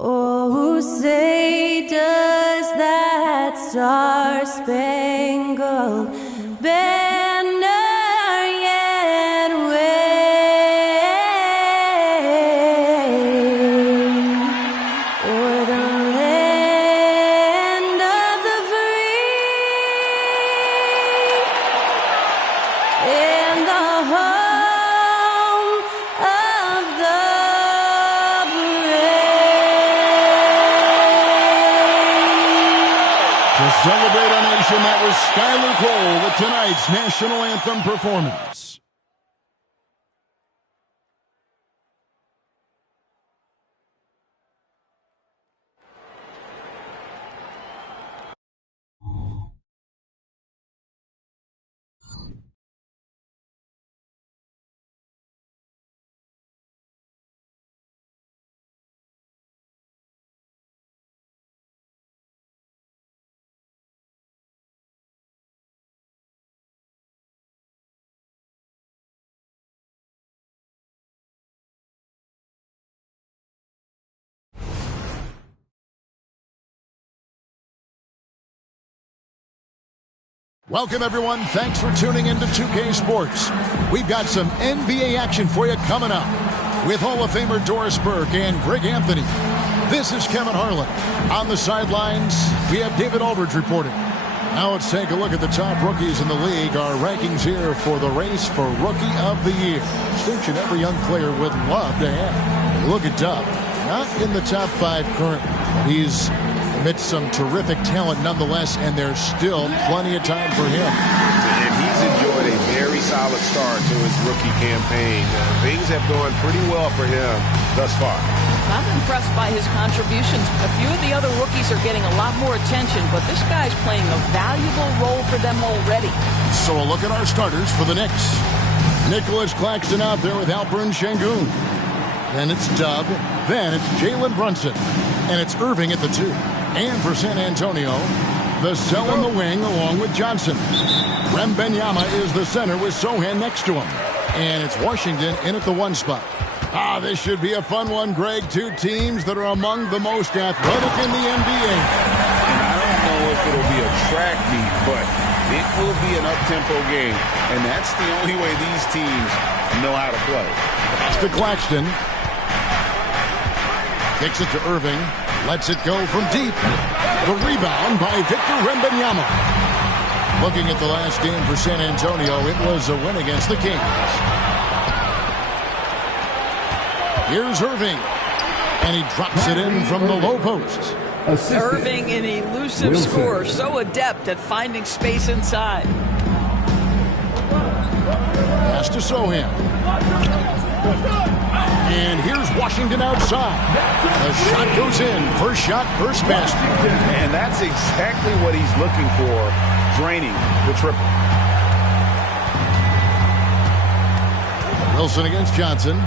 Oh, say does that star-spangled banner yet wave o'er the land of the free and the home of the To celebrate our nation, that was Skylar Cole with tonight's national anthem performance. Welcome, everyone. Thanks for tuning into 2K Sports. We've got some NBA action for you coming up with Hall of Famer Doris Burke and Greg Anthony. This is Kevin Harlan. On the sidelines, we have David Aldridge reporting. Now let's take a look at the top rookies in the league. Our rankings here for the race for Rookie of the Year. Distinction every young player would love to have. Look at Dub. Not in the top 5 currently, but he's amidst some terrific talent nonetheless, and there's still plenty of time for him. And he's enjoyed a very solid start to his rookie campaign. Things have gone pretty well for him thus far. I'm impressed by his contributions. A few of the other rookies are getting a lot more attention, but this guy's playing a valuable role for them already. So a look at our starters for the Knicks. Nicholas Claxton out there with Alperen Şengün. Then it's Dub. Then it's Jalen Brunson. And it's Irving at the 2. And for San Antonio, the Vassell in the wing along with Johnson. Wembanyama is the center with Sohan next to him. And it's Washington in at the 1 spot. This should be a fun one, Greg. 2 teams that are among the most athletic in the NBA. And I don't know if it'll be a track meet, but it will be an up-tempo game. And that's the only way these teams know how to play. Pass to Claxton. Kicks it to Irving. Lets it go from deep. The rebound by Victor Wembanyama. Looking at the last game for San Antonio, it was a win against the Kings. Here's Irving. And he drops it in from the low post. Irving, an elusive scorer, so adept at finding space inside. Pass to Sohan. And here's Washington outside. The shot goes in. First shot, first basket. And that's exactly what he's looking for, draining the triple. Wilson against Johnson.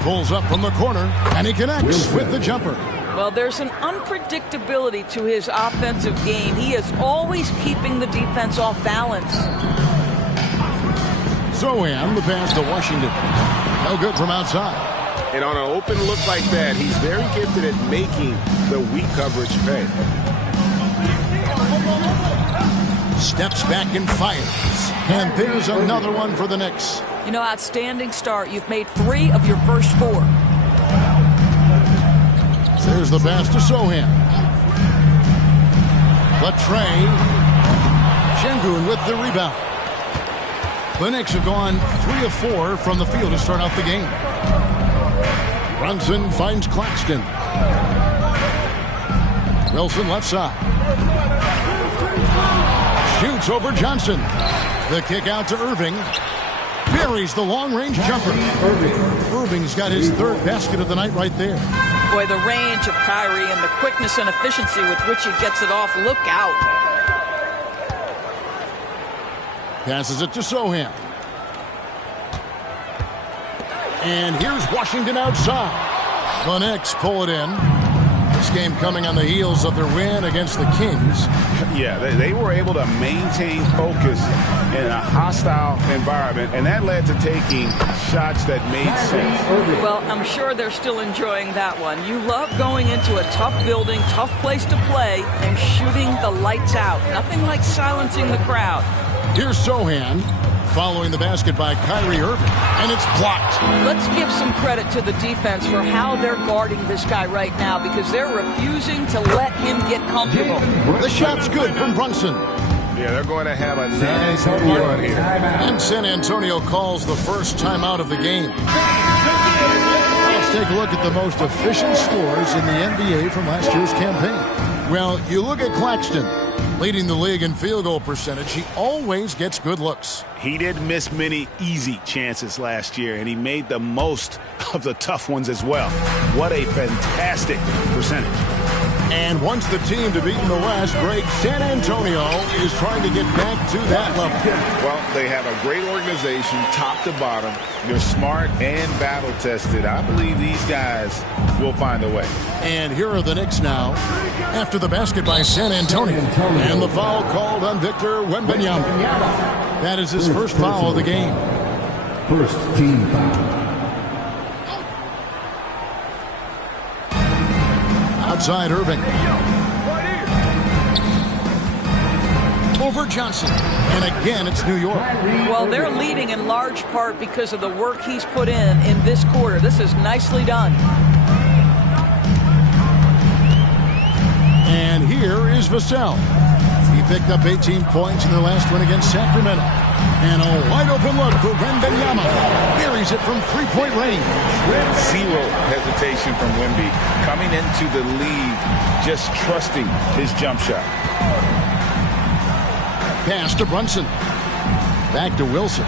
Pulls up from the corner, and he connects with the jumper. Well, there's an unpredictability to his offensive game. He is always keeping the defense off balance. Sohan, the pass to Washington. No good from outside. And on an open look like that, he's very gifted at making the weak coverage pay. Steps back and fires. And there's another one for the Knicks. You know, outstanding start. You've made 3 of your first 4. There's the pass to Sohan. Latrey. Şengün with the rebound. The Knicks have gone 3 of 4 from the field to start out the game. Brunson finds Claxton. Wilson left side. Shoots over Johnson. The kick out to Irving. Buries the long-range jumper. Irving's got his 3rd basket of the night right there. Boy, the range of Kyrie and the quickness and efficiency with which he gets it off. Look out. Passes it to Sohan. And here's Washington outside. The Knicks pull it in. This game coming on the heels of their win against the Kings. Yeah, they were able to maintain focus in a hostile environment, and that led to taking shots that made sense. Well, I'm sure they're still enjoying that one. You love going into a tough building, tough place to play, and shooting the lights out. Nothing like silencing the crowd. Here's Sohan following the basket by Kyrie Irving, and it's blocked. Let's give some credit to the defense for how they're guarding this guy right now, because they're refusing to let him get comfortable. The shot's good from Brunson. Yeah, they're going to have a nice run here. And San Antonio calls the first timeout of the game. Let's take a look at the most efficient scorers in the NBA from last year's campaign. Well, you look at Claxton, leading the league in field goal percentage. He always gets good looks. He didn't miss many easy chances last year, and he made the most of the tough ones as well. What a fantastic percentage. And once the team to beat in the West, Greg, San Antonio is trying to get back to that level. Well, they have a great organization, top to bottom. They're smart and battle-tested. I believe these guys will find a way. And here are the Knicks now, after the basket by San Antonio. And the foul called on Victor Wembanyama. That is his first foul of the game. First team foul. Outside Irving. Over Johnson. And again, it's New York. Well, they're leading in large part because of the work he's put in this quarter. This is nicely done. And here is Vassell. He picked up 18 points in their last win against Sacramento. And a wide open look for Wembanyama. Buries it from three-point range. Zero hesitation from Wemby. Coming into the league, just trusting his jump shot. Pass to Brunson. Back to Wilson.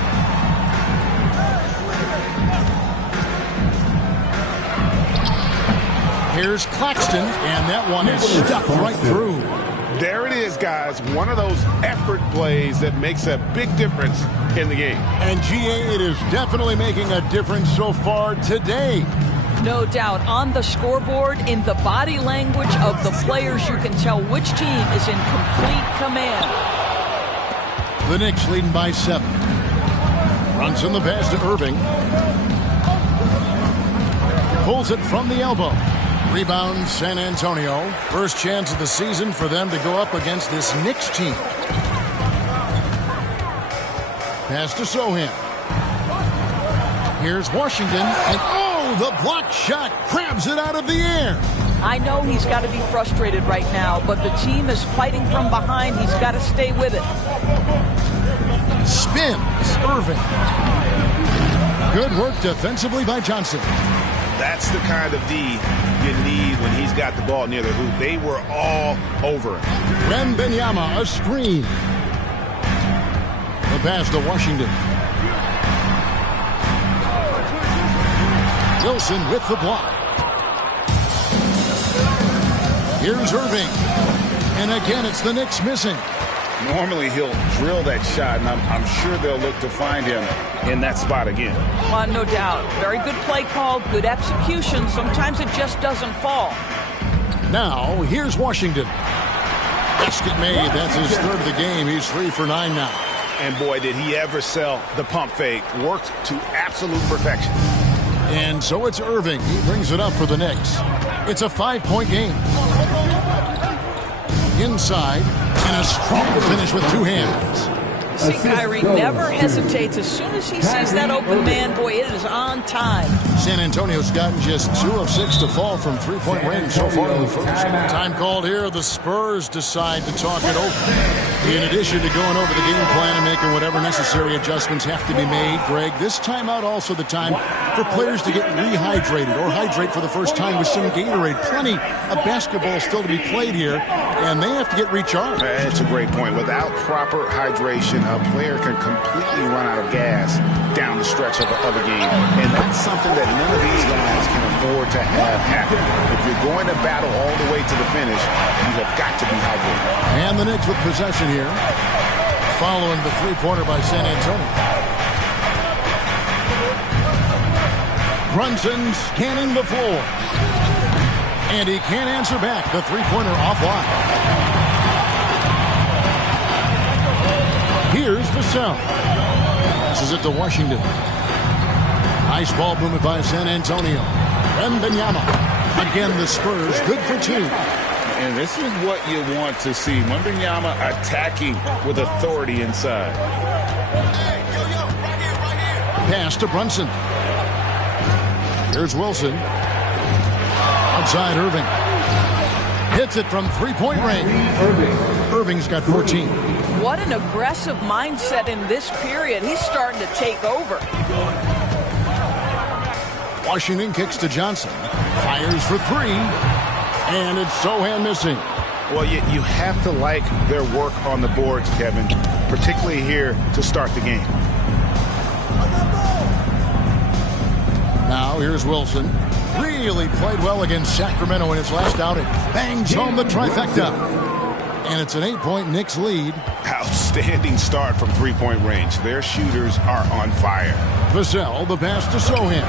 Here's Claxton, and that one is stuffed right through. There it is, guys. One of those effort plays that makes a big difference in the game. And GA, it is definitely making a difference so far today. No doubt. On the scoreboard, in the body language of the players, you can tell which team is in complete command. The Knicks leading by 7. Brunson the pass to Irving. Pulls it from the elbow. Rebound San Antonio. First chance of the season for them to go up against this Knicks team. Pass to Sohan. Here's Washington. And oh, the block shot grabs it out of the air. I know he's got to be frustrated right now, but the team is fighting from behind. He's got to stay with it. Spins Irving. Good work defensively by Johnson. That's the kind of D you need when he's got the ball near the hoop. They were all over him. Wembanyama, a screen. The pass to Washington. Wilson with the block. Here's Irving. And again, it's the Knicks missing. Normally, he'll drill that shot, and I'm sure they'll look to find him in that spot again. No doubt. Very good play call, good execution. Sometimes it just doesn't fall. Now, here's Washington. Basket made. That's his third of the game. He's 3 for 9 now. And boy, did he ever sell the pump fake. Worked to absolute perfection. And so it's Irving. He brings it up for the Knicks. It's a 5-point game. Inside, and a strong finish with 2 hands. See, Kyrie never hesitates. As soon as he sees that open man, boy, it is on time. San Antonio's gotten just 2 of 6 to fall from three-point range so far in the first. Time called here. The Spurs decide to talk it over. In addition to going over the game plan and making whatever necessary adjustments have to be made, Greg, this timeout also the time for players to get rehydrated or hydrate for the first time with some Gatorade. Plenty of basketball still to be played here, and they have to get recharged. That's a great point. Without proper hydration, a player can completely run out of gas down the stretch of a game. And that's something that none of these guys can afford to have happen. If you're going to battle all the way to the finish, you have got to be hydrated. And the Knicks with possession here, following the three-pointer by San Antonio. Brunson scanning the floor. And he can't answer back. The three-pointer offline. Here's Vassell. Passes it to Washington. Nice ball movement by San Antonio. Wembanyama. Again, the Spurs good for two. And this is what you want to see. Wembanyama attacking with authority inside. Pass to Brunson. Here's Wilson. Outside Irving. Hits it from three-point range. Irving's got 14. What an aggressive mindset in this period. He's starting to take over. Washington kicks to Johnson. Fires for three. And it's Sohan missing. Well, you have to like their work on the boards, Kevin, particularly here to start the game. Now here's Wilson. Really played well against Sacramento in his last outing. Bangs home the trifecta. And it's an 8-point Knicks lead. Outstanding start from three-point range. Their shooters are on fire. Vassell, the pass to Sohan.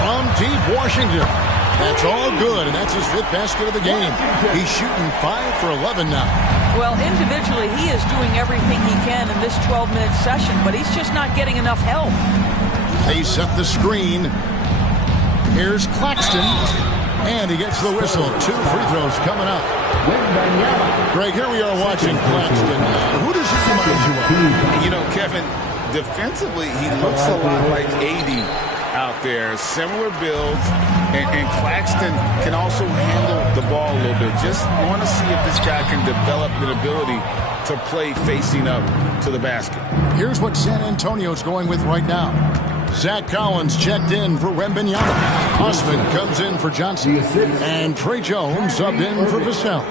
From deep Washington. That's all good, and that's his fifth basket of the game. He's shooting 5 for 11 now. Well, individually, he is doing everything he can in this 12-minute session, but he's just not getting enough help. They set the screen. Here's Claxton, and he gets the whistle. 2 free throws coming up. Greg, here we are watching Claxton. Who does he remind you of? You know, Kevin, defensively, he looks a lot like AD out there. Similar builds, and Claxton can also handle the ball a little bit. Just want to see if this guy can develop an ability to play facing up to the basket. Here's what San Antonio's going with right now. Zach Collins checked in for Wembanyama. Osman comes in for Johnson. And Trey Jones subbed in for Vassell.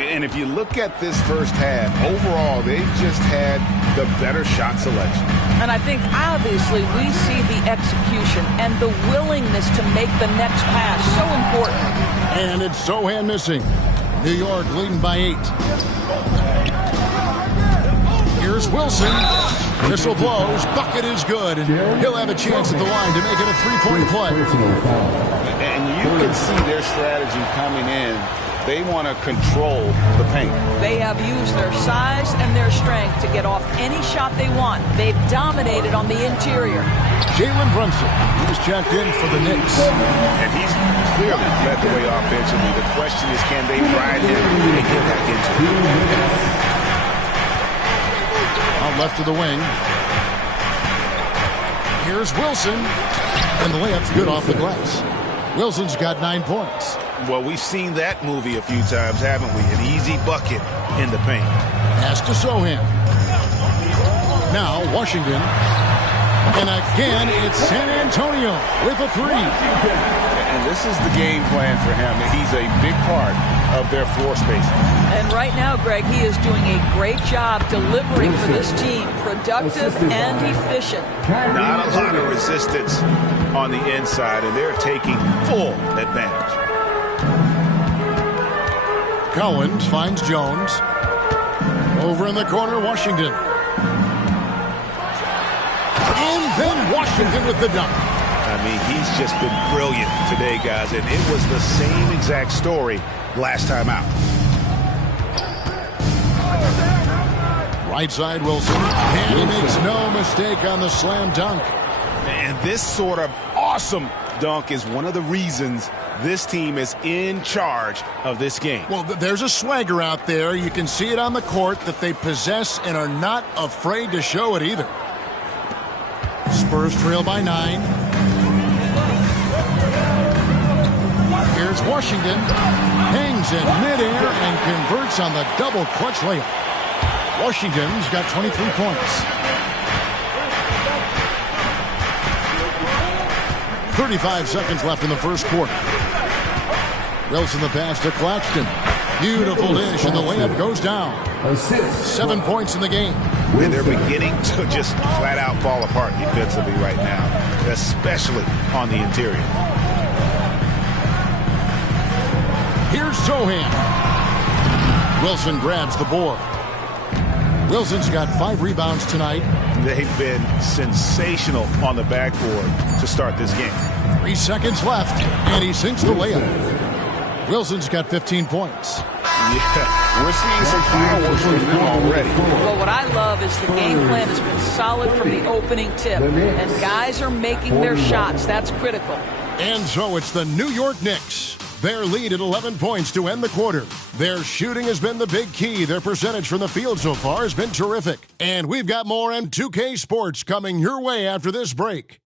And if you look at this first half, overall, they've just had the better shot selection. And I think, obviously, we see the execution and the willingness to make the next pass so important. And it's Sohan missing. New York leading by 8. Here's Wilson. Whistle blows. Bucket is good. And he'll have a chance at the line to make it a three-point play. And you can see their strategy coming in. They want to control the paint. They have used their size and their strength to get off any shot they want. They've dominated on the interior. Jalen Brunson, he's checked in for the Knicks. And he's clearly led the way offensively. The question is, can they ride him and get back into it? Out left to the wing. Here's Wilson. And the layup's good off the glass. Wilson's got 9 points. Well, we've seen that movie a few times, haven't we? An easy bucket in the paint. Pass to Sohan. Now Washington. And again, it's San Antonio with a 3. And this is the game plan for him. He's a big part of their floor spacing. And right now, Greg, he is doing a great job delivering for this team. Productive and efficient. Not a lot of resistance on the inside, and they're taking full advantage. Collins finds Jones. Over in the corner, Washington. And then Washington with the dunk. I mean, he's just been brilliant today, guys, and it was the same exact story last time out. Right side, Wilson. And he makes no mistake on the slam dunk. And this sort of awesome dunk is one of the reasons this team is in charge of this game. Well, there's a swagger out there. You can see it on the court that they possess and are not afraid to show it either. Spurs trail by 9. Here's Washington. Hangs in midair and converts on the double clutch layup. Washington's got 23 points. 35 seconds left in the first quarter. Wilson the pass to Claxton. Beautiful dish, and the layup goes down. 7 points in the game. And they're beginning to just flat out fall apart defensively right now, especially on the interior. Here's Sohan. Wilson grabs the board. Wilson's got 5 rebounds tonight. They've been sensational on the backboard to start this game. 3 seconds left, and he sinks the layup. Wilson's got 15 points. Yeah, we're seeing some fireworks from them already. Well, what I love is the game plan has been solid from the opening tip, and guys are making their shots. That's critical. And so it's the New York Knicks. Their lead at 11 points to end the quarter. Their shooting has been the big key. Their percentage from the field so far has been terrific. And we've got more M2K Sports coming your way after this break.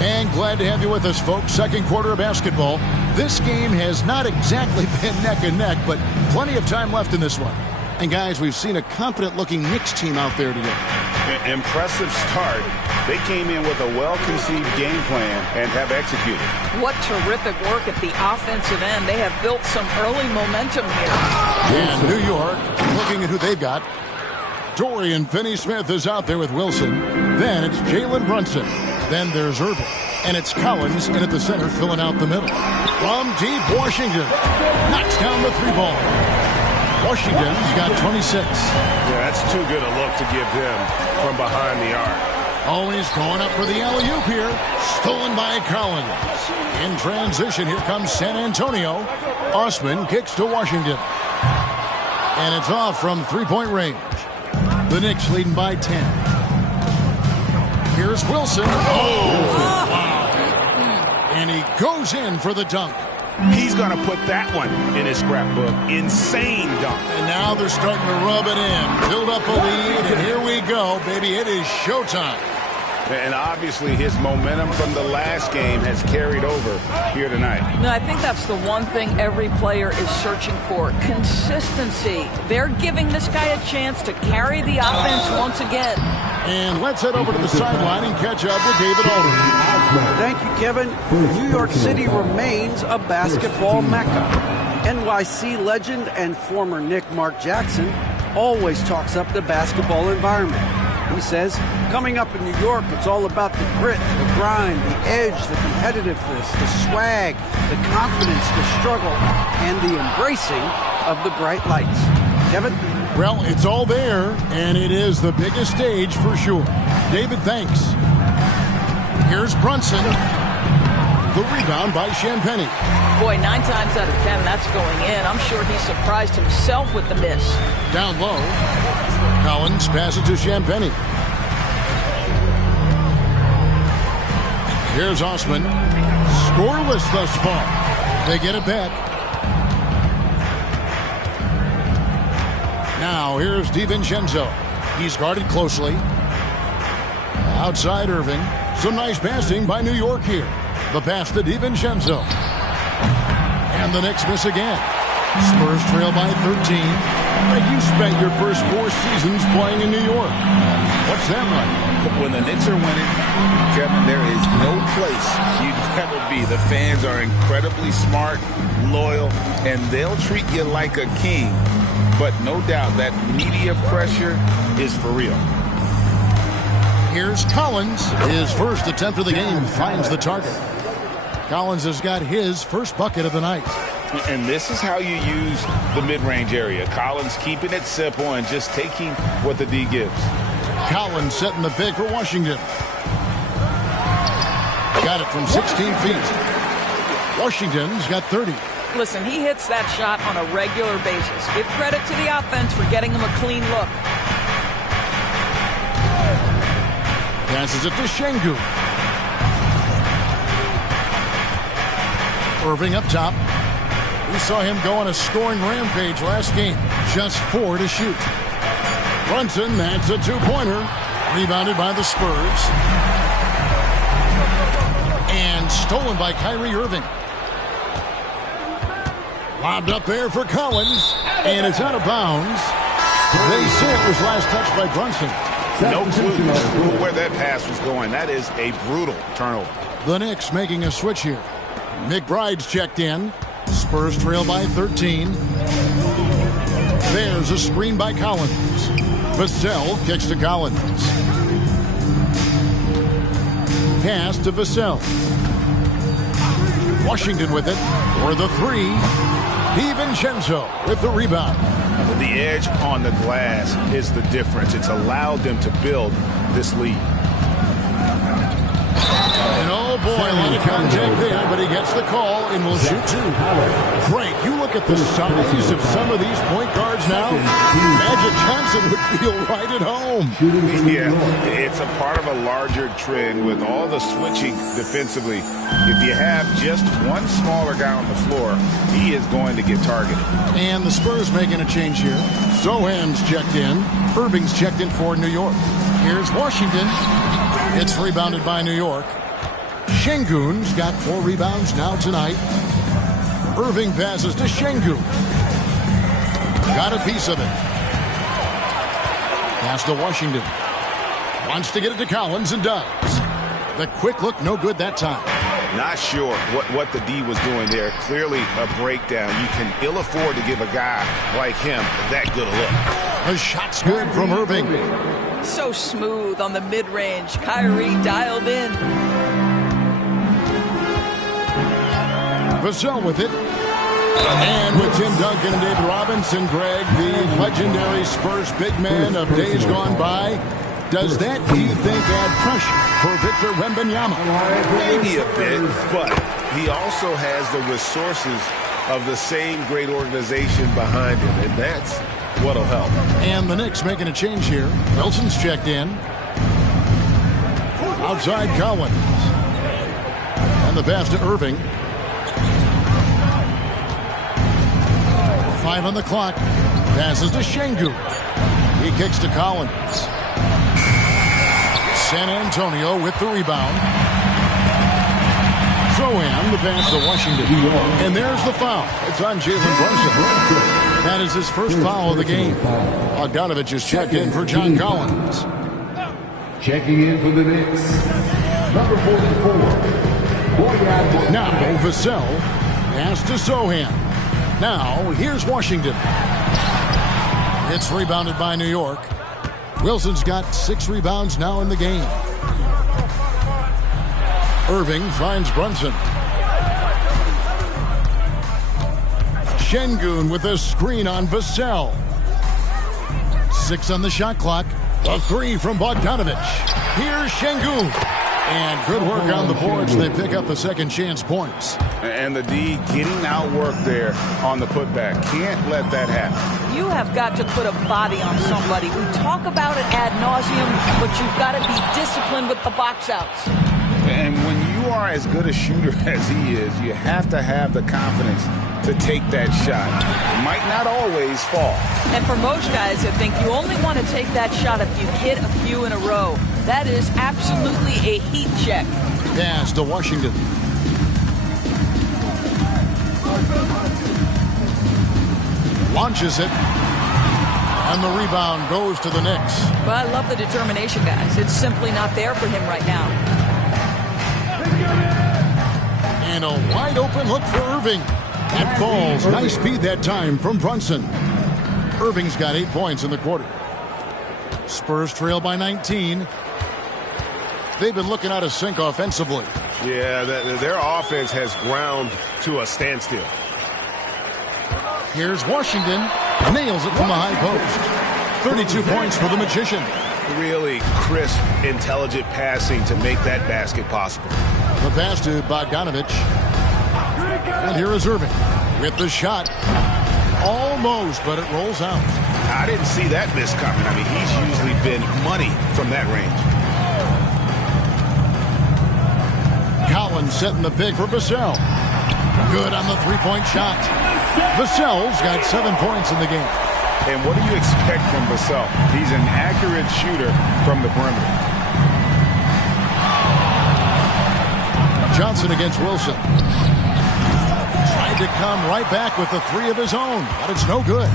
And glad to have you with us, folks. Second quarter of basketball. This game has not exactly been neck and neck, but plenty of time left in this one. And guys, we've seen a confident-looking Knicks team out there today. Impressive start. They came in with a well-conceived game plan and have executed. What terrific work at the offensive end. They have built some early momentum here. And New York, looking at who they've got. Dorian Finney-Smith is out there with Wilson. Then it's Jalen Brunson. Then there's Irving. And it's Collins in at the center filling out the middle. From deep, Washington knocks down the 3-ball. Washington's got 26. Yeah, that's too good a look to give them from behind the arc. Always going up for the alley-oop here. Stolen by Collins. In transition, here comes San Antonio. Osman kicks to Washington. And it's off from 3-point range. The Knicks leading by 10. Here's Wilson. Oh, wow. And he goes in for the dunk. He's going to put that one in his scrapbook. Insane dunk. And now they're starting to rub it in. Build up a lead, and here we go, baby. It is showtime. And obviously his momentum from the last game has carried over here tonight. No, I think that's the one thing every player is searching for. Consistency. They're giving this guy a chance to carry the offense once again. And let's head over to the sideline and catch up with David Aldridge. Thank you, Kevin. New York City remains a basketball mecca. NYC legend and former Knick Mark Jackson always talks up the basketball environment. He says, coming up in New York, it's all about the grit, the grind, the edge, the competitiveness, the swag, the confidence, the struggle, and the embracing of the bright lights. Kevin? Well, it's all there, and it is the biggest stage for sure. David, thanks. Here's Brunson. The rebound by Champagnie. Boy, 9 times out of 10, that's going in. I'm sure he surprised himself with the miss. Down low. Collins passes to Champagnie. Here's Osman. Scoreless thus far. They get it back. Now here's DiVincenzo. He's guarded closely. Outside Irving. Some nice passing by New York here. The pass to DiVincenzo. And the Knicks miss again. Spurs trail by 13. You spent your first 4 seasons playing in New York. What's that like? When the Knicks are winning, Kevin, there is no place you'd rather be. The fans are incredibly smart, loyal, and they'll treat you like a king. But no doubt that media pressure is for real. Here's Collins. His first attempt of the game finds the target. Collins has got his first bucket of the night. And this is how you use the mid-range area. Collins keeping it simple and just taking what the D gives. Collins setting the pick for Washington. Got it from 16 feet. Washington's got 30. Listen, he hits that shot on a regular basis. Give credit to the offense for getting him a clean look. Passes it to Şengün. Irving up top. We saw him go on a scoring rampage last game. Just 4 to shoot. Brunson, that's a 2-pointer. Rebounded by the Spurs. And stolen by Kyrie Irving. Lobbed up there for Collins. And it's out of bounds. They say it was last touched by Brunson. No clue where that pass was going. That is a brutal turnover. The Knicks making a switch here. McBride's checked in. Spurs trail by 13. There's a screen by Collins. Vassell kicks to Collins. Pass to Vassell. Washington with it for the 3. DiVincenzo with the rebound. The edge on the glass is the difference. It's allowed them to build this lead. And oh boy, a lot of contact there, but he gets the call and will shoot two. Frank, you look at the size of some of these point guards now. Magic Johnson would feel right at home. Yeah, it's a part of a larger trend with all the switching defensively. If you have just one smaller guy on the floor, he is going to get targeted. And the Spurs making a change here. Sohan's checked in. Irving's checked in for New York. Here's Washington. It's rebounded by New York. Şengün's got 4 rebounds now tonight. Irving passes to Şengün. Got a piece of it. Pass to Washington. Wants to get it to Collins and does. The quick look, no good that time. Not sure what the D was doing there. Clearly a breakdown. You can ill afford to give a guy like him that good a look. The shot's good from Irving. So smooth on the mid-range. Kyrie dialed in. Vassell with it. And with Tim Duncan and David Robinson, Greg, the legendary Spurs big man of days gone by, does that, do you think, add pressure for Victor Wembanyama? Maybe a bit, but he also has the resources of the same great organization behind him, and that's what'll help. And the Knicks making a change here. Wilson's checked in. Outside Collins. And the pass to Irving. 5 on the clock. Passes to Şengün. He kicks to Collins. San Antonio with the rebound. Sohan, the pass to Washington. And there's the foul. It's on Jalen Brunson. That is his first foul of the game. Bogdanovich is checked in for John Collins. Checking in for the Knicks, number 44. Now Vassell. Pass to Sohan. Now here's Washington. It's rebounded by New York. Wilson's got 6 rebounds now in the game. Irving finds Brunson. Şengün with a screen on Vassell. 6 on the shot clock. A 3 from Bogdanovich. Here's Şengün. And good work on the boards. They pick up the second chance points. And the D getting outworked there on the putback. Can't let that happen. You have got to put a body on somebody. We talk about it ad nauseum, but you've got to be disciplined with the box outs. And when you are as good a shooter as he is, you have to have the confidence to take that shot. It might not always fall. And for most guys, I think you only want to take that shot if you hit a few in a row. That is absolutely a heat check. Pass to Washington. Launches it. And the rebound goes to the Knicks. Well, I love the determination, guys. It's simply not there for him right now. And a wide open look for Irving. That falls. Nice speed that time from Brunson. Irving's got 8 points in the quarter. Spurs trail by 19. They've been looking out of sync offensively. Yeah, their offense has ground to a standstill. Here's Washington. Nails it from the high post. 32 points for the Magician. Really crisp, intelligent passing to make that basket possible. The pass to Bogdanovich. And here is Irving with the shot. Almost, but it rolls out. I didn't see that miss coming. I mean, he's usually been money from that range. Collins setting the pick for Vassell. Good on the three-point shot. Vassell's got 7 points in the game. And what do you expect from Vassell? He's an accurate shooter from the perimeter. Johnson against Wilson. Tried to come right back with the 3 of his own, but it's no good.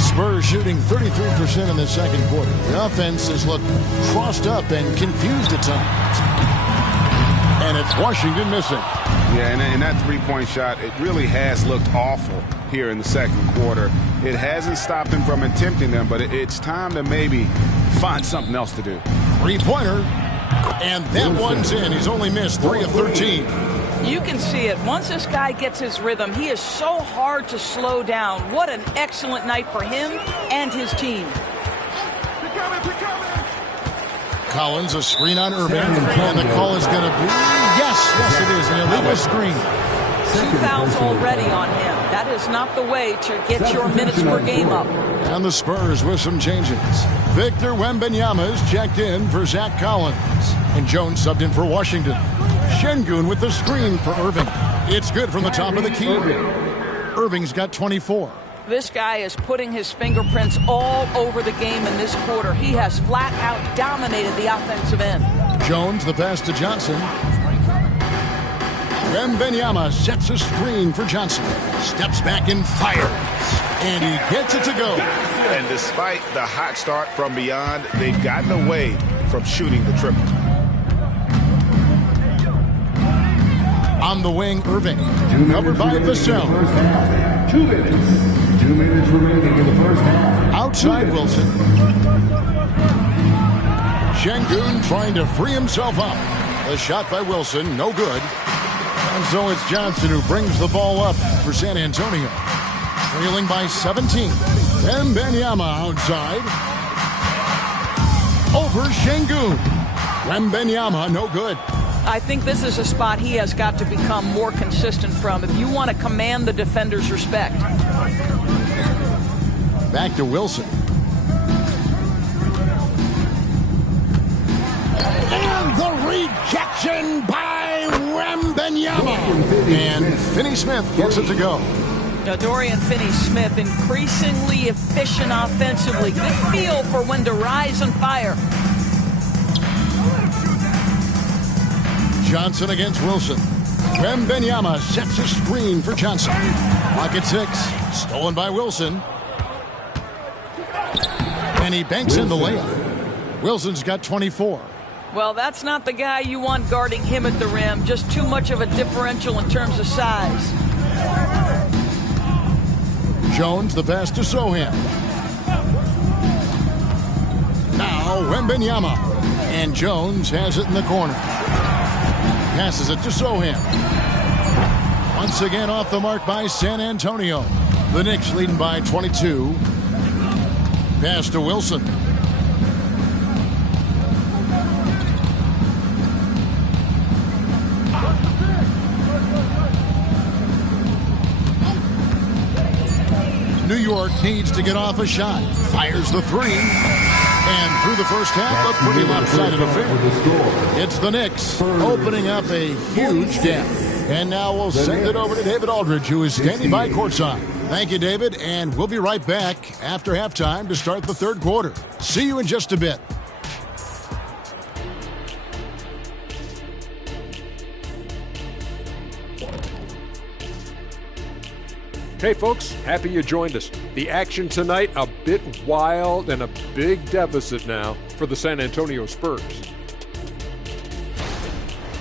Spurs shooting 33% in the second quarter. The offense has looked crossed up and confused at times. And it's Washington missing. Yeah, and that three-point shot, it really has looked awful here in the second quarter. It hasn't stopped him from attempting them, but it's time to maybe find something else to do. Three-pointer. And that one's in. He's only missed 3 of 13. You can see it. Once this guy gets his rhythm, he is so hard to slow down. What an excellent night for him and his team. Collins, a screen on Irving, and the call is going to be, yes, it is, an illegal screen. 2 fouls already on him. That is not the way to get your minutes per game up. And the Spurs with some changes. Victor Wembanyama is checked in for Zach Collins, and Jones subbed in for Washington. Şengün with the screen for Irving. It's good from the top of the key. Irving's got 24. This guy is putting his fingerprints all over the game in this quarter. He has flat out dominated the offensive end. Jones, the pass to Johnson. Wembanyama sets a screen for Johnson. Steps back and fires. And he gets it to go. And despite the hot start from beyond, they've gotten away from shooting the triple. On the wing, Irving. Covered by Vassell. 2 minutes. 2 minutes remaining in the first half. Outside Wilson. Şengün trying to free himself up. The shot by Wilson, no good. And so it's Johnson who brings the ball up for San Antonio. Trailing by 17. Wembanyama outside. Over Şengün. Wembanyama, no good. I think this is a spot he has got to become more consistent from if you want to command the defender's respect. Back to Wilson. And the rejection by Wembanyama. And Finney-Smith gets it to go. Now, Dorian Finney-Smith increasingly efficient offensively. Good feel for when to rise and fire. Johnson against Wilson. Wembanyama sets a screen for Johnson. Clock at 6. Stolen by Wilson. And he banks in the layup. Wilson's got 24. Well, that's not the guy you want guarding him at the rim. Just too much of a differential in terms of size. Jones, the pass to Sohan. Now Wembanyama. And Jones has it in the corner. Passes it to Sohan. Once again off the mark by San Antonio. The Knicks leading by 22. Pass to Wilson. New York needs to get off a shot. Fires the 3. And through the first half, a pretty lopsided affair. It's the Knicks opening up a huge gap. And now we'll send it over to David Aldridge, who is standing by courtside. Thank you, David, and we'll be right back after halftime to start the third quarter. See you in just a bit. Hey folks, happy you joined us. The action tonight, a bit wild and a big deficit now for the San Antonio Spurs.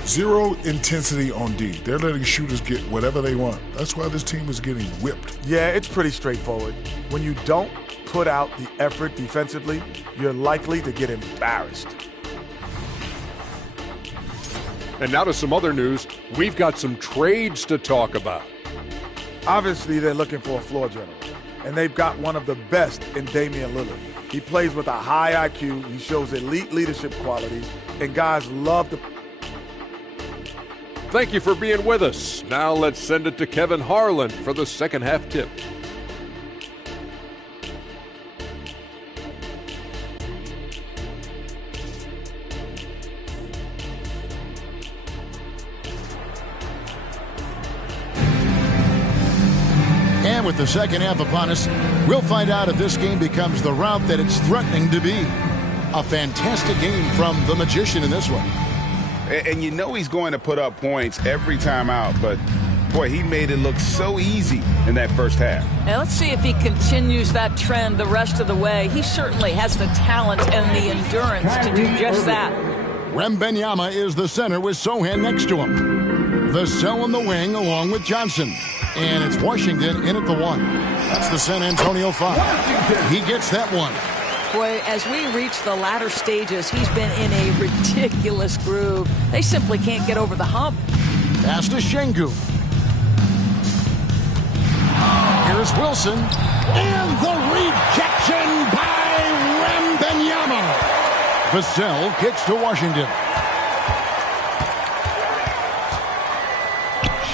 Zero intensity on D. They're letting shooters get whatever they want. That's why this team is getting whipped. Yeah, it's pretty straightforward. When you don't put out the effort defensively, you're likely to get embarrassed. And now to some other news. We've got some trades to talk about. Obviously, they're looking for a floor general, and they've got one of the best in Damian Lillard. He plays with a high IQ, he shows elite leadership qualities, and guys love to... Thank you for being with us. Now let's send it to Kevin Harlan for the second half tip. And with the second half upon us, we'll find out if this game becomes the route that it's threatening to be. A fantastic game from the Magician in this one. And you know he's going to put up points every time out, but boy, he made it look so easy in that first half. Now let's see if he continues that trend the rest of the way. He certainly has the talent and the endurance to do just that. Wembanyama is the center with Sohan next to him. Vassell in the wing along with Johnson. And it's Washington in at the 1. That's the San Antonio 5. He gets that one. Boy, as we reach the latter stages, he's been in a ridiculous groove. They simply can't get over the hump. Pass to Şengün. Here's Wilson. And the rejection by Wembanyama. Vassell kicks to Washington.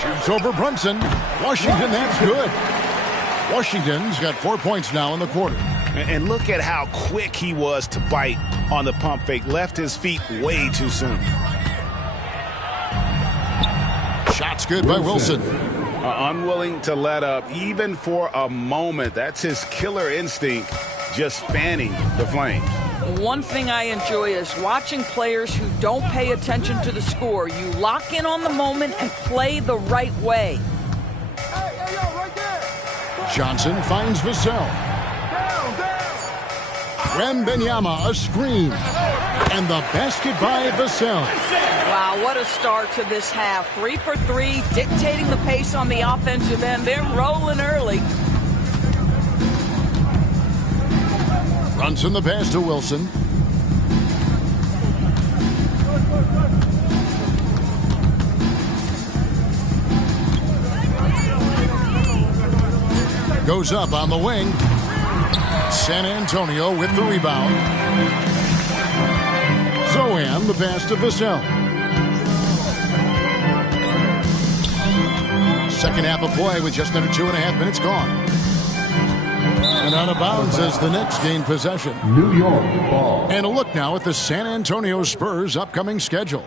Shoots over Brunson. Washington, that's good. Washington's got 4 points now in the quarter. And look at how quick he was to bite on the pump fake. Left his feet way too soon. Shot's good by Wilson. Unwilling to let up even for a moment. That's his killer instinct, just fanning the flames. One thing I enjoy is watching players who don't pay attention to the score. You lock in on the moment and play the right way. Johnson finds Vassell. Wembanyama, a screen. And the basket by Vassell. Wow, what a start to this half. 3 for 3, dictating the pace on the offensive end. They're rolling early. Brunson the pass to Wilson. Goes up on the wing. San Antonio with the rebound. Zohan the pass to Vassell. Second half of play with just under 2.5 minutes gone. And out of bounds as the Knicks gain possession. New York ball. And a look now at the San Antonio Spurs' upcoming schedule.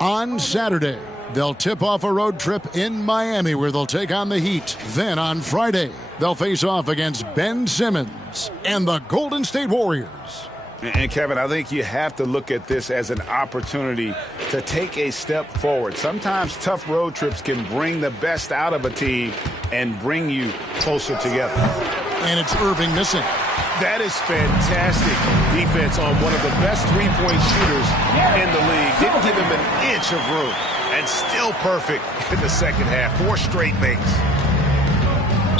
On Saturday, they'll tip off a road trip in Miami where they'll take on the Heat. Then on Friday, they'll face off against Ben Simmons and the Golden State Warriors. And Kevin, I think you have to look at this as an opportunity to take a step forward. Sometimes tough road trips can bring the best out of a team and bring you closer together. And it's Irving missing. That is fantastic defense on one of the best three-point shooters in the league. Didn't give him an inch of room. And still perfect in the second half. 4 straight makes.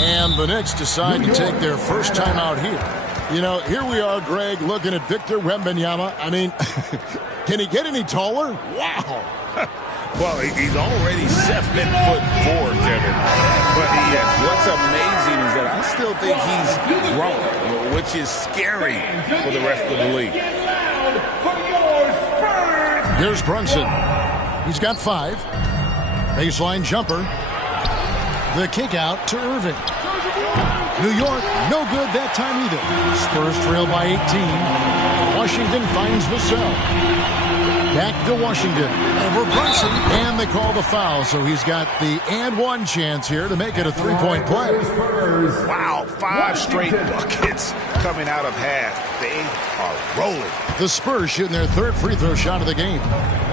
And the Knicks decide to take their first time out here. You know, here we are, Greg, looking at Victor Wembanyama. I mean, can he get any taller? Wow. Well, he's already 7'4", Kevin. But what's amazing is that I still think he's grown, which is scary for the rest of the league. Here's Brunson. He's got 5. Baseline jumper. The kick out to Irving. New York, no good that time either. Spurs trail by 18. Washington finds Vassell. Back to Washington. Over Brunson. And they call the foul, so he's got the and one chance here to make it a 3-point play. Wow, 5 straight buckets coming out of half. They are rolling. The Spurs shooting their 3rd free throw shot of the game.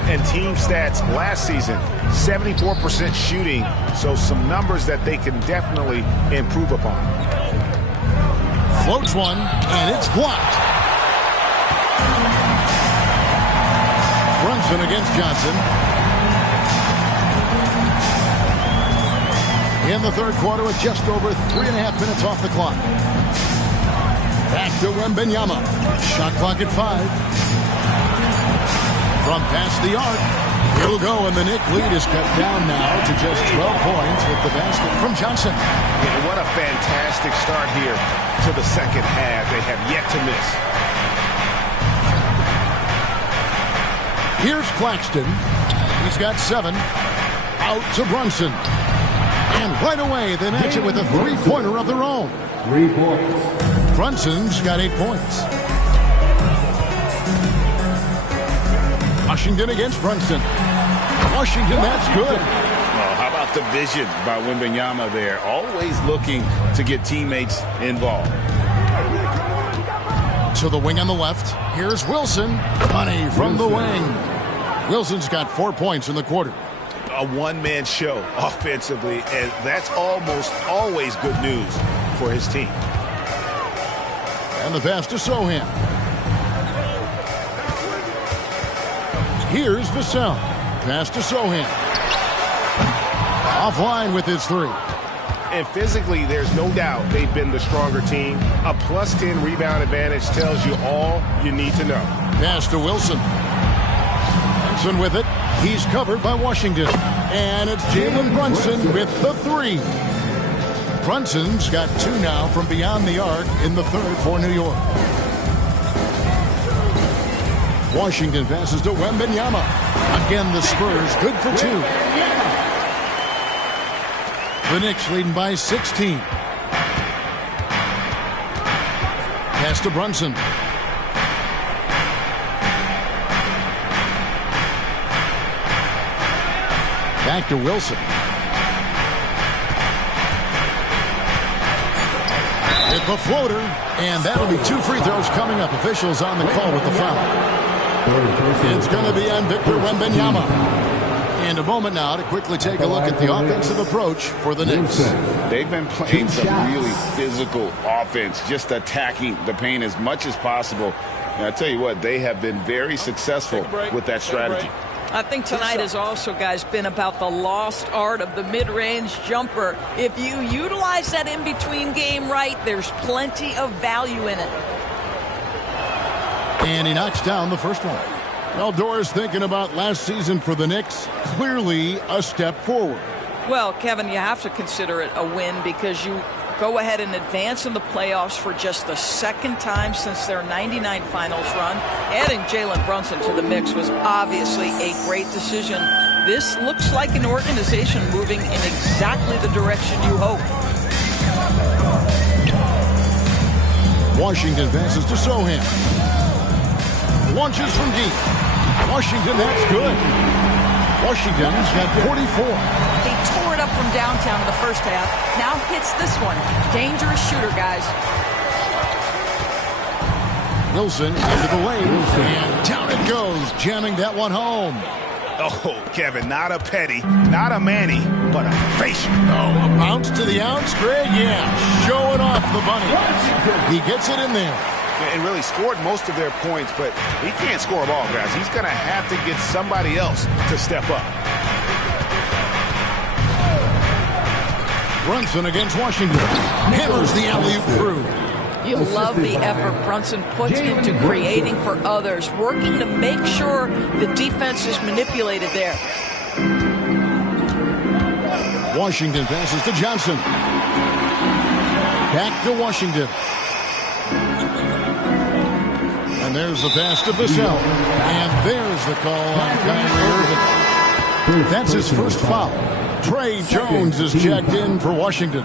And team stats last season, 74% shooting, so some numbers that they can definitely improve upon. Floats one, and it's blocked. Brunson against Johnson. In the third quarter with just over 3.5 minutes off the clock. Back to Wembanyama. Shot clock at 5. From past the arc, it'll go, and the Knicks lead is cut down now to just 12 points with the basket from Johnson. Yeah, what a fantastic start here to the second half. They have yet to miss. Here's Claxton. He's got 7. Out to Brunson. And right away, they match it with a 3-pointer of their own. 3 points. Brunson's got 8 points. Washington against Brunson. Washington, that's good. Well, how about the vision by Wembanyama there? Always looking to get teammates involved. To the wing on the left. Here's Wilson. Money from the wing. Wilson's got 4 points in the quarter. A one-man show offensively, and that's almost always good news for his team. And the pass to Sohan. Here's Vassell. Pass to Sohan. Offline with his 3. And physically, there's no doubt they've been the stronger team. A +10 rebound advantage tells you all you need to know. Pass to Wilson. Wilson with it. He's covered by Washington. And it's Jalen Brunson with the 3. Brunson's got 2 now from beyond the arc in the 3rd for New York. Washington passes to Wembanyama. Again, the Spurs good for 2. The Knicks leading by 16. Pass to Brunson. Back to Wilson. With the floater, and that'll be 2 free throws coming up. Officials on the call with the foul. It's going to be on Victor Wembanyama. And a moment now to quickly take a look at the offensive approach for the Knicks. They've been playing some really physical offense, just attacking the paint as much as possible. And I tell you what, they have been very successful with that strategy. I think tonight has also, guys, been about the lost art of the mid-range jumper. If you utilize that in-between game right, there's plenty of value in it. And he knocks down the first one. Well, Doris, thinking about last season for the Knicks, clearly a step forward. Well, Kevin, you have to consider it a win because you go ahead and advance in the playoffs for just the 2nd time since their 99 finals run. Adding Jalen Brunson to the mix was obviously a great decision. This looks like an organization moving in exactly the direction you hope. Washington passes to Sohan. Launches from deep. Washington, that's good. Washington's got 44. He tore it up from downtown in the first half. Now hits this one. Dangerous shooter, guys. Wilson into the lane. And down it goes, jamming that one home. Oh, Kevin, not a petty, not a Manny, but a facial. Oh, a bounce to the ounce, Greg? Yeah, showing off the bunny. He gets it in there. And really scored most of their points, but he can't score them all, guys. He's going to have to get somebody else to step up. Brunson against Washington. Hammers the alley-oop through. You love the effort Brunson puts into creating for others, working to make sure the defense is manipulated there. Washington passes to Johnson. Back to Washington. And there's the pass to Bissell. And there's the call on Kyrie Irving. That's his first foul. Trey Jones is checked in for Washington.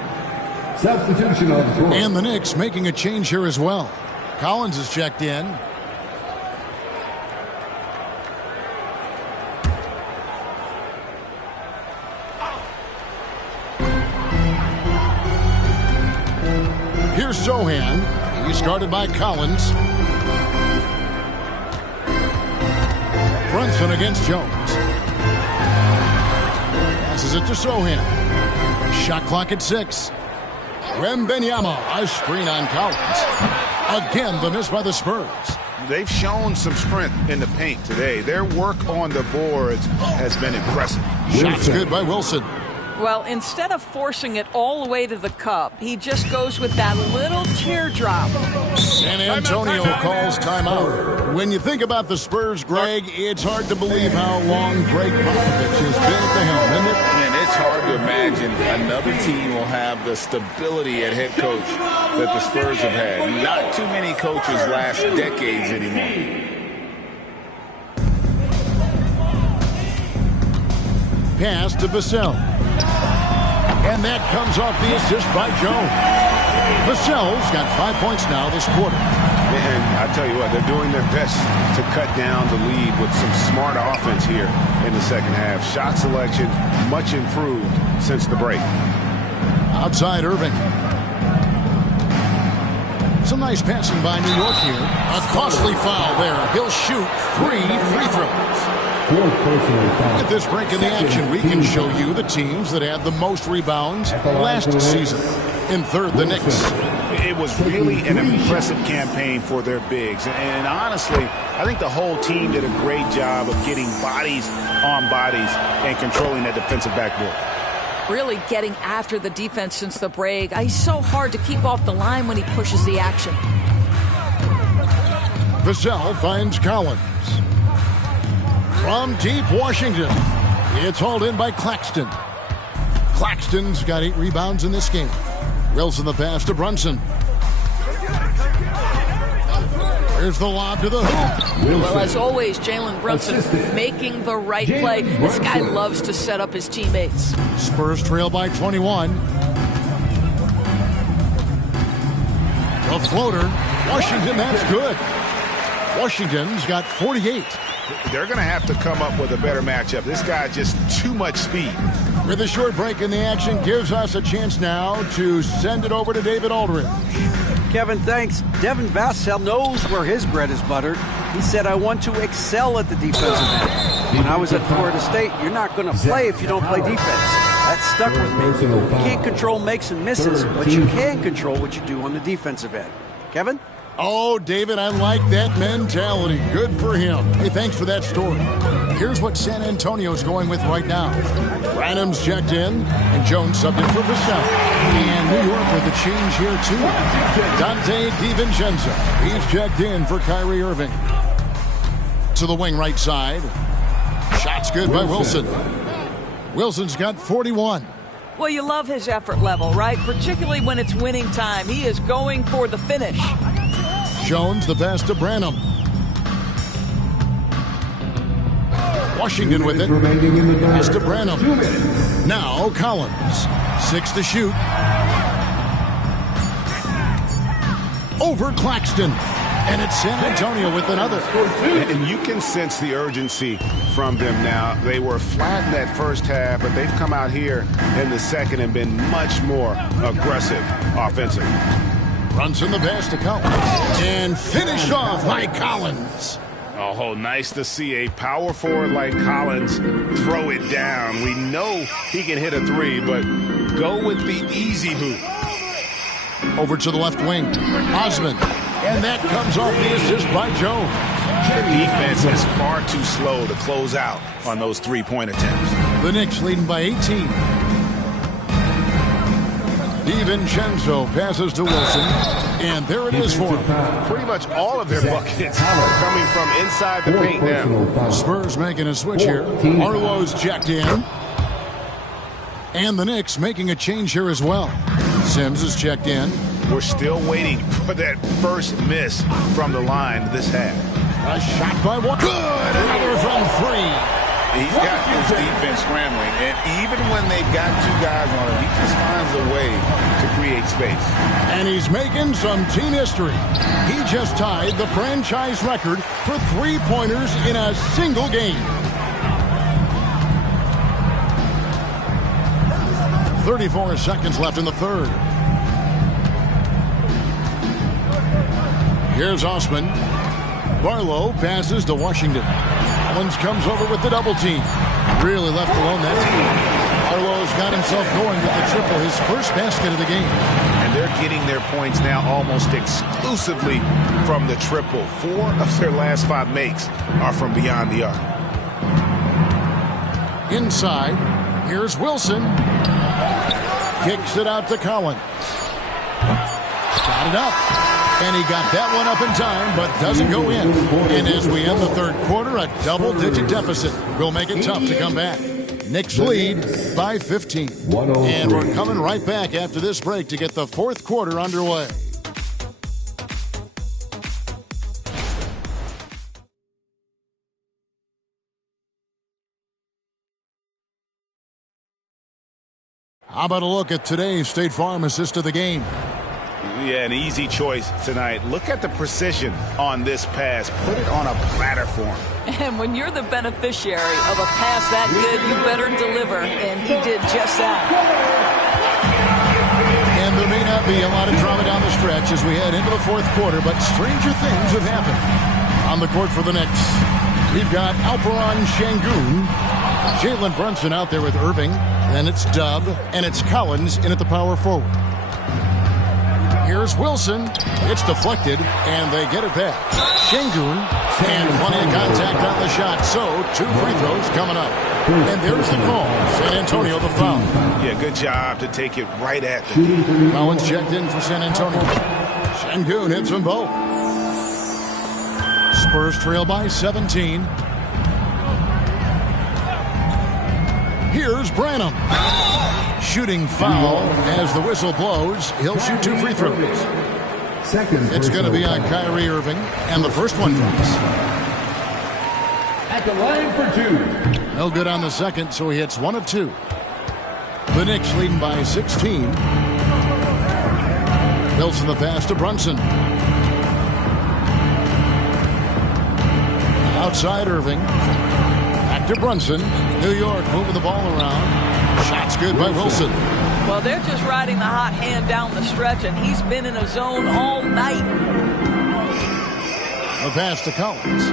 Substitution on the floor. And the Knicks making a change here as well. Collins is checked in. Here's Sohan. He's guarded by Collins. Brunson against Jones. Passes it to Sohan. Shot clock at 6. Wembanyama, a screen on Collins. Again, the miss by the Spurs. They've shown some strength in the paint today. Their work on the boards has been impressive. Shots good by Wilson. Well, instead of forcing it all the way to the cup, he just goes with that little teardrop. San Antonio calls timeout. When you think about the Spurs, Greg, it's hard to believe how long Greg Popovich has been at the helm, isn't it? And it's hard to imagine another team will have the stability at head coach that the Spurs have had. Not too many coaches last decades anymore. Pass to Vassell. And that comes off the assist by Jones. Vassell's got 5 points now this quarter. And I tell you what, they're doing their best to cut down the lead with some smart offense here in the second half. Shot selection much improved since the break. Outside Irving. Some nice passing by New York here. A costly foul there. He'll shoot 3 free throws. With this break in the action, we can show you the teams that had the most rebounds last season. In third, the Knicks. It was really an impressive campaign for their bigs. And honestly, I think the whole team did a great job of getting bodies on bodies and controlling that defensive backboard. Really getting after the defense since the break. He's so hard to keep off the line when he pushes the action. Vassell finds Collins. From deep, Washington. It's hauled in by Claxton. Claxton's got 8 rebounds in this game. Wilson the pass to Brunson. Here's the lob to the hoop. Well, as always, Jalen Brunson making the right play. This guy loves to set up his teammates. Spurs trail by 21. The floater. Washington, that's good. Washington's got 48. They're going to have to come up with a better matchup. This guy just too much speed. With a short break in the action, gives us a chance now to send it over to David Aldridge. Kevin, thanks. Devin Vassell knows where his bread is buttered. He said, I want to excel at the defensive end. When I was at Florida State, you're not going to play if you don't play defense. That stuck with me. You can't control makes and misses, but you can control what you do on the defensive end. Kevin? Oh, David, I like that mentality. Good for him. Hey, thanks for that story. Here's what San Antonio's going with right now. Branham's checked in, and Jones subbed in for Vassell. And New York with a change here, too. Dante DiVincenzo. He's checked in for Kyrie Irving. To the wing right side. Shot's good by Wilson. Wilson's got 41. Well, you love his effort level, right? Particularly when it's winning time. He is going for the finish. Jones the pass to Branham. Washington with it. Pass to Branham. Now Collins. 6 to shoot. Over Claxton. And it's San Antonio with another. And you can sense the urgency from them now. They were flat in that first half, but they've come out here in the second and been much more aggressive offensively. Brunson the pass to Collins. And finished off by Collins. Oh, nice to see a power forward like Collins throw it down. We know he can hit a 3, but go with the easy boot. Over to the left wing. Osman. And that comes off the assist by Jones. The defense is far too slow to close out on those 3-point attempts. The Knicks leading by 18. DiVincenzo passes to Wilson. And there it is for him. Pretty much all of their buckets are coming from inside the paint now. Spurs making a switch here. Arlo's checked in. And the Knicks making a change here as well. Sims is checked in. We're still waiting for that first miss from the line this half. A shot by one. Good! Another from 3. He's got his defense scrambling, and even when they've got 2 guys on him, he just finds a way to create space. And he's making some team history. He just tied the franchise record for 3-pointers in a single game. 34 seconds left in the third. Here's Osman. Barlow passes to Washington. Collins comes over with the double team. Really left alone that team. Barlow's got himself going with the triple, his first basket of the game. And they're getting their points now almost exclusively from the triple. 4 of their last 5 makes are from beyond the arc. Inside, here's Wilson. Kicks it out to Collins. Got it up. And he got that one up in time, but doesn't go in. And as we end the third quarter, a double-digit deficit will make it tough to come back. Knicks lead by 15. And we're coming right back after this break to get the fourth quarter underway. How about a look at today's State Farm assist of the game? Yeah, an easy choice tonight. Look at the precision on this pass. Put it on a platter for him. And when you're the beneficiary of a pass that good, you better deliver. And he did just that. And there may not be a lot of drama down the stretch as we head into the fourth quarter, but stranger things have happened. On the court for the Knicks, we've got Alperon Şengün, Jalen Brunson out there with Irving. Then it's Dub, and it's Collins in at the power forward. Here's Wilson. It's deflected, and they get it back. Şengün, and plenty of contact on the shot, so 2 free throws coming up. And there's the call. San Antonio the foul. Yeah, good job to take it right at the Collins checked in for San Antonio. Şengün hits them both. Spurs trail by 17. Here's Branham. Shooting foul as the whistle blows. He'll shoot 2 free throws. It's going to be on Kyrie Irving, and the first one drops. At the line for 2. No good on the second, so he hits 1 of 2. The Knicks leading by 16. Wilson the pass to Brunson. Outside Irving. Back to Brunson. New York moving the ball around. Shots good by Wilson. Well, they're just riding the hot hand down the stretch, and he's been in a zone all night. The pass to Collins.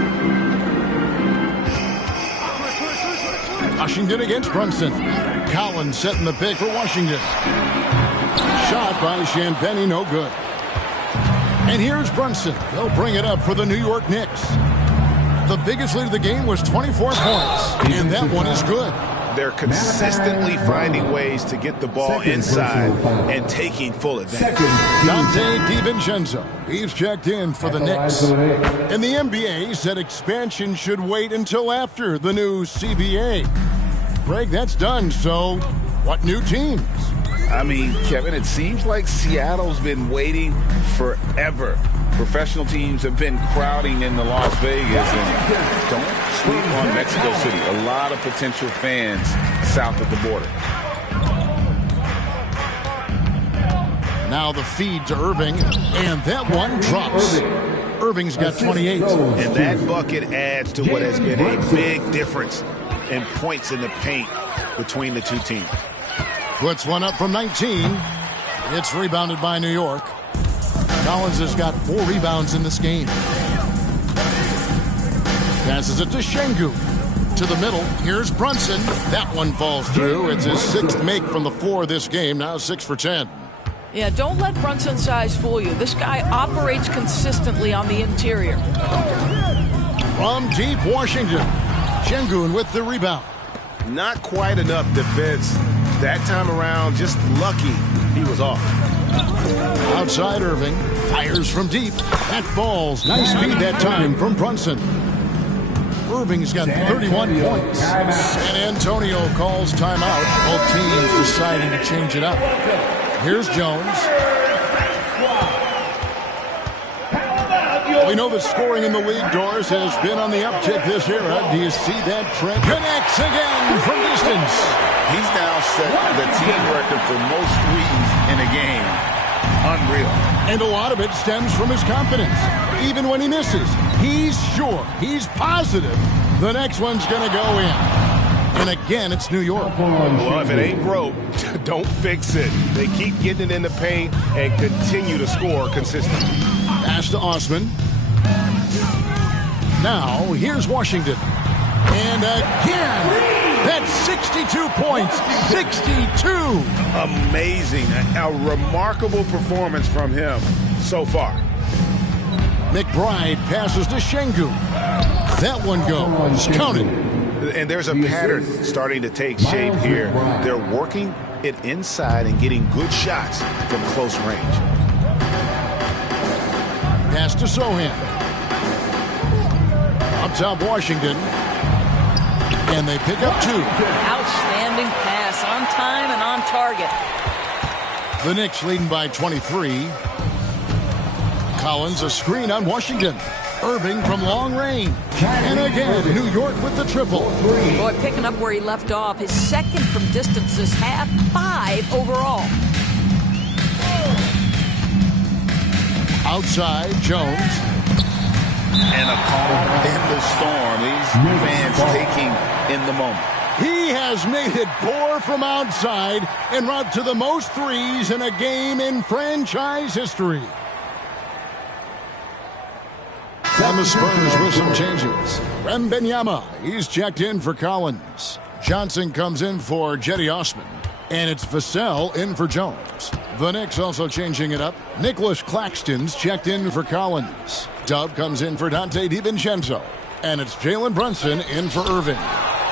Washington against Brunson. Collins setting the pick for Washington. Shot by Champagnie, no good. And here's Brunson. He'll bring it up for the New York Knicks. The biggest lead of the game was 24 points, and that one is good. They're consistently finding ways to get the ball inside and taking full advantage. Dante DiVincenzo, he's checked in for the Knicks. And the NBA said expansion should wait until after the new CBA. Greg, that's done, so what new teams? I mean, Kevin, it seems like Seattle's been waiting forever. Professional teams have been crowding into Las Vegas, and don't sleep on Mexico City. A lot of potential fans south of the border. Now the feed to Irving, and that one drops. Irving's got 28. And that bucket adds to what has been a big difference in points in the paint between the two teams. Puts one up from 19. It's rebounded by New York. Collins has got 4 rebounds in this game. Passes it to Şengün. To the middle. Here's Brunson. That one falls through. It's his 6th make from the floor this game. Now 6 for 10. Yeah, don't let Brunson's size fool you. This guy operates consistently on the interior. From deep Washington. Şengün with the rebound. Not quite enough defense. That time around, just lucky he was off. Outside Irving. Fires from deep. That falls. Nice speed that time from Brunson. Irving's got 31 points. San Antonio calls timeout. Both teams deciding to change it up. Here's Jones. We know the scoring in the league, Doris, has been on the uptick this era. Do you see that trend? Connects again from distance. He's now set the team record for most threes in a game. Unreal. And a lot of it stems from his confidence. Even when he misses, he's sure, he's positive the next one's going to go in. And again, it's New York. Well, if it ain't broke, don't fix it. They keep getting it in the paint and continue to score consistently. Pass to Osman. Now, here's Washington. And again, that's 62 points. 62. Amazing. A remarkable performance from him so far. McBride passes to Şengün. That one goes. Counted. And there's a pattern starting to take shape here. They're working it inside and getting good shots from close range. Pass to Sohan. Up top, Washington. And they pick up 2. Outstanding pass, on time and on target. The Knicks leading by 23. Collins, a screen on Washington. Irving from long range. And again, New York with the triple. Boy, picking up where he left off. His second from distance this half, 5 overall. Outside, Jones. And a calm in the storm. These fans taking in the moment. He has made it pour from outside en route to the most threes in a game in franchise history. And the Spurs with some changes. Wembanyama, he's checked in for Collins. Johnson comes in for Jetty Osman. And it's Vassell in for Jones. The Knicks also changing it up. Nicholas Claxton's checked in for Collins. Dub comes in for Dante DiVincenzo. And it's Jalen Brunson in for Irving.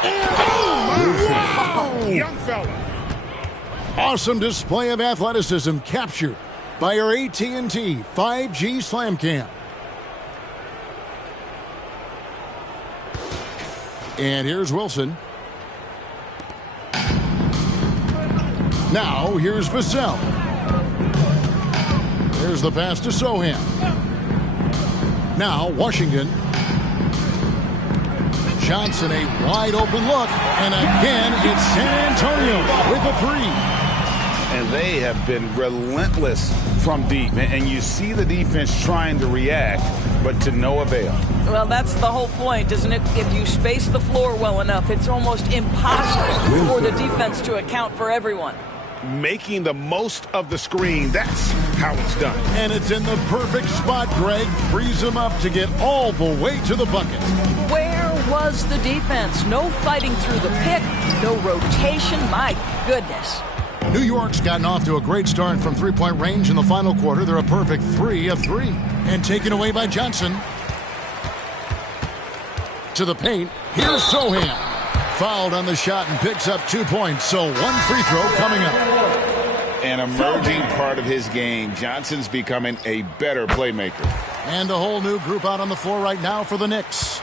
Wow! Young fella. Awesome display of athleticism captured by our AT&T 5G Slam Cam. And here's Wilson. Now, here's Vassell. There's the pass to Sohan. Now, Washington. Johnson, a wide open look. And again, it's San Antonio with a three. And they have been relentless from deep. And you see the defense trying to react, but to no avail. Well, that's the whole point, isn't it? If you space the floor well enough, it's almost impossible for the defense to account for everyone. Making the most of the screen, that's how it's done. And it's in the perfect spot, Greg. Frees them up to get all the way to the bucket. Where was the defense? No fighting through the pick, no rotation. My goodness. New York's gotten off to a great start from three-point range in the final quarter. They're a perfect 3 of 3. And taken away by Johnson. To the paint. Here's Sohan. Fouled on the shot and picks up 2 points. So one free throw coming up. An emerging part of his game. Johnson's becoming a better playmaker. And a whole new group out on the floor right now for the Knicks.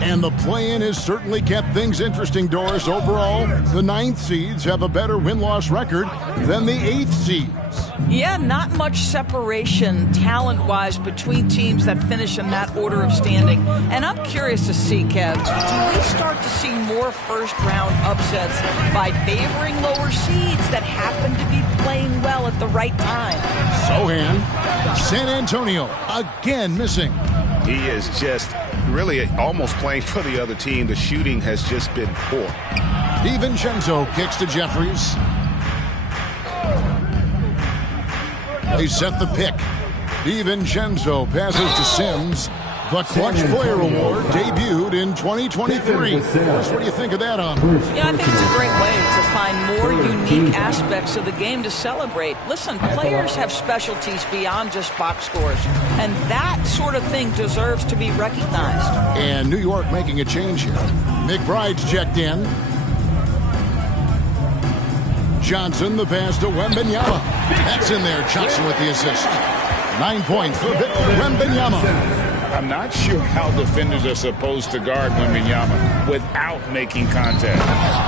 And the play-in has certainly kept things interesting, Doris. Overall, the 9th seeds have a better win-loss record than the 8th seeds. Yeah, not much separation talent-wise between teams that finish in that order of standing. And I'm curious to see, Kev, do we start to see more first-round upsets by favoring lower seeds that happen to be playing well at the right time? Sohan, San Antonio, again missing. He is just really almost playing for the other team. The shooting has just been poor. DiVincenzo kicks to Jeffries. They set the pick. DiVincenzo passes to Sims. The Clutch Player Award debuted in 2023. What do you think of that, Yeah, I think it's a great way to find more unique aspects of the game to celebrate. Listen, players have specialties beyond just box scores, and that sort of thing deserves to be recognized. And New York making a change here. McBride's checked in. Johnson, the pass to Wembanyama. That's in there. Johnson with the assist. 9 points for Victor Wembanyama. I'm not sure how defenders are supposed to guard Wembanyama without making contact.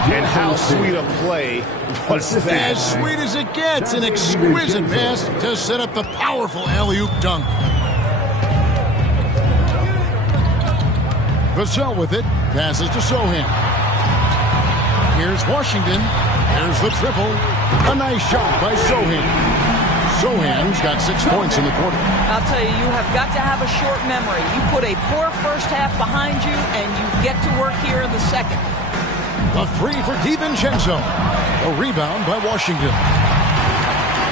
And how sweet a play was that? As sweet as it gets. An exquisite pass to set up the powerful alley-oop dunk. Vassell with it. Passes to Sohan. Here's Washington. There's the triple. A nice shot by Sohan. Sohan's got 6 points in the quarter. I'll tell you, you have got to have a short memory. You put a poor first half behind you, and you get to work here in the second. The three for DiVincenzo. A rebound by Washington.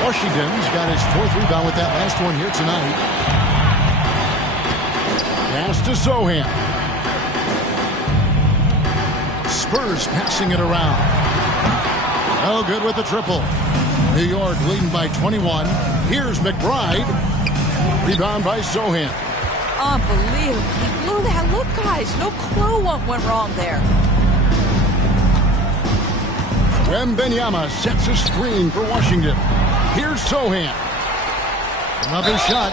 Washington's got his 4th rebound with that last one here tonight. Pass to Sohan. Spurs passing it around. No good with the triple. New York leading by 21. Here's McBride. Rebound by Sohan. Unbelievable. He blew that look, guys. No clue what went wrong there. Wembanyama sets a screen for Washington. Here's Sohan. Another shot.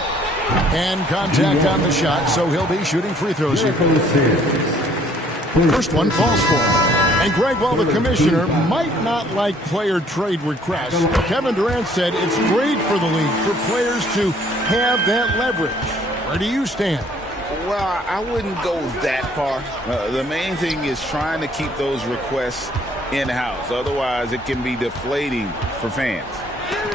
And contact on the shot, so he'll be shooting free throws here. First one falls for him. And Greg, while the commissioner might not like player trade requests, Kevin Durant said it's great for the league for players to have that leverage. Where do you stand? Well, I wouldn't go that far. The main thing is trying to keep those requests in-house. Otherwise, it can be deflating for fans.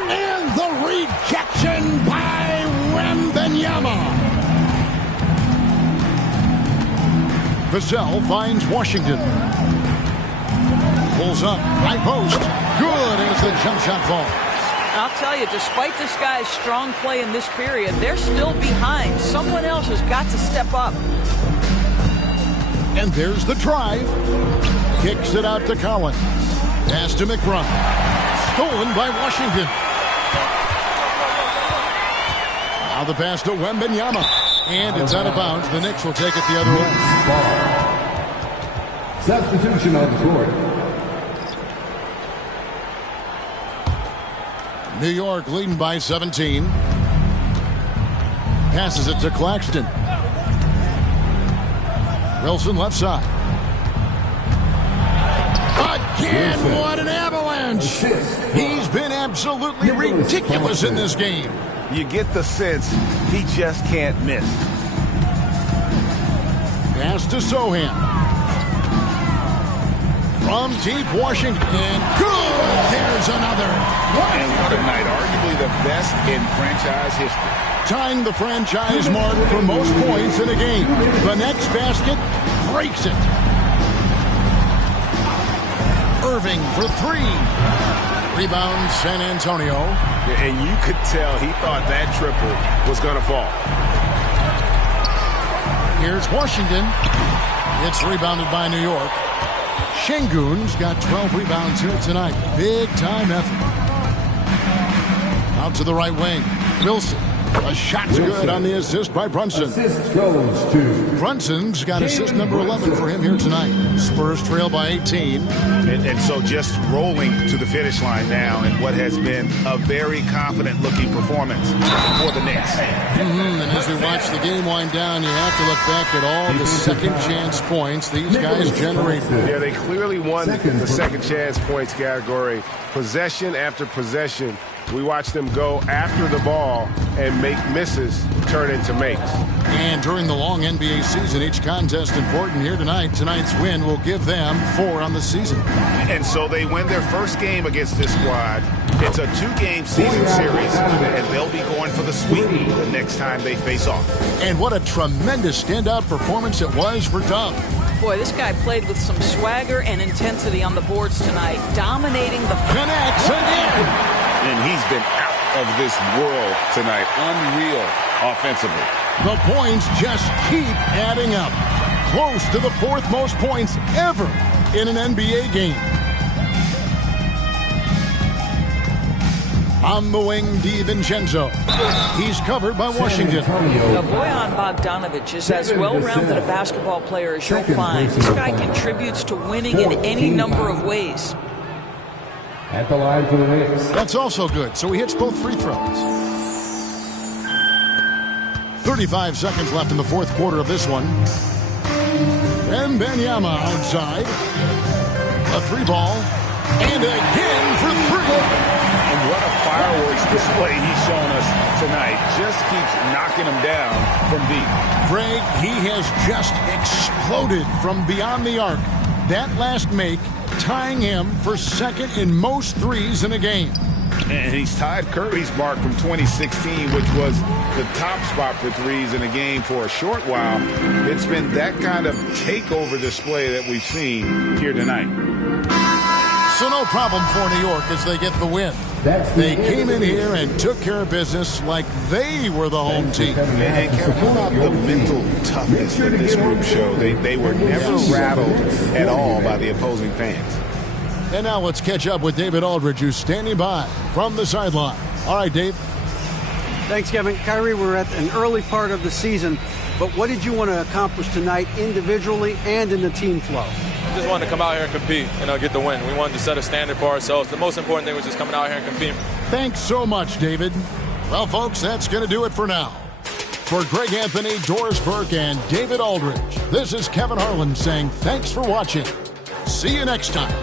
And the rejection by Wembanyama. Vassell finds Washington. Pulls up, right post. Good as the jump shot falls. I'll tell you, despite this guy's strong play in this period, they're still behind. Someone else has got to step up. And there's the drive. Kicks it out to Collins. Pass to McBride. Stolen by Washington. Now the pass to Wembanyama. And it's out of bounds. The Knicks will take it the other way. Substitution on the court. New York leading by 17. Passes it to Claxton. Wilson left side. Again, what an avalanche. He's been absolutely ridiculous in this game. You get the sense he just can't miss. Pass to Sohan. From deep Washington. Good! There's another. And what a night. Arguably the best in franchise history. Tying the franchise mark for most points in a game. The next basket breaks it. Irving for three. Rebound San Antonio. And you could tell he thought that triple was going to fall. Here's Washington. It's rebounded by New York. Şengün's got 12 rebounds here tonight. Big time effort. Out to the right wing. Wilson. A shot's good on the assist by Brunson. Assist goes to Brunson's got assist number 11 for him here tonight. Spurs trail by 18. And so just rolling to the finish line now in what has been a very confident-looking performance for the Knicks. And as we watch the game wind down, you have to look back at all the second-chance points these guys generated. Yeah, they clearly won the second-chance points category. Possession after possession. We watch them go after the ball and make misses turn into makes. And during the long NBA season, each contest important here tonight. Tonight's win will give them 4 on the season. And so they win their first game against this squad. It's a 2-game season series, and they'll be going for the sweep the next time they face off. And what a tremendous standout performance it was for Dub. Boy, this guy played with some swagger and intensity on the boards tonight, dominating the... Connects again! And he's been out of this world tonight. Unreal offensively. The points just keep adding up. Close to the 4th most points ever in an NBA game. On the wing, DiVincenzo. He's covered by Washington. Now, Bojan Bogdanovic is as well-rounded a basketball player as you'll find. This guy contributes to winning in any number of ways. At the line for the Knicks. That's also good, so he hits both free throws. 35 seconds left in the 4th quarter of this one. Wembanyama outside. A 3-ball. And again for 3. And what a fireworks display he's shown us tonight. Just keeps knocking him down from deep. Greg, he has just exploded from beyond the arc. That last make tying him for 2nd in most threes in a game. And he's tied Curry's mark from 2016, which was the top spot for threes in a game for a short while. It's been that kind of takeover display that we've seen here tonight. So no problem for New York as they get the win. They came in here and took care of business like they were the home team. And Kevin, how about the mental toughness that this group showed? They were never rattled at all by the opposing fans. And now let's catch up with David Aldridge, who's standing by from the sideline. All right, Dave. Thanks, Kevin. Kyrie, we're at an early part of the season, but what did you want to accomplish tonight individually and in the team flow? We just wanted to come out here and compete, get the win. We wanted to set a standard for ourselves. The most important thing was just coming out here and competing. Thanks so much, David. Well, folks, that's going to do it for now. For Greg Anthony, Doris Burke, and David Aldridge, this is Kevin Harlan saying thanks for watching. See you next time.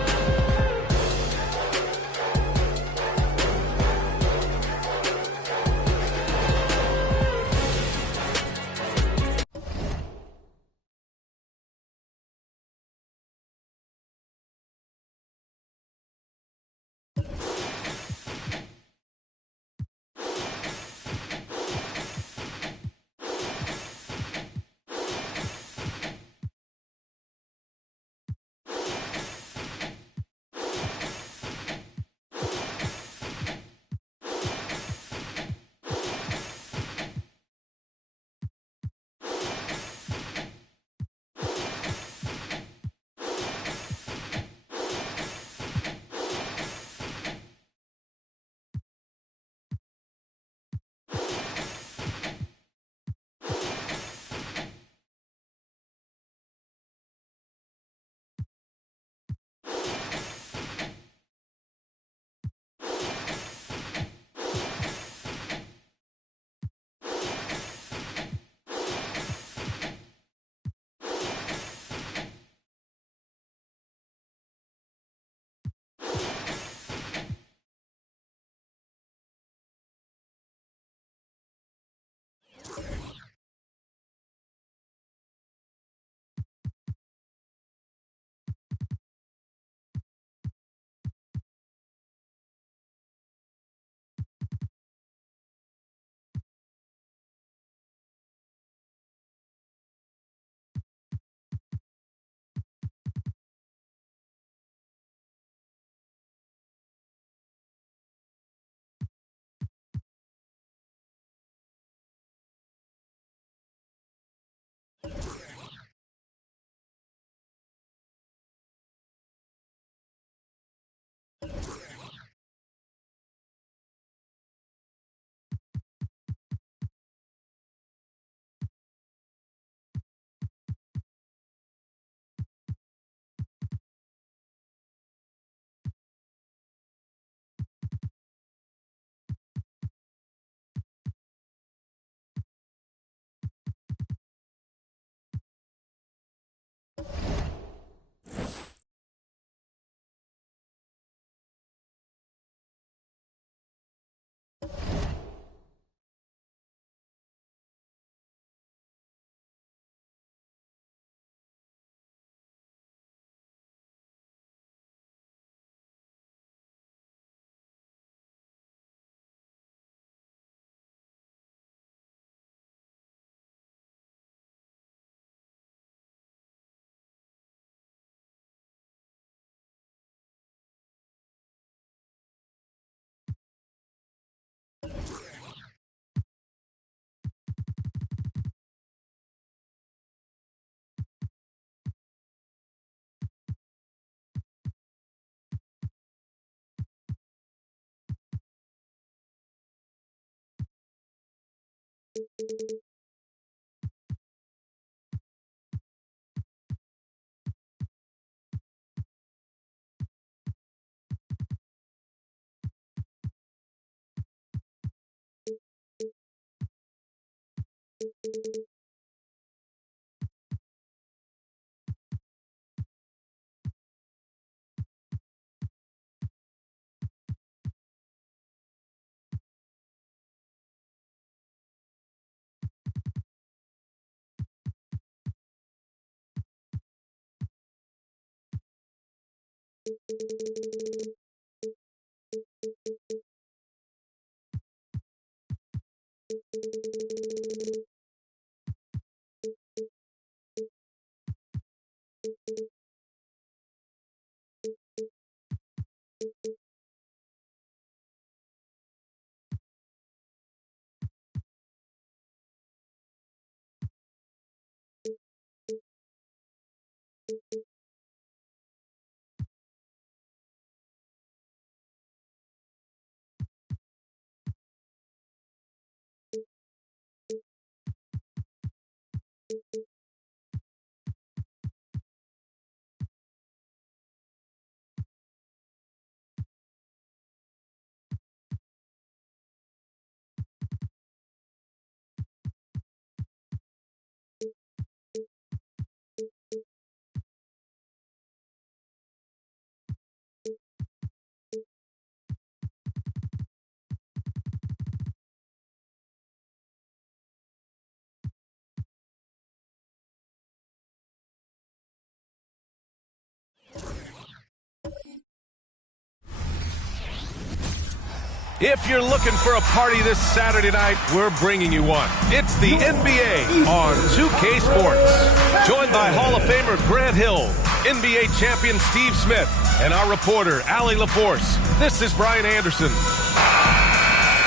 If you're looking for a party this Saturday night, we're bringing you one. It's the NBA on 2K Sports. Joined by Hall of Famer Grant Hill, NBA champion Steve Smith, and our reporter, Allie LaForce. This is Brian Anderson.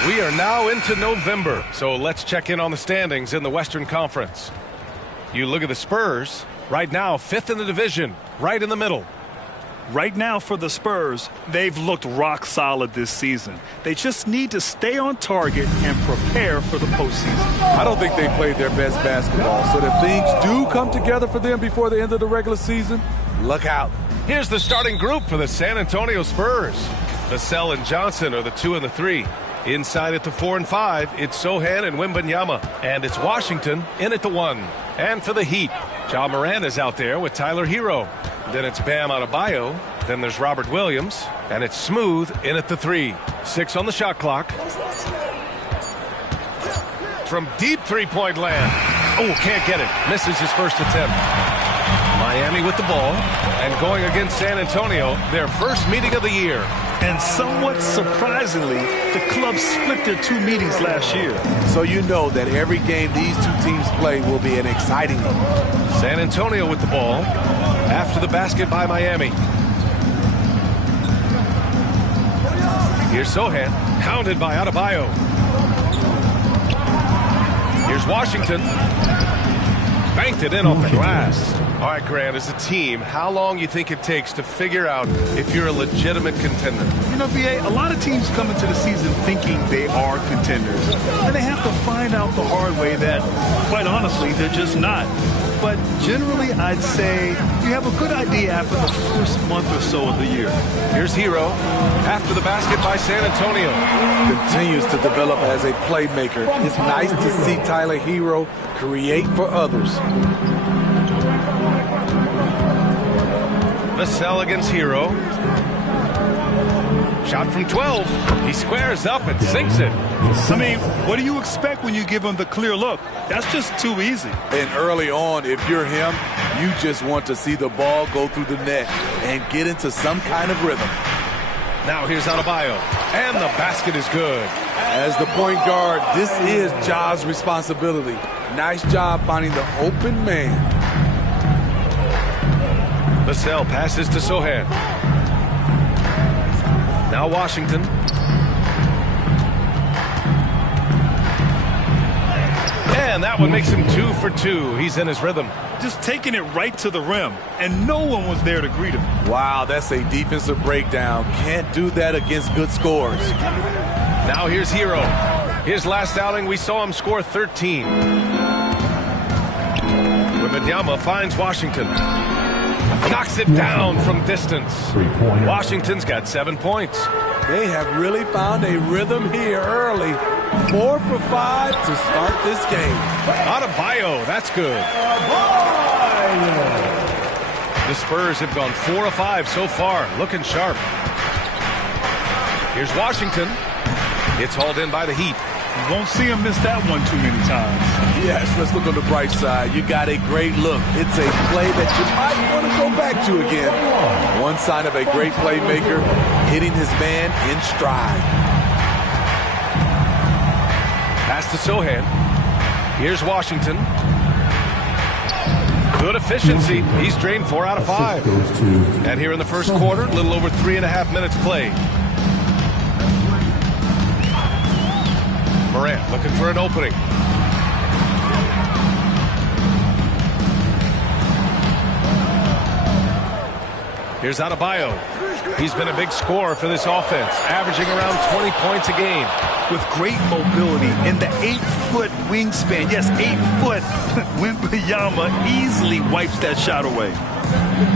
We are now into November, so let's check in on the standings in the Western Conference. You look at the Spurs, right now 5th in the division, right in the middle. Right now for the Spurs, they've looked rock solid this season. They just need to stay on target and prepare for the postseason. I don't think they played their best basketball, so if things do come together for them before the end of the regular season, look out. Here's the starting group for the San Antonio Spurs. Vassell and Johnson are the 2 and the 3. Inside at the 4 and 5, it's Sohan and Wembanyama. And it's Washington in at the 1. And for the Heat, Ja Morant is out there with Tyler Hero. Then it's Bam Adebayo. Then there's Robert Williams. And it's Smooth in at the 3. 6 on the shot clock. From deep three-point land. Oh, can't get it. Misses his first attempt. Miami with the ball. And going against San Antonio, their first meeting of the year. And somewhat surprisingly, the club split their 2 meetings last year. So you know that every game these 2 teams play will be an exciting one. San Antonio with the ball. After the basket by Miami. Here's Sohan, hounded by Adebayo. Here's Washington. Banked it in off the glass. All right, Grant, as a team, how long you think it takes to figure out if you're a legitimate contender? You know, B.A., a lot of teams come into the season thinking they are contenders. And they have to find out the hard way that, quite honestly, they're just not. But generally, I'd say you have a good idea after the first month or so of the year. Here's Hero after the basket by San Antonio. Continues to develop as a playmaker. It's nice to see Tyler Hero create for others. Vassell against Hero. Shot from 12. He squares up and sinks it. I mean, what do you expect when you give him the clear look? That's just too easy. And early on, if you're him, you just want to see the ball go through the net and get into some kind of rhythm. Now here's Adebayo. And the basket is good. As the point guard, this is Ja's responsibility. Nice job finding the open man. Vassell passes to Sohan. Now Washington. And that one makes him 2 for 2. He's in his rhythm. Just taking it right to the rim, and no one was there to greet him. Wow, that's a defensive breakdown. Can't do that against good scores. Now here's Hero. His last outing, we saw him score 13. Wembanyama finds Washington. Knocks it down from distance. Washington's got 7 points. They have really found a rhythm here early. 4 for 5 to start this game. Adebayo, that's good. The Spurs have gone 4 of 5 so far, looking sharp. Here's Washington. It's hauled in by the Heat. You won't see him miss that one too many times. Yes, let's look on the bright side. You got a great look. It's a play that you might want to go back to again. One sign of a great playmaker, hitting his man in stride. Pass to Sohan. Here's Washington. Good efficiency. He's drained 4 out of 5. And here in the first quarter, a little over 3.5 minutes played. Morant looking for an opening. Here's Adebayo. He's been a big scorer for this offense, averaging around 20 points a game. With great mobility and the 8-foot wingspan. Yes, 8 foot. Wembanyama easily wipes that shot away.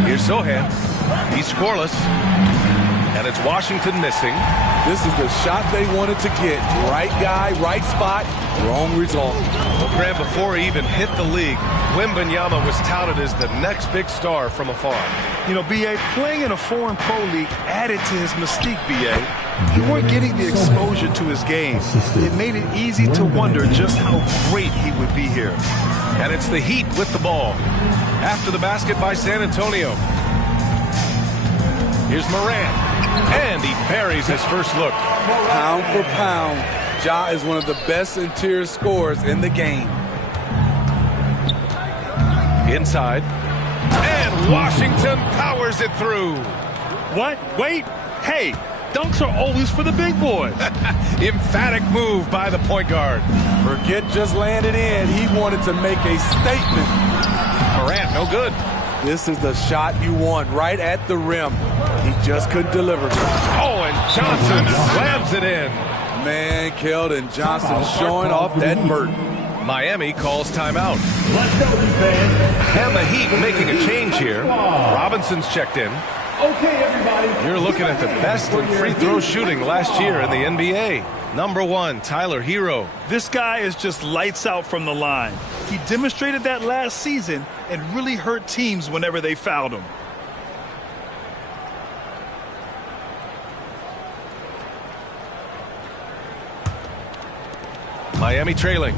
Here's Sohan. He's scoreless. And it's Washington missing. This is the shot they wanted to get. Right guy, right spot, wrong result. Well, Grant, before he even hit the league, Wembanyama was touted as the next big star from afar. You know, B.A., playing in a foreign pro league added to his mystique, B.A. You weren't getting the exposure to his game. It made it easy to wonder just how great he would be here. And it's the Heat with the ball. After the basket by San Antonio. Here's Morant. And he buries his first look. Pound for pound, Ja is one of the best interior scorers in the game. Inside. And Washington powers it through. What? Wait. Hey, dunks are always for the big boys. Emphatic move by the point guard. Forget just landed in. He wanted to make a statement. Morant, no good. This is the shot you want, right at the rim. He just couldn't deliver. Oh, and Johnson slams it in. Man, Keldon Johnson showing off that vert. Miami calls timeout. And the Heat making a change here. Robinson's checked in. Okay, everybody. You're looking at the best in free throw shooting last year in the NBA. Number 1, Tyler Hero. This guy is just lights out from the line. He demonstrated that last season and really hurt teams whenever they fouled him. Miami trailing.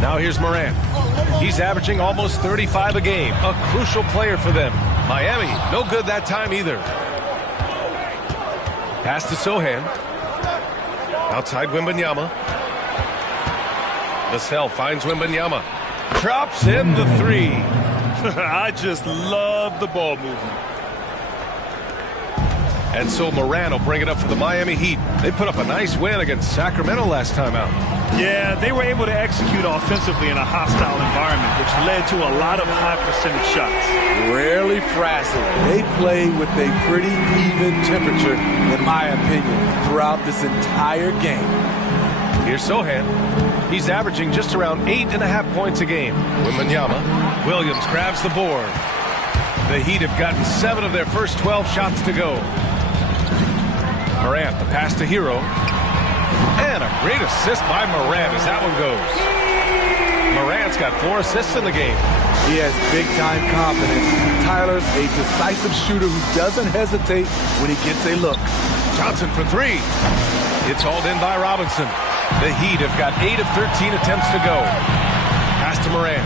Now here's Morant. He's averaging almost 35 a game. A crucial player for them. Miami, no good that time either. Pass to Sohan. Outside Wembanyama. Vassell finds Wembanyama. Drops in the 3. I just love the ball movement. And so Morant will bring it up for the Miami Heat. They put up a nice win against Sacramento last time out. Yeah, they were able to execute offensively in a hostile environment, which led to a lot of high percentage shots. Rarely frazzled. They play with a pretty even temperature, in my opinion, throughout this entire game. Here's Sohan. He's averaging just around 8.5 points a game. Wembanyama. Williams grabs the board. The Heat have gotten 7 of their first 12 shots to go. Morant, the pass to Hero. And a great assist by Morant as that one goes. Morant's got 4 assists in the game. He has big-time confidence. Tyler's a decisive shooter who doesn't hesitate when he gets a look. Johnson for 3. It's hauled in by Robinson. The Heat have got 8 of 13 attempts to go. Pass to Morant.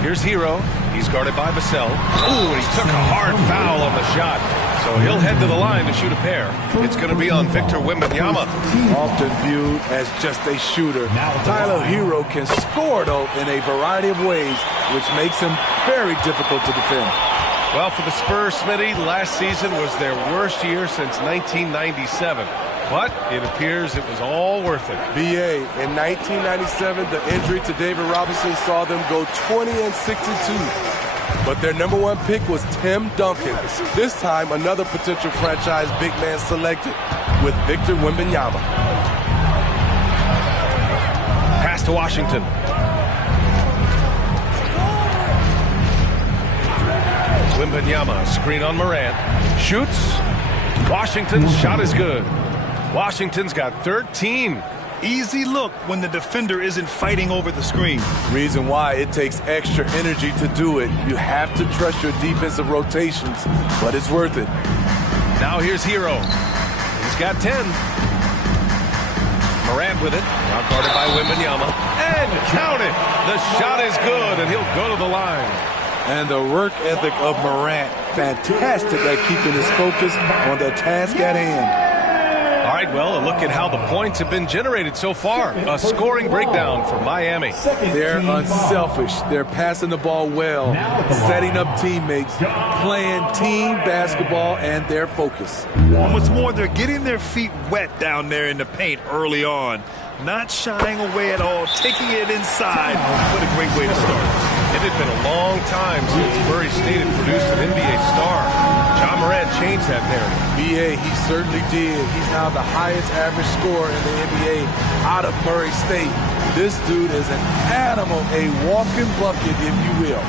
Here's Hero. He's guarded by Vassell. Ooh, and he took a hard foul on the shot. So he'll head to the line to shoot a pair. It's going to be on Victor Wembanyama. Often viewed as just a shooter, Tyler Hero can score, though, in a variety of ways, which makes him very difficult to defend. Well, for the Spurs, Smitty, last season was their worst year since 1997. But it appears it was all worth it. B.A., in 1997, the injury to David Robinson saw them go 20-62. But their number 1 pick was Tim Duncan. This time, another potential franchise big man selected with Victor Wembanyama. Pass to Washington. Wembanyama, screen on Morant. Shoots. Washington's shot is good. Washington's got 13. Easy look when the defender isn't fighting over the screen. Reason why it takes extra energy to do it. You have to trust your defensive rotations, but it's worth it. Now here's Hero. He's got 10. Morant with it. Now guarded by Wembanyama. And count it. The shot is good, and he'll go to the line. And the work ethic of Morant, fantastic at keeping his focus on the task at hand. All right, well, a look at how the points have been generated so far. A scoring breakdown for Miami. They're unselfish. They're passing the ball well, setting up teammates, playing team basketball, and their focus. And what's more, they're getting their feet wet down there in the paint early on. Not shying away at all, taking it inside. What a great way to start. It had been a long time since Murray State had produced an NBA star. John Morant changed that narrative. BA, he certainly did. He's now the highest average scorer in the NBA out of Murray State. This dude is an animal, a walking bucket, if you will.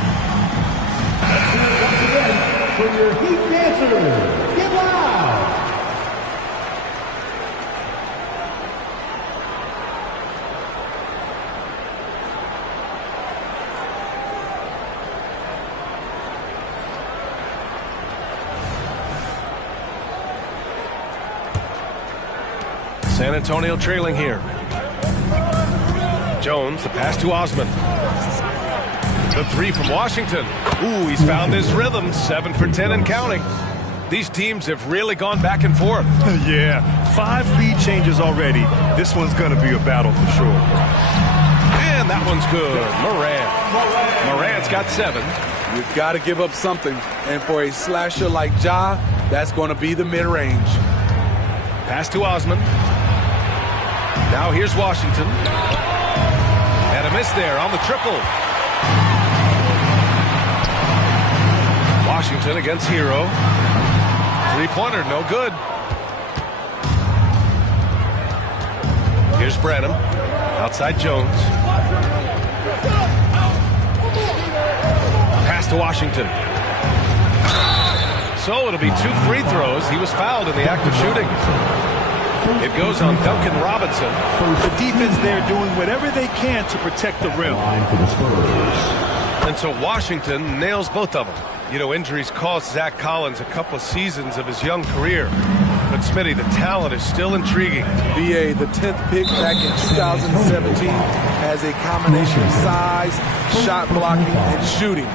Once again, for your Heat dancers, get loud! San Antonio trailing here. Jones, the pass to Osman. The 3 from Washington. Ooh, he's found his rhythm. 7 for 10 and counting. These teams have really gone back and forth. Yeah, 5 lead changes already. This one's going to be a battle for sure. And that one's good. Morant's got 7. You've got to give up something. And for a slasher like Ja, that's going to be the mid-range. Pass to Osman. Now here's Washington. And a miss there on the triple. Washington against Hero. 3-pointer, no good. Here's Branham. Outside Jones. Pass to Washington. So it'll be 2 free throws. He was fouled in the act of shooting. It goes on Duncan Robinson. The defense there doing whatever they can to protect the rim. And so Washington nails both of them. You know, injuries cost Zach Collins a couple of seasons of his young career. But Smitty, the talent is still intriguing. BA, the 10th pick back in 2017, has a combination of size, shot blocking, and shooting.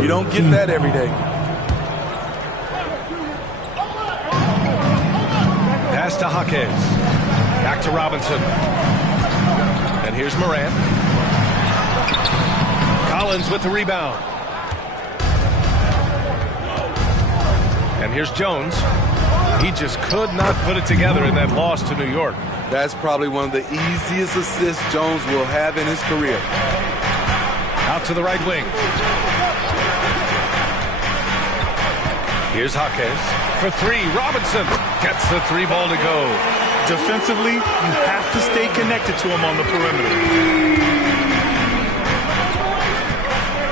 You don't get that every day. Pass to Jaquez. Back to Robinson. And here's Morant. Collins with the rebound. And here's Jones. He just could not put it together in that loss to New York. That's probably one of the easiest assists Jones will have in his career. Out to the right wing. Here's Jaquez. For 3, Robinson gets the 3 ball to go. Defensively, you have to stay connected to him on the perimeter.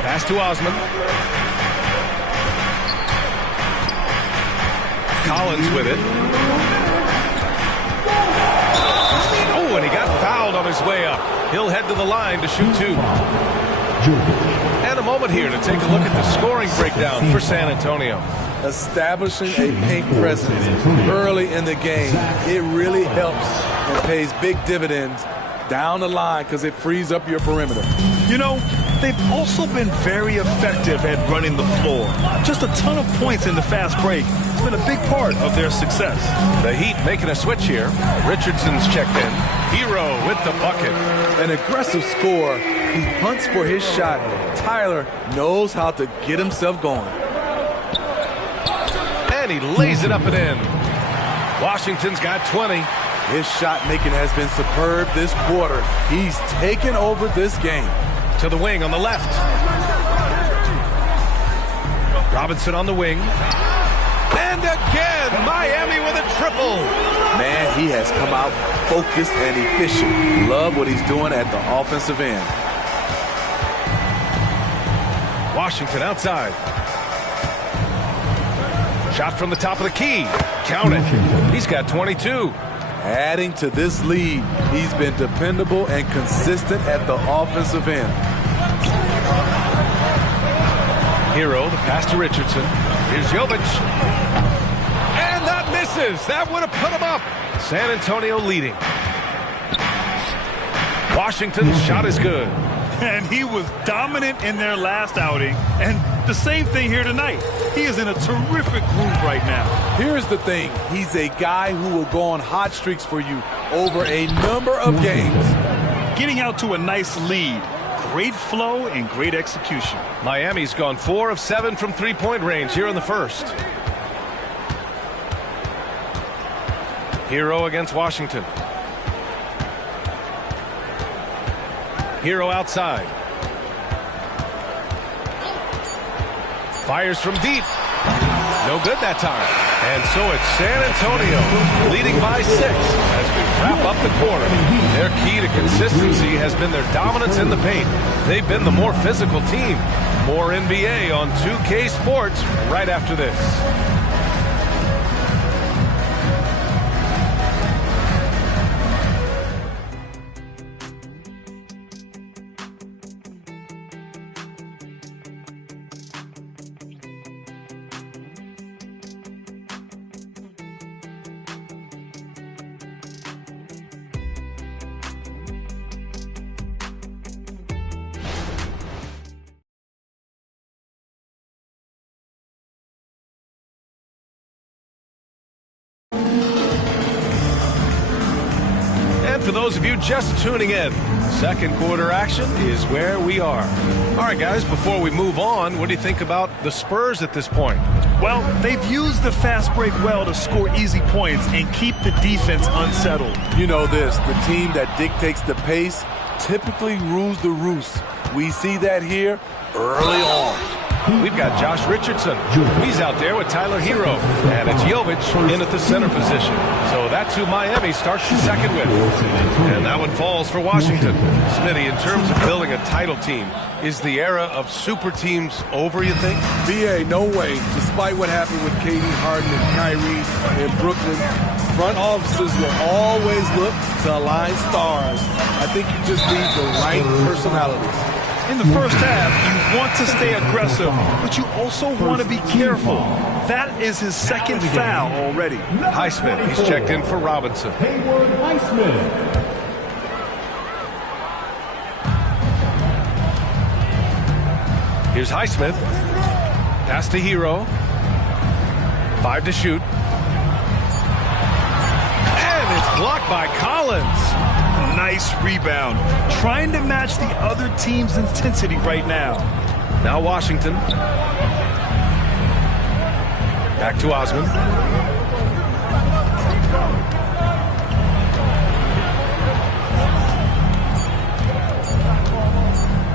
Pass to Osman. Collins with it. Oh, and he got fouled on his way up. He'll head to the line to shoot 2. And a moment here to take a look at the scoring breakdown for San Antonio. Establishing a paint presence early in the game, it really helps and pays big dividends down the line because it frees up your perimeter. You know, they've also been very effective at running the floor. Just a ton of points in the fast break. It's been a big part of their success. The Heat making a switch here. Richardson's checked in. Hero with the bucket. An aggressive scorer who hunts for his shot. Tyler knows how to get himself going. And he lays it up and in. Washington's got 20. His shot making has been superb this quarter. He's taken over this game. To the wing on the left. Robinson on the wing. And again, Miami with a triple. Man, he has come out focused and efficient. Love what he's doing at the offensive end. Washington outside. Shot from the top of the key. Count it. He's got 22. Adding to this lead, he's been dependable and consistent at the offensive end. Hero, the pass to Richardson. Here's Jovic. And that misses. That would have put him up. San Antonio leading. Washington's shot is good. And he was dominant in their last outing. And the same thing here tonight. He is in a terrific groove right now. Here's the thing. He's a guy who will go on hot streaks for you over a number of games. Getting out to a nice lead. Great flow and great execution. Miami's gone 4 of 7 from three-point range here in the first. Hero against Washington. Hero outside. Fires from deep. No good that time. And so it's San Antonio leading by 6 as we wrap up the quarter. Their key to consistency has been their dominance in the paint. They've been the more physical team. More NBA on 2K Sports right after this. For those of you just tuning in, second quarter action is where we are. All right, guys, before we move on, what do you think about the Spurs at this point? Well, they've used the fast break well to score easy points and keep the defense unsettled. You know this, the team that dictates the pace typically rules the roost. We see that here early on. We've got Josh Richardson. He's out there with Tyler Hero. And it's Jovic in at the center position. So that's who Miami starts the second with. And that one falls for Washington. Smitty, in terms of building a title team, is the era of super teams over, you think? BA, no way. Despite what happened with KD, Harden, and Kyrie in Brooklyn, front offices will always look to align stars. I think you just need the right personalities. In the first half, you want to stay aggressive, but you also want to be careful. That is his second foul already. Highsmith, he's checked in for Robinson. Here's Highsmith. Pass to Hero. 5 to shoot. And it's blocked by Collins. Nice rebound. Trying to match the other team's intensity right now. Now Washington. Back to Osman.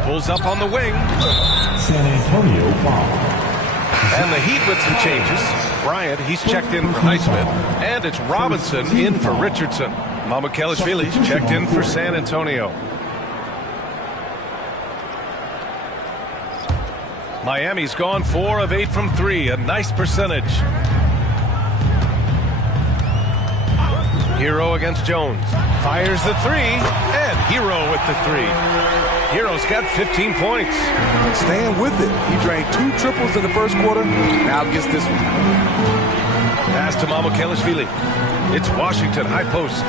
Pulls up on the wing. San Antonio foul. And the Heat with some changes. Bryant, he's checked in for Highsmith. And it's Robinson in for Richardson. Mamukelashvili's checked in for San Antonio. Miami's gone 4 of 8 from 3, a nice percentage. Hero against Jones. Fires the 3, and Hero with the 3. Hero's got 15 points. Staying with it. He drained 2 triples in the first quarter. Now gets this one. Pass to Mamukelashvili. It's Washington, high post.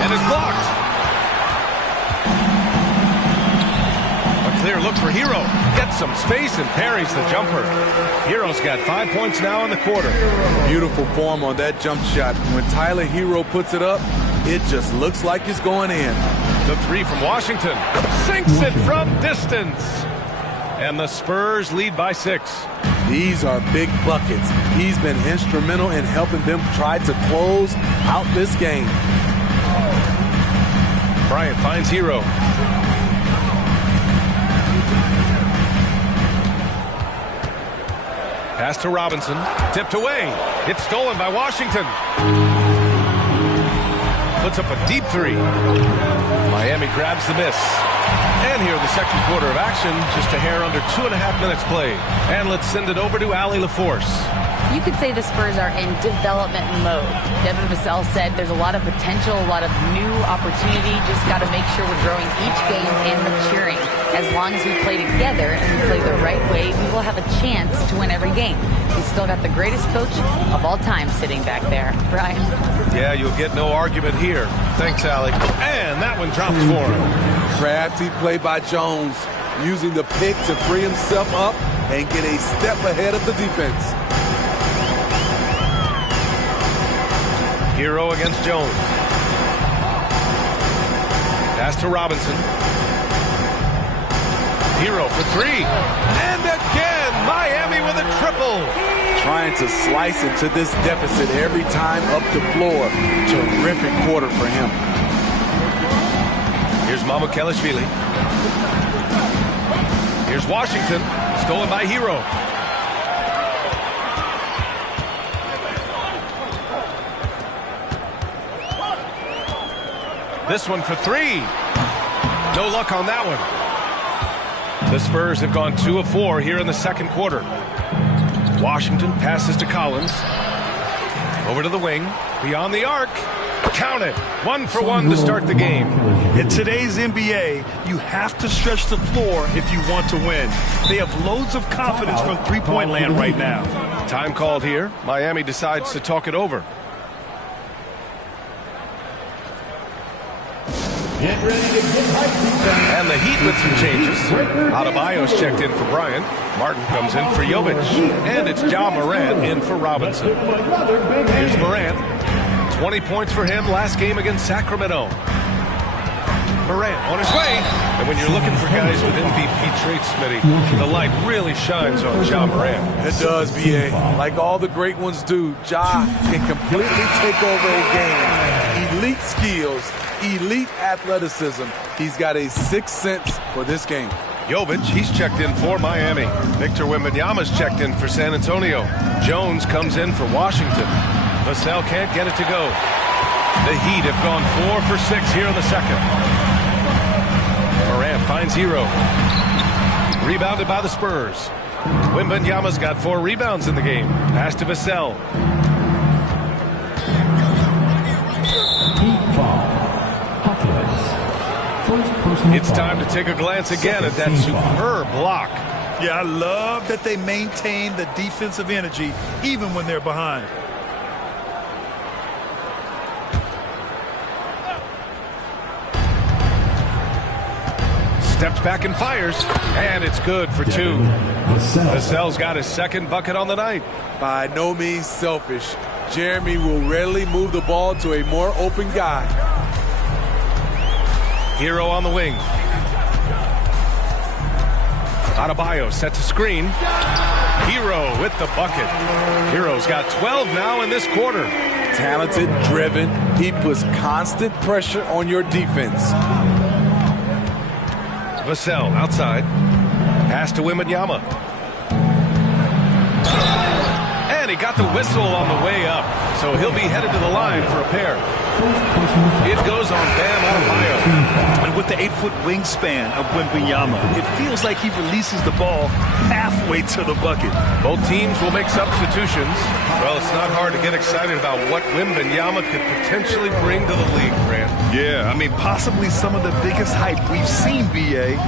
And it's blocked. A clear look for Hero. Gets some space and parries the jumper. Hero's got 5 points now in the quarter. Beautiful form on that jump shot. When Tyler Hero puts it up, it just looks like it's going in. The 3 from Washington. Sinks it from distance. And the Spurs lead by 6. These are big buckets. He's been instrumental in helping them try to close out this game. Bryant finds Hero. Pass to Robinson. Tipped away. It's stolen by Washington. Puts up a deep three. Miami grabs the miss. And here in the second quarter of action, just a hair under 2.5 minutes played. And let's send it over to Allie LaForce. You could say the Spurs are in development mode. Devin Vassell said there's a lot of potential, a lot of new opportunity. Just got to make sure we're growing each game and maturing. As long as we play together and we play the right way, we will have a chance to win every game. We've still got the greatest coach of all time sitting back there. Brian? Yeah, you'll get no argument here. Thanks, Allie. And that one drops for him. Crafty play by Jones, using the pick to free himself up and get a step ahead of the defense. Hero against Jones. Pass to Robinson. Hero for three. And again, Miami with a triple. Trying to slice into this deficit every time up the floor. Terrific quarter for him. Here's Mamukelashvili. Here's Washington. Stolen by Hero. This one for three. No luck on that one. The Spurs have gone 2 of 4 here in the second quarter. Washington passes to Collins. Over to the wing. Beyond the arc. Count it. 1 for 1 to start the game. In today's NBA, you have to stretch the floor if you want to win. They have loads of confidence from three-point land right now. Time called here. Miami decides to talk it over. And the Heat with some changes. Adebayo's checked in for Bryant. Martin comes in for Jovic. And it's Ja Morant in for Robinson. Here's Morant. 20 points for him last game against Sacramento. Morant on his way. And when you're looking for guys with MVP traits, Smitty, the light really shines on Ja Morant. It does, B.A. Like all the great ones do, Ja can completely take over a game. Elite skills, elite athleticism. He's got a sixth sense for this game. Jovic, he's checked in for Miami. Victor Wembanyama's checked in for San Antonio. Jones comes in for Washington. Vassell can't get it to go. The Heat have gone 4 for 6 here in the second. Morant finds Hero. Rebounded by the Spurs. Wembanyama's got 4 rebounds in the game. Pass to Vassell. It's time to take a glance again at that superb block. Yeah, I love that they maintain the defensive energy even when they're behind. Steps back and fires, and it's good for 2. Vassell's got his second bucket on the night. By no means selfish. Jeremy will rarely move the ball to a more open guy. Hero on the wing. Adebayo sets a screen. Hero with the bucket. Hero's got 12 now in this quarter. Talented, driven. He puts constant pressure on your defense. Vassell outside. Pass to Wembanyama. And he got the whistle on the way up. So he'll be headed to the line for a pair. It goes on Bam Adebayo. And with the 8-foot wingspan of Wembanyama, it feels like he releases the ball halfway to the bucket. Both teams will make substitutions. Well, it's not hard to get excited about what Wembanyama could potentially bring to the league, Grant. Yeah, I mean, possibly some of the biggest hype we've seen, B.A.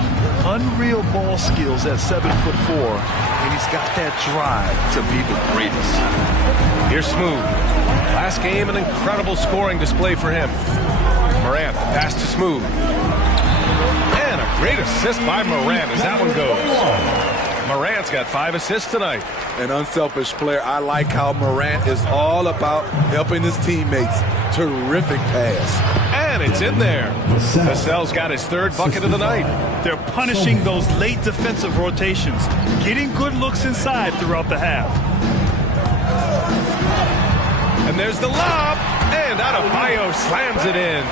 Unreal ball skills at 7'4", and he's got that drive to be the greatest. Here's Smooth. Last game, an incredible scoring display for him. Morant, pass to Smooth. And a great assist by Morant as that one goes. Morant's got 5 assists tonight. An unselfish player. I like how Morant is all about helping his teammates. Terrific pass. And it's in there. Vassell's got his 3rd bucket of the night. They're punishing those late defensive rotations, getting good looks inside throughout the half. And there's the lob, and Adebayo slams it in.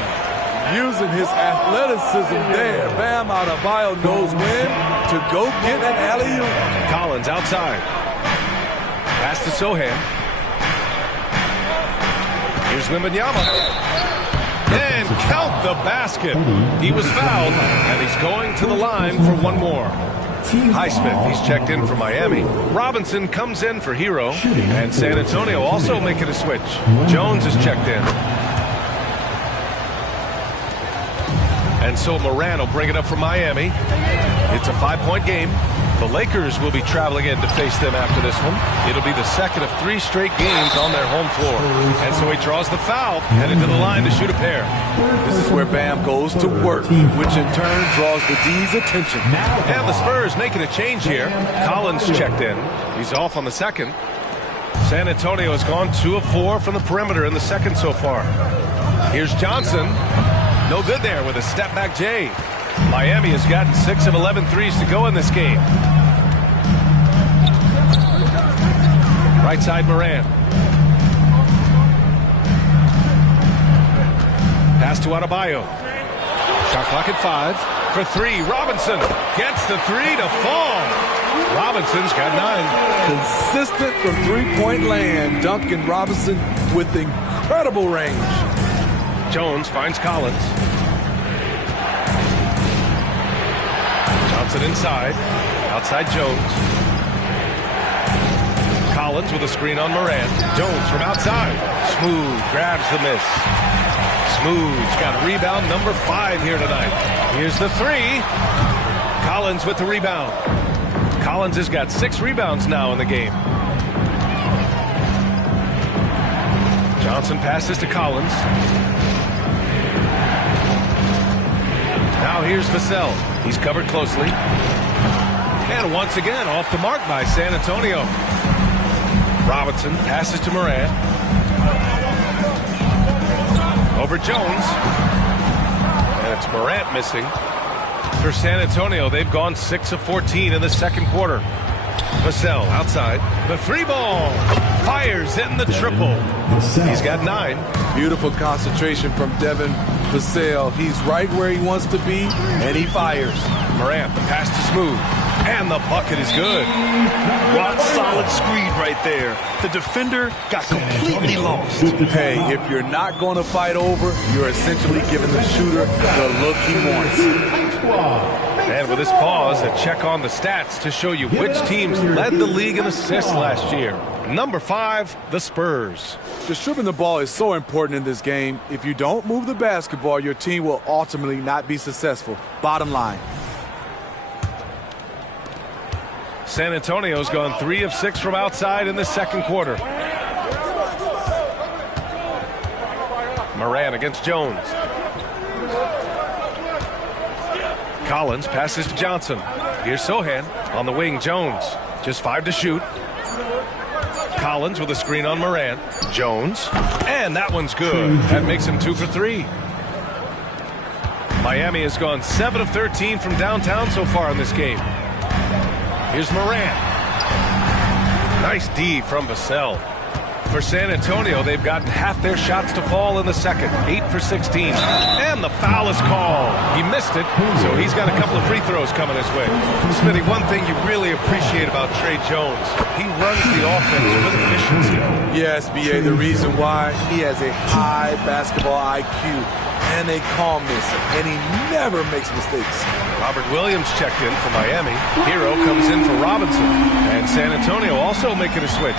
Using his athleticism there. Bam Adebayo knows when to go get an alley-oop. Collins outside. Pass to Sohan. Here's Wembanyama. And count the basket. He was fouled, and he's going to the line for one more. Highsmith, he's checked in for Miami. Robinson comes in for Hero. And San Antonio also making a switch. Jones is checked in. And so Moran will bring it up for Miami. It's a 5-point game. The Lakers will be traveling in to face them after this one. It'll be the second of 3 straight games on their home floor. And so he draws the foul, headed to the line to shoot a pair. This is where Bam goes to work, which in turn draws the D's attention. And the Spurs making a change here. Collins checked in. He's off on the second. San Antonio has gone 2 of 4 from the perimeter in the second so far. Here's Johnson. No good there with a step-back J. Miami has gotten 6 of 11 threes to go in this game. Right side Moran. Pass to Adebayo. Shot clock at 5. For 3, Robinson gets the 3 to fall. Robinson's got 9. Consistent from three-point land. Duncan Robinson with incredible range. Jones finds Collins. Johnson inside. Outside Jones. Collins with a screen on Moran. Jones from outside. Smooth grabs the miss. Smooth's got rebound number 5 here tonight. Here's the 3. Collins with the rebound. Collins has got 6 rebounds now in the game. Johnson passes to Collins. Now here's Vassell. He's covered closely. And once again off the mark by San Antonio. Robinson passes to Moran. Over Jones. And it's Morant missing. For San Antonio, they've gone 6 of 14 in the second quarter. Vassell outside. The 3-ball. Fires in the triple. He's got 9. Beautiful concentration from Devin Vassell. He's right where he wants to be, and he fires. Morant, the pass to Smooth. And the bucket is good. Rock solid screen right there. The defender got completely lost. Hey, if you're not going to fight over, you're essentially giving the shooter the look he wants. And with this pause, a check on the stats to show you which teams led the league in assists last year. Number 5, the Spurs. Distributing the ball is so important in this game. If you don't move the basketball, your team will ultimately not be successful. Bottom line. San Antonio's gone 3 of 6 from outside in the second quarter. Moran against Jones. Collins passes to Johnson. Here's Sohan on the wing. Jones just 5 to shoot. Collins with a screen on Moran. Jones. And that one's good. That makes him 2 for 3. Miami has gone 7 of 13 from downtown so far in this game. Here's Moran. Nice D from Vassell. For San Antonio, they've gotten half their shots to fall in the second. 8 for 16. And the foul is called. He missed it, so he's got a couple of free throws coming his way. Smitty, one thing you really appreciate about Trey Jones, he runs the offense with efficiency. Yes, B.A., the reason why, he has a high basketball IQ and a calmness, and he never makes mistakes. Robert Williams checked in for Miami. Hero comes in for Robinson. And San Antonio also making a switch.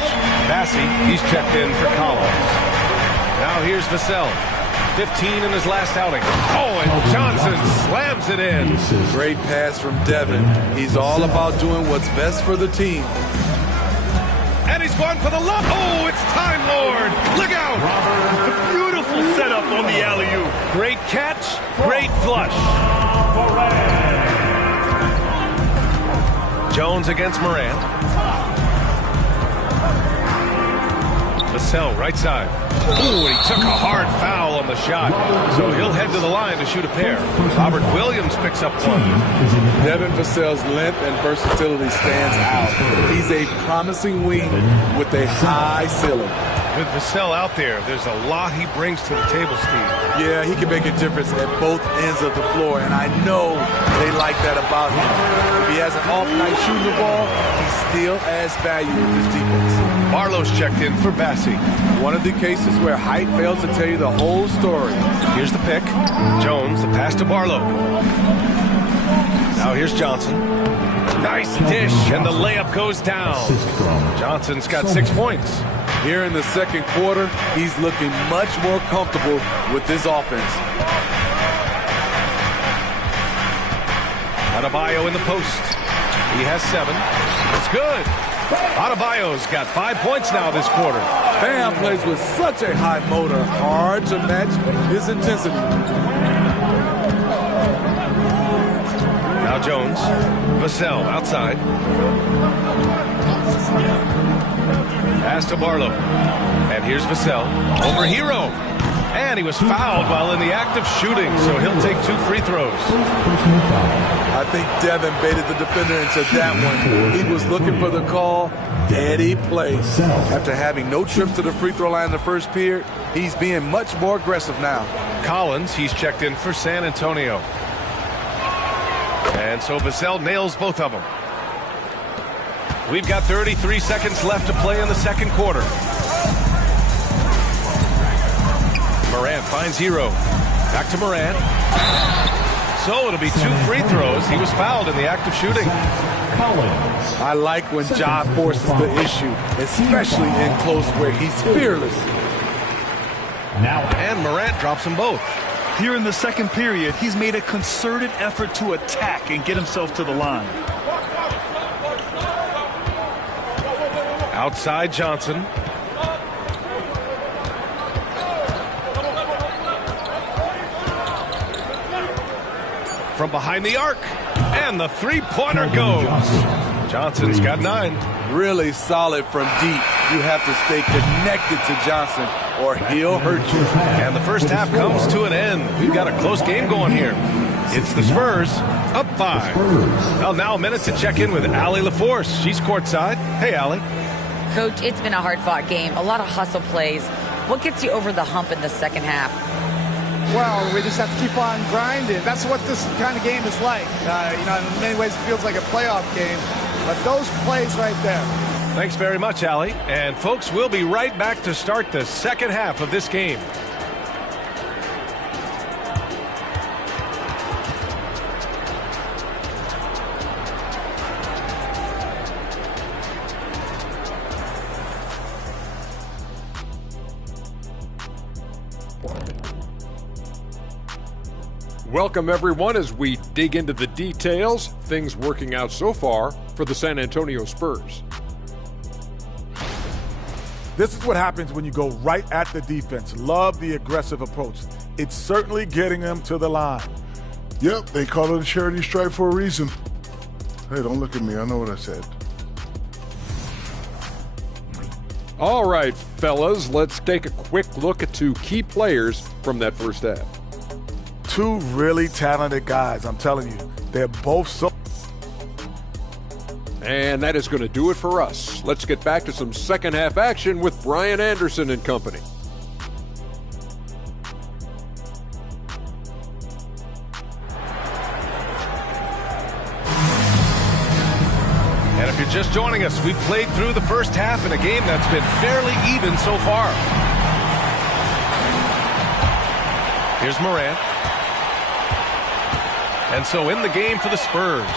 Bassey, he's checked in for Collins. Now here's Vassell. 15 in his last outing. Oh, and Johnson slams it in. Great pass from Devin. He's all about doing what's best for the team. And he's going for the lob. Oh, it's Time Lord. Look out. Beautiful setup on the alley-oop. Great catch, great flush. Jones against Moran. Vassell, right side. Ooh, he took a hard foul on the shot. So he'll head to the line to shoot a pair. Robert Williams picks up 1. Devin Vassell's length and versatility stands out. He's a promising wing with a high ceiling. With Vassell out there, there's a lot he brings to the table, Steve. Yeah, he can make a difference at both ends of the floor, and I know they like that about him. If he has an off night shooting the ball, he still adds value with his defense. Barlow's checked in for Bassie. One of the cases where height fails to tell you the whole story. Here's the pick. Jones, the pass to Barlow. Now here's Johnson. Nice dish, and the layup goes down. Johnson's got 6 points. Here in the second quarter, he's looking much more comfortable with this offense. Adebayo in the post. He has 7. It's good. Adebayo's got 5 points now this quarter. Bam plays with such a high motor, hard to match his intensity. Now Jones. Vassell outside. Pass to Barlow. And here's Vassell. Over Hero. And he was fouled while in the act of shooting, so he'll take 2 free throws. I think Devin baited the defender into that one. He was looking for the call. Daddy play. After having no trips to the free throw line in the first period, he's being much more aggressive now. Collins, he's checked in for San Antonio. And so Vassell nails both of them. We've got 33 seconds left to play in the second quarter. Morant finds Hero. Back to Morant. So it'll be 2 free throws. He was fouled in the act of shooting. I like when Ja forces the issue, especially in close where he's fearless. And Morant drops them both. Here in the second period, he's made a concerted effort to attack and get himself to the line. Outside Johnson. From behind the arc. And the three-pointer goes. Johnson's got 9. Really solid from deep. You have to stay connected to Johnson or he'll hurt you. And the first half comes to an end. We've got a close game going here. It's the Spurs up 5. Well, now a minute to check in with Allie LaForce. She's courtside. Hey, Allie. Coach, it's been a hard-fought game. A lot of hustle plays. What gets you over the hump in the second half? Well, we just have to keep on grinding. That's what this kind of game is like. In many ways, it feels like a playoff game. But those plays right there. Thanks very much, Allie. And, folks, we'll be right back to start the second half of this game. Welcome, everyone, as we dig into the details. Things working out so far for the San Antonio Spurs. This is what happens when you go right at the defense. Love the aggressive approach. It's certainly getting them to the line. Yep, they call it a charity stripe for a reason. Hey, don't look at me. I know what I said. All right, fellas, let's take a quick look at 2 key players from that first half. 2 really talented guys, I'm telling you. They're both so... And that is going to do it for us. Let's get back to some second half action with Brian Anderson and company. And if you're just joining us, we've played through the first half in a game that's been fairly even so far. Here's Morant. And so in the game for the Spurs,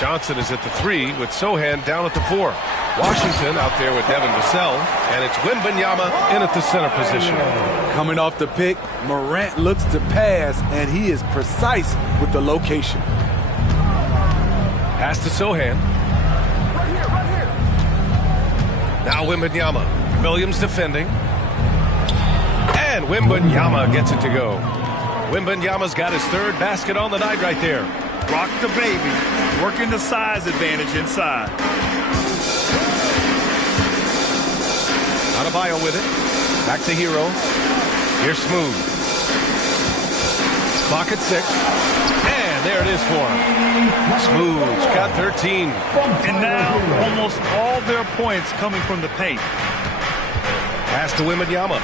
Johnson is at the 3 with Sohan down at the 4. Washington out there with Devin Vassell, and it's Wembanyama in at the center position. Coming off the pick, Morant looks to pass, and he is precise with the location. Pass to Sohan. Now Wembanyama. Williams defending. And Wembanyama gets it to go. Wembanyama's got his 3rd basket on the night right there. Rock the baby. Working the size advantage inside. Adebayo with it. Back to Hero. Here's Smooth. Clock at 6. And there it is for him. Smooth's got 13. And now almost all their points coming from the paint. Pass to Wembanyama.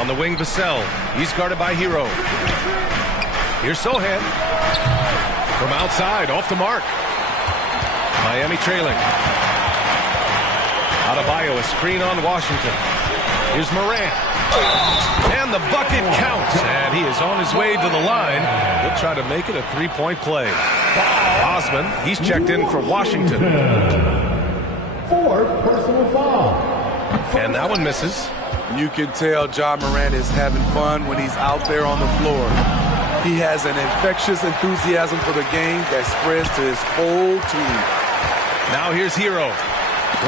On the wing, Vassell. He's guarded by Hero. Here's Sohan. From outside, off the mark. Miami trailing. Adebayo, a screen on Washington. Here's Morant. And the bucket counts. And he is on his way to the line. He'll try to make it a three-point play. Osman, he's checked in for Washington. 4th personal foul. And that one misses. You can tell John Morant is having fun when he's out there on the floor. He has an infectious enthusiasm for the game that spreads to his whole team. Now here's Hero.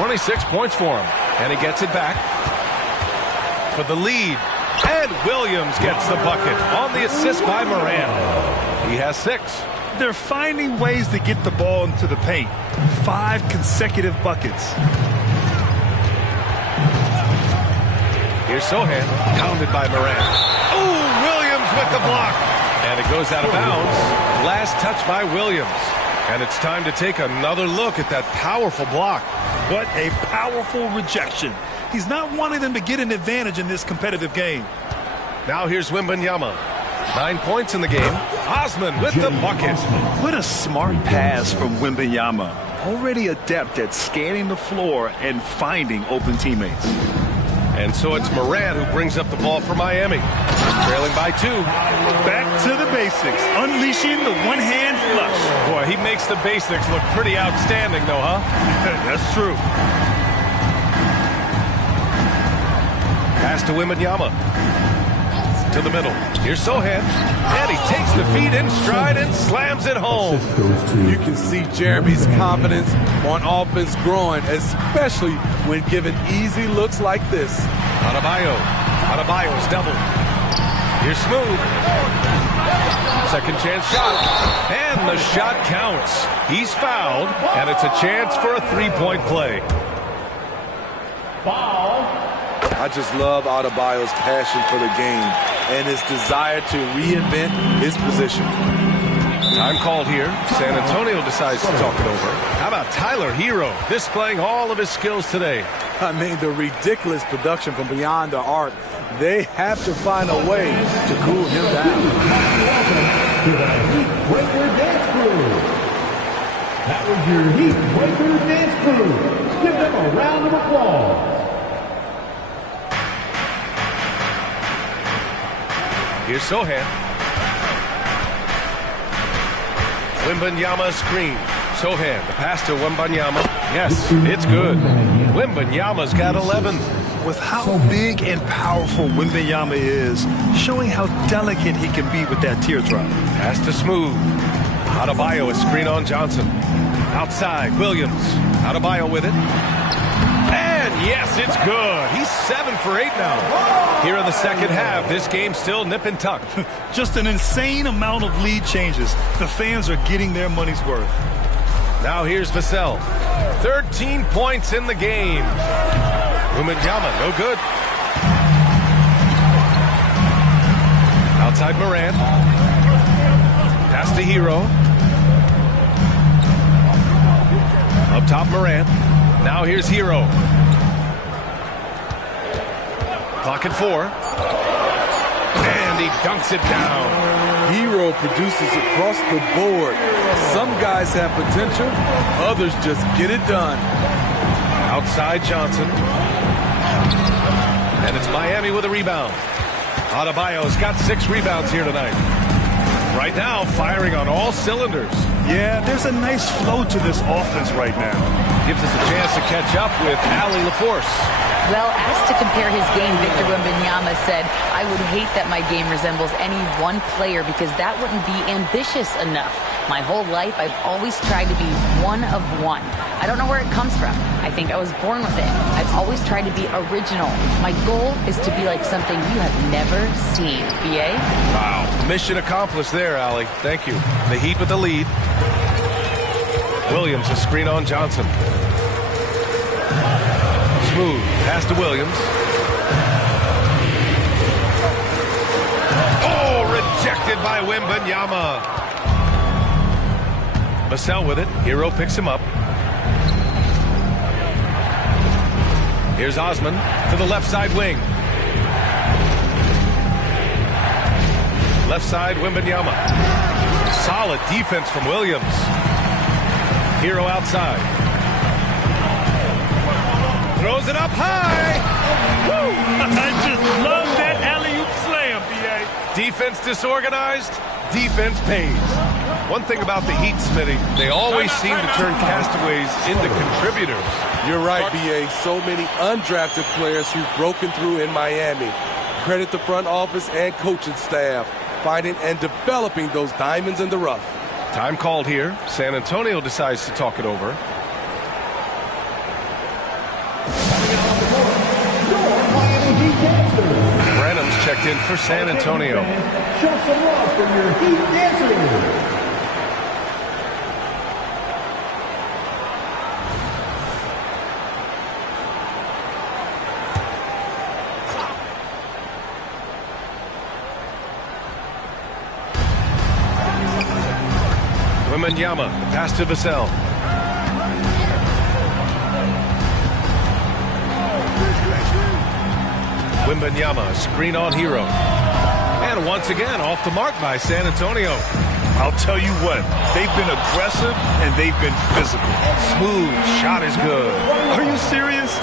26 points for him. And he gets it back for the lead. And Williams gets the bucket on the assist by Morant. He has 6. They're finding ways to get the ball into the paint. 5 consecutive buckets. Here's Sohan, pounded by Morant. Oh, Williams with the block. And it goes out of bounds. Last touch by Williams. And it's time to take another look at that powerful block. What a powerful rejection. He's not wanting them to get an advantage in this competitive game. Now here's Wembanyama. 9 points in the game. Osman with the bucket. What a smart pass from Wembanyama. Already adept at scanning the floor and finding open teammates. And so it's Morant who brings up the ball for Miami. Trailing by 2. Back to the basics. Unleashing the one-hand flush. Boy, he makes the basics look pretty outstanding, though, huh? That's true. Pass to Wembanyama. To the middle. Here's Sohan. And he takes the feed in stride and slams it home. You can see Jeremy's confidence on offense growing, especially when given easy looks like this. Adebayo. Adebayo's double. Here's Smooth. Second chance shot. And the shot counts. He's fouled, and it's a chance for a three-point play. Foul. I just love Adebayo's passion for the game and his desire to reinvent his position. Time called here. San Antonio decides to talk it over. How about Tyler Hero displaying all of his skills today? I mean, the ridiculous production from beyond the arc. They have to find a way to cool him down. To the Heat Breaker Dance Crew. That was your Heat Breaker Dance Crew. Give them a round of applause. Here's Sohan. Wembanyama screen. Sohan, the pass to Wembanyama. Yes, it's good. Wembanyama's got 11. With how big and powerful Wembanyama is, showing how delicate he can be with that teardrop. Pass to Smooth. Adebayo, a screen on Johnson. Outside, Williams. Adebayo with it. And yes, it's good. He's 7 for 8 now. Here in the second half, this game's still nip and tuck. Just an insane amount of lead changes. The fans are getting their money's worth. Now here's Vassell. 13 points in the game. Wembanyama, no good. Outside Morant. Pass to Hero. Up top Morant. Now here's Hero. Clock at 4. And he dunks it down. Hero produces across the board. Some guys have potential, others just get it done. Outside Johnson. And it's Miami with a rebound. Adebayo's got 6 rebounds here tonight. Right now, firing on all cylinders. Yeah, there's a nice flow to this offense right now. Gives us a chance to catch up with Allie LaForce. Well, asked to compare his game, Victor Wembanyama said, "I would hate that my game resembles any one player because that wouldn't be ambitious enough. My whole life, I've always tried to be one of one. I don't know where it comes from. I think I was born with it. I've always tried to be original. My goal is to be like something you have never seen." BA? Wow. Mission accomplished there, Allie. Thank you. The Heat with the lead. Williams, a screen on Johnson. Smooth. Pass to Williams. Oh, rejected by Wembanyama. Vassell with it. Hero picks him up. Here's Osman to the left side wing. Left side, Wembanyama. Solid defense from Williams. Hero outside. Throws it up high. Woo! I just love that alley-oop slam, B.A. Defense disorganized, defense pays. One thing about the Heat, Smitty, they always seem to turn castaways into contributors. You're right, B.A. So many undrafted players who've broken through in Miami. Credit the front office and coaching staff, finding and developing those diamonds in the rough. Time called here. San Antonio decides to talk it over. Branham's checked in for San Antonio. Show some love for your Heat dancers. Wembanyama, the pass to Vassell. Wembanyama, screen on Hero. And once again, off the mark by San Antonio. I'll tell you what, they've been aggressive and they've been physical. Smooth, shot is good. Are you serious?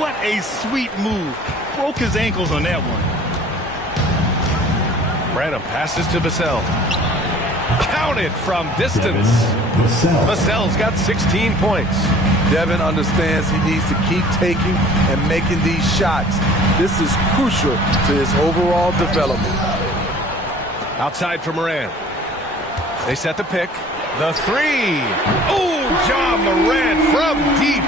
What a sweet move. Broke his ankles on that one. Branham passes to Vassell. Counted from distance. Vassell's got 16 points. Devin understands he needs to keep taking and making these shots. This is crucial to his overall development. Outside for Moran. They set the pick. The three. Oh, John Moran from deep.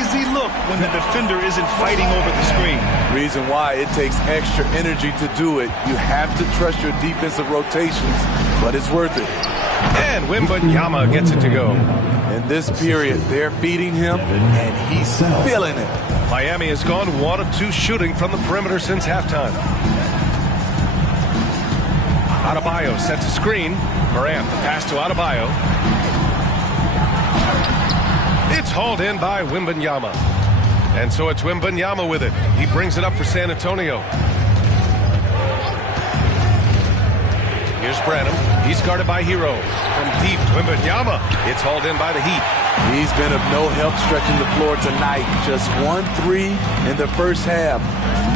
Easy look when the defender isn't fighting over the screen. Reason why it takes extra energy to do it. You have to trust your defensive rotations, but it's worth it. And Wembanyama gets it to go. In this period, they're feeding him, and he's feeling it. Miami has gone 1 of 2 shooting from the perimeter since halftime. Adebayo sets a screen. Morant, the pass to Adebayo. It's hauled in by Wembanyama. And so it's Wembanyama with it. He brings it up for San Antonio. Here's Branham. He's guarded by Hero. From deep, Wembanyama. It's hauled in by the Heat. He's been of no help stretching the floor tonight. Just 1 3 in the first half.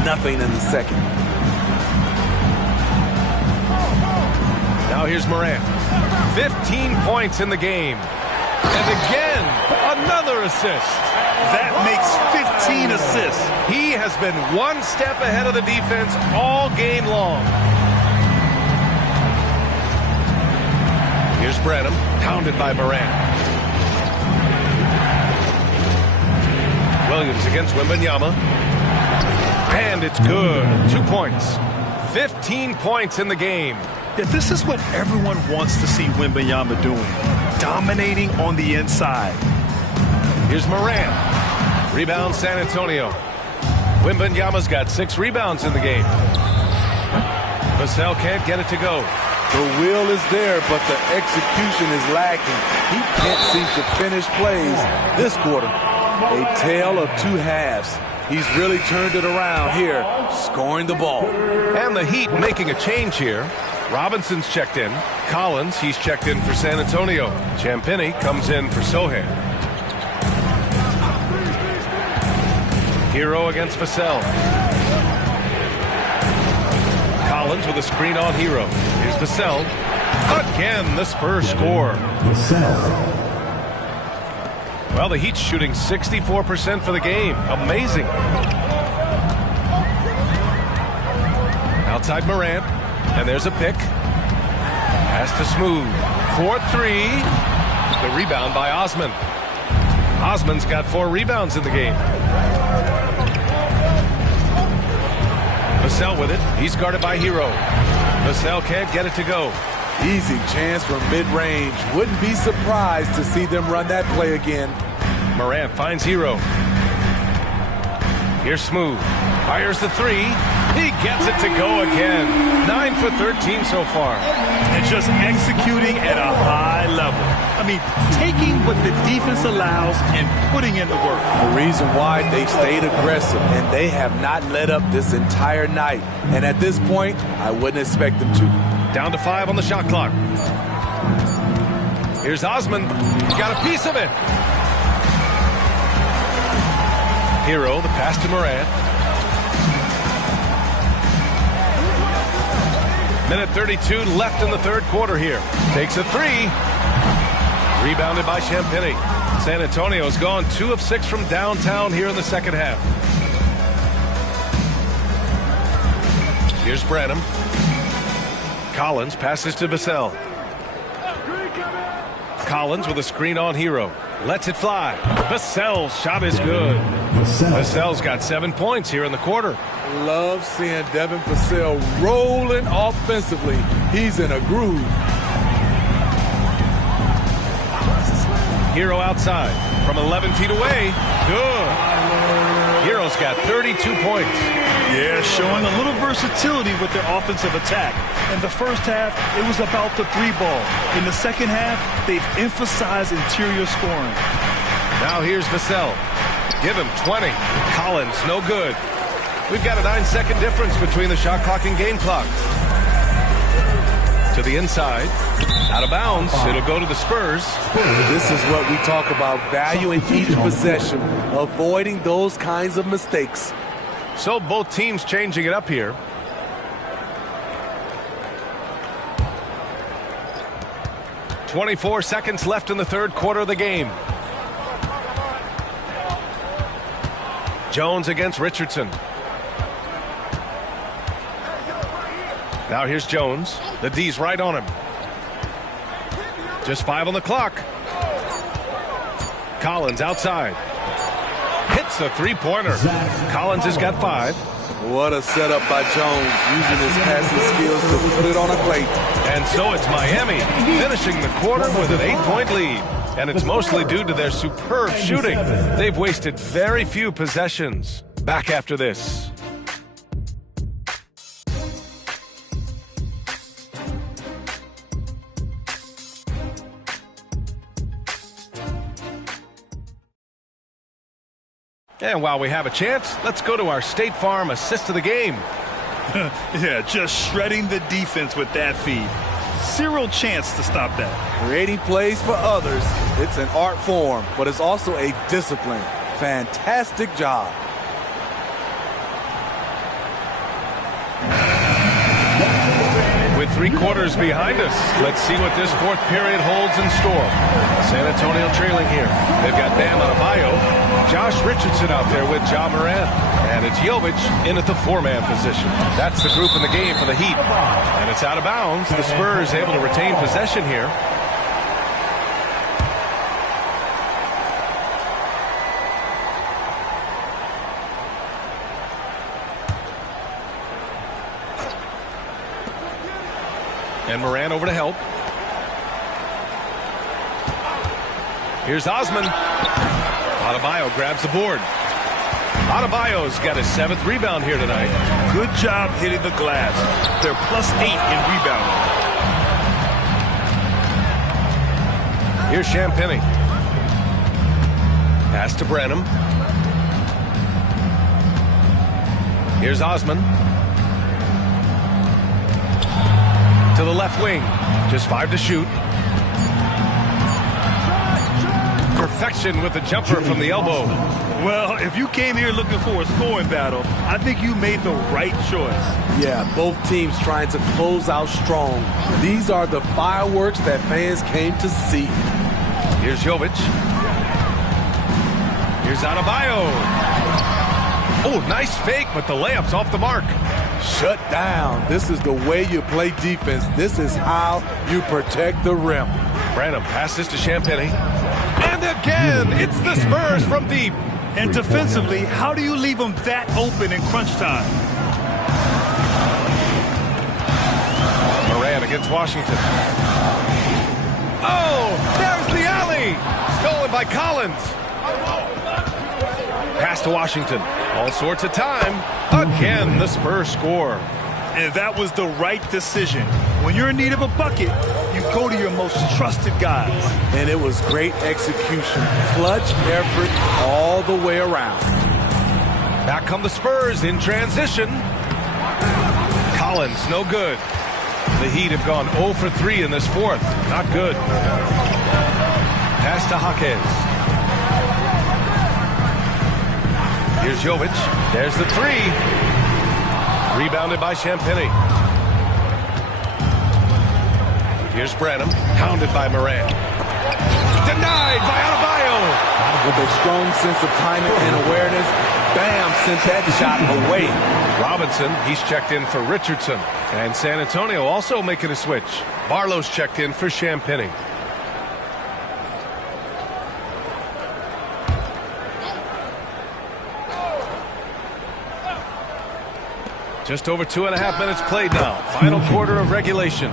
Nothing in the second. Now here's Morant. 15 points in the game. And again, another assist. That makes 15 assists. He has been 1 step ahead of the defense all game long. Here's Branham, pounded by Morant. Williams against Wembanyama. And it's good. 2 points. 15 points in the game. Yeah, this is what everyone wants to see Wembanyama doing. Dominating on the inside. Here's Morant. Rebound San Antonio. Wembanyama's got 6 rebounds in the game. Vassell can't get it to go. The will is there, but the execution is lacking. He can't seem to finish plays this quarter. A tale of 2 halves. He's really turned it around here, scoring the ball. And the Heat making a change here. Robinson's checked in. Collins, he's checked in for San Antonio. Champagnie comes in for Sohan. Hero against Vassell. Collins with a screen on Hero. Here's Vassell. Again, the Spurs score. Well, the Heat's shooting 64% for the game. Amazing. Outside Morant. And there's a pick. Pass to Smooth. 4-3. The rebound by Osman. Osman's got 4 rebounds in the game. Vassell with it. He's guarded by Hero. Vassell can't get it to go. Easy chance from mid-range. Wouldn't be surprised to see them run that play again. Morant finds Hero. Here's Smooth. Fires the 3. He gets it to go again. 9 for 13 so far. And just executing at a high level. I mean, taking what the defense allows and putting in the work. The reason why they stayed aggressive, and they have not let up this entire night. And at this point, I wouldn't expect them to. Down to 5 on the shot clock. Here's Osman. Got a piece of it. Hero, the pass to Moran. Minute 32 left in the third quarter here. Takes a 3. Rebounded by Champagny. San Antonio's gone 2 of 6 from downtown here in the second half. Here's Branham. Collins passes to Vassell. Collins with a screen on Hero. Lets it fly. Vassell's shot is good. Vassell's got 7 points here in the quarter. Love seeing Devin Vassell rolling offensively. He's in a groove. Hero outside from 11 feet away. Good. Hero's got 32 points. Yeah, showing a little versatility with their offensive attack. In the first half, it was about the 3 ball. In the second half, they've emphasized interior scoring. Now here's Vassell. Give him 20. Collins, no good. We've got a 9-second difference between the shot clock and game clock. To the inside. Out of bounds. It'll go to the Spurs. This is what we talk about, valuing each possession, avoiding those kinds of mistakes. So both teams changing it up here. .24 seconds left in the third quarter of the game. Jones against Richardson. Now here's Jones. The D's right on him. Just 5 on the clock. Collins outside. Hits the 3-pointer. Collins has got 5. What a setup by Jones, using his passing skills to put it on a plate. And so it's Miami finishing the quarter with an 8-point lead. And it's mostly due to their superb shooting. They've wasted very few possessions. Back after this. And while we have a chance, let's go to our State Farm assist of the game. Yeah, just shredding the defense with that feed. Zero chance to stop that. Creating plays for others, it's an art form, but it's also a discipline. Fantastic job. With 3 quarters behind us, let's see what this fourth period holds in store. San Antonio trailing here. They've got Bam Adebayo, Josh Richardson out there with Ja Morant, and it's Jovic in at the 4-man position. That's the group in the game for the Heat. And it's out of bounds. The Spurs able to retain possession here. And Moran over to help. Here's Osman. Adebayo grabs the board. Adebayo's got his 7th rebound here tonight. Good job hitting the glass. They're +8 in rebounding. Here's Champagny. Pass to Branham. Here's Osman. To the left wing. Just 5 to shoot. Perfection with the jumper from the elbow. Well, if you came here looking for a scoring battle, I think you made the right choice. Yeah, both teams trying to close out strong. These are the fireworks that fans came to see. Here's Jovic. Here's Adebayo. Oh, nice fake, but the layup's off the mark. Shut down. This is the way you play defense. This is how you protect the rim. Branham passes to Champagny. And again, it's the Spurs from deep. And defensively, how do you leave them that open in crunch time? Moran against Washington. Oh, there's the alley. Stolen by Collins. Pass to Washington. All sorts of time. Again, the Spurs score. And that was the right decision. When you're in need of a bucket, you go to your most trusted guys. And it was great execution. Clutch effort all the way around. Back come the Spurs in transition. Collins, no good. The Heat have gone 0 for 3 in this fourth. Not good. Pass to Jaquez. Here's Jovic. There's the three. Rebounded by Champagny. Here's Branham. Pounded by Moran. Denied by Adebayo. With a strong sense of timing and awareness, bam, sent that shot away. Robinson, he's checked in for Richardson. And San Antonio also making a switch. Barlow's checked in for Champagny. Just over 2.5 minutes played now. Final quarter of regulation.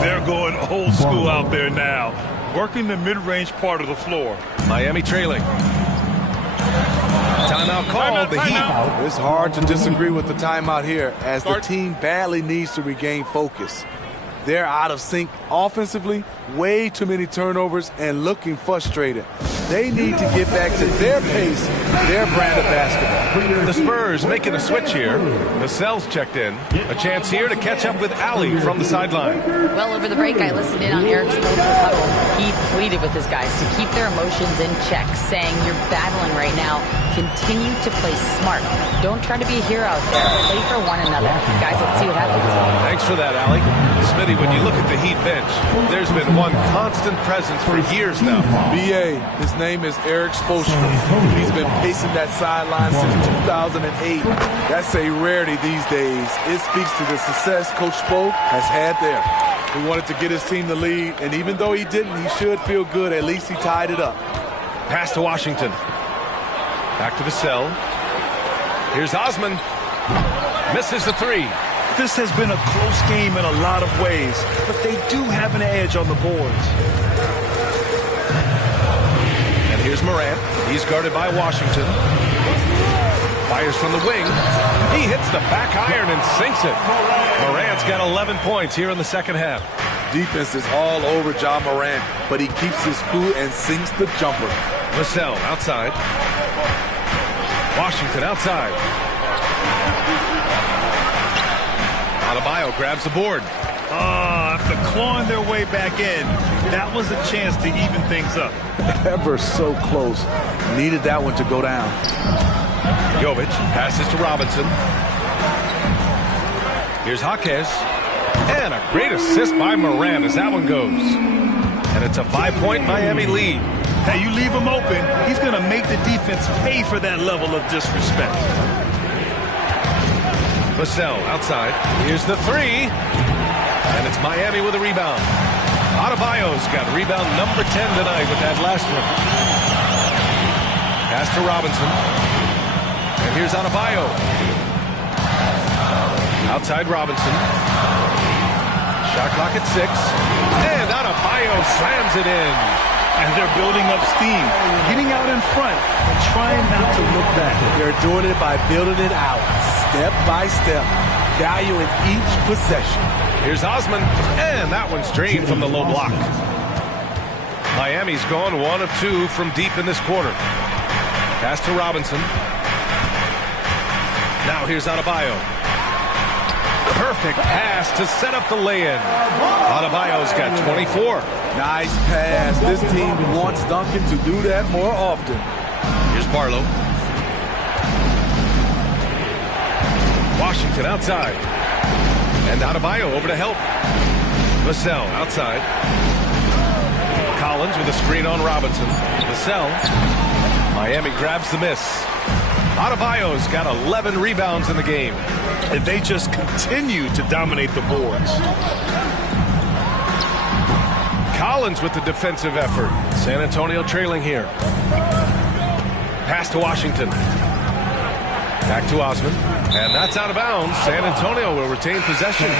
They're going old school out there now. Working the mid-range part of the floor. Miami trailing. Timeout called. The Heat. It's hard to disagree with the timeout here as the team badly needs to regain focus. They're out of sync offensively, way too many turnovers, and looking frustrated. They need to get back to their pace, their brand of basketball. The Spurs making a switch here. Vassell's checked in. A chance here to catch up with Ali from the sideline. Well, over the break, I listened in on Eric Spoelstra's huddle. He pleaded with his guys to keep their emotions in check, saying, "You're battling right now. Continue to play smart. Don't try to be a hero out there. Play for one another." Guys, let's see what happens. Thanks for that, Ali. Smitty, when you look at the Heat bench, there's been one constant presence for years now. B.A., his name is Eric Spoelstra. He's been pacing that sideline since 2008. That's a rarity these days. It speaks to the success Coach Spo has had there. He wanted to get his team the lead, and even though he didn't, he should feel good. At least he tied it up. Pass to Washington. Back to Vassell. Here's Osman. Misses the three. This has been a close game in a lot of ways, but they do have an edge on the boards. And here's Morant. He's guarded by Washington. Fires from the wing. He hits the back iron and sinks it. Morant's got 11 points here in the second half. Defense is all over Ja Morant, but he keeps his cool and sinks the jumper. Vassell outside. Washington outside. Adebayo grabs the board. After clawing their way back in, that was a chance to even things up. Ever so close. Needed that one to go down. Jovic passes to Robinson. Here's Jaquez. And a great assist by Moran as that one goes. And it's a 5-point Miami lead. Hey, you leave him open, he's going to make the defense pay for that level of disrespect. Vassell outside. Here's the three. And it's Miami with a rebound. Adebayo's got rebound number 10 tonight with that last one. Pass to Robinson. And here's Adebayo. Outside Robinson. Shot clock at 6. And Adebayo slams it in. And they're building up steam, getting out in front, and trying not to look back. They're doing it by building it out, step by step, valuing each possession. Here's Osman, and that one's drained from the low block. Miami's gone 1 of 2 from deep in this quarter. Pass to Robinson. Now here's Adebayo. Perfect pass to set up the lay-in. Adebayo's got 24. Nice pass. This team wants Duncan to do that more often. Here's Barlow. Washington outside. And Adebayo over to help. Vassell outside. Collins with a screen on Robinson. Vassell. Miami grabs the miss. Adebayo's got 11 rebounds in the game. And they just continue to dominate the boards. Collins with the defensive effort. San Antonio trailing here. Pass to Washington. Back to Osman. And that's out of bounds. San Antonio will retain possession.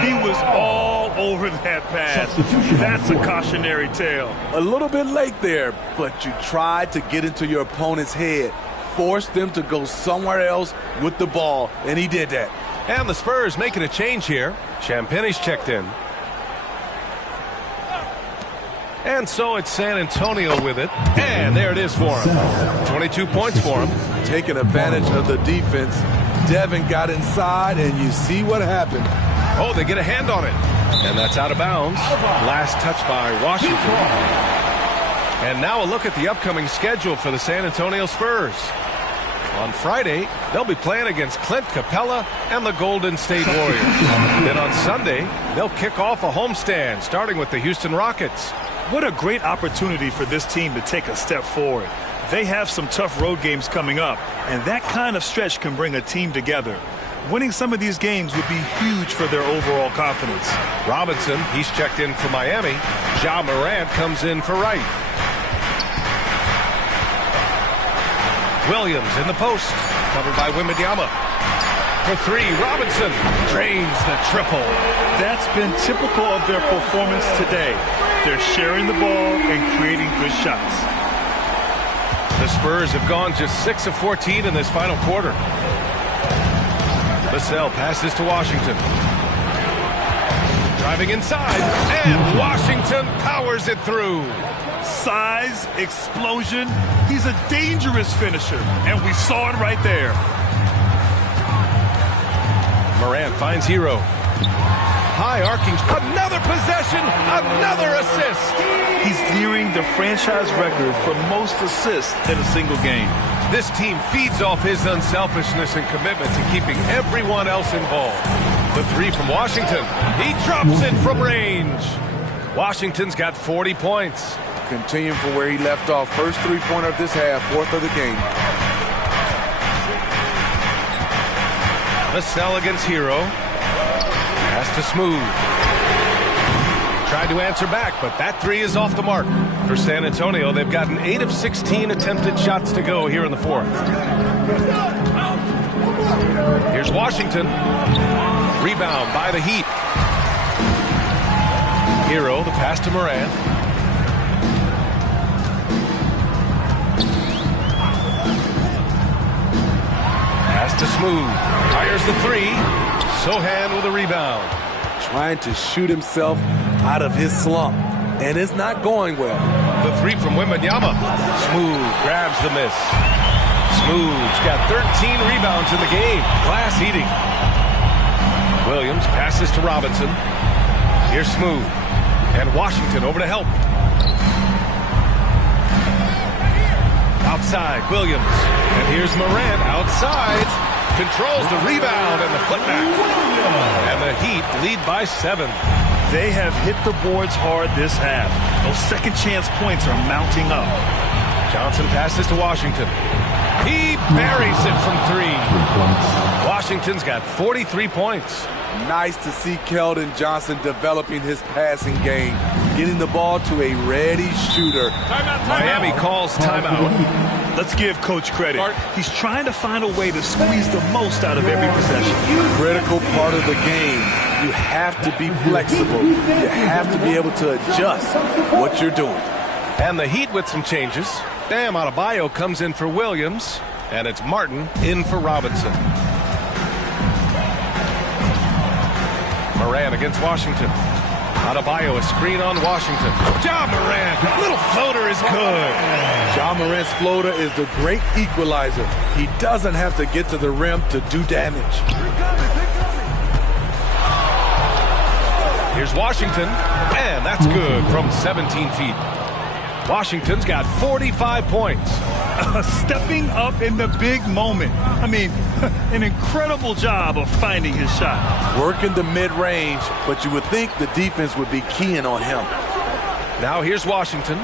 He was all over that pass. That's a cautionary tale. A little bit late there, but you tried to get into your opponent's head. forced them to go somewhere else with the ball, and he did that. And the Spurs making a change here. Champagne's checked in. And so it's San Antonio with it. And there it is for him. 22 points for him. Taking advantage of the defense. Devin got inside, and you see what happened. Oh, they get a hand on it. And that's out of bounds. Last touch by Washington. And now a look at the upcoming schedule for the San Antonio Spurs. On Friday, they'll be playing against Clint Capella and the Golden State Warriors. Then on Sunday, they'll kick off a homestand, starting with the Houston Rockets. What a great opportunity for this team to take a step forward. They have some tough road games coming up, and that kind of stretch can bring a team together. Winning some of these games would be huge for their overall confidence. Robinson, he's checked in for Miami. Ja Morant comes in for Wright. Williams in the post, covered by Wembanyama. For three, Robinson drains the triple. That's been typical of their performance today. They're sharing the ball and creating good shots. The Spurs have gone just 6 of 14 in this final quarter. Vassell passes to Washington. Driving inside, and Washington powers it through. Size, explosion. He's a dangerous finisher, and we saw it right there. Morant finds Hero. High arcing, another possession, another assist. He's nearing the franchise record for most assists in a single game. This team feeds off his unselfishness and commitment to keeping everyone else involved. The three from Washington. He drops it from range. Washington's got 40 points. Continuing from where he left off. First three-pointer of this half, fourth of the game. Vassell against Hero. Pass to Smooth. Tried to answer back, but that three is off the mark. For San Antonio, they've gotten 8 of 16 attempted shots to go here in the fourth. Here's Washington. Rebound by the Heat. Hero, the pass to Morant. Pass to Smooth. Fires the three. Sohan with a rebound. Trying to shoot himself out of his slump, and it's not going well. The three from Wembanyama. Smooth grabs the miss. Smooth's got 13 rebounds in the game. Glass eating. Williams passes to Robinson. Here's Smooth. And Washington over to help. Outside, Williams. And here's Morant outside. Controls the rebound and the putback. And the Heat lead by 7. They have hit the boards hard this half. Those second chance points are mounting up. Johnson passes to Washington. He buries it from 3. Washington's got 43 points. Nice to see Keldon Johnson developing his passing game, getting the ball to a ready shooter. Miami calls timeout. Let's give Coach credit. He's trying to find a way to squeeze the most out of every possession. Critical part of the game. You have to be flexible. You have to be able to adjust what you're doing. And the Heat with some changes. Bam Adebayo comes in for Williams, and it's Martin in for Robinson. Morant against Washington. Adebayo, a screen on Washington. Ja Morant, little floater is good. Ja Morant's floater is the great equalizer. He doesn't have to get to the rim to do damage. Here's Washington, and that's good from 17 feet. Washington's got 45 points. Stepping up in the big moment. I mean, an incredible job of finding his shot. Working the mid-range, but you would think the defense would be keying on him. Now here's Washington.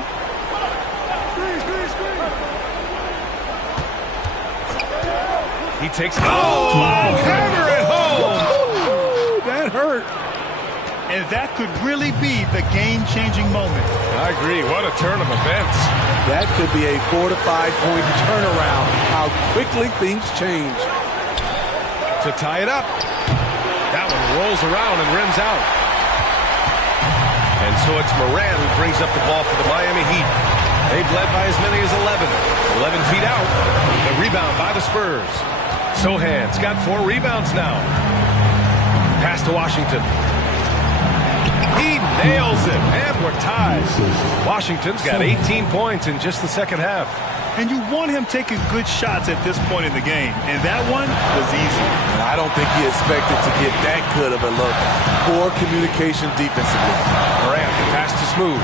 He takes... hammer it home! That hurt. And that could really be the game-changing moment. I agree. What a turn of events. That could be a 4 to 5 point turnaround. How quickly things change. To tie it up. That one rolls around and rims out. And so it's Morant who brings up the ball for the Miami Heat. They've led by as many as 11. 11 feet out. The rebound by the Spurs. Sohan's got 4 rebounds now. Pass to Washington. He nails it, and we're tied. Washington's got 18 points in just the second half. And you want him taking good shots at this point in the game. And that one was easy. And I don't think he expected to get that good of a look. Poor communication defensively. Morant, the pass to Smooth.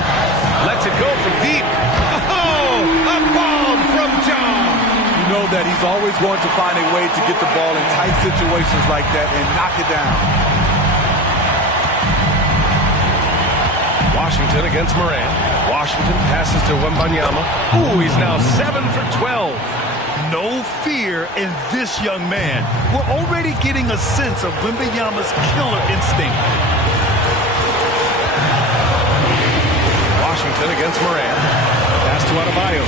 Lets it go from deep. Oh, a bomb from John. You know that he's always going to find a way to get the ball in tight situations like that and knock it down. Washington against Morant. Washington passes to Wembanyama. Ooh, he's now 7 for 12. No fear in this young man. We're already getting a sense of Wembanyama's killer instinct. Washington against Morant. Pass to Adebayo.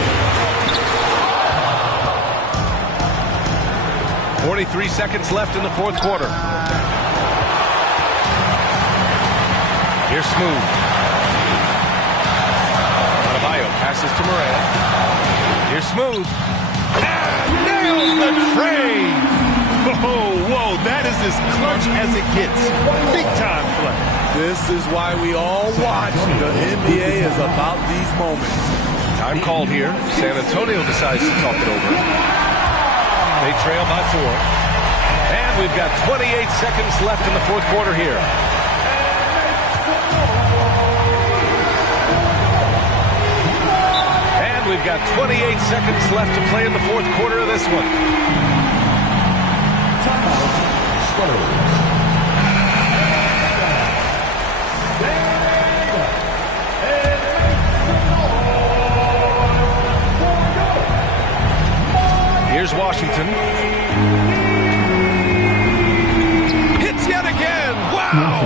43 seconds left in the fourth quarter. Here's Smooth. Passes to Morant. Here's Smooth. And nails the trade. Whoa, that is as clutch as it gets. Big time play. This is why we all watch. The NBA is about these moments. Time called here. San Antonio decides to talk it over. They trail by 4. And we've got 28 seconds left in the fourth quarter here. We've got 28 seconds left to play in the fourth quarter of this one. Here's Washington. Hits yet again. Wow!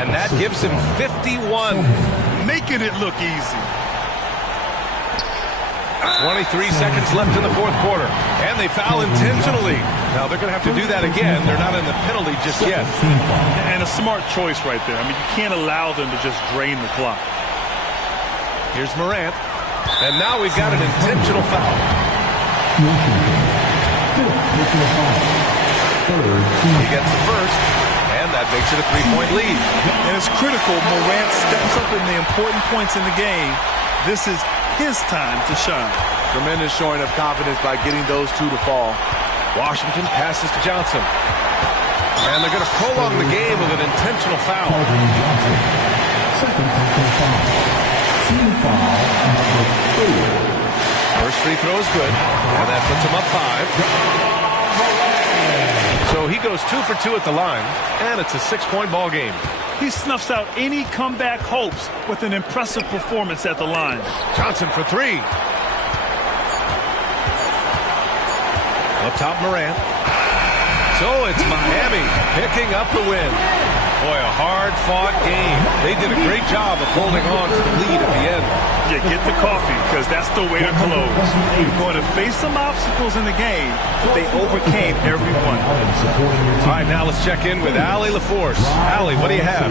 And that gives him 51. Making it look easy. 23 seconds left in the fourth quarter. And they foul intentionally. Now, they're going to have to do that again. They're not in the penalty just yet. And a smart choice right there. I mean, you can't allow them to just drain the clock. Here's Morant. And now we've got an intentional foul. He gets the first. And that makes it a 3-point lead. And it's critical. Morant steps up in the important points in the game. This is his time to shine. Tremendous showing of confidence by getting those two to fall. Washington passes to Johnson. And they're going to prolong the game with an intentional foul. Team foul number 4. First free throw is good. And that puts him up 5. So he goes 2 for 2 at the line. And it's a 6-point ball game. He snuffs out any comeback hopes with an impressive performance at the line. Johnson for 3. Up top, Morant. So it's Miami picking up the win. Boy, a hard-fought game. They did a great job of holding on to the lead at the end. Yeah, get the coffee, because that's the way to close. You're going to face some obstacles in the game, but they overcame every one. All right, now let's check in with Allie LaForce. Allie, what do you have?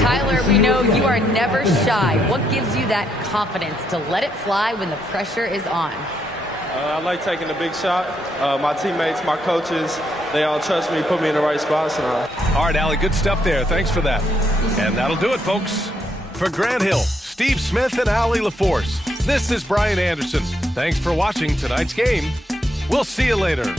Tyler, we know you are never shy. What gives you that confidence to let it fly when the pressure is on? I like taking a big shot. My teammates, my coaches, they all trust me, put me in the right spots. All right, Allie, good stuff there. Thanks for that. And that'll do it, folks. For Grant Hill, Steve Smith, and Allie LaForce, this is Brian Anderson. Thanks for watching tonight's game. We'll see you later.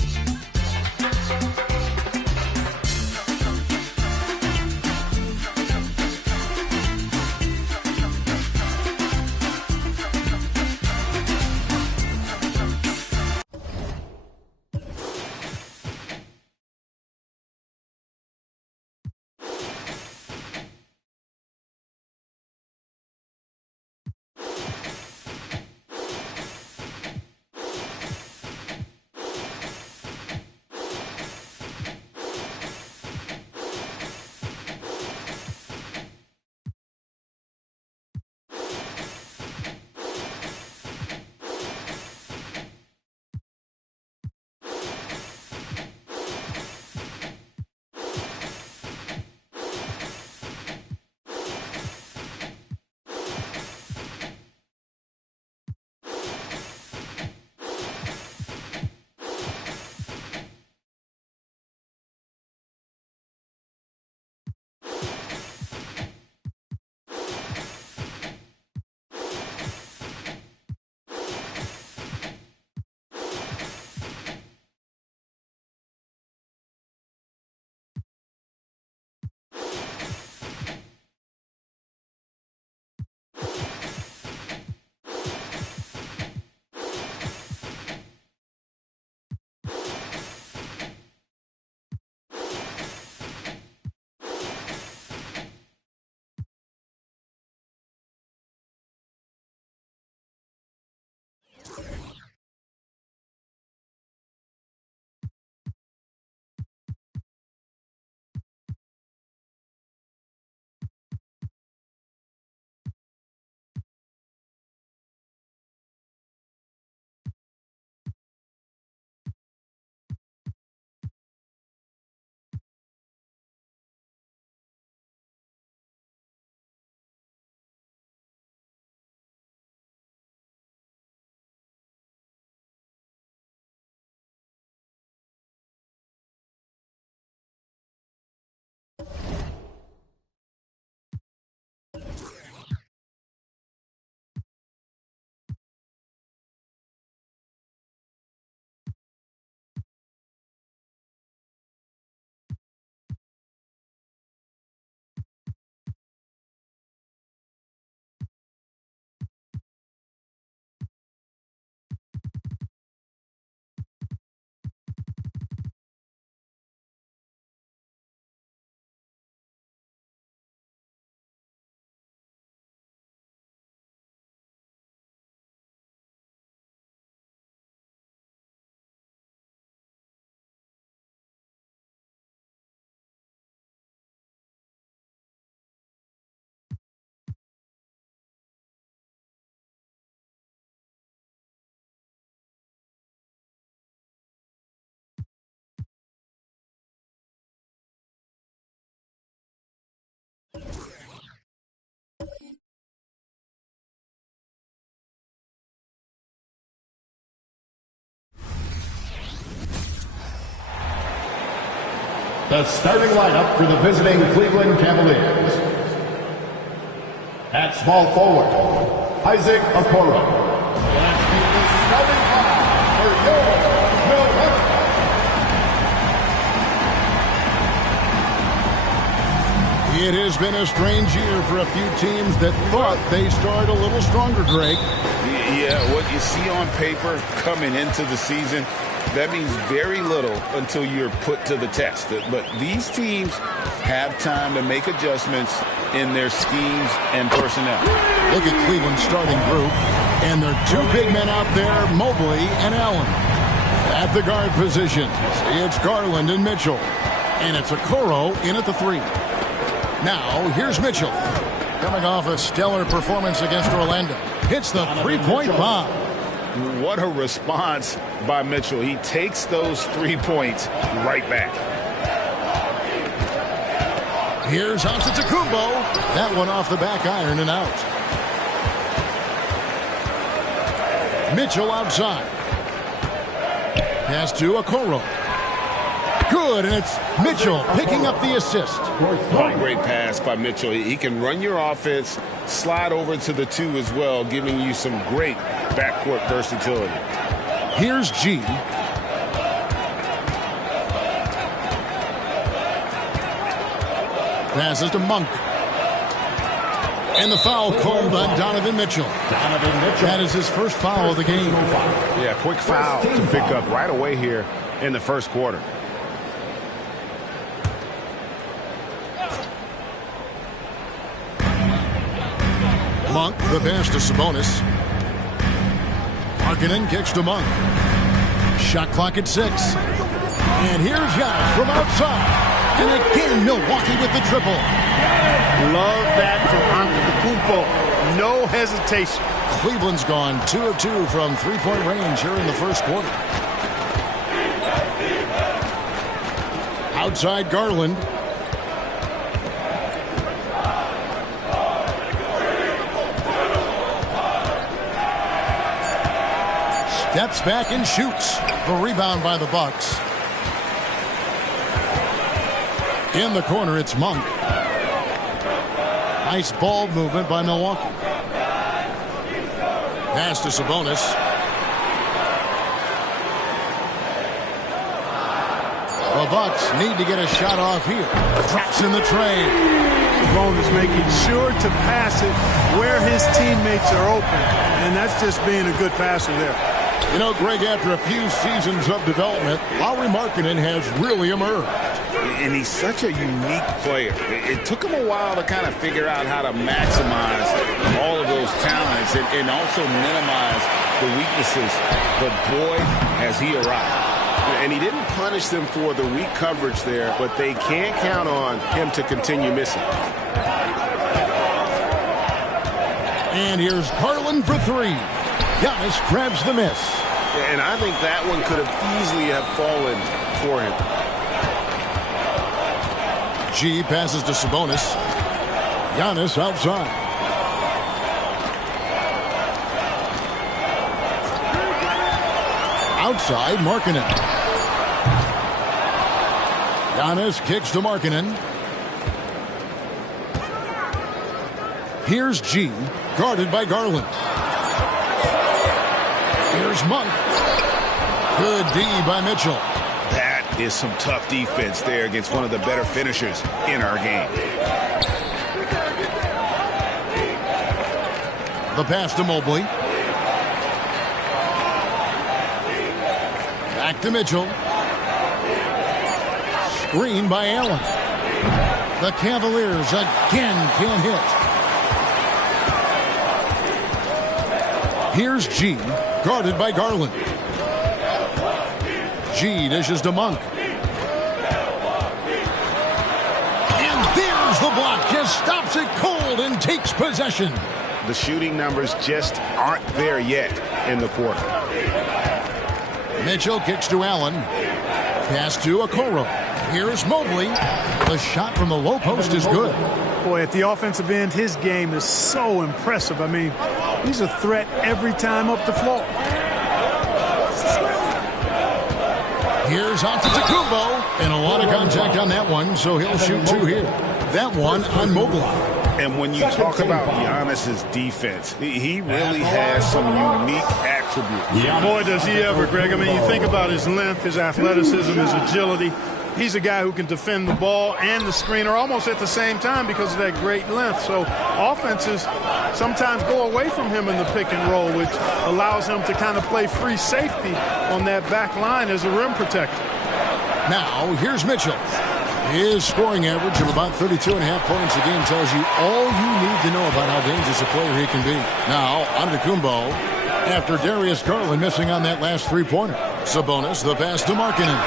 The starting lineup for the visiting Cleveland Cavaliers. At small forward, Isaac Okoro. Let's meet the starting five for your Milwaukee. It has been a strange year for a few teams that thought they started a little stronger, Greg. Yeah, what you see on paper coming into the season, that means very little until you're put to the test. But these teams have time to make adjustments in their schemes and personnel. Look at Cleveland's starting group, and their two big men out there, Mobley and Allen. At the guard positions, it's Garland and Mitchell, and it's Okoro in at the 3. Now, here's Mitchell. Coming off a stellar performance against Orlando. Hits the three-point bomb. What a response by Mitchell. He takes those 3 points right back. Here's Antetokounmpo. That one off the back iron and out. Mitchell outside. Pass to Okoro. Good, and it's Mitchell picking up the assist. Great pass by Mitchell. He can run your offense, slide over to the 2 as well, giving you some great backcourt versatility. Here's G. Passes to Monk. And the foul called on Donovan Mitchell. That is his first foul of the game. Yeah, quick foul to pick up right away here in the first quarter. Monk, the pass to Sabonis. Markkanen kicks to Monk. Shot clock at 6. And here's Giannis from outside. And again, Milwaukee with the triple. Love that from Antetokounmpo. No hesitation. Cleveland's gone 2 of 2 from three-point range here in the first quarter. Outside Garland. Steps back and shoots. The rebound by the Bucks. In the corner, it's Monk. Nice ball movement by Milwaukee. Pass to Sabonis. The Bucks need to get a shot off here. Drops in the tray. Sabonis making sure to pass it where his teammates are open, and that's just being a good passer there. You know, Greg, after a few seasons of development, Lauri Markkanen has really emerged. And he's such a unique player. It took him a while to kind of figure out how to maximize all of those talents and also minimize the weaknesses. But boy, has he arrived. And he didn't punish them for the weak coverage there, but they can't count on him to continue missing. And here's Garland for 3. Giannis grabs the miss. And I think that one could have easily have fallen for him. G passes to Sabonis. Giannis outside. Outside, Markkanen. Giannis kicks to Markkanen. Here's G, guarded by Garland. Here's Monk. Good D by Mitchell. That is some tough defense there against one of the better finishers in our game. The pass to Mobley. Back to Mitchell. Screen by Allen. The Cavaliers again can't hit. Here's G, guarded by Garland. G dishes to Monk. And there's the block. Just stops it cold and takes possession. The shooting numbers just aren't there yet in the quarter. Mitchell kicks to Allen. Pass to Okoro. Here's Mobley. The shot from the low post is good. Boy, at the offensive end, his game is so impressive. I mean, he's a threat every time up the floor. Here's Passes on to Tacumbo. And a lot of contact on that one, so he'll shoot 2 here. That one on Mobley. And when you talk about Giannis's defense, he really has some unique attributes. Boy, does he ever, Greg. I mean, you think about his length, his athleticism, his agility. He's a guy who can defend the ball and the screener almost at the same time because of that great length. So offenses sometimes go away from him in the pick and roll, which allows him to kind of play free safety on that back line as a rim protector. Now, here's Mitchell. His scoring average of about 32.5 points a game tells you all you need to know about how dangerous a player he can be. Now, Antetokounmpo, after Darius Garland missing on that last three-pointer. Sabonis, the pass to Markkanen.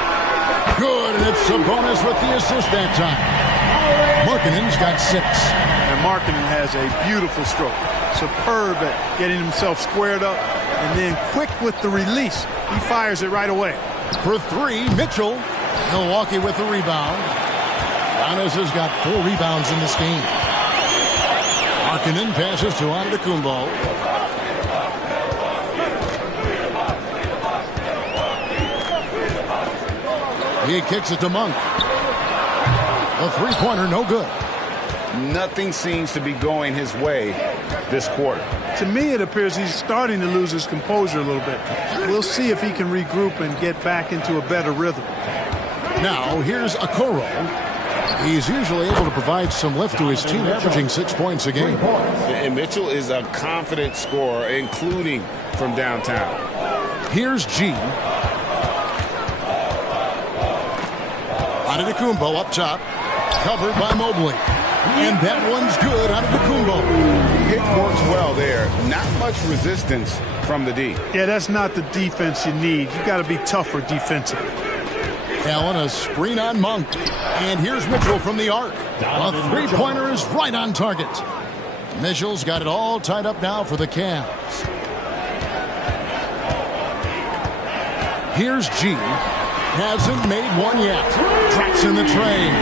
Good, and it's Sabonis with the assist that time. Markkanen's got 6. And Markkanen has a beautiful stroke. Superb at getting himself squared up, and then quick with the release. He fires it right away. For 3, Mitchell. Milwaukee with the rebound. Giannis has got 4 rebounds in this game. Markkanen passes to Antetokounmpo. He kicks it to Monk. A three-pointer, no good. Nothing seems to be going his way this quarter. To me, it appears he's starting to lose his composure a little bit. We'll see if he can regroup and get back into a better rhythm. Now, here's Okoro. He's usually able to provide some lift to his team, averaging 6 points a game. And Mitchell is a confident scorer, including from downtown. Here's G. Antetokounmpo up top, covered by Mobley. And that one's good. Antetokounmpo. It works well there. Not much resistance from the D. Yeah, that's not the defense you need. You got to be tougher defensively. Allen, a screen on Monk. And here's Mitchell from the arc. A three-pointer is right on target. Mitchell's got it all tied up now for the Cavs. Here's G. Hasn't made one yet. Tracks in the train.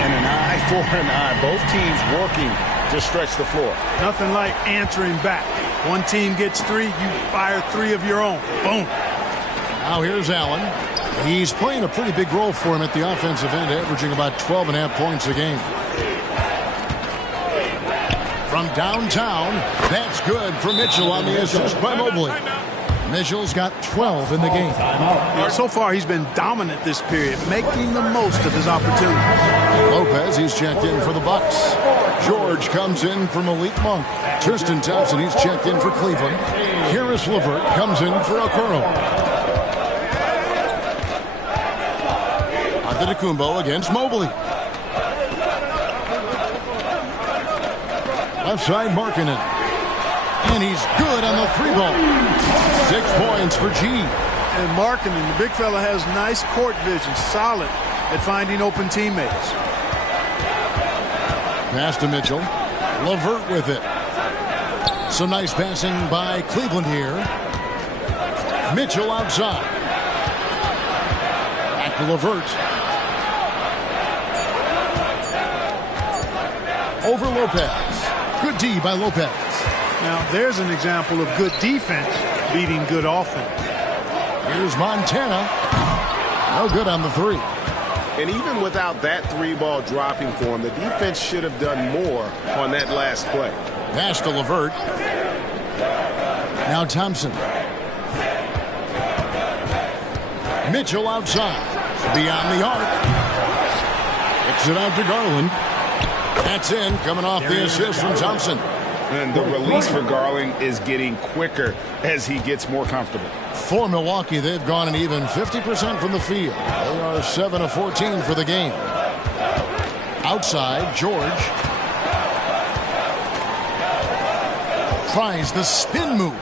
And an eye for an eye. Both teams working to stretch the floor. Nothing like answering back. One team gets 3, you fire 3 of your own. Boom. Now here's Allen. He's playing a pretty big role for him at the offensive end, averaging about 12.5 points a game. From downtown, that's good for Mitchell on the assist by Mobley. Mitchell's got 12 in the game. So far, he's been dominant this period, making the most of his opportunities. Lopez, he's checked in for the Bucks. George comes in for Malik Monk. Tristan Thompson, he's checked in for Cleveland. Karis LeVert comes in for Okoro. Antetokounmpo against Mobley. Left side, Markkanen. And he's good on the 3-ball. 6 points for G. And Markkanen, the big fella, has nice court vision, solid at finding open teammates. Pass to Mitchell. LeVert with it. Some nice passing by Cleveland here. Mitchell outside. Back to LeVert. Over Lopez. Good D by Lopez. Now, there's an example of good defense beating good offense. Here's Montana. No good on the 3. And even without that 3-ball dropping for him, the defense should have done more on that last play. Pass to LeVert. Now Thompson. Mitchell outside. Beyond the arc. Kicks it out to Garland. That's in, coming off the assist from Thompson. And the release for Garland is getting quicker as he gets more comfortable. For Milwaukee, they've gone an even 50% from the field. They are 7 of 14 for the game. Outside, George tries the spin move.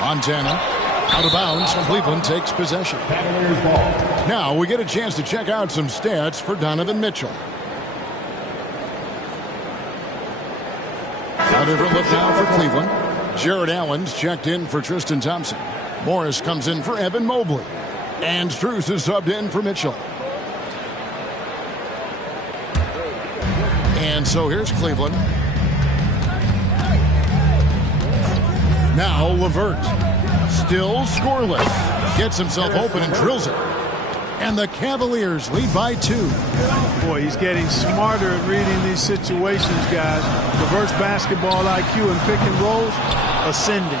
Montana out of bounds. Cleveland takes possession. Now we get a chance to check out some stats for Donovan Mitchell. A different look now for Cleveland. Jared Allen's checked in for Tristan Thompson. Morris comes in for Evan Mobley. And Strus is subbed in for Mitchell. And so here's Cleveland. Now LeVert. Still scoreless. Gets himself open and drills it. And the Cavaliers lead by 2. Boy, he's getting smarter at reading these situations, guys. Reverse basketball IQ and pick and rolls ascending.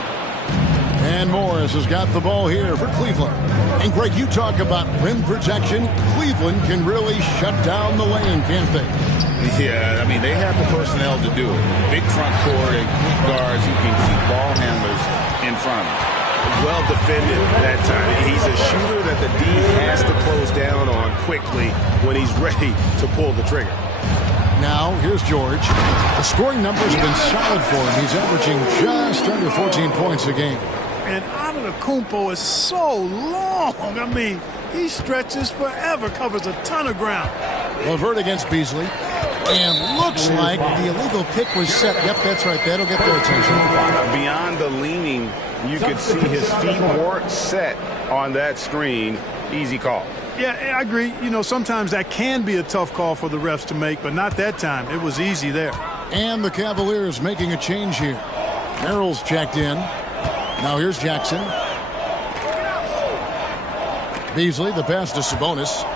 And Morris has got the ball here for Cleveland. And Greg, you talk about rim protection. Cleveland can really shut down the lane, can't they? Yeah, I mean, they have the personnel to do it. Big front court and quick guards who can keep ball handlers in front of them. Well defended that time. He's a shooter that the D has to close down on quickly when he's ready to pull the trigger. Now, here's George. The scoring numbers have been solid for him. He's averaging just under 14 points a game. And Antetokounmpo is so long. I mean, he stretches forever, covers a ton of ground. LeVert against Beasley. And looks like the illegal pick was set. Yep, that's right. That'll get their attention. Beyond the leaning, you could see his feet weren't set on that screen. Easy call. Yeah, I agree. You know, sometimes that can be a tough call for the refs to make, but not that time. It was easy there. And the Cavaliers making a change here. Merrill's checked in. Now here's Jackson. Beasley, the pass to Sabonis.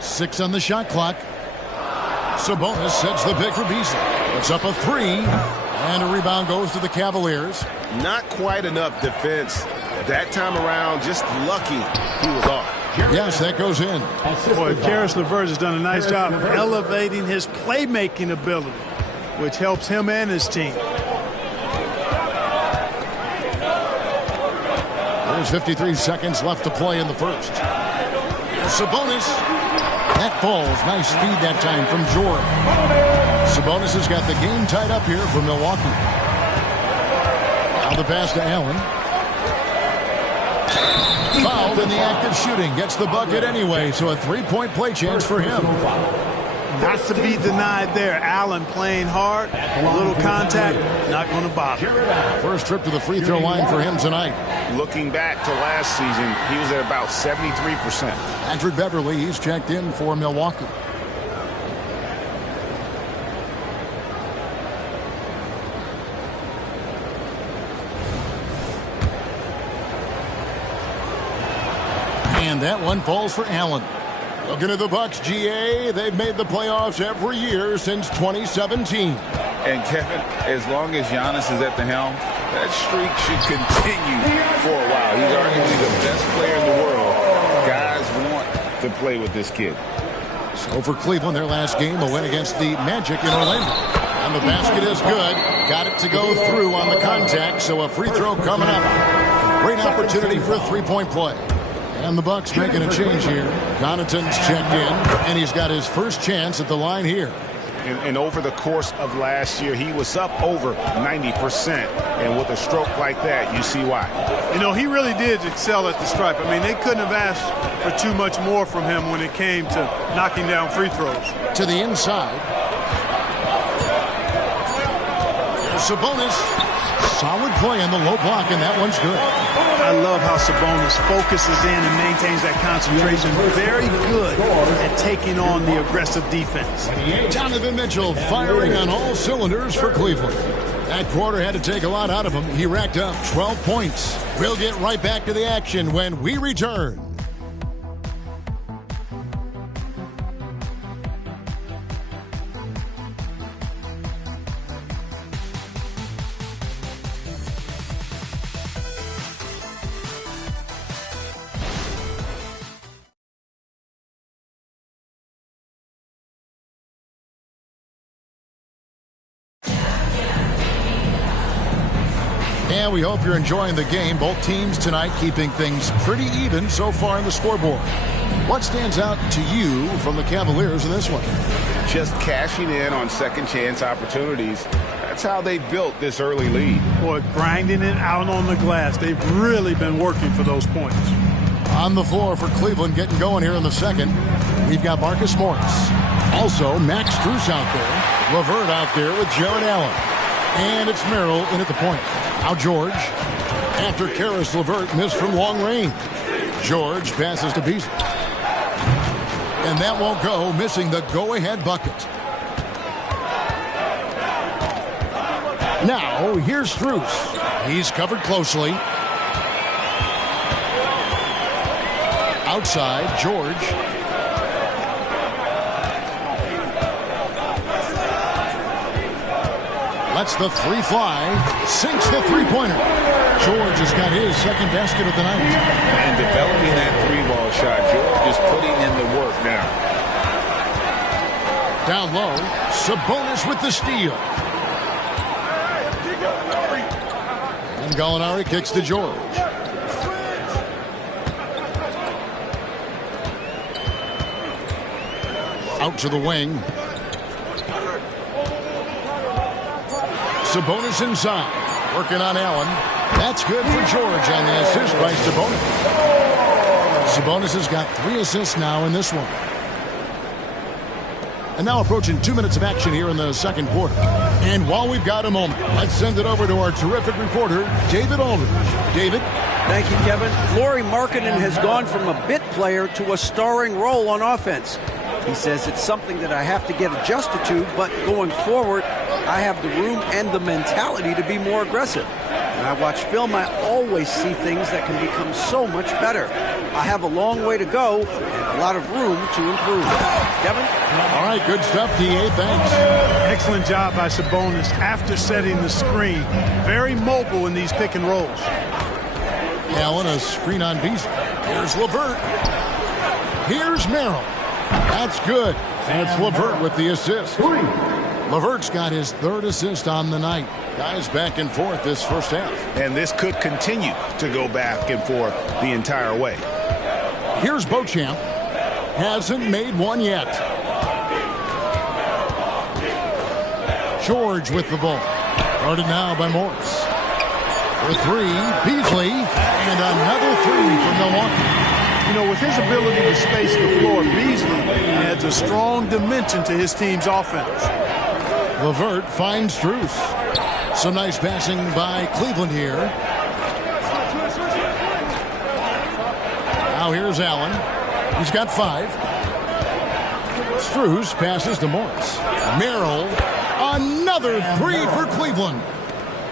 6 on the shot clock. Sabonis sets the pick for Beasley. It's up a 3. And a rebound goes to the Cavaliers. Not quite enough defense that time around. Just lucky he was off. Yes, that goes in. Boy, Karis LeVert has done a nice job elevating his playmaking ability, which helps him and his team. There's 53 seconds left to play in the first. Here's Sabonis. That falls. Nice speed that time from Jordan. Sabonis has got the game tied up here for Milwaukee. Now the pass to Allen. Fouled in the act of shooting. Gets the bucket anyway, so a 3-point play chance for him. Not to be denied there. Allen playing hard. A little contact. Not going to bother. First trip to the free throw line for him tonight. Looking back to last season, he was at about 73%. Patrick Beverly, he's checked in for Milwaukee. And that one falls for Allen. Looking at the Bucks, GA, they've made the playoffs every year since 2017. And Kevin, as long as Giannis is at the helm, that streak should continue for a while. He's arguably the best player in the world. Guys want to play with this kid. So for Cleveland, their last game, a win against the Magic in Orlando. And the basket is good. Got it to go through on the contact, so a free throw coming up. A great opportunity for a 3-point play. And the Bucks making a change here. Connaughton's checked in, and he's got his first chance at the line here. And over the course of last year, he was up over 90%. And with a stroke like that, you see why. You know, he really did excel at the stripe. I mean, they couldn't have asked for too much more from him when it came to knocking down free throws. To the inside. There's Sabonis. Solid play on the low block, and that one's good. I love how Sabonis focuses in and maintains that concentration. Very good at taking on the aggressive defense. Donovan Mitchell firing on all cylinders for Cleveland. That quarter had to take a lot out of him. He racked up 12 points. We'll get right back to the action when we return. And we hope you're enjoying the game. Both teams tonight keeping things pretty even so far in the scoreboard. What stands out to you from the Cavaliers in this one? Just cashing in on second chance opportunities. That's how they built this early lead. Boy, grinding it out on the glass. They've really been working for those points. On the floor for Cleveland getting going here in the second. We've got Marcus Morris. Also, Max Strus out there. LeVert out there with Jared Allen. And it's Merrill in at the point. Now George, after Karis LeVert missed from long range. George passes to Beasley. And that won't go, missing the go-ahead bucket. Now, here's Strus. He's covered closely. Outside, George. Lets the three fly. Sinks the three-pointer. George has got his second basket of the night. And developing that three-ball shot. George is putting in the work now. Down low, Sabonis with the steal. And Gallinari kicks to George. Out to the wing. Sabonis inside. Working on Allen. That's good for George on the assist by Sabonis. Sabonis has got 3 assists now in this one. And now approaching 2 minutes of action here in the second quarter. And while we've got a moment, let's send it over to our terrific reporter, David Aldridge. David? Thank you, Kevin. Lauri Markkanen has gone from a bit player to a starring role on offense. He says it's something that I have to get adjusted to, but going forward, I have the room and the mentality to be more aggressive. When I watch film, I always see things that can become so much better. I have a long way to go and a lot of room to improve. Kevin? All right, good stuff, D.A. Thanks. Excellent job by Sabonis after setting the screen. Very mobile in these pick and rolls. Allen, a screen on Beasley. Here's LeVert. Here's Merrill. That's good. And it's LeVert with the assist. LeVert's got his 3rd assist on the night. Guys back and forth this first half. And this could continue to go back and forth the entire way. Here's Beauchamp. Hasn't made one yet. George with the ball. Guarded now by Morris. For 3, Beasley. And another 3 from Milwaukee. You know, with his ability to space the floor, Beasley adds a strong dimension to his team's offense. LeVert finds Strus. Some nice passing by Cleveland here. Now here's Allen. He's got 5. Strus passes to Morris. Merrill. Another 3 for Cleveland.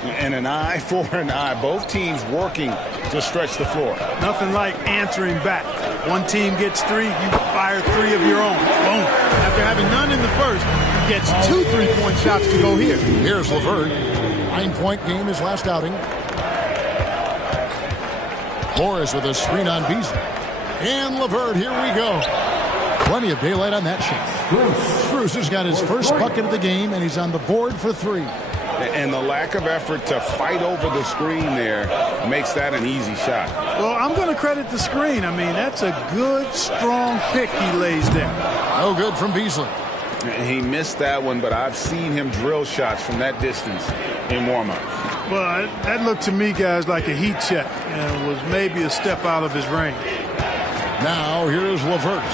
And an eye for an eye. Both teams working to stretch the floor. Nothing like answering back. One team gets 3, you fire 3 of your own. Boom. After having none in the first, he gets 2 3-point shots to go here. Here's LeVert. 9-point game his last outing. Morris with a screen on Beasley. And LeVert, here we go. Plenty of daylight on that shot. Strus has got his first bucket of the game, and he's on the board for 3. And the lack of effort to fight over the screen there makes that an easy shot. Well, I'm going to credit the screen. I mean, that's a good, strong pick he lays there. No good from Beasley. He missed that one, but I've seen him drill shots from that distance in warm-up. Well, that looked to me, guys, like a heat check, and was maybe a step out of his range. Now, here's LeVert.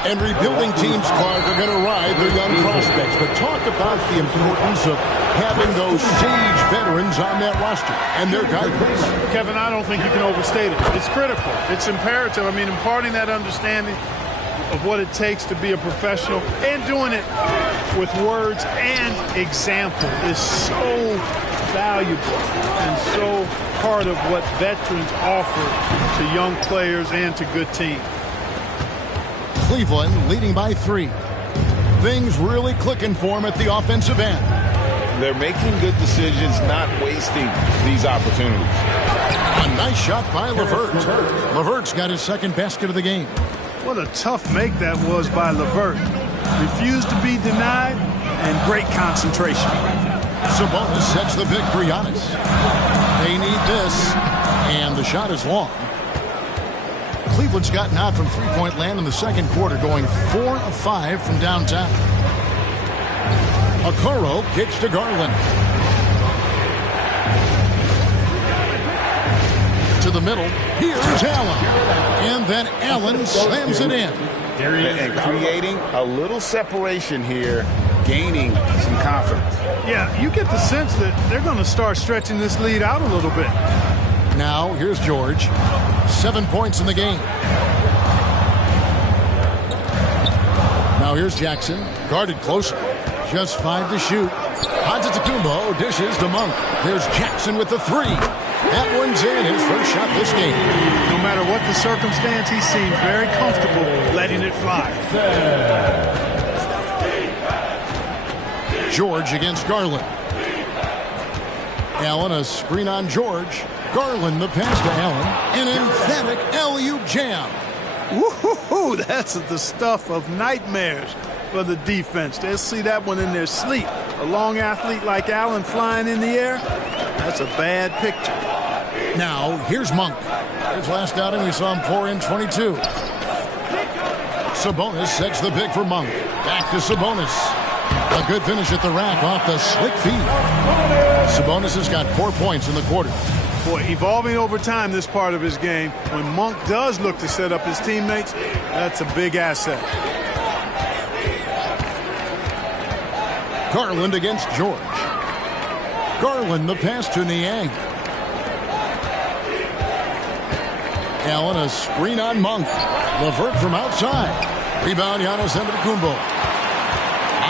And rebuilding teams, Clark, are going to ride their young prospects. But talk about the importance of having those sage veterans on that roster and their guidance. Kevin, I don't think you can overstate it. It's critical. It's imperative. I mean, imparting that understanding of what it takes to be a professional and doing it with words and example is so valuable and so part of what veterans offer to young players and to good teams. Cleveland leading by 3. Things really clicking for him at the offensive end. They're making good decisions, not wasting these opportunities. A nice shot by LeVert. LeVert's got his second basket of the game. What a tough make that was by LeVert. Refused to be denied and great concentration. Sabonis sets the pick for Giannis. They need this, and the shot is long. Cleveland's gotten out from three-point land in the second quarter, going 4 of 5 from downtown. Okoro kicks to Garland. To the middle. Here's Allen. And then Allen slams it in. And creating a little separation here, gaining some confidence. Yeah, you get the sense that they're going to start stretching this lead out a little bit. Now, here's George. 7 points in the game. Now here's Jackson. Guarded closer. Just 5 to shoot. Antetokounmpo dishes to Monk. There's Jackson with the 3. That one's in, his first shot this game. No matter what the circumstance, he seems very comfortable letting it fly. George against Garland. Allen, a screen on George. Garland, the pass to Allen. An emphatic alley-oop jam. Woo-hoo-hoo, that's the stuff of nightmares for the defense. They'll see that one in their sleep. A long athlete like Allen flying in the air, that's a bad picture. Now, here's Monk. His last outing, we saw him pour in 22. Sabonis sets the pick for Monk. Back to Sabonis. A good finish at the rack off the slick feed. Sabonis has got 4 points in the quarter. Boy, evolving over time, this part of his game. When Monk does look to set up his teammates, that's a big asset. Garland against George. Garland, the pass to Niang. Allen, a screen on Monk. LeVert from outside. Rebound, Giannis Antetokounmpo.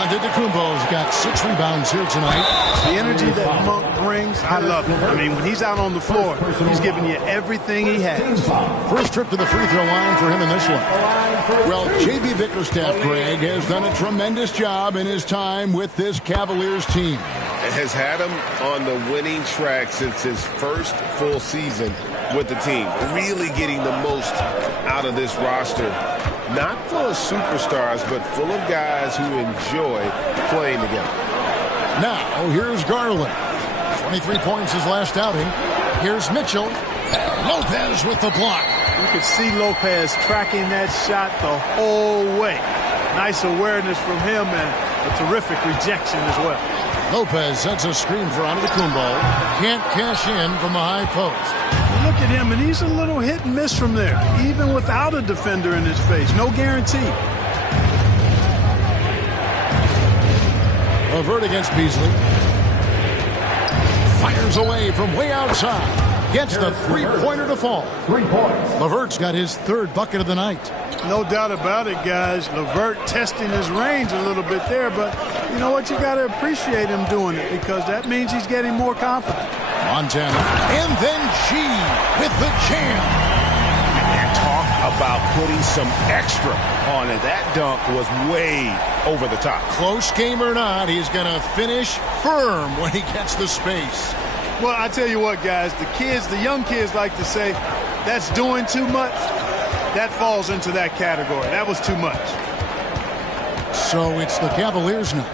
Antetokounmpo's got 6 rebounds here tonight. The energy that Monk brings, I love it. I mean, when he's out on the floor, he's giving you everything he has. First trip to the free throw line for him in this one. Well, J.B. Bickerstaff, Greg, has done a tremendous job in his time with this Cavaliers team. And has had him on the winning track since his first full season with the team. Really getting the most out of this roster. Not full of superstars, but full of guys who enjoy playing together. Now, here's Garland. 23 points his last outing. Here's Mitchell. Lopez with the block. You could see Lopez tracking that shot the whole way. Nice awareness from him and a terrific rejection as well. Lopez sets a screen for Antetokounmpo. Can't cash in from the high post. Look at him, and he's a little hit and miss from there, even without a defender in his face. No guarantee. LeVert against Beasley. Fires away from way outside. Gets the three-pointer to fall. 3 points. LeVert's got his 3rd bucket of the night. No doubt about it, guys. LeVert testing his range a little bit there, but you know what? You got to appreciate him doing it because that means he's getting more confident. Montana. And then G with the jam. And talk about putting some extra on it. That dunk was way over the top. Close game or not, he's going to finish firm when he gets the space. Well, I tell you what, guys, the young kids like to say, that's doing too much. That falls into that category. That was too much. So it's the Cavaliers now.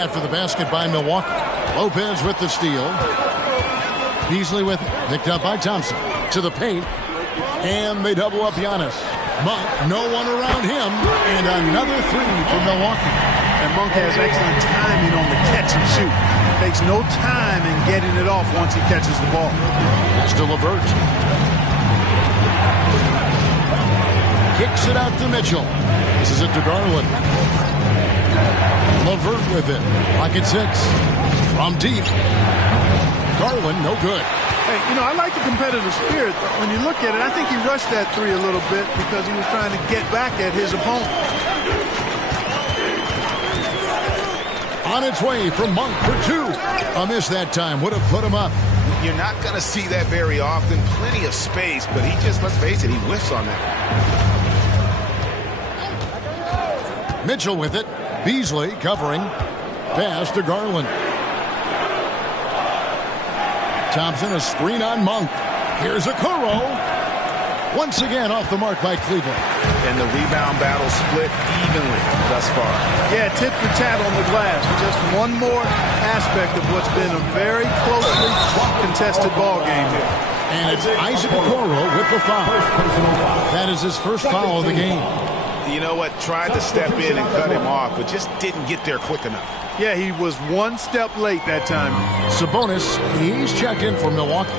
After the basket by Milwaukee. Lopez with the steal. Beasley with it. Picked up by Thompson. To the paint. And they double up Giannis. Monk, no one around him. And another 3 for Milwaukee. And Monk has excellent timing on the catch and shoot. Takes no time in getting it off once he catches the ball. That's to LeVert. Kicks it out to Mitchell. This is it to Garland. LeVert with it. Pocket 6. From deep. Garland, no good. Hey, you know, I like the competitive spirit. When you look at it, I think he rushed that 3 a little bit because he was trying to get back at his opponent. On its way from Monk for 2. A miss that time. Would have put him up. You're not going to see that very often. Plenty of space, but he just, let's face it, he whiffs on that. Mitchell with it. Beasley covering. Pass to Garland. Thompson, a screen on Monk. Here's Okoro. Once again off the mark by Cleveland. And the rebound battle split evenly thus far. Yeah, tit for tat on the glass. Just one more aspect of what's been a very closely contested ball game here. And it's Isaac Okoro with the foul. That is his first foul of the game. You know what? Tried to step in and cut him off, but just didn't get there quick enough. Yeah, he was one step late that time. Sabonis, he's checked in for Milwaukee.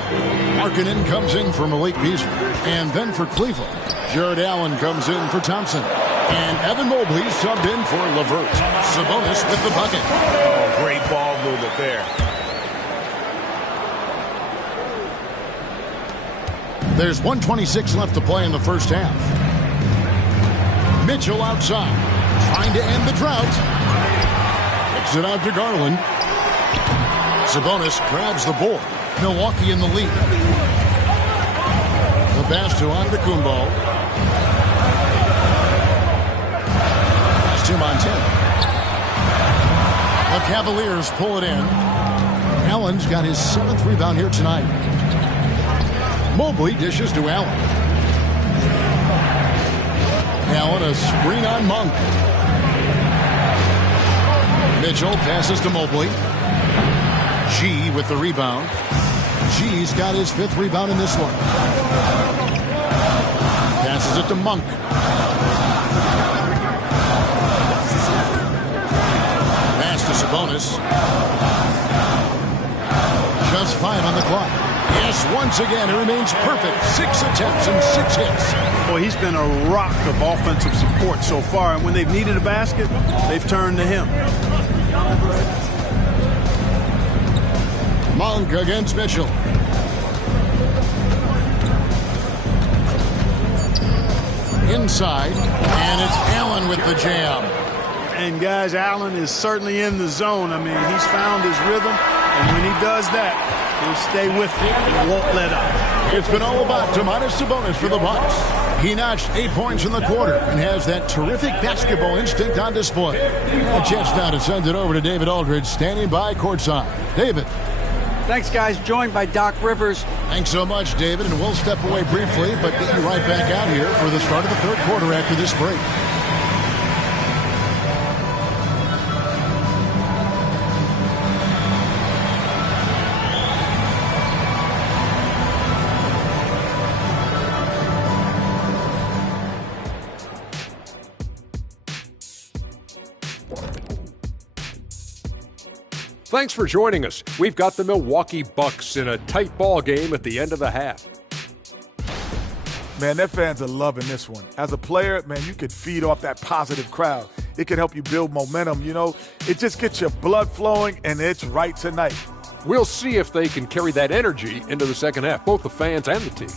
Markkanen comes in for Malik Beasley. And then for Cleveland, Jared Allen comes in for Thompson. And Evan Mobley subbed in for LeVert. Sabonis with the bucket. Oh, great ball movement there. There's 1:26 left to play in the first half. Mitchell outside, trying to end the drought. Kicks it out to Garland. Sabonis grabs the board. Milwaukee in the lead. The pass to Antetokounmpo. Pass to Montana. The Cavaliers pull it in. Allen's got his 7th rebound here tonight. Mobley dishes to Allen. Allen, a screen on Monk. Mitchell passes to Mobley. G with the rebound. G's got his 5th rebound in this one. Passes it to Monk. Pass to Sabonis. Just 5 on the clock. Yes, once again, it remains perfect. 6 attempts and 6 hits. Boy, he's been a rock of offensive support so far, and when they've needed a basket, they've turned to him. Monk against Mitchell. Inside, and it's Allen with the jam. And guys, Allen is certainly in the zone. I mean, he's found his rhythm, and when he does that, he'll stay with it and won't let up. It's been all about Domantas Sabonis for the Bucks. He notched 8 points in the quarter and has that terrific basketball instinct on display. A chance now to send it over to David Aldridge, standing by courtside. David. Thanks, guys. Joined by Doc Rivers. Thanks so much, David. And we'll step away briefly, but get you right back out here for the start of the 3rd quarter after this break. Thanks for joining us. We've got the Milwaukee Bucks in a tight ball game at the end of the half. Man, their fans are loving this one. As a player, man, you could feed off that positive crowd. It can help you build momentum, you know. It just gets your blood flowing, and it's right tonight. We'll see if they can carry that energy into the second half, both the fans and the team.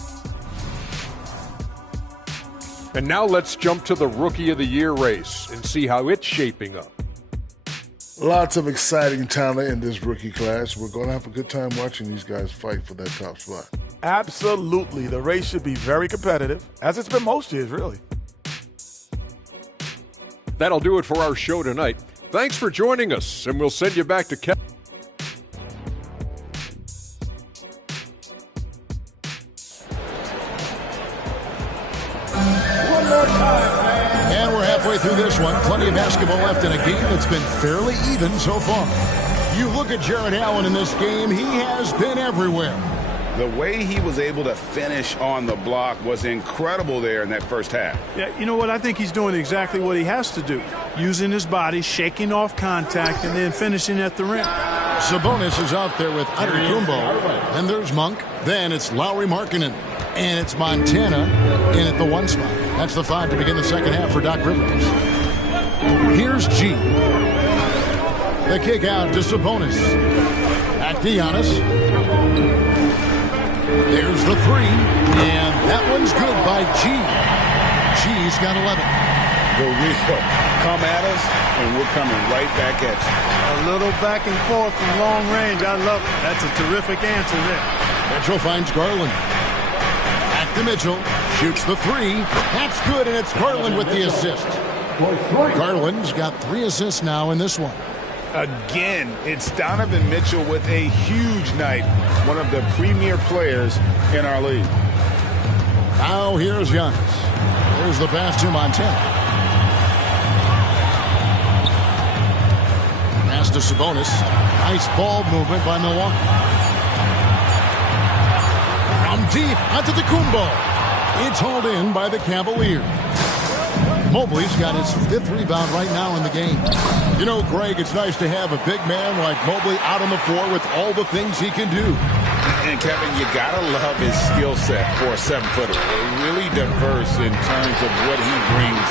And now let's jump to the Rookie of the Year race and see how it's shaping up. Lots of exciting talent in this rookie class. We're going to have a good time watching these guys fight for that top spot. Absolutely. The race should be very competitive, as it's been most years, really. That'll do it for our show tonight. Thanks for joining us, and we'll send you back to Kevin. One more time. And we're halfway through this one. Plenty of basketball left in a game that's been fairly even so far. You look at Jared Allen in this game, he has been everywhere. The way he was able to finish on the block was incredible there in that first half. Yeah, you know what? I think he's doing exactly what he has to do. Using his body, shaking off contact, and then finishing at the rim. Sabonis is out there with Antetokounmpo. Then there's Monk. Then it's Lowry Markkanen. And it's Montana in at the 1 spot. That's the 5 to begin the second half for Doc Rivers. Here's G. The kick out to Sabonis. Back to Giannis. There's the 3. And that one's good by G. G's got 11. The real come at us, and we're coming right back at you. A little back and forth from long range. I love it. That's a terrific answer there. Mitchell finds Garland. Back to Mitchell. Shoots the 3. That's good, and it's Garland with the assist. Garland's got 3 assists now in this one. Again, it's Donovan Mitchell with a huge night. One of the premier players in our league. Now here's Giannis. There's the pass to Montana. Pass to Sabonis. Nice ball movement by Milwaukee. From deep onto the Kumbo. It's hauled in by the Cavaliers. Mobley's got his 5th rebound right now in the game. You know, Greg, it's nice to have a big man like Mobley out on the floor with all the things he can do. And, Kevin, you got to love his skill set for a 7-footer. Really diverse in terms of what he brings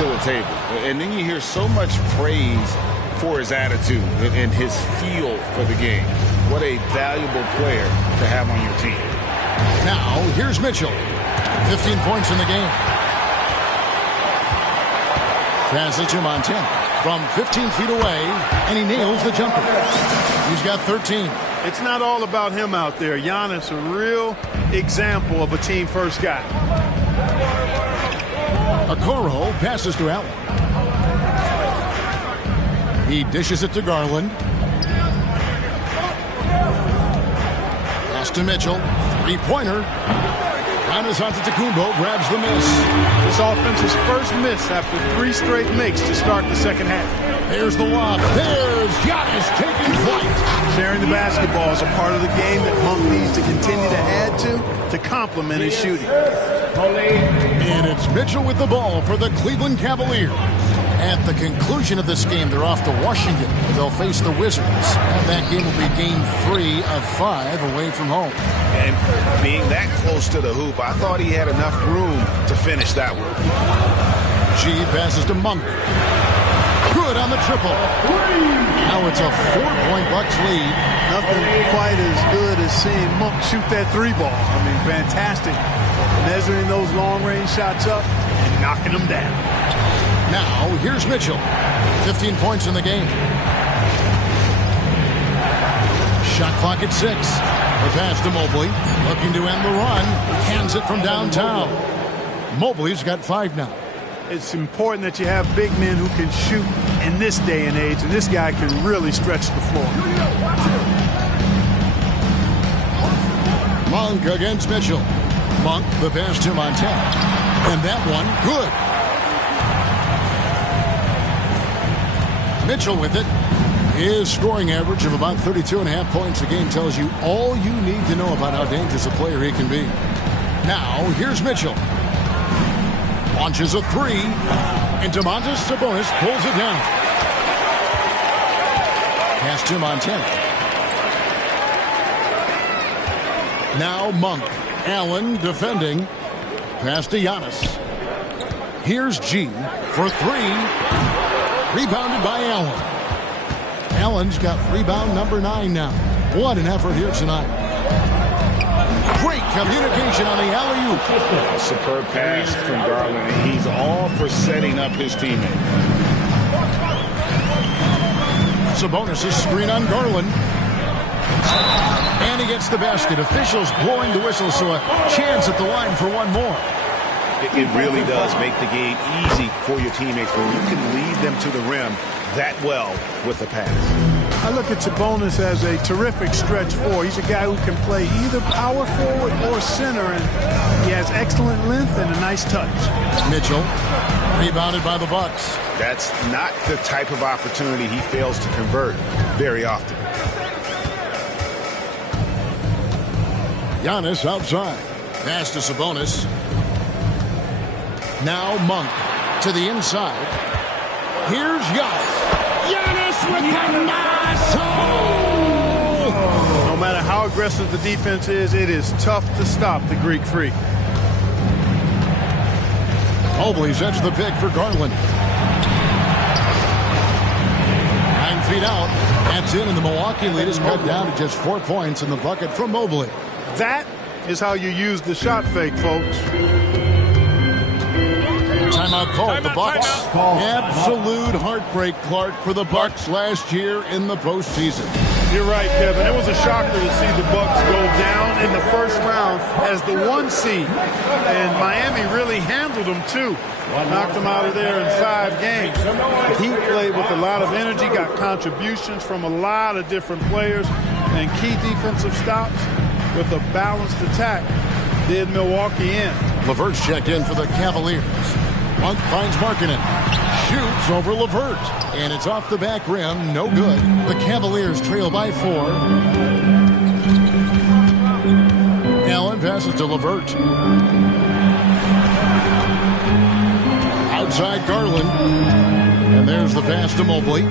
to the table. And then you hear so much praise for his attitude and his feel for the game. What a valuable player to have on your team. Now, here's Mitchell. 15 points in the game. Pass it to Montana from 15 feet away, and he nails the jumper. He's got 13. It's not all about him out there. Giannis, a real example of a team-first guy. Okoro passes to Allen. He dishes it to Garland. Pass to Mitchell. Three-pointer. Giannis Antetokounmpo grabs the miss. This offense's first miss after 3 straight makes to start the second half. There's the lob. There's Giannis taking flight. Sharing the basketball is a part of the game that Monk needs to continue to add to complement his shooting. And it's Mitchell with the ball for the Cleveland Cavaliers. At the conclusion of this game, they're off to Washington. They'll face the Wizards. And that game will be game 3 of 5 away from home. And being that close to the hoop, I thought he had enough room to finish that one. G passes to Monk. Good on the triple. Now it's a 4-point Bucks lead. Nothing quite as good as seeing Monk shoot that 3-ball. I mean, fantastic. Measuring those long-range shots up and knocking them down. Now, here's Mitchell. 15 points in the game. Shot clock at 6. The pass to Mobley. Looking to end the run. Hands it from downtown. Mobley's got 5 now. It's important that you have big men who can shoot in this day and age, and this guy can really stretch the floor. Monk against Mitchell. Monk, the pass to Montana. And that one, good. Mitchell with it. His scoring average of about 32.5 points a game tells you all you need to know about how dangerous a player he can be. Now, here's Mitchell. Launches a 3. And Domantas Sabonis pulls it down. Pass to Montana. Now Monk. Allen defending. Pass to Giannis. Here's G for 3. Rebounded by Allen. Allen's got rebound number 9 now. What an effort here tonight. Great communication on the alley-oop. A superb pass from Garland, and he's all for setting up his teammate. Sabonis' screen on Garland. And he gets the basket. Officials blowing the whistle, so a chance at the line for one more. It really does make the game easy for your teammates when you can lead them to the rim that well with the pass. I look at Sabonis as a terrific stretch 4. He's a guy who can play either power forward or center, and he has excellent length and a nice touch. Mitchell, rebounded by the Bucks. That's not the type of opportunity he fails to convert very often. Giannis outside. Pass to Sabonis. Now Monk to the inside. Here's Giannis. Giannis with the nice hole! No matter how aggressive the defense is, it is tough to stop the Greek Freak. Mobley's edged the pick for Garland. 9 feet out. That's in, and the Milwaukee lead is cut down to just 4 points in the bucket from Mobley. That is how you use the shot fake, folks. Timeout called. The Bucks. Absolute heartbreak, Clark, for the Bucks last year in the postseason. You're right, Kevin. It was a shocker to see the Bucks go down in the first round as the 1 seed. And Miami really handled them, too. Knocked them out of there in 5 games. He played with a lot of energy, got contributions from a lot of different players, and key defensive stops with a balanced attack did Milwaukee in. LeVert's checked in for the Cavaliers. Monk finds Markkanen. Shoots over LeVert. And it's off the back rim. No good. The Cavaliers trail by 4. Allen passes to LeVert. Outside Garland. And there's the pass to Mobley.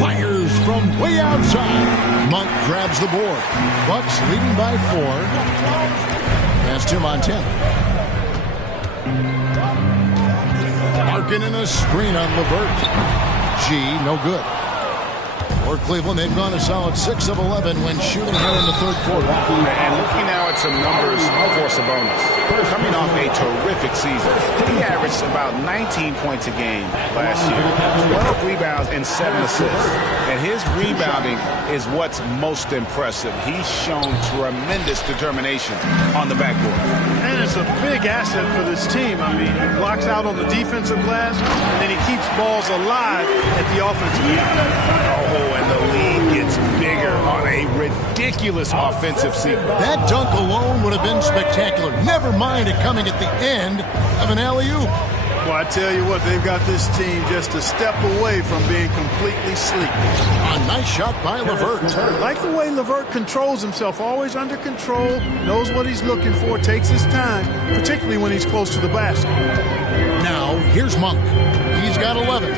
Fires from way outside. Monk grabs the board. Bucks leading by 4. Pass to Montana. Markkanen a screen on LeVert. G, no good. For Cleveland, they've gone a solid 6 of 11 when shooting here in the third quarter. And looking now at some numbers for Sabonis. Coming off a terrific season, he averaged about 19 points a game last year, 12 rebounds and 7 assists. And his rebounding is what's most impressive. He's shown tremendous determination on the backboard. And it's a big asset for this team. I mean, he blocks out on the defensive glass, and then he keeps balls alive at the offensive end. Oh, and the lead gets bigger on a ridiculous offensive sequence. That dunk alone would have been spectacular. Never mind it coming at the end of an alley-oop. Well, I tell you what, they've got this team just a step away from being completely sleek. A nice shot by LeVert. I like the way LeVert controls himself, always under control, knows what he's looking for, takes his time, particularly when he's close to the basket. Now, here's Monk. He's got 11.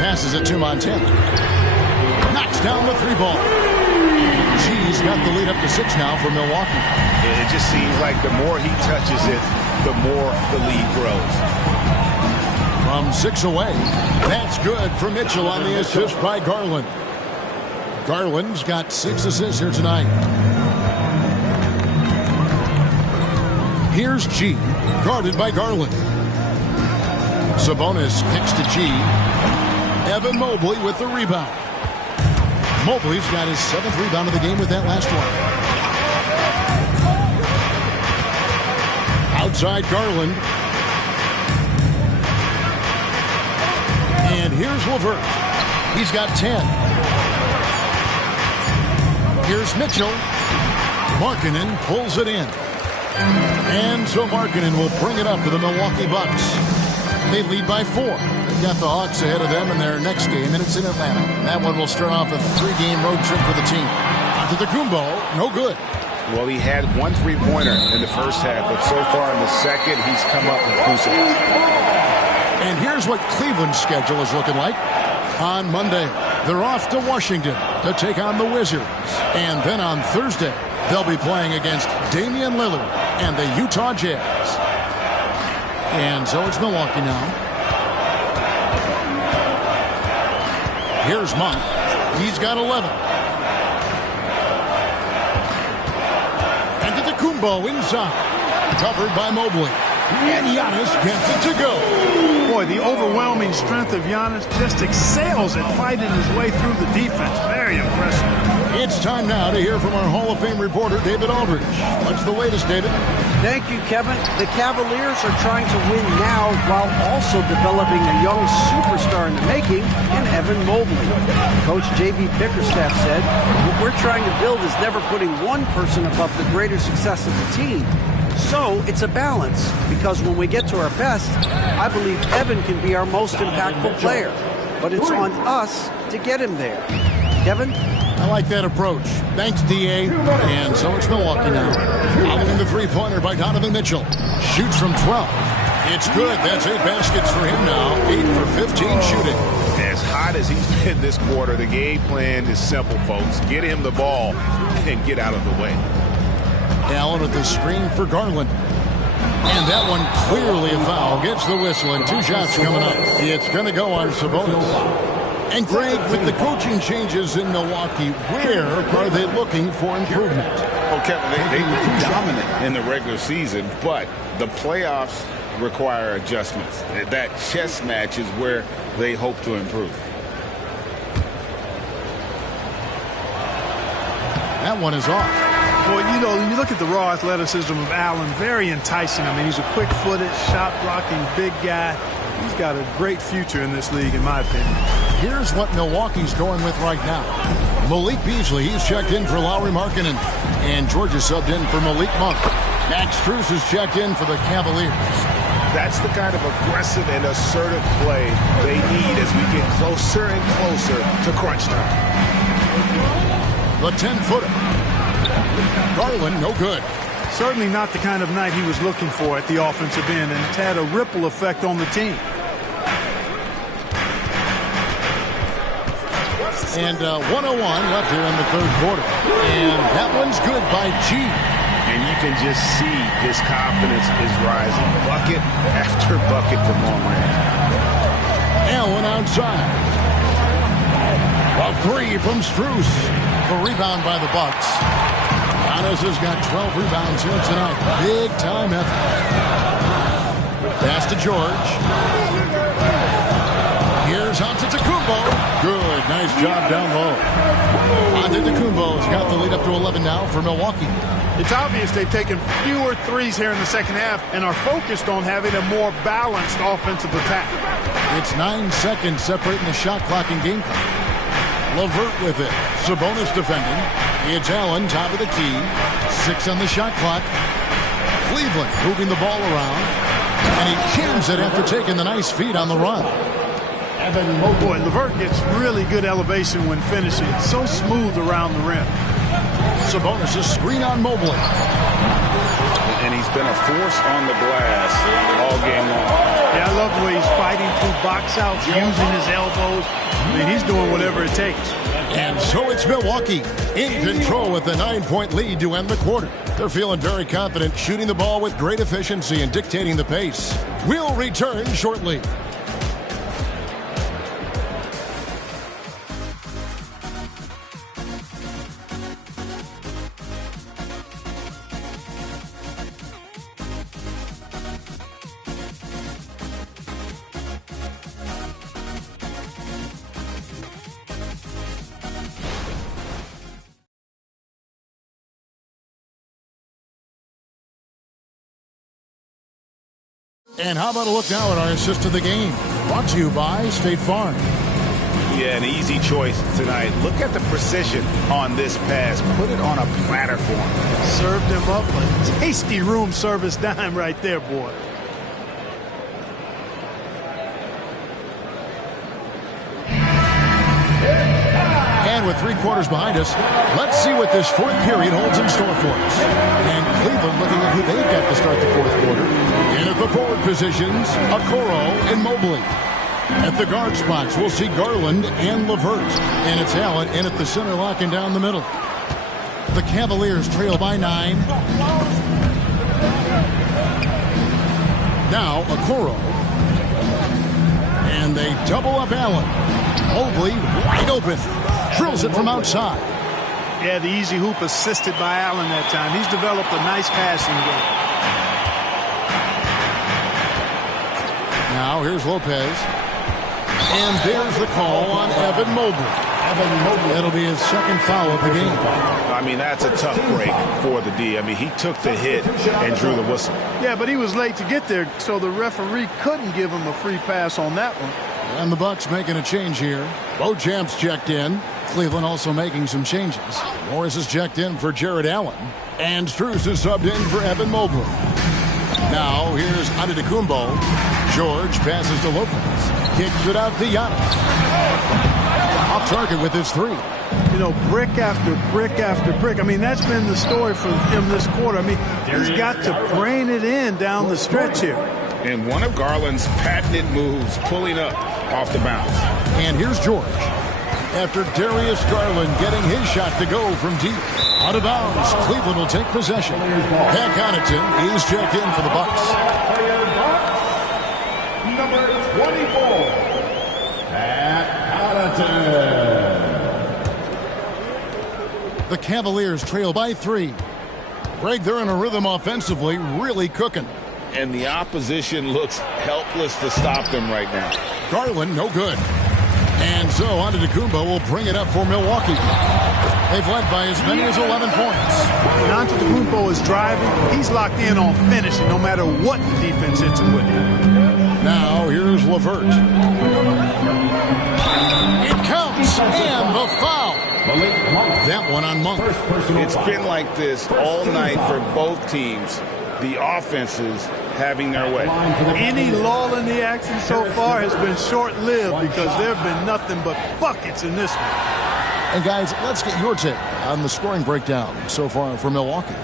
Passes it to Montana. Knocks down the 3 ball. G's got the lead up to 6 now for Milwaukee. It just seems like the more he touches it, the more the lead grows. From 6 away, that's good for Mitchell on the assist by Garland. Garland's got 6 assists here tonight. Here's G, guarded by Garland. Sabonis kicks to G. Evan Mobley with the rebound. Mobley's got his 7th rebound of the game with that last one. Outside Garland. And here's LeVert. He's got 10. Here's Mitchell. Markkanen pulls it in. And so Markkanen will bring it up to the Milwaukee Bucks. They lead by 4. They've got the Hawks ahead of them in their next game, and it's in Atlanta. That one will start off a 3-game road trip for the team. Antetokounmpo, no good. Well, he had 1 3-pointer in the first half, but so far in the second, he's come up with 2 6. And here's what Cleveland's schedule is looking like. On Monday, they're off to Washington to take on the Wizards. And then on Thursday, they'll be playing against Damian Lillard and the Utah Jazz. And so it's Milwaukee now. Here's Monk. He's got 11. Antetokounmpo inside. Covered by Mobley. And Giannis gets it to go. Boy, the overwhelming strength of Giannis just excels at fighting his way through the defense. Very impressive. It's time now to hear from our Hall of Fame reporter, David Aldridge. What's the latest, David? Thank you, Kevin. The Cavaliers are trying to win now while also developing a young superstar in the making in Evan Mobley. Coach J.B. Bickerstaff said, what we're trying to build is never putting one person above the greater success of the team. So it's a balance, because when we get to our best, I believe Evan can be our most impactful player. But it's on us to get him there. Kevin? I like that approach. Thanks, D.A. And so it's Milwaukee now. Following the 3-pointer by Donovan Mitchell. Shoots from 12. It's good. That's 8 baskets for him now. 8 for 15 shooting. As hot as he's been this quarter, the game plan is simple, folks. Get him the ball and get out of the way. Allen with the screen for Garland. And that one clearly a foul. Gets the whistle and 2 shots coming up. It's going to go on Sabonis. And Greg, with the coaching changes in Milwaukee, where are they looking for improvement? Okay, they were dominant in the regular season, but the playoffs require adjustments. That chess match is where they hope to improve. That one is off. Well, you know, when you look at the raw athleticism of Allen, very enticing. I mean, he's a quick-footed, shot-blocking big guy. He's got a great future in this league, in my opinion. Here's what Milwaukee's going with right now. Malik Beasley, he's checked in for Lauri Markkanen. And Georgia subbed in for Malik Monk. Max Strus is checked in for the Cavaliers. That's the kind of aggressive and assertive play they need as we get closer and closer to crunch time. The 10-footer. Garland, no good. Certainly not the kind of night he was looking for at the offensive end, and it's had a ripple effect on the team. And 101 left here in the third quarter. And that one's good by G. And you can just see his confidence is rising. Bucket after bucket from long range. Allen outside. A three from Strus. The rebound by the Bucks. Giannis has got 12 rebounds here tonight. Big time effort. Pass to George. Here's Antetokounmpo. Good. Nice job down low. Antetokounmpo's got the lead up to 11 now for Milwaukee. It's obvious they've taken fewer threes here in the second half and are focused on having a more balanced offensive attack. It's 9 seconds separating the shot clock and game clock. LeVert with it. Sabonis defending. It's Allen, top of the key. 6 on the shot clock. Cleveland moving the ball around. And he jams it after taking the nice feed on the run. Boy, LeVert gets really good elevation when finishing. It's so smooth around the rim. Sabonis' screen on Mobley. And he's been a force on the glass all game long. Yeah, I love the way he's fighting through box outs, using his elbows. I mean, he's doing whatever it takes. And so it's Milwaukee in control with a 9-point lead to end the quarter. They're feeling very confident, shooting the ball with great efficiency and dictating the pace. We'll return shortly. And how about a look now at our assist of the game? Brought to you by State Farm. Yeah, an easy choice tonight. Look at the precision on this pass. Put it on a platter for him. Served him up a tasty room service dime right there, boy. And with 3 quarters behind us, let's see what this fourth period holds in store for us. And Cleveland looking at who they've got to start the fourth quarter. In at the forward positions, Okoro and Mobley. At the guard spots, we'll see Garland and LeVert. And it's Allen in at the center, locking down the middle. The Cavaliers trail by 9. Now Okoro. And they double up Allen. Mobley wide open. Drills it from outside. Yeah, the easy hoop assisted by Allen that time. He's developed a nice passing game. Now here's Lopez. And there's the call on Evan Mobley. That'll be his second foul of the game. I mean, that's a tough break for the D. I mean, he took the hit and drew the whistle. Yeah, but he was late to get there, so the referee couldn't give him a free pass on that one. And the Bucks making a change here. Both champs checked in. Cleveland also making some changes. Morris is checked in for Jared Allen. And Strus is subbed in for Evan Mobley. Now here's Antetokounmpo. George passes to Lopez. Kicks it out to Giannis. Off target with his 3. You know, brick after brick after brick. I mean, that's been the story for him this quarter. I mean, he's got to brain it in down the stretch here. And one of Garland's patented moves, pulling up off the bounce. And here's George. After Darius Garland getting his shot to go from deep. Out of bounds, Cleveland will take possession. Pat Connaughton, he's checked in for the Bucks. Number 24, Pat Connaughton. The Cavaliers trail by 3. Greg, they're in a rhythm offensively, really cooking. And the opposition looks helpless to stop them right now. Garland, no good. And so Antetokounmpo will bring it up for Milwaukee. They've led by as many as 11 points. When Antetokounmpo is driving, he's locked in on finishing no matter what the defense hits him with. Now here's LeVert. It counts, and the foul. That one on Monk. It's been like this all night for both teams. The offenses having their way. Any lull in the action so far has been short-lived because there have been nothing but buckets in this one. And guys, let's get your take on the scoring breakdown so far for Milwaukee.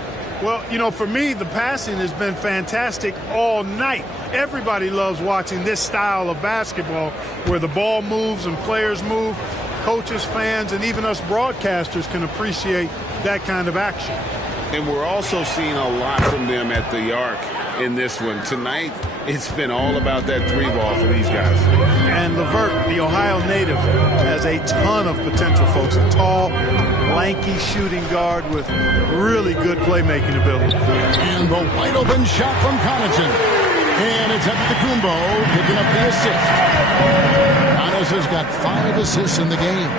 Well, you know, for me, the passing has been fantastic all night. Everybody loves watching this style of basketball where the ball moves and players move. Coaches, fans, and even us broadcasters can appreciate that kind of action. And we're also seeing a lot from them at the arc in this one. Tonight, it's been all about that 3-ball for these guys. And Levert, the Ohio native, has a ton of potential, folks. A tall, lanky shooting guard with really good playmaking ability. And the wide open shot from Connaughton. And it's Antetokounmpo picking up the assist. Giannis has got 5 assists in the game.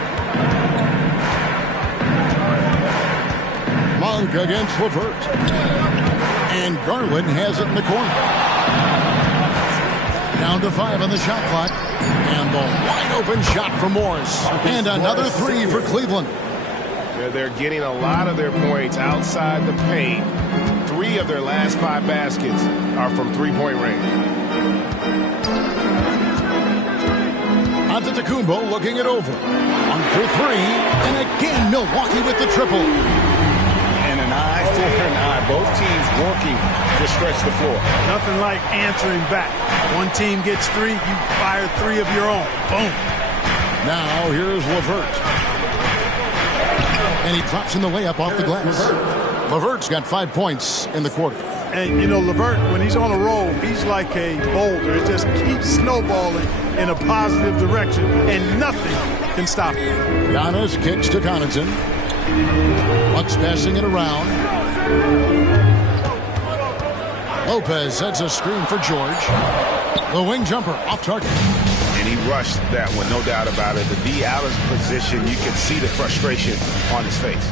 Monk against Levert. And Garland has it in the corner. Down to 5 on the shot clock. And the wide open shot from Morris. And another 3 for Cleveland. They're getting a lot of their points outside the paint. 3 of their last 5 baskets are from three-point range. Antetokounmpo looking it over. 1 for 3. And again, Milwaukee with the triple. And an eye for an eye. Both teams working to stretch the floor. Nothing like answering back. One team gets 3, you fire 3 of your own. Boom. Now here's Levert. And he drops in the layup off the glass. Levert's got 5 points in the quarter. And, you know, Levert, when he's on a roll, he's like a boulder. It just keeps snowballing in a positive direction, and nothing can stop him. Giannis kicks to Connaughton. Bucks passing it around. Lopez sets a screen for George. The wing jumper off target. And he rushed that one, no doubt about it. The D out of position, you can see the frustration on his face.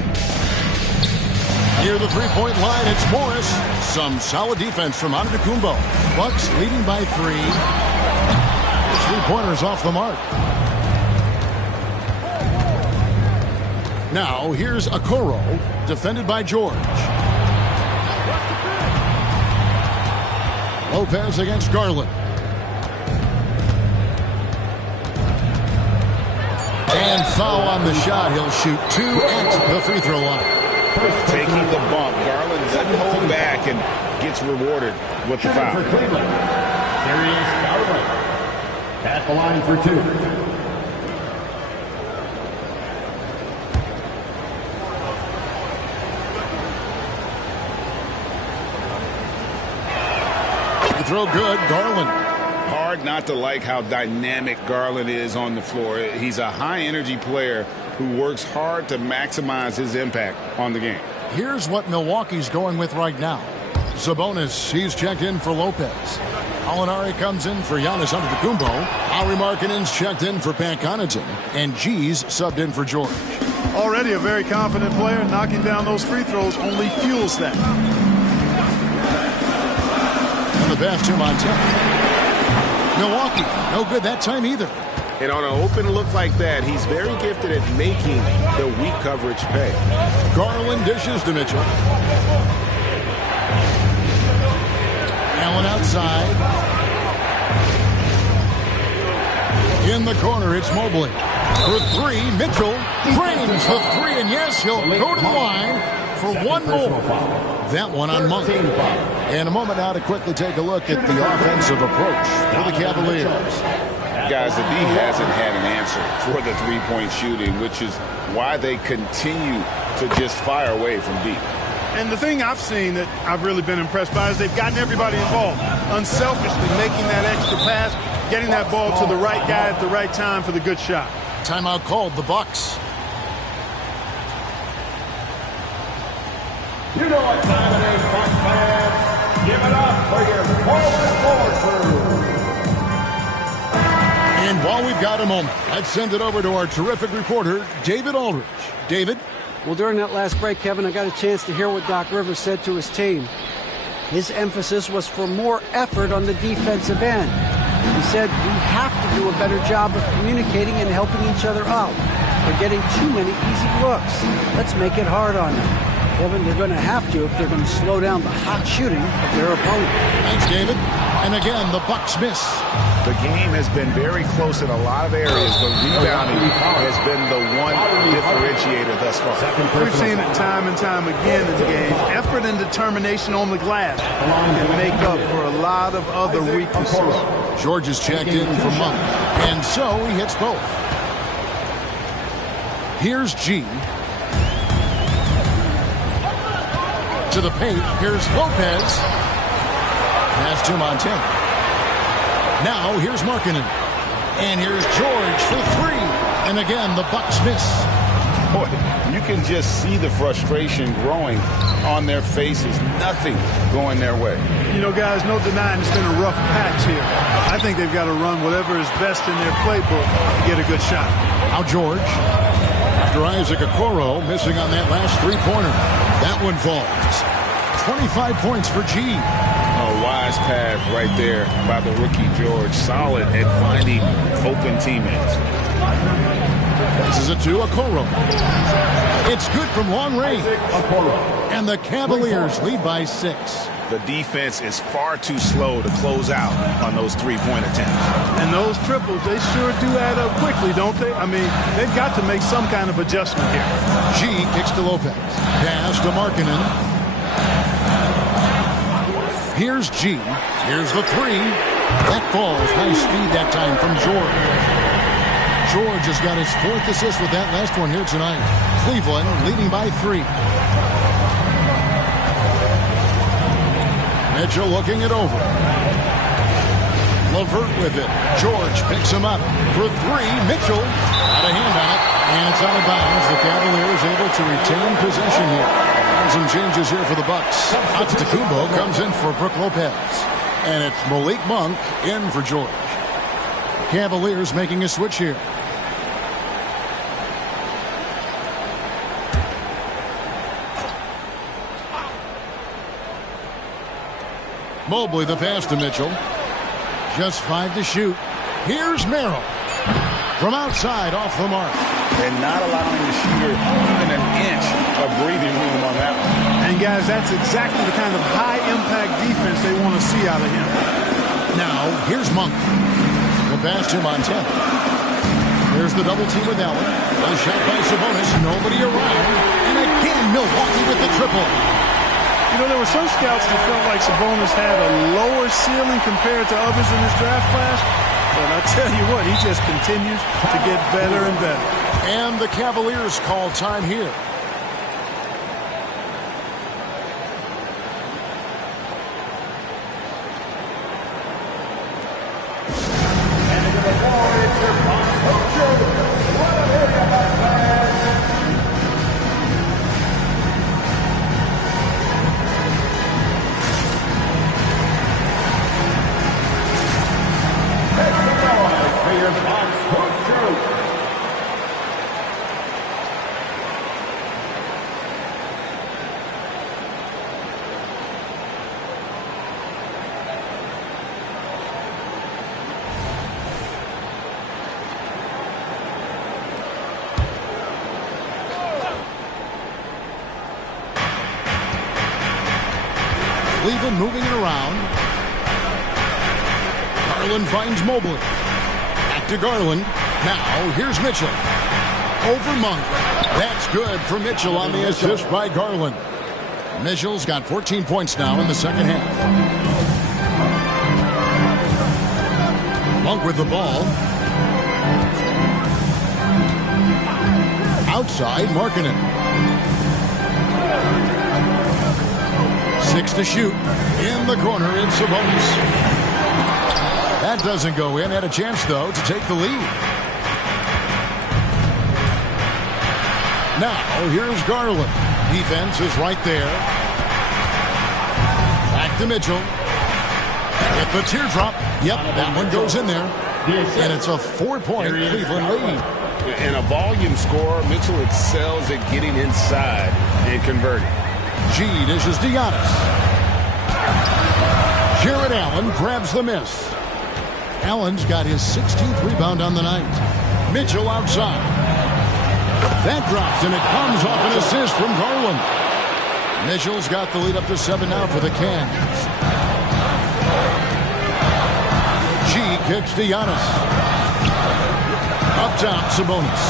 Near the three-point line, it's Morris. Some solid defense from Antetokounmpo. Bucks leading by 3. 3-pointers off the mark. Now, here's Okoro, defended by George. Lopez against Garland. And foul on the shot. He'll shoot 2 at the free throw line. Taking the bump. Garland doesn't hold back and gets rewarded with the foul. Here is Garland at the line for 2. Throw good, Garland. Hard not to like how dynamic Garland is on the floor. He's a high-energy player who works hard to maximize his impact on the game. Here's what Milwaukee's going with right now. Sabonis, he's checked in for Lopez. Alinari comes in for Giannis Antetokounmpo. Lauri Markkanen's checked in for Pat Connaughton. And G's subbed in for George. Already a very confident player. Knocking down those free throws only fuels that. The pass to Montana. Milwaukee, no good that time either. And on an open look like that, he's very gifted at making the weak coverage pay. Garland dishes to Mitchell. Allen outside. In the corner, it's Mobley. For 3, Mitchell drains the 3, and yes, he'll go to the line for 1 more. That one on Monk. And a moment now to quickly take a look at the offensive approach for the Cavaliers. Guys, the D hasn't had an answer for the three-point shooting, which is why they continue to just fire away from deep. And the thing I've seen that I've really been impressed by is they've gotten everybody involved, unselfishly making that extra pass, getting that ball to the right guy at the right time for the good shot. Timeout called, the Bucks. You know what time it is, Bucks fans. Give it up for your forward crew. And while we've got a moment, let's send it over to our terrific reporter, David Aldridge. David? Well, during that last break, Kevin, I got a chance to hear what Doc Rivers said to his team. His emphasis was for more effort on the defensive end. He said we have to do a better job of communicating and helping each other out. They're getting too many easy looks. Let's make it hard on them. Kevin, they're going to have to if they're going to slow down the hot shooting of their opponent. Thanks, David. And again, the Bucks miss. The game has been very close in a lot of areas, but rebounding has been the one differentiator thus far. We've seen it time and time again in the game. Effort and determination on the glass can make up for a lot of other weaknesses. George is checked in for Monk, and so he hits both. Here's G. into the paint. Here's Lopez. Pass to Montana. Now here's Markkanen. And here's George for three. And again, the Bucks miss. Boy, you can just see the frustration growing on their faces. Nothing going their way. You know, guys, no denying it's been a rough patch here. I think they've got to run whatever is best in their playbook to get a good shot. Now George. After Isaac Okoro missing on that last three-pointer. That one falls. 25 points for G. A wise pass right there by the rookie George. Solid at finding open teammates. This is it to Okoro. It's good from long range. And the Cavaliers lead by 6. The defense is far too slow to close out on those three-point attempts. And those triples, they sure do add up quickly, don't they? I mean, they've got to make some kind of adjustment here. G kicks to Lopez. Pass to Markkanen. Here's G. Here's the three. That falls. Nice speed that time from George. George has got his 4th assist with that last one here tonight. Cleveland leading by 3. Mitchell looking it over. LeVert with it. George picks him up for three. Mitchell got a hand on it, and it's out of bounds. The Cavaliers able to retain possession here. And some changes here for the Bucks. Antetokounmpo comes in for Brook Lopez, and it's Malik Monk in for George. Cavaliers making a switch here. Mobley the pass to Mitchell. Just 5 to shoot. Here's Merrill. From outside, off the mark. And not allowing the shooter even an inch of breathing room on that one. And guys, that's exactly the kind of high-impact defense they want to see out of him. Now, here's Monk. The pass to Montana. There's the double team with Allen. A shot by Sabonis. Nobody around. And again, Milwaukee with the triple. You know, there were some scouts that felt like Sabonis had a lower ceiling compared to others in this draft class. But I tell you what, he just continues to get better and better. And the Cavaliers call time here. Cleveland moving it around. Garland finds Mobley. Back to Garland. Now, here's Mitchell. Over Monk. That's good for Mitchell on the assist by Garland. Mitchell's got 14 points now in the second half. Monk with the ball. Outside, Markkanen. 6 to shoot. In the corner, it's Sabonis. That doesn't go in. Had a chance, though, to take the lead. Now, here's Garland. Defense is right there. Back to Mitchell. With the teardrop. Yep, that one goes in there. And it's a 4-point Cleveland lead. In a volume score, Mitchell excels at getting inside and converting. G dishes to Giannis. Jared Allen grabs the miss. Allen's got his 16th rebound on the night. Mitchell outside. That drops, and it comes off an assist from Garland. Mitchell's got the lead up to 7 now for the Cavs. G kicks to Giannis. Up top, Sabonis.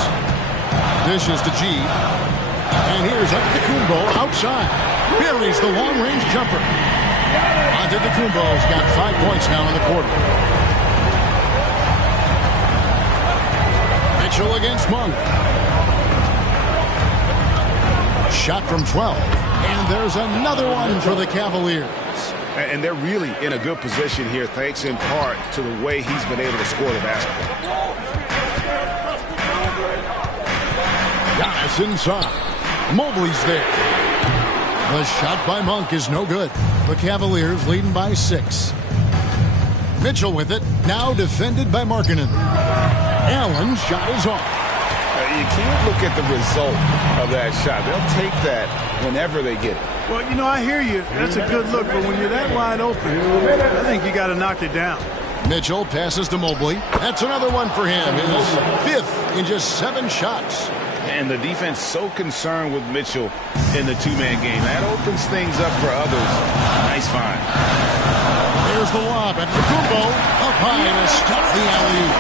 Dishes to G. And here's Antetokounmpo outside. Buries the long-range jumper. Antetokounmpo's got 5 points now in the quarter. Mitchell against Monk. Shot from 12. And there's another one for the Cavaliers. And they're really in a good position here, thanks in part to the way he's been able to score the basketball. Giannis inside. Mobley's there. The shot by Monk is no good. The Cavaliers leading by 6. Mitchell with it. Now defended by Markkanen. Allen's shot is off. You can't look at the result of that shot. They'll take that whenever they get it. Well, you know, I hear you. That's a good look, but when you're that wide open, I think you got to knock it down. Mitchell passes to Mobley. That's another one for him. His 5th in just 7 shots. And the defense so concerned with Mitchell in the two-man game. That opens things up for others. Nice find. There's the lob at Kumbo. Up high to stop the alley-oop.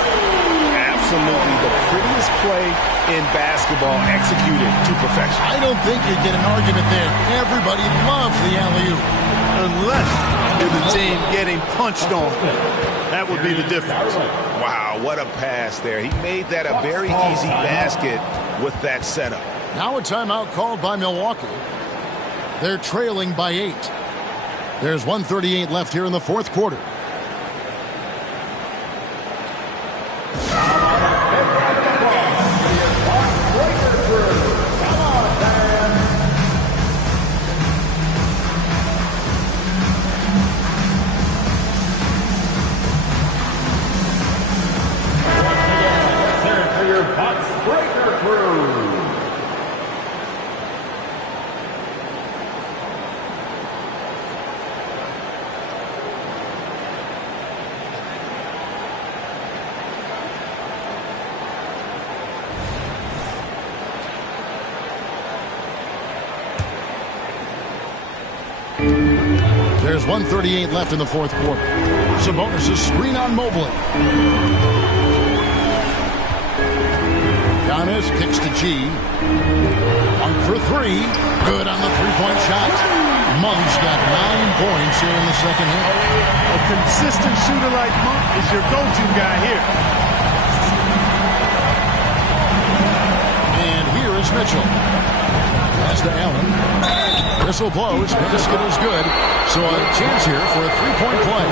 Absolutely the prettiest play in basketball, executed to perfection. I don't think you get an argument there. Everybody loves the alley-oop. Unless you're the team getting punched on. That would be the difference. Wow, what a pass there. He made that a very easy basket with that setup. Now a timeout called by Milwaukee. They're trailing by 8. There's 1:38 left here in the 4th quarter. There's 1:38 left in the 4th quarter. Sabonis' screen on Mobley. Giannis kicks to G. Monk for 3. Good on the three-point shot. Monk's got 9 points here in the second half. A consistent shooter like Monk is your go-to guy here. And here is Mitchell. Pass to Allen. Whistle blows. Basket is good. So a chance here for a three-point play.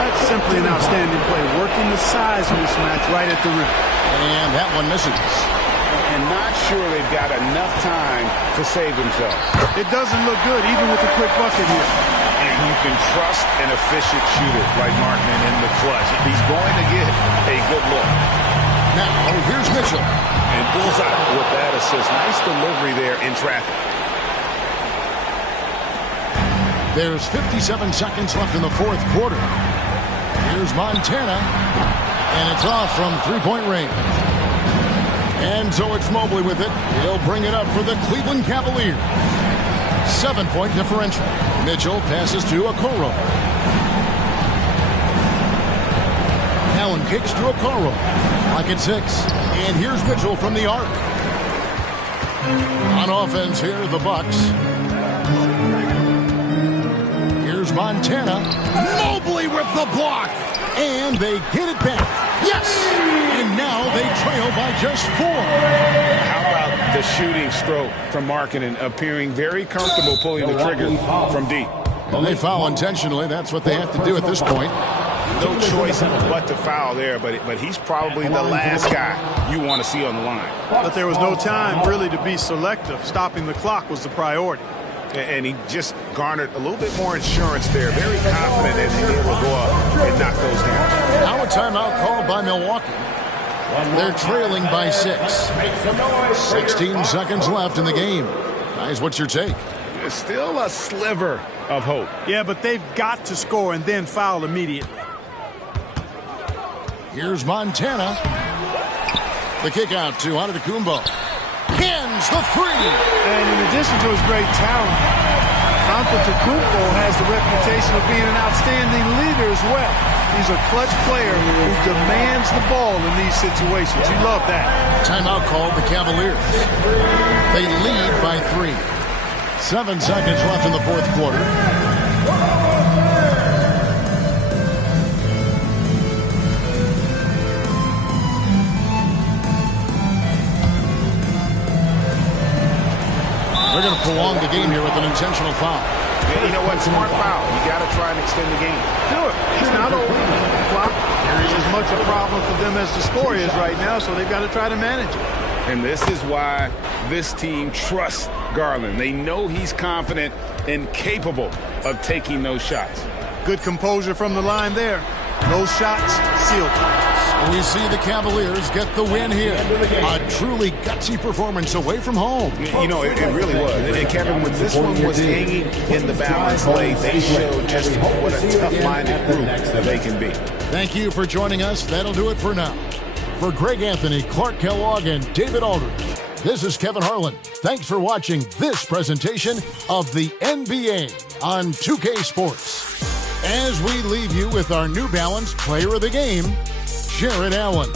That's simply an outstanding play. Working the size mismatch right at the rim. And that one misses. And not sure they've got enough time to save themselves. It doesn't look good, even with a quick bucket here. And you can trust an efficient shooter like Markkanen in the clutch. He's going to get a good look. Now, here's Mitchell. And bullseye with that assist. Nice delivery there in traffic. There's 57 seconds left in the 4th quarter. Here's Montana. And it's off from three-point range. And so it's Mobley with it. He'll bring it up for the Cleveland Cavaliers. 7-point differential. Mitchell passes to Okoro. Allen kicks to Okoro. Clock at 6. And here's Mitchell from the arc. On offense here, the Bucks. Here's Montana. Mobley with the block. And they get it back. Yes! And now they trail by just 4. How about the shooting stroke from Markkanen, appearing very comfortable pulling the trigger from deep. Well, they foul intentionally. That's what they have to do at this point. No choice but to foul there, but he's probably the last guy you want to see on the line. But there was no time really to be selective. Stopping the clock was the priority. And he just garnered a little bit more insurance there. Very confident that he'll be able to go up and knock those down. Now a timeout called by Milwaukee. They're trailing by 6. 16 seconds left in the game. Guys, what's your take? There's still a sliver of hope. Yeah, but they've got to score and then foul immediately. Here's Montana. The kick out to Antetokounmpo. Hands the 3. And in addition to his great talent, Antetokounmpo has the reputation of being an outstanding leader as well. He's a clutch player who demands the ball in these situations. You love that. Timeout called the Cavaliers. They lead by 3. 7 seconds left in the 4th quarter. They're going to prolong end the game here with an intentional foul. Yeah, you know what? Smart foul. You got to try and extend the game. Do it. It's not over. Clock is as much a problem for them as the score is right now, so they've got to try to manage it. And this is why this team trusts Garland. They know he's confident and capable of taking those shots. Good composure from the line there. Those shots sealed. We see the Cavaliers get the win here. A truly gutsy performance away from home. You know, it really was. And Kevin, when this one was hanging in the balance late, they showed just what a tough-minded group that they can be. Thank you for joining us. That'll do it for now. For Greg Anthony, Clark Kellogg, and David Aldridge, this is Kevin Harlan. Thanks for watching this presentation of the NBA on 2K Sports. As we leave you with our New Balance Player of the Game, Jared Allen.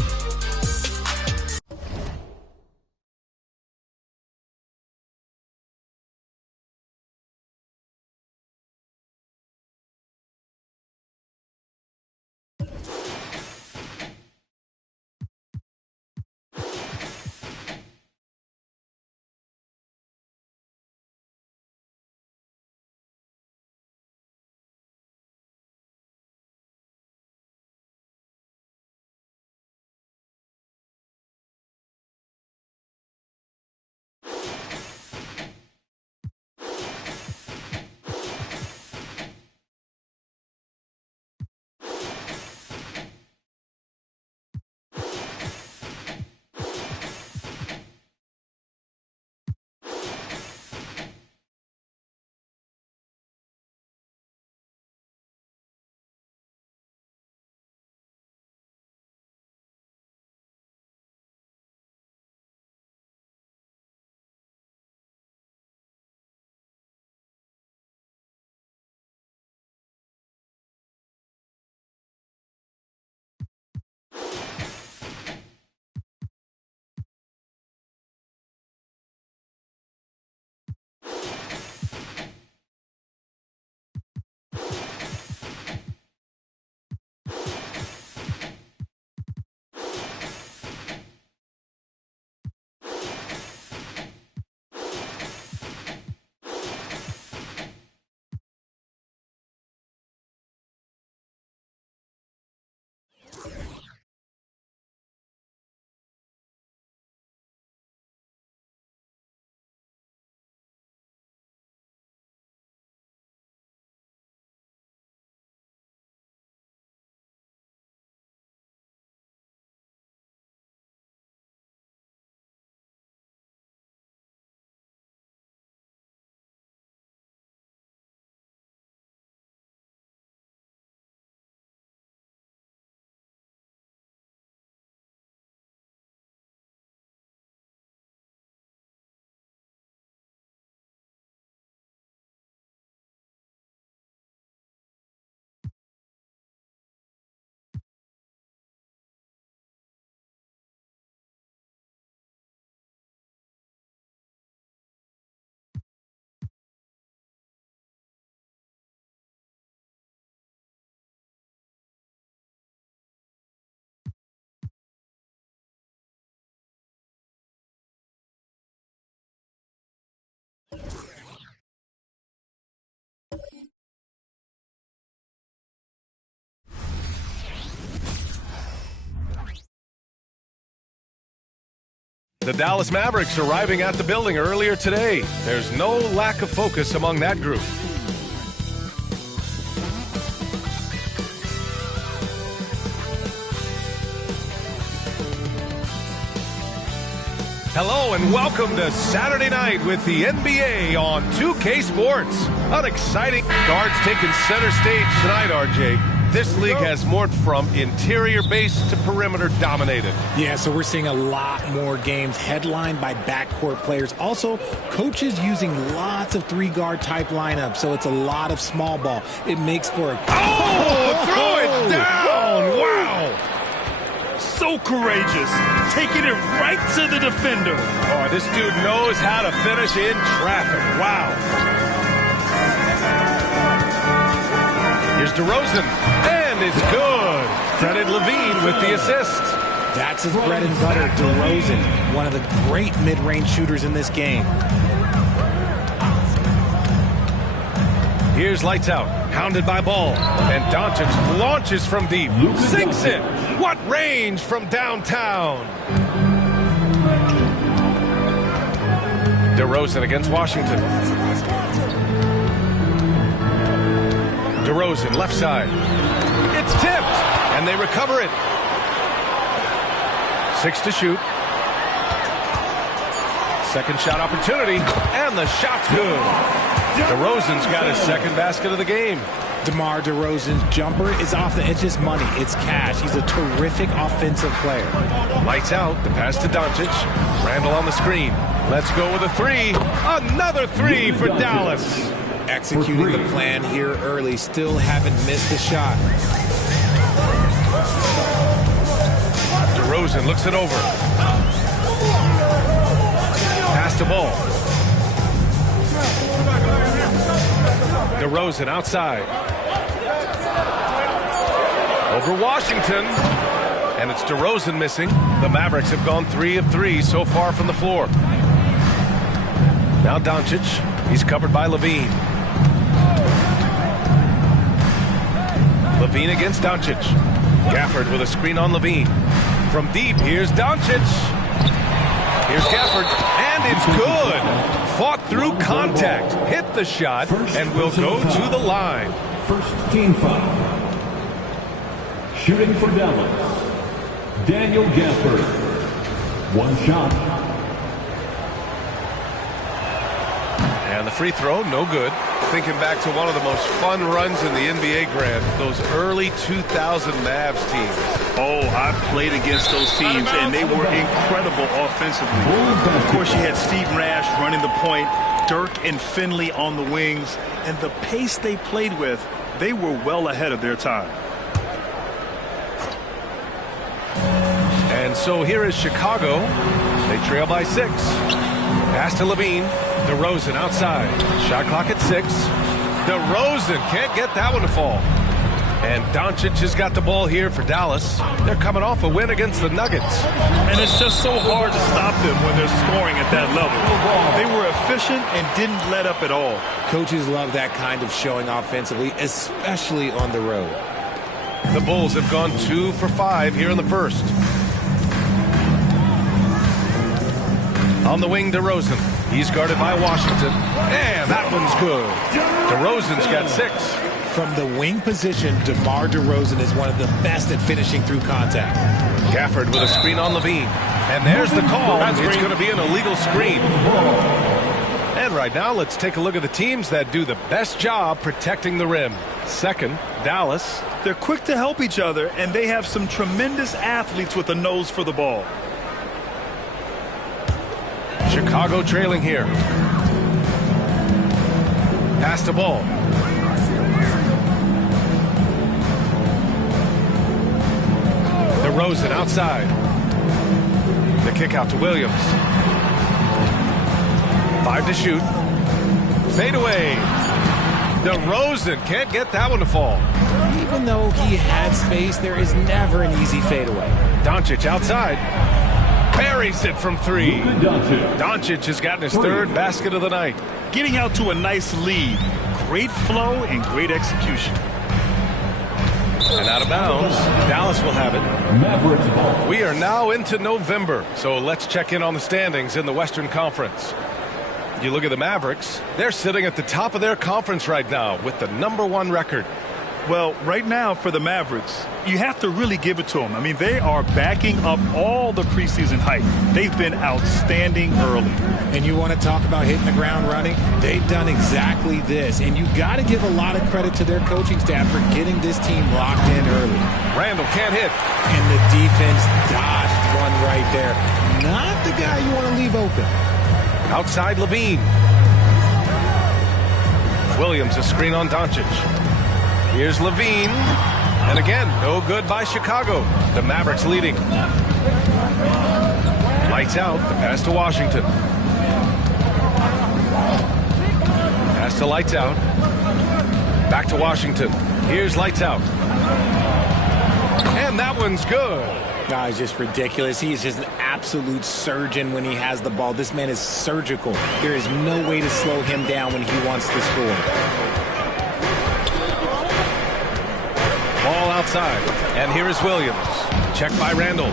The Dallas Mavericks arriving at the building earlier today. There's no lack of focus among that group. Hello and welcome to Saturday night with the NBA on 2K Sports. An exciting guards taking center stage tonight, RJ. This league has morphed from interior base to perimeter dominated. Yeah, so we're seeing a lot more games headlined by backcourt players. Also, coaches using lots of three-guard type lineups, so it's a lot of small ball. It makes for a... Oh, throw it down! Wow! So courageous, taking it right to the defender. Oh, this dude knows how to finish in traffic. Wow. Here's DeRozan, and it's good. Credit Levine with the assist. That's his bread and butter, DeRozan, one of the great mid-range shooters in this game. Here's lights out. Hounded by ball. And Doncic launches from deep. Sinks it. What range from downtown. DeRozan against Washington. DeRozan, left side. It's tipped, and they recover it. 6 to shoot. Second shot opportunity, and the shot's good. DeRozan's got his second basket of the game. DeMar DeRozan's jumper is off the edge. It's money. It's cash. He's a terrific offensive player. Lights out. The pass to Doncic. Randall on the screen. Let's go with a three. Another three for Dallas. Executing the plan here early. Still haven't missed a shot. DeRozan looks it over. Pass to ball. DeRozan outside. Over Washington. And it's DeRozan missing. The Mavericks have gone 3 of 3 so far from the floor. Now Doncic. He's covered by Levine. Levine against Doncic. Gafford with a screen on Levine. From deep, here's Doncic. Here's Gafford. And it's good. Fought through contact. Hit the shot. And will go to the line. First team foul. Shooting for Dallas, Daniel Gafford. One shot. And the free throw, no good. Thinking back to one of the most fun runs in the NBA, Grant, those early 2000 Mavs teams. Oh, I played against those teams, and they were incredible offensively. Of course, you had Steve Nash running the point, Dirk and Finley on the wings, and the pace they played with, they were well ahead of their time. And so here is Chicago. They trail by 6. Pass to Levine. DeRozan outside. Shot clock at 6. DeRozan can't get that one to fall. And Doncic has got the ball here for Dallas. They're coming off a win against the Nuggets. And it's just so hard to stop them when they're scoring at that level. They were efficient and didn't let up at all. Coaches love that kind of showing offensively, especially on the road. The Bulls have gone 2 for 5 here in the first. On the wing, DeRozan. He's guarded by Washington. And that one's good. DeRozan's got 6. From the wing position, DeMar DeRozan is one of the best at finishing through contact. Gafford with a screen on Levine. And there's the call. It's going to be an illegal screen. And right now, let's take a look at the teams that do the best job protecting the rim. Second, Dallas. They're quick to help each other, and they have some tremendous athletes with a nose for the ball. Chicago trailing here. Pass the ball. DeRozan outside. The kick out to Williams. 5 to shoot. Fade away. DeRozan can't get that one to fall. Even though he had space, there is never an easy fadeaway. Doncic outside. Buries it from 3. Doncic has gotten his 3rd basket of the night. Getting out to a nice lead. Great flow and great execution. And out of bounds, Dallas will have it. We are now into November, so let's check in on the standings in the Western Conference. You look at the Mavericks, they're sitting at the top of their conference right now with the #1 record. Well, right now for the Mavericks, you have to really give it to them. I mean, they are backing up all the preseason hype. They've been outstanding early. And you want to talk about hitting the ground running? They've done exactly this. And you got to give a lot of credit to their coaching staff for getting this team locked in early. Randall can't hit. And the defense dodged one right there. Not the guy you want to leave open. Outside Levine. Williams a screen on Doncic. Here's Levine. And again, no good by Chicago. The Mavericks leading. Lights out. The pass to Washington. Pass to lights out. Back to Washington. Here's lights out. And that one's good. No, he's just ridiculous. He's just an absolute surgeon when he has the ball. This man is surgical. There is no way to slow him down when he wants to score. outside. And here is Williams. Checked by Randall.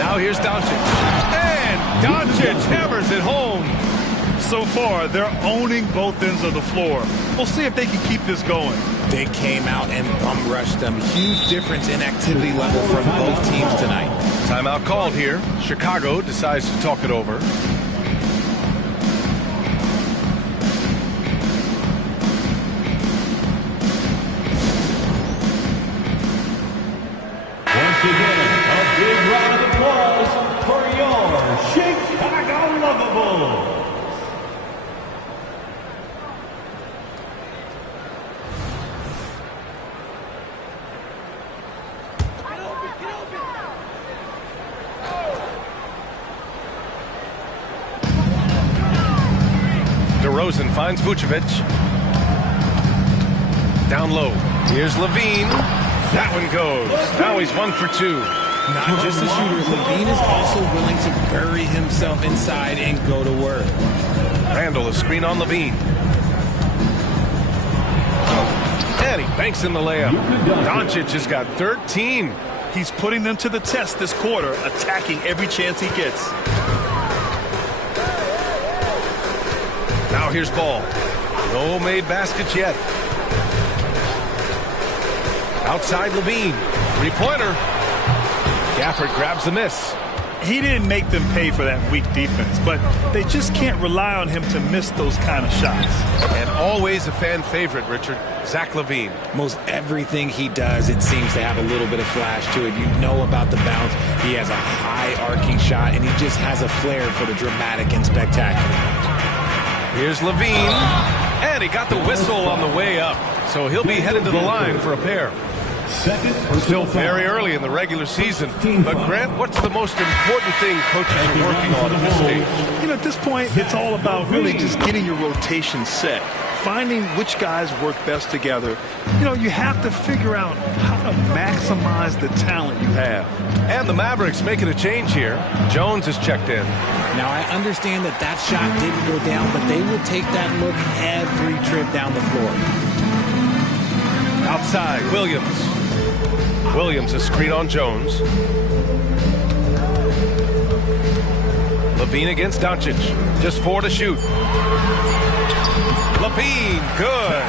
Now here's Doncic. And Doncic hammers it home. So far, they're owning both ends of the floor. We'll see if they can keep this going. They came out and bum rushed them. Huge difference in activity level from both teams tonight. Timeout called here. Chicago decides to talk it over. Once again, a big round of applause for your Chicago Lovables. DeRozan finds Vucevic. Down low. Here's Levine. That one goes. Now he's 1 for 2. Not just a shooter. Levine is also willing to bury himself inside and go to work. Randall, a screen on Levine. And he banks in the layup. Doncic has got 13. He's putting them to the test this quarter, attacking every chance he gets. Now here's Ball. No made baskets yet. Outside Levine. Three-pointer. Gafford grabs the miss. He didn't make them pay for that weak defense, but they just can't rely on him to miss those kind of shots. And always a fan favorite, Richard, Zach LaVine. Most everything he does, it seems to have a little bit of flash to it. You know about the bounce. He has a high arcing shot, and he just has a flair for the dramatic and spectacular. Here's LaVine. And he got the whistle on the way up. So he'll be headed to the line for a pair. Still very early in the regular season. But, Grant, what's the most important thing coaches are working on at this stage? You know, at this point, it's all about really just getting your rotation set. Finding which guys work best together. You know, you have to figure out how to maximize the talent you have. And the Mavericks making a change here. Jones is checked in. Now, I understand that that shot didn't go down, but they will take that look every trip down the floor. Outside, Williams. Williams, a screen on Jones. LaVine against Doncic. Just 4 to shoot. LaVine, good.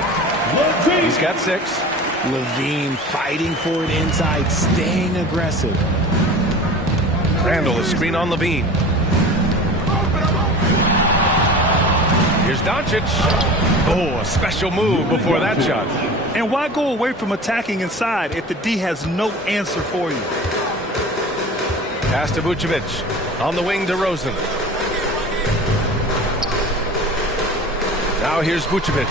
He's got 6. LaVine fighting for it inside, staying aggressive. Randall, a screen on LaVine. Here's Doncic. Oh, a special move before that shot. And why go away from attacking inside if the D has no answer for you? Pass to Vucevic. On the wing, DeRozan. Now here's Vucevic.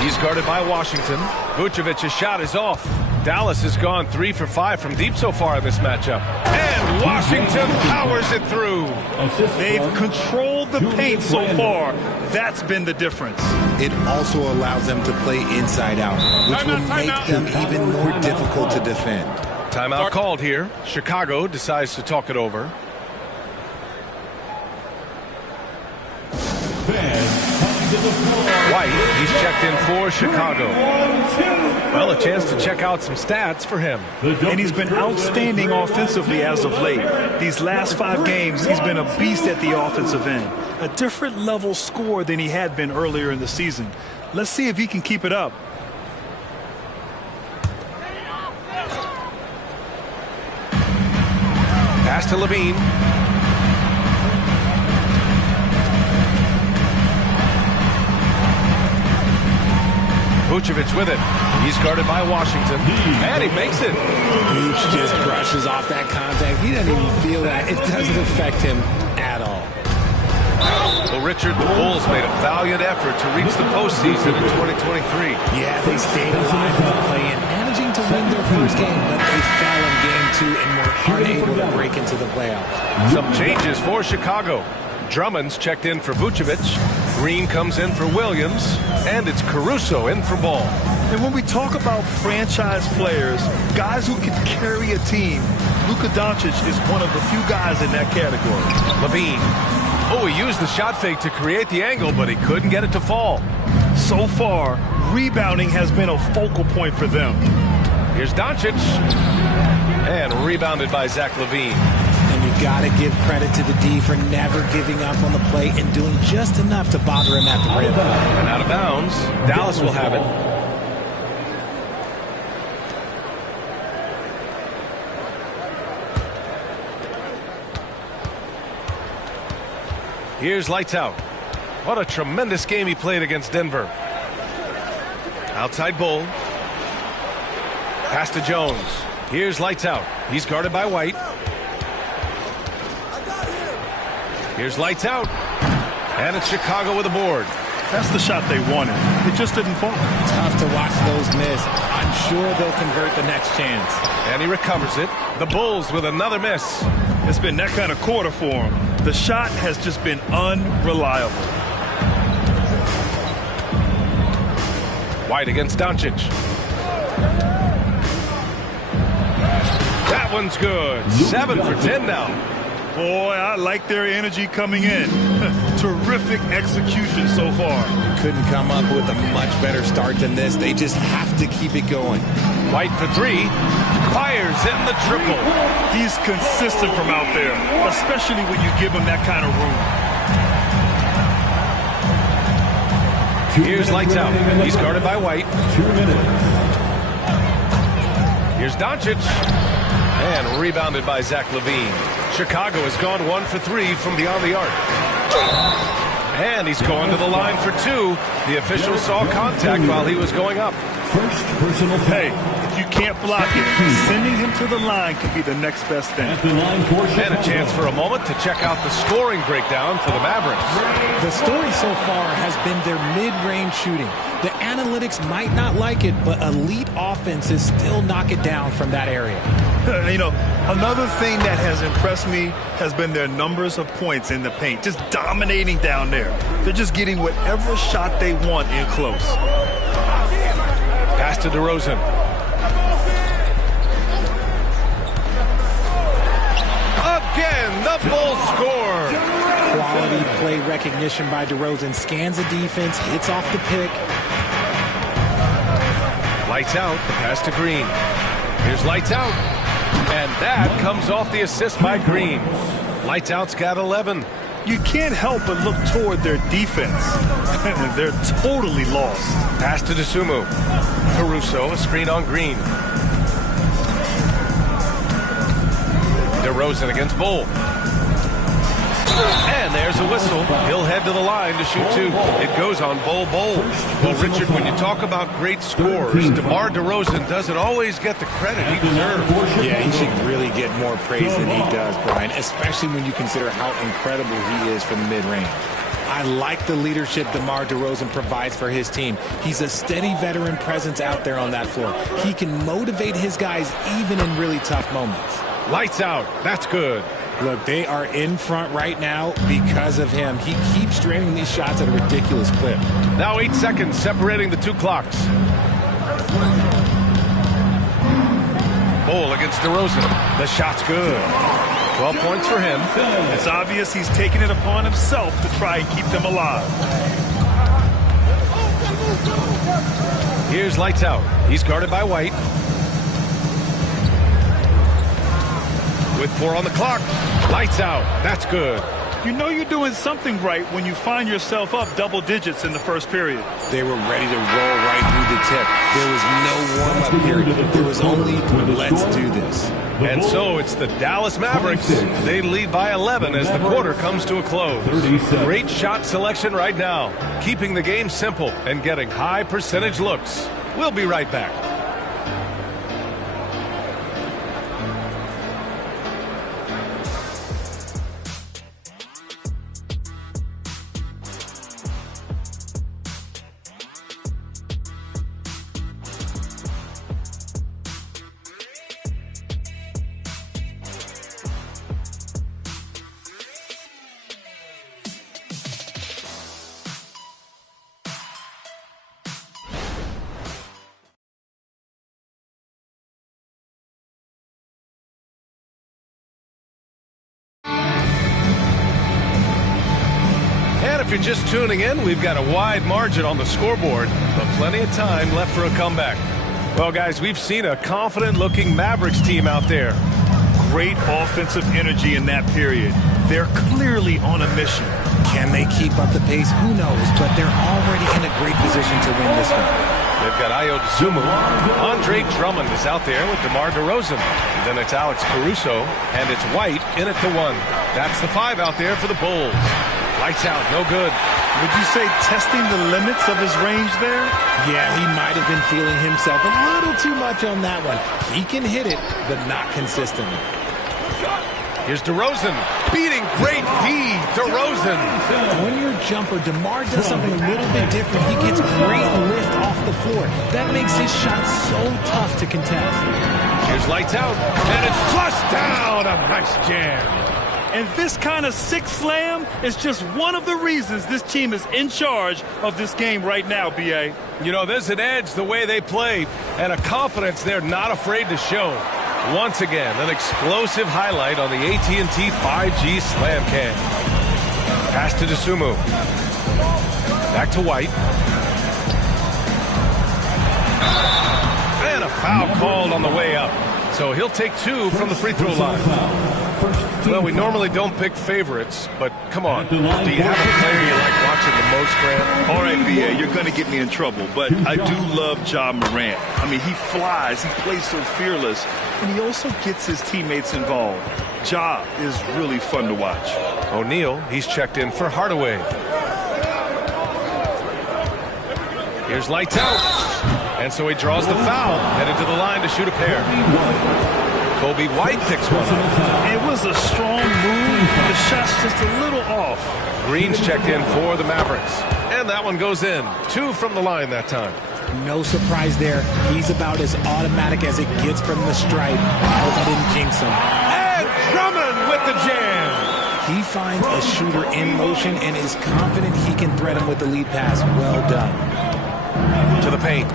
He's guarded by Washington. Vucevic's shot is off. Dallas has gone 3 for 5 from deep so far in this matchup. And Washington powers it through. They've controlled the paint so far. That's been the difference. It also allows them to play inside out, which will make them even more difficult to defend. Timeout called here. Chicago decides to talk it over. White, he's checked in for Chicago. Well, a chance to check out some stats for him. And he's been outstanding offensively as of late. These last 5 games, he's been a beast at the offensive end. A different level score than he had been earlier in the season. Let's see if he can keep it up. Pass to LaVine. Vucevic with it. He's guarded by Washington. And he makes it. Vooch just brushes off that contact. He doesn't even feel that. It doesn't affect him at all. Well, Richard, the Bulls made a valiant effort to reach the postseason in 2023. Yeah, they stayed alive in the play-in, managing to win their first game, but they fell in game 2 and were unable to break into the playoffs. Some changes for Chicago. Drummond's checked in for Vucevic. Green comes in for Williams. And it's Caruso in for Ball. And when we talk about franchise players, guys who can carry a team, Luka Doncic is one of the few guys in that category. LaVine. Oh, he used the shot fake to create the angle, but he couldn't get it to fall. So far, rebounding has been a focal point for them. Here's Doncic. And rebounded by Zach LaVine. And you got to give credit to the D for never giving up on the play and doing just enough to bother him at the rim. And out of bounds. Dallas will have it. Here's Lights Out. What a tremendous game he played against Denver. Outside Bull. Pass to Jones. Here's Lights Out. He's guarded by White. Here's Lights Out. And it's Chicago with a board. That's the shot they wanted. It just didn't fall. Tough to watch those miss. I'm sure they'll convert the next chance. And he recovers it. The Bulls with another miss. It's been that kind of quarter for him. The shot has just been unreliable. White against Doncic. That one's good. 7 for 10 now. Boy, I like their energy coming in. Terrific execution so far. Couldn't come up with a much better start than this. They just have to keep it going. White for 3. Fires in the triple. He's consistent from out there, especially when you give him that kind of room. Here's Lights Out. He's guarded by White. 2 minutes. Here's Doncic. And rebounded by Zach LaVine. Chicago has gone 1 for 3 from beyond the arc. And he's going to the line for 2. The official saw contact while he was going up. First personal foul. Hey, if you can't block it, sending him to the line could be the next best thing. And a chance for a moment to check out the scoring breakdown for the Mavericks. The story so far has been their mid-range shooting. The analytics might not like it, but elite offenses still knock it down from that area. You know, another thing that has impressed me has been their numbers of points in the paint, just dominating down there. They're just getting whatever shot they want in close. Pass to DeRozan. Again, the Bulls score. Quality play recognition by DeRozan. Scans the defense, hits off the pick. Lights Out. The pass to Green. Here's Lights Out. And that comes off the assist by Green. Lights Out's got 11. You can't help but look toward their defense. They're totally lost. Pass to DeSumo. Caruso, a screen on Green. DeRozan against Bull. And there's a whistle. He'll head to the line to shoot 2. It goes on Bull. Well, Richard, when you talk about great scorers, DeMar DeRozan doesn't always get the credit he deserves. Yeah, he should really get more praise than he does, Brian, especially when you consider how incredible he is from the mid-range. I like the leadership DeMar DeRozan provides for his team. He's a steady veteran presence out there on that floor. He can motivate his guys even in really tough moments. Lights Out. That's good. Look, they are in front right now because of him. He keeps draining these shots at a ridiculous clip. Now 8 seconds separating the 2 clocks. Bull against DeRozan. The shot's good. 12 points for him. It's obvious he's taking it upon himself to try and keep them alive. Here's Lights Out. He's guarded by White. With 4 on the clock. Lights Out. That's good. You know you're doing something right when you find yourself up double digits in the first period. They were ready to roll right through the tip. There was no warm-up period. There was only, let's do this. And so it's the Dallas Mavericks. They lead by 11 as the quarter comes to a close. Great shot selection right now. Keeping the game simple and getting high percentage looks. We'll be right back. If you're just tuning in, we've got a wide margin on the scoreboard, but plenty of time left for a comeback. Well, guys, we've seen a confident-looking Mavericks team out there. Great offensive energy in that period. They're clearly on a mission. Can they keep up the pace? Who knows? But they're already in a great position to win this one. They've got Ayo Dosunmu. Andre Drummond is out there with DeMar DeRozan. And then it's Alex Caruso, and it's White in at the 1. That's the 5 out there for the Bulls. Lights out, no good. Would you say testing the limits of his range there? Yeah, he might have been feeling himself a little too much on that one. He can hit it, but not consistently. Here's DeRozan, beating great D. DeRozan. On your jumper, DeMar does something a little bit different. He gets great lift off the floor. That makes his shot so tough to contest. Here's lights out, and it's flushed down. A nice jam. And this kind of six slam is just one of the reasons this team is in charge of this game right now, B.A. You know, there's an edge the way they play and a confidence they're not afraid to show. Once again, an explosive highlight on the AT&T 5G Slam Cam. Pass to Dosunmu. Back to White. And a foul called on the way up. So he'll take 2 from the free throw line. Well, we normally don't pick favorites, but come on. Do you have a player you like watching the most, Grant? All right, B.A., you're going to get me in trouble, but I do love Ja Morant. I mean, he flies, he plays so fearless, and he also gets his teammates involved. Ja is really fun to watch. O'Neal, he's checked in for Hardaway. Here's lights out. And so he draws the foul, headed to the line to shoot a pair. Kobe White picks one up. It was a strong move. The shot's just a little off. Green's checked in for the Mavericks. And that one goes in. 2 from the line that time. No surprise there. He's about as automatic as it gets from the stripe. I hope I didn't jinx him. And Drummond with the jam. He finds a shooter in motion and is confident he can thread him with the lead pass. Well done. To the paint.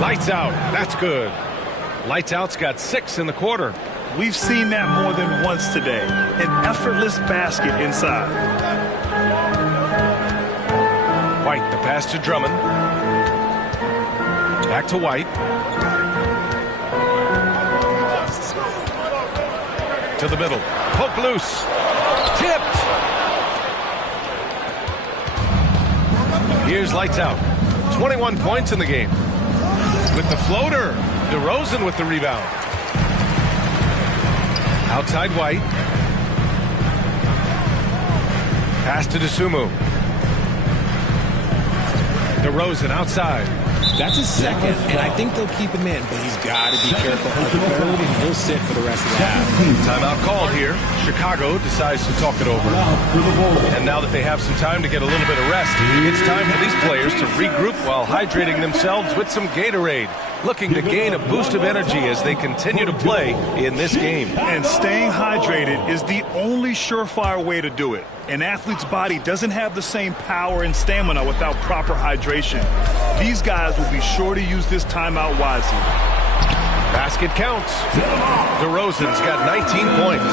Lights out. That's good. Lights out's got 6 in the quarter. We've seen that more than once today. An effortless basket inside. White, the pass to Drummond. Back to White. To the middle. Poke loose. Tipped. Here's lights out. 21 points in the game. With the floater. DeRozan with the rebound. Outside White. Pass to Dosunmu. DeRozan outside. That's his second, and I think they'll keep him in, but he's got to be careful. A third, and he'll sit for the rest of the half. Timeout called here. Chicago decides to talk it over. And now that they have some time to get a little bit of rest, it's time for these players to regroup while hydrating themselves with some Gatorade, looking to gain a boost of energy as they continue to play in this game. And staying hydrated is the only surefire way to do it. An athlete's body doesn't have the same power and stamina without proper hydration. These guys will be sure to use this timeout wisely. Basket counts. DeRozan's got 19 points.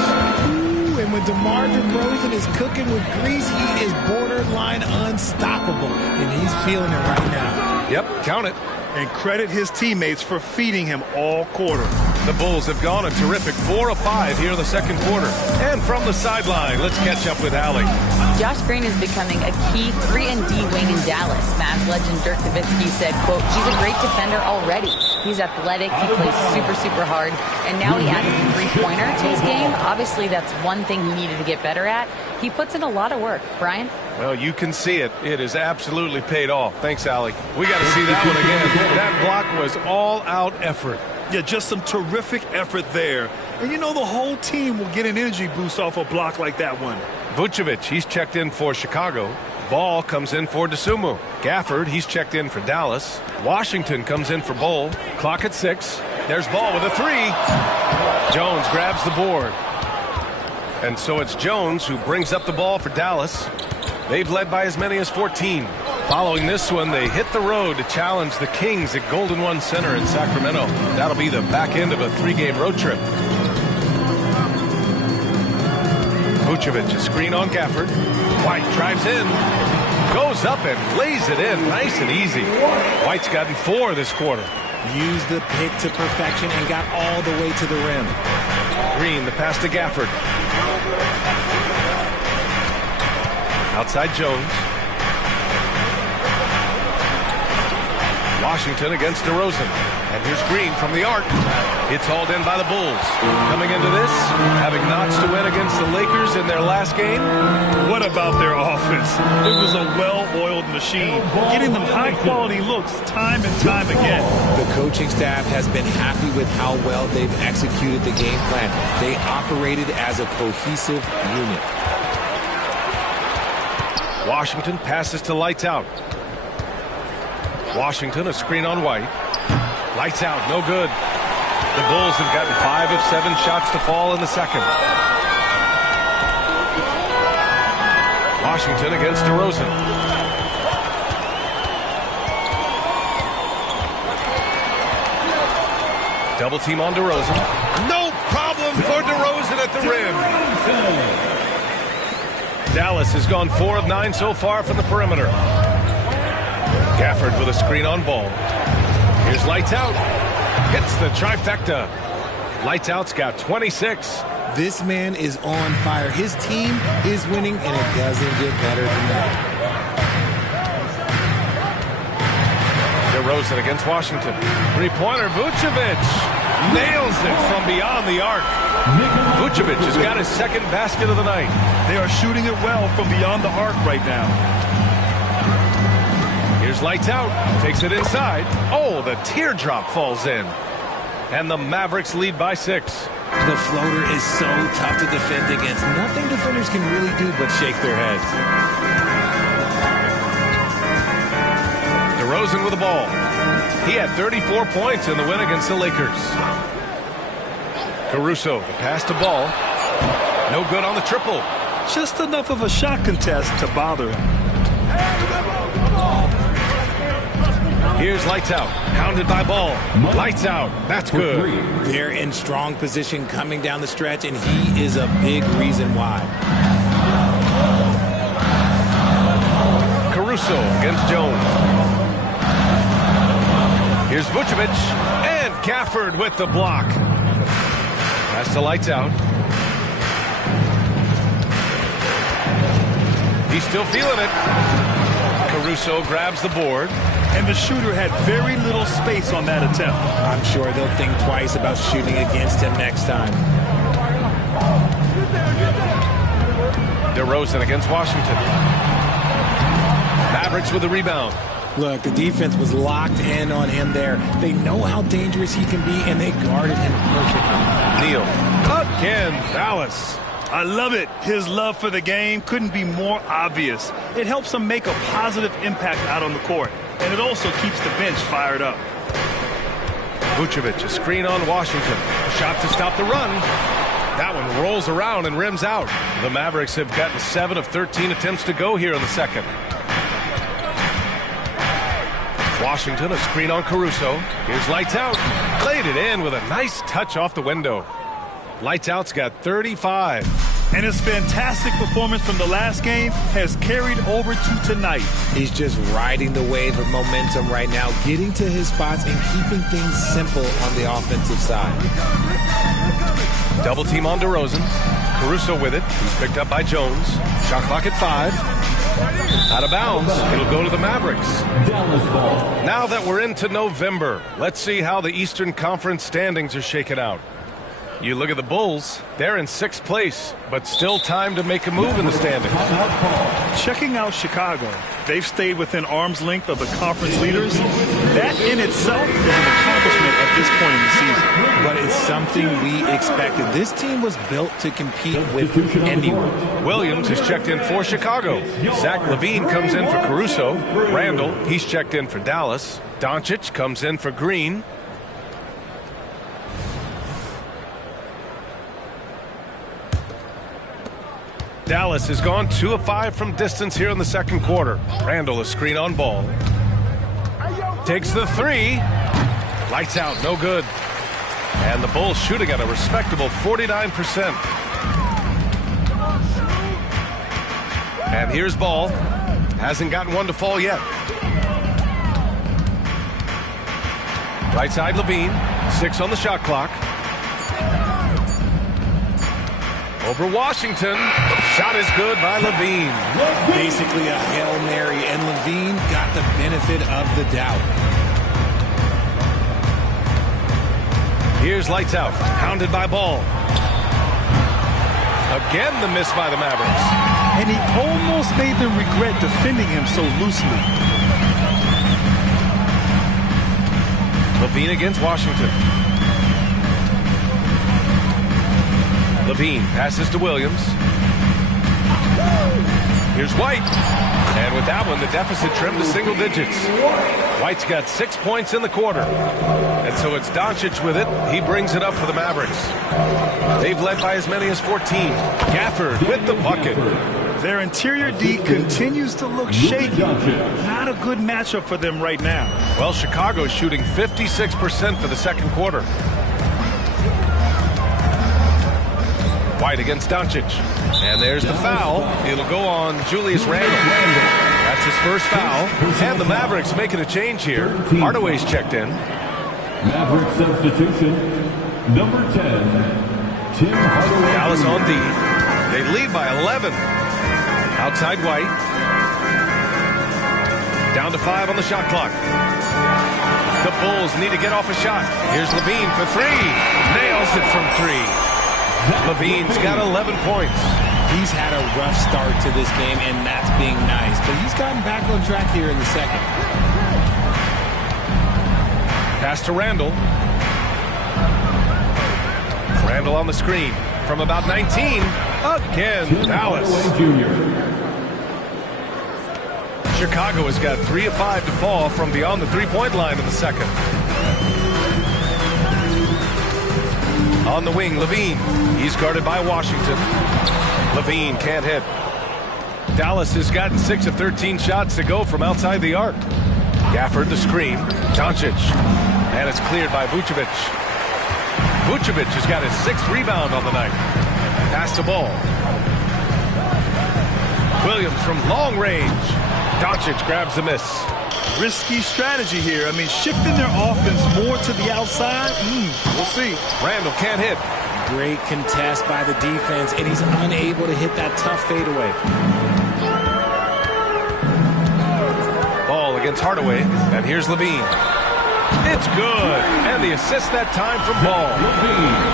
Ooh, and when DeMar DeRozan is cooking with grease, he is borderline unstoppable, and he's feeling it right now. Yep, count it. And credit his teammates for feeding him all quarter. The Bulls have gone a terrific 4 of 5 here in the second quarter. And from the sideline, let's catch up with Allie. Josh Green is becoming a key 3-and-D wing in Dallas. Mavs legend Dirk Nowitzki said, quote, he's a great defender already. He's athletic, he plays super, super hard, and now he added a three-pointer to his game. Obviously, that's one thing he needed to get better at. He puts in a lot of work. Brian? Well, you can see it. It has absolutely paid off. Thanks, Allie. We got to see that one again. That block was all-out effort. Yeah, just some terrific effort there. And you know the whole team will get an energy boost off a block like that one. Vucevic, he's checked in for Chicago. Ball comes in for Dosunmu. Gafford, he's checked in for Dallas. Washington comes in for Bol. Clock at 6. There's Ball with a 3. Jones grabs the board. And so it's Jones who brings up the ball for Dallas. They've led by as many as 14. Following this one, they hit the road to challenge the Kings at Golden One Center in Sacramento. That'll be the back end of a 3-game road trip. Vucevic, a screen on Gafford. White drives in. Goes up and lays it in nice and easy. White's gotten 4 this quarter. Used the pick to perfection and got all the way to the rim. Green, the pass to Gafford. Outside Jones. Washington against DeRozan. And here's Green from the arc. It's hauled in by the Bulls. Coming into this, having notched to win against the Lakers in their last game. What about their offense? It was a well-oiled machine, getting them high-quality looks time and time again. The coaching staff has been happy with how well they've executed the game plan. They operated as a cohesive unit. Washington passes to Lights Out. Washington, a screen on White. Lights out, no good. The Bulls have gotten 5 of 7 shots to fall in the second. Washington against DeRozan. Double team on DeRozan. No problem for DeRozan at the rim. Dallas has gone 4 of 9 so far from the perimeter. Gafford with a screen on Ball. Here's Lights Out. Hits the trifecta. Lights Out's got 26. This man is on fire. His team is winning, and it doesn't get better than that. DeRozan against Washington. Three-pointer, Vucevic. Nails it from beyond the arc. Vucevic has got his second basket of the night. They are shooting it well from beyond the arc right now. Here's Lights Out. Takes it inside. Oh, the teardrop falls in. And the Mavericks lead by 6. The floater is so tough to defend against. Nothing defenders can really do but shake their heads. DeRozan with the ball. He had 34 points in the win against the Lakers. Caruso, the pass to Ball. No good on the triple. Just enough of a shot contest to bother him. Here's Lights Out. Hounded by Ball. Lights Out. That's good. They're in strong position coming down the stretch, and he is a big reason why. Caruso against Jones. Here's Vucevic. And Gafford with the block. Pass to Lights Out. He's still feeling it. Caruso grabs the board. And the shooter had very little space on that attempt. I'm sure they'll think twice about shooting against him next time. DeRozan against Washington. Mavericks with the rebound. Look, the defense was locked in on him there. They know how dangerous he can be, and they guarded him perfectly. Neal. Again, Dallas. I love it. His love for the game couldn't be more obvious. It helps him make a positive impact out on the court. And it also keeps the bench fired up. Vucevic, a screen on Washington. A shot to stop the run. That one rolls around and rims out. The Mavericks have gotten 7 of 13 attempts to go here in the second. Washington, a screen on Caruso. Here's Lights Out. Laid it in with a nice touch off the window. Lights Out's got 35. And his fantastic performance from the last game has carried over to tonight. He's just riding the wave of momentum right now, getting to his spots and keeping things simple on the offensive side. Double team on DeRozan. Caruso with it. He's picked up by Jones. Shot clock at 5. Out of bounds. It'll go to the Mavericks. Now that we're into November, let's see how the Eastern Conference standings are shaken out. You look at the Bulls, they're in 6th place, but still time to make a move in the standings. Checking out Chicago, they've stayed within arm's length of the conference leaders. That in itself is an accomplishment at this point in the season. But it's something we expected. This team was built to compete with anyone. Williams has checked in for Chicago. Zach LaVine comes in for Caruso. Randall, he's checked in for Dallas. Doncic comes in for Green. Dallas has gone 2 of 5 from distance here in the second quarter. Randall, a screen on Ball. Takes the 3. Lights out, no good. And the Bulls shooting at a respectable 49%. And here's Ball. Hasn't gotten one to fall yet. Right side, Levine. 6 on the shot clock. Over Washington. Shot is good by Levine. Basically a Hail Mary, and Levine got the benefit of the doubt. Here's lights out. Hounded by Ball. Again, the miss by the Mavericks. And he almost made them regret defending him so loosely. Levine against Washington. Levine passes to Williams. Here's White. And with that one, the deficit trimmed to single digits. White's got 6 points in the quarter. And so it's Doncic with it. He brings it up for the Mavericks. They've led by as many as 14. Gafford with the bucket. Their interior D continues to look shaky. Not a good matchup for them right now. Well, Chicago's shooting 56% for the second quarter. White against Doncic. And there's the foul. It'll go on Julius Randle. That's his first foul. And the Mavericks making a change here. Hardaway's checked in. Maverick substitution, number 10, Tim Hardaway. Dallas on D. They lead by 11. Outside White. Down to 5 on the shot clock. The Bulls need to get off a shot. Here's Levine for 3. Nails it from 3. Levine's got 11 points. He's had a rough start to this game, and that's being nice. But he's gotten back on track here in the second. Pass to Randle. Randle on the screen. From about 19. Again, Dallas. Chicago has got 3 of 5 to fall from beyond the three-point line in the second. On the wing, Levine. He's guarded by Washington. Levine can't hit. Dallas has gotten 6 of 13 shots to go from outside the arc. Gafford the screen. Doncic. And it's cleared by Vucevic. Vucevic has got his 6th rebound on the night. Pass to Ball. Williams from long range. Doncic grabs the miss. Risky strategy here. I mean, shifting their offense more to the outside. We'll see. Randle can't hit. Great contest by the defense, and he's unable to hit that tough fadeaway. Ball against Hardaway, and here's Levine. It's good, and the assist that time from Ball.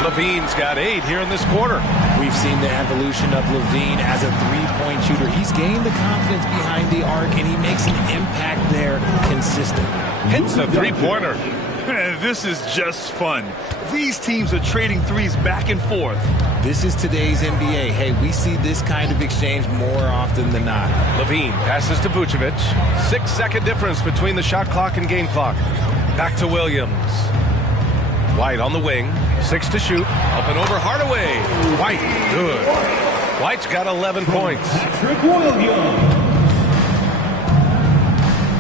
Levine's got 8 here in this quarter. We've seen the evolution of Levine as a three-point shooter. He's gained the confidence behind the arc, and he makes an impact there consistently. Hits a three-pointer. This is just fun. These teams are trading threes back and forth. This is today's NBA. Hey, we see this kind of exchange more often than not. Levine passes to Vucevic. 6-second difference between the shot clock and game clock. Back to Williams. White on the wing. 6 to shoot. Up and over Hardaway. White, good. White's got 11 points. Patrick Williams.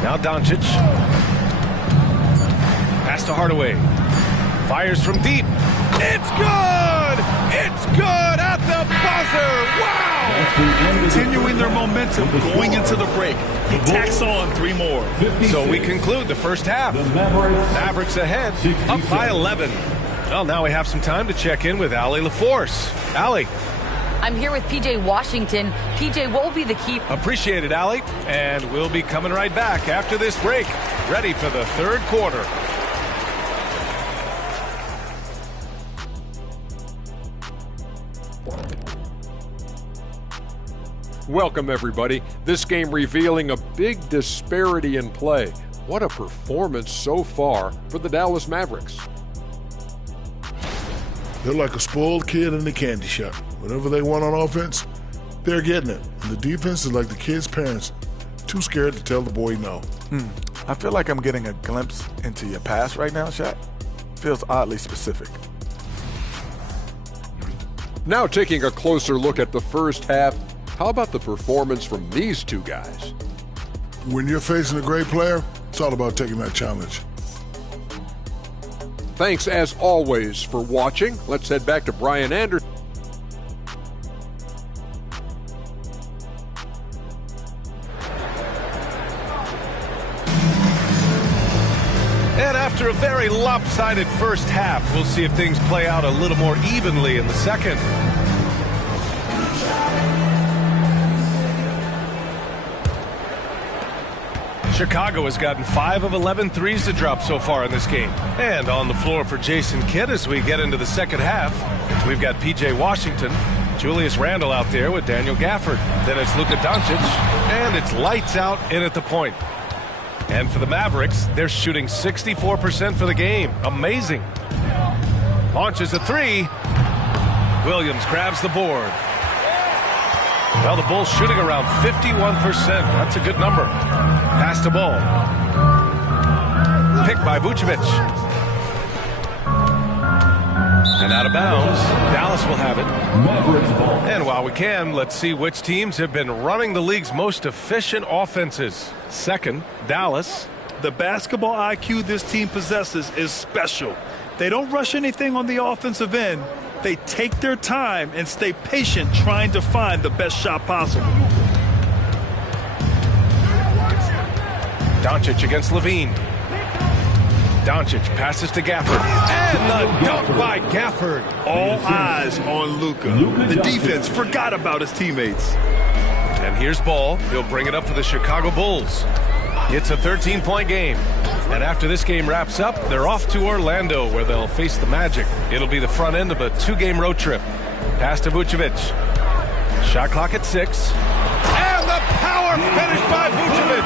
Now Doncic. Pass to Hardaway. Fires from deep. It's good! It's good at the buzzer! Wow! Continuing their momentum going into the break. He tacks on 3 more. So we conclude the first half. Mavericks ahead, up by 11. Well, now we have some time to check in with Allie LaForce. Allie. I'm here with PJ Washington. PJ, what will be the key? Appreciate it, Allie. And we'll be coming right back after this break. Ready for the third quarter. Welcome, everybody. This game revealing a big disparity in play. What a performance so far for the Dallas Mavericks. They're like a spoiled kid in the candy shop. Whatever they want on offense, they're getting it. And the defense is like the kid's parents, too scared to tell the boy no. I feel like I'm getting a glimpse into your past right now, Shaq. Feels oddly specific. Now taking a closer look at the first half, how about the performance from these two guys? When you're facing a great player, it's all about taking that challenge. Thanks as always for watching. Let's head back to Brian Anderson. After a very lopsided first half, we'll see if things play out a little more evenly in the second. Chicago has gotten 5 of 11 threes to drop so far in this game. And on the floor for Jason Kidd as we get into the second half, we've got P.J. Washington, Julius Randle out there with Daniel Gafford. Then it's Luka Doncic, and it's lights out in at the point. And for the Mavericks, they're shooting 64% for the game. Amazing. Launches a three. Williams grabs the board. Well, the Bulls shooting around 51%. That's a good number. Pass to ball. Picked by Vucevic. And out of bounds. Dallas will have it. And while we can, let's see which teams have been running the league's most efficient offenses. Second, Dallas. The basketball IQ this team possesses is special. They don't rush anything on the offensive end. They take their time and stay patient trying to find the best shot possible. Doncic against Levine. Doncic passes to Gafford. And the dunk by Gafford. All eyes on Luka. The defense forgot about his teammates. And here's Ball. He'll bring it up for the Chicago Bulls. It's a 13-point game. And after this game wraps up, they're off to Orlando where they'll face the Magic. It'll be the front end of a 2-game road trip. Pass to Vucevic. Shot clock at 6. And the power finish by Vucevic.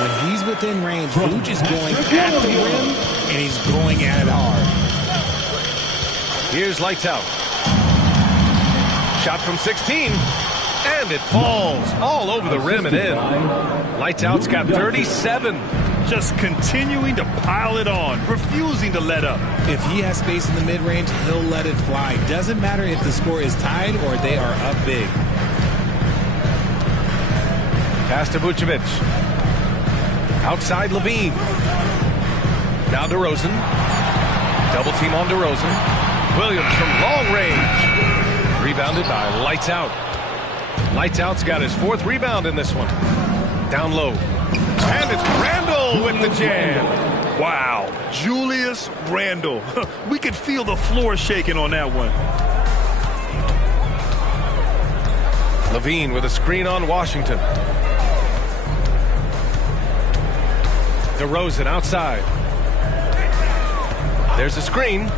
When he's within range, Vuce is going at the rim, and he's going at it hard. Here's lights out. Shot from 16. And it falls all over the rim and in. Lights out's got 37. Just continuing to pile it on, refusing to let up. If he has space in the mid-range, he'll let it fly. Doesn't matter if the score is tied or they are up big. Pass to Vucevic. Outside Levine. Now DeRozan. Double team on DeRozan. Williams from long range. Rebounded by Lights Out. Lights Out's got his 4th rebound in this one. Down low. And it's Randle with the jam. Wow. Julius Randle. We could feel the floor shaking on that one. Levine with a screen on Washington. DeRozan outside. There's a screen.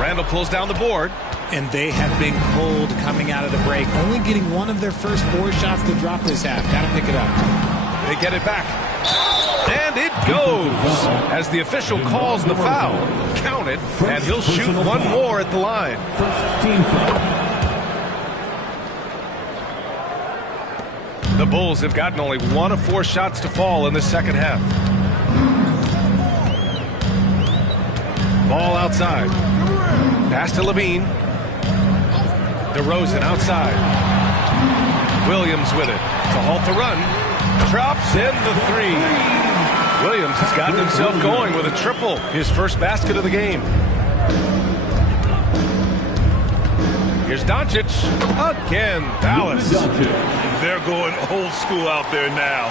Randle pulls down the board. And they have been cold coming out of the break. Only getting one of their first 4 shots to drop this half. Got to pick it up. They get it back. And it goes. As the official calls the foul. Count it. And he'll shoot one more at the line. The Bulls have gotten only 1 of 4 shots to fall in the second half. Ball outside. Pass to Levine. DeRozan outside. Williams with it to halt the run. Drops in the 3. Williams has gotten himself going with a triple. His first basket of the game. Here's Doncic. Again, Dallas. They're going old school out there now.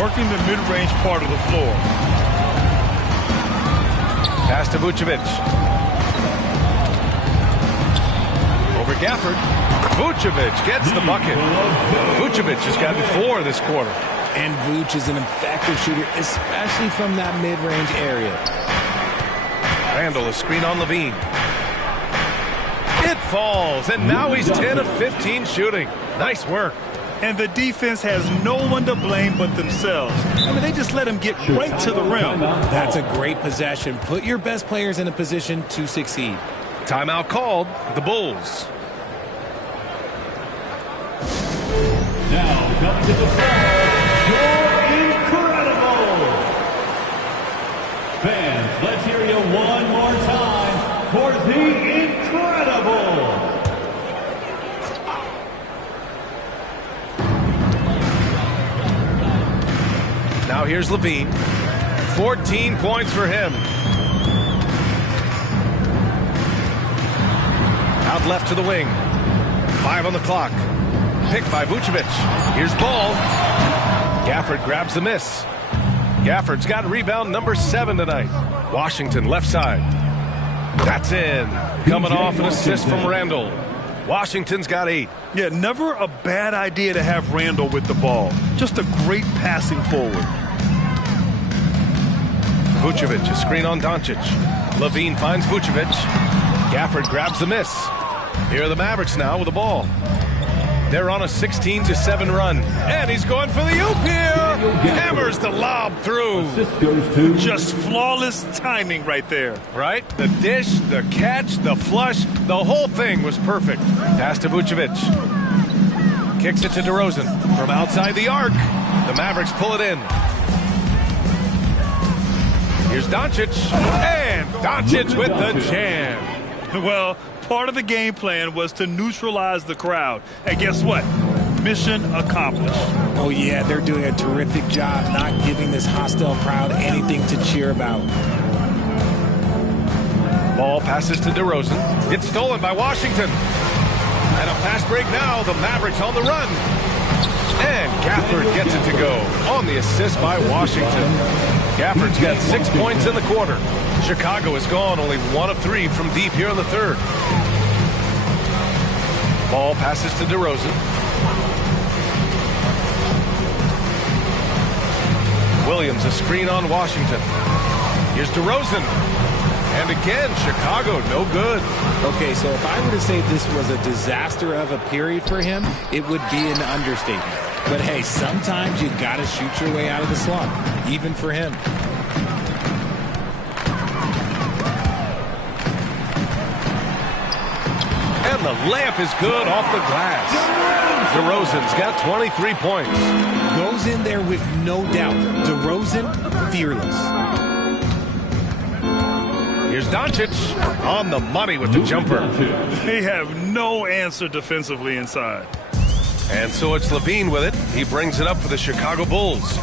Working the mid-range part of the floor. Pass to Vucevic. Over Gafford. Vucevic gets the bucket. Vucevic has gotten 4 this quarter. And Vuce is an effective shooter, especially from that mid-range area. Randle, a screen on Levine. It falls, and now he's 10 of 15 shooting. Nice work. And the defense has no one to blame but themselves. I mean, they just let him get right to the rim. That's a great possession. Put your best players in a position to succeed. Timeout called. The Bulls. Now coming to the floor, you're incredible. Fans, let's hear you one more time for the incredible. Now here's Levine. 14 points for him. Out left to the wing. 5 on the clock. Picked by Vucevic. Here's Ball. Gafford grabs the miss. Gafford's got rebound number 7 tonight. Washington left side. That's in. Coming off an assist from Randall. Washington's got 8. Yeah, never a bad idea to have Randall with the ball. Just a great passing forward. Vucevic, a screen on Doncic. Levine finds Vucevic. Gafford grabs the miss. Here are the Mavericks now with the ball. They're on a 16-7 run. And he's going for the oop here. Hammers the lob through. Just flawless timing right there. Right? The dish, the catch, the flush, the whole thing was perfect. Pass to Vucevic. Kicks it to DeRozan. From outside the arc, the Mavericks pull it in. Here's Doncic. And Doncic with the jam. Well, part of the game plan was to neutralize the crowd. And guess what? Mission accomplished. Oh, yeah, they're doing a terrific job not giving this hostile crowd anything to cheer about. Ball passes to DeRozan. It's stolen by Washington. And a fast break now. The Mavericks on the run. And Gafford gets it to go on the assist by Washington. Gafford's got 6 points in the quarter. Chicago is gone, only 1 of 3 from deep here in the third. Ball passes to DeRozan. Williams, a screen on Washington. Here's DeRozan. And again, Chicago, no good. Okay, so if I were to say this was a disaster of a period for him, it would be an understatement. But hey, sometimes you got to shoot your way out of the slump, even for him. And the layup is good off the glass. DeRozan's got 23 points. Goes in there with no doubt. DeRozan, fearless. Here's Doncic on the money with the jumper. They have no answer defensively inside. And so it's Levine with it. He brings it up for the Chicago Bulls.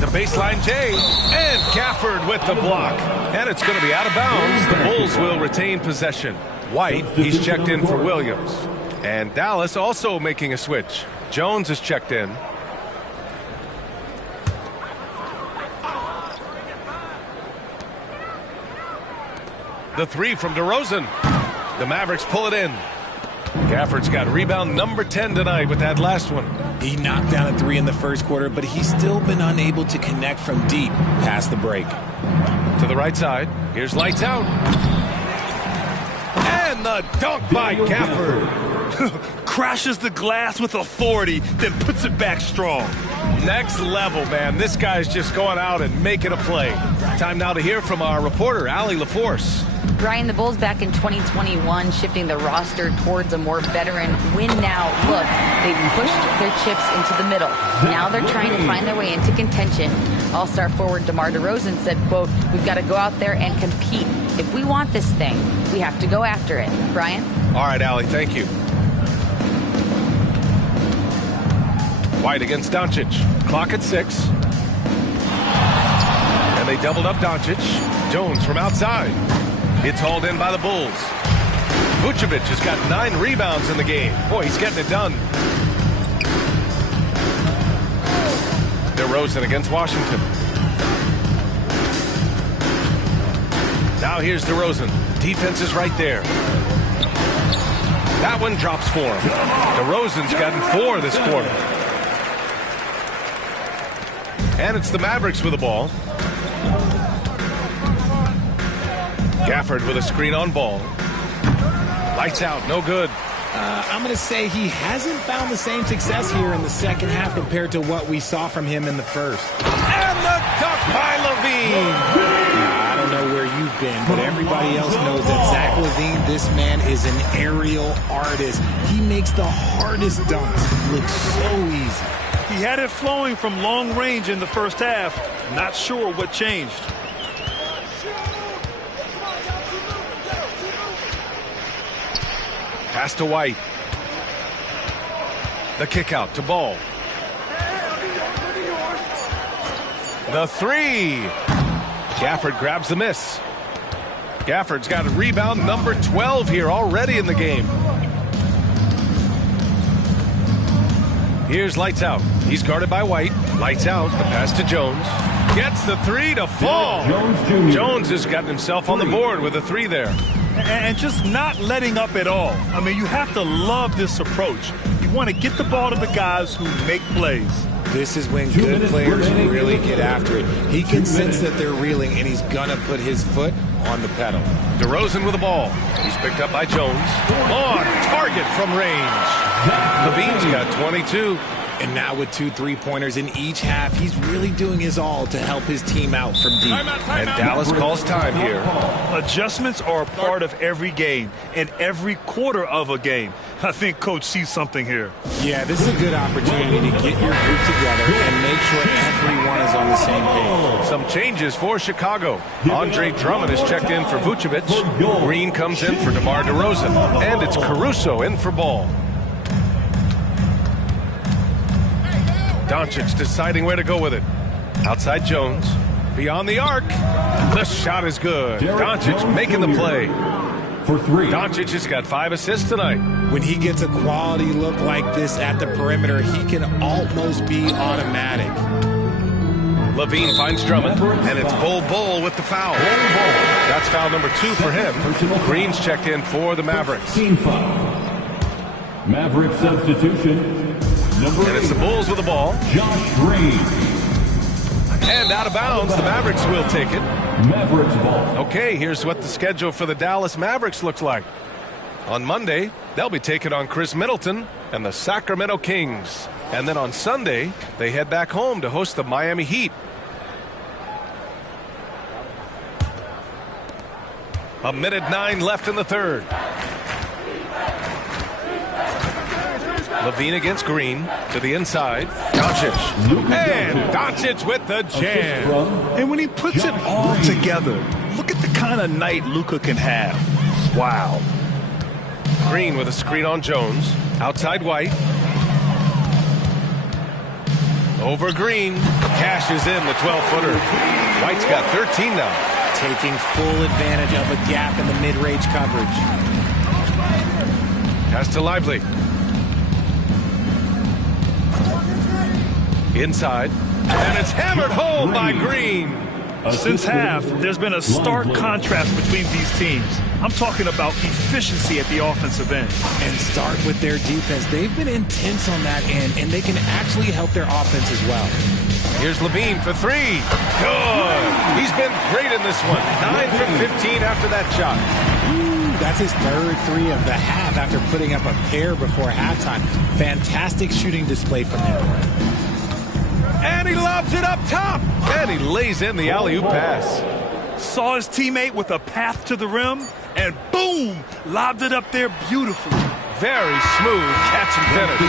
The baseline J. And Gafford with the block. And it's going to be out of bounds. The Bulls will retain possession. White, he's checked in for Williams. And Dallas also making a switch. Jones is checked in. The 3 from DeRozan. The Mavericks pull it in. Gafford's got rebound number 10 tonight with that last one. He knocked down a 3 in the first quarter, but he's still been unable to connect from deep past the break. To the right side. Here's lights out. And the dunk by Gafford. Crashes the glass with authority, then puts it back strong. Next level, man. This guy's just going out and making a play. Time now to hear from our reporter, Allie LaForce. Brian, the Bulls back in 2021 shifting the roster towards a more veteran win-now look. They've pushed their chips into the middle. Now they're trying to find their way into contention. All-star forward DeMar DeRozan said, quote, "We've got to go out there and compete. If we want this thing, we have to go after it." Brian? All right, Allie, thank you. White against Doncic. Clock at 6. And they doubled up Doncic. Jones from outside. It's hauled in by the Bulls. Vucevic has got 9 rebounds in the game. Boy, he's getting it done. DeRozan against Washington. Now here's DeRozan. Defense is right there. That one drops for him. DeRozan's gotten 4 this quarter. And it's the Mavericks with the ball. Gafford with a screen on ball. Lights out, no good. I'm going to say he hasn't found the same success here in the second half compared to what we saw from him in the first. And the dunk by Levine. I don't know where you've been, but everybody else knows that Zach LaVine, this man is an aerial artist. He makes the hardest dunks look so easy. He had it flowing from long range in the first half. Not sure what changed. Pass to White. The kick out to Ball. The 3. Gafford grabs the miss. Gafford's got a rebound number 12 here already in the game. Here's Lights Out. He's guarded by White. Lights Out. The pass to Jones. Gets the three to fall. Jones has gotten himself on the board with a three there. And just not letting up at all. I mean, you have to love this approach. You want to get the ball to the guys who make plays. This is when good players really get after it. He can sense that they're reeling, and he's going to put his foot on the pedal. DeRozan with the ball. He's picked up by Jones. On target from range. Levine's got 22. And now with 2 3-pointers in each half, he's really doing his all to help his team out from deep. And Dallas calls time here. Adjustments are a part of every game and every quarter of a game. I think Coach sees something here. Yeah, this is a good opportunity to get your group together and make sure everyone is on the same page. Some changes for Chicago. Andre Drummond is checked in for Vucevic. Green comes in for DeMar DeRozan. And it's Caruso in for Ball. Doncic deciding where to go with it. Outside Jones. Beyond the arc. The shot is good. Doncic making the play. For 3. Doncic has got 5 assists tonight. When he gets a quality look like this at the perimeter, he can almost be automatic. Levine finds Drummond, and it's Bol with the foul. That's foul number 2 for him. Green's checked in for the Mavericks. Team foul. Maverick substitution. And it's the Bulls with the ball. Josh Green. And out of bounds, the Mavericks will take it. Mavericks ball. Okay, here's what the schedule for the Dallas Mavericks looks like. On Monday, they'll be taking on Chris Middleton and the Sacramento Kings. And then on Sunday, they head back home to host the Miami Heat. A minute 9 left in the third. Levine against Green to the inside. Doncic. And Doncic with the jam. And when he puts it all together, look at the kind of night Luka can have. Wow. Green with a screen on Jones. Outside White. Over Green. Cashes in the 12-footer. White's got 13 now. Taking full advantage of a gap in the mid-range coverage. Pass to Lively. Inside. And it's hammered home by Green. Since half, there's been a stark contrast between these teams. I'm talking about efficiency at the offensive end. And start with their defense. They've been intense on that end, and they can actually help their offense as well. Here's Levine for 3. Good. He's been great in this one. 9 for 15 after that shot. Ooh, that's his third 3 of the half after putting up a pair before halftime. Fantastic shooting display from him. And he lobs it up top. And he lays in the alley-oop pass. Saw his teammate with a path to the rim, and boom, lobbed it up there beautifully. Very smooth catch and finish.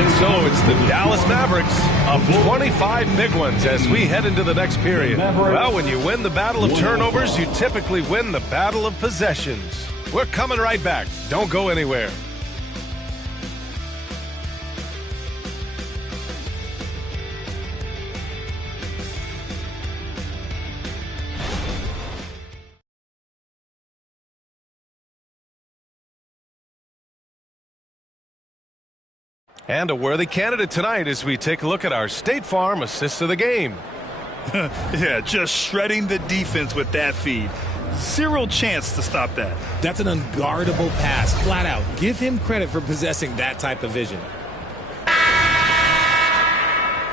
And so it's the Dallas Mavericks of 25 big ones as we head into the next period. Well, when you win the battle of turnovers, you typically win the battle of possessions. We're coming right back. Don't go anywhere. And a worthy candidate tonight as we take a look at our State Farm assist of the game. Yeah, just shredding the defense with that feed. Zero chance to stop that. That's an unguardable pass, flat out. Give him credit for possessing that type of vision.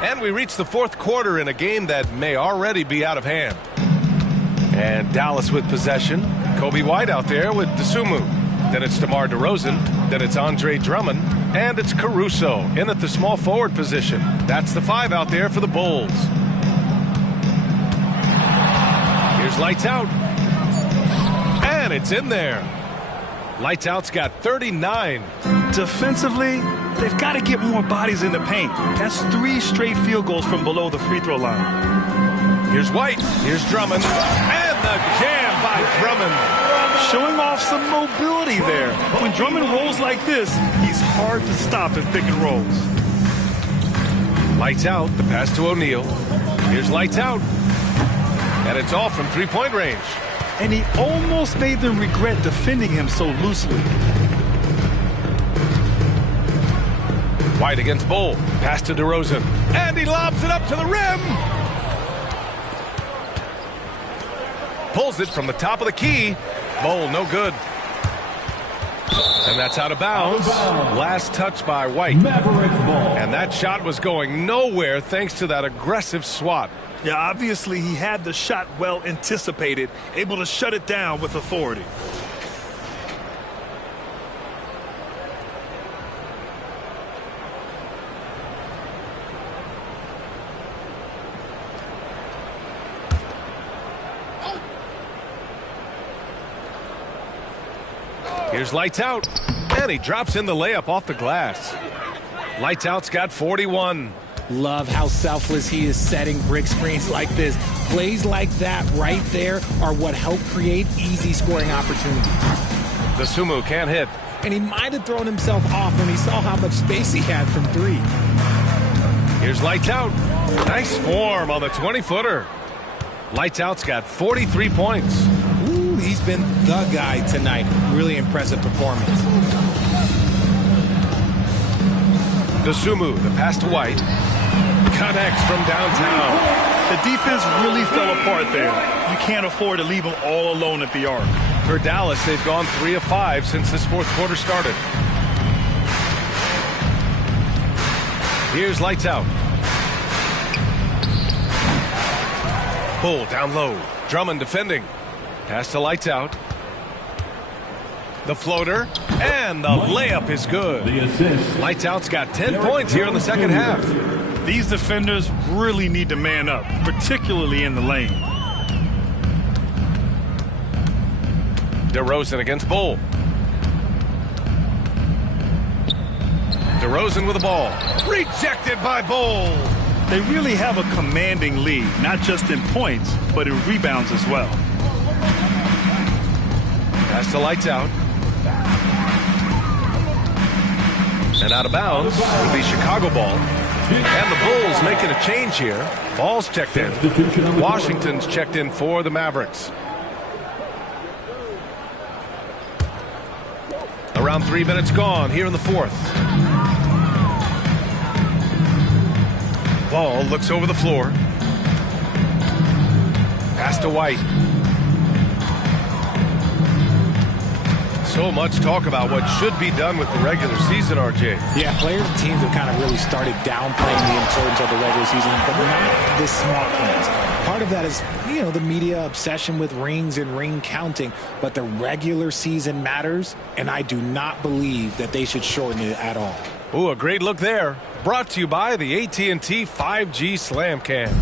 And we reach the fourth quarter in a game that may already be out of hand. And Dallas with possession. Kobe White out there with Dosunmu. Then it's DeMar DeRozan. Then it's Andre Drummond. And it's Caruso in at the small forward position. That's the 5 out there for the Bulls. Here's Lights Out. And it's in there. Lights Out's got 39. Defensively, they've got to get more bodies in the paint. That's 3 straight field goals from below the free throw line. Here's White. Here's Drummond. And the jam by Drummond. Showing off some mobility there. When Drummond rolls like this, he's hard to stop in pick and rolls. Lights Out. The pass to O'Neal. Here's Lights Out. And it's all from three-point range. And he almost made them regret defending him so loosely. White against Bull. Pass to DeRozan. And he lobs it up to the rim. Pulls it from the top of the key. Bull, no good. And that's out of bounds. Last touch by White. And that shot was going nowhere thanks to that aggressive swat. Yeah, obviously he had the shot well anticipated, able to shut it down with authority. Here's Lights Out, and he drops in the layup off the glass. Lights Out's got 41. Love how selfless he is setting brick screens like this. Plays like that right there are what help create easy scoring opportunities. Dosunmu can't hit. And he might have thrown himself off when he saw how much space he had from three. Here's Lights Out. Nice form on the 20-footer. Lights Out's got 43 points. Ooh, he's been the guy tonight. Really impressive performance. Dosunmu, the pass to White. Connects from downtown. The defense really fell apart there. You can't afford to leave them all alone at the arc. For Dallas, they've gone 3 of 5 since this fourth quarter started. Here's Lights Out. Bull down low. Drummond defending. Pass to Lights Out. The floater, and the layup is good. The assist. Lights Out's got 10 points here in the second half. These defenders really need to man up, particularly in the lane. DeRozan against Bull. DeRozan with the ball. Rejected by Bull. They really have a commanding lead, not just in points, but in rebounds as well. Pass to Lights Out. And out of bounds will be Chicago ball. And the Bulls making a change here. Ball's checked in. Washington's checked in for the Mavericks. Around 3 minutes gone here in the fourth. Ball looks over the floor. Pass to White. So much talk about what should be done with the regular season, RJ. Yeah, players and teams have kind of really started downplaying the importance of the regular season, but not the smart ones. Part of that is, the media obsession with rings and ring counting, but the regular season matters, and I do not believe that they should shorten it at all. Ooh, a great look there. Brought to you by the AT&T 5G Slam Cam.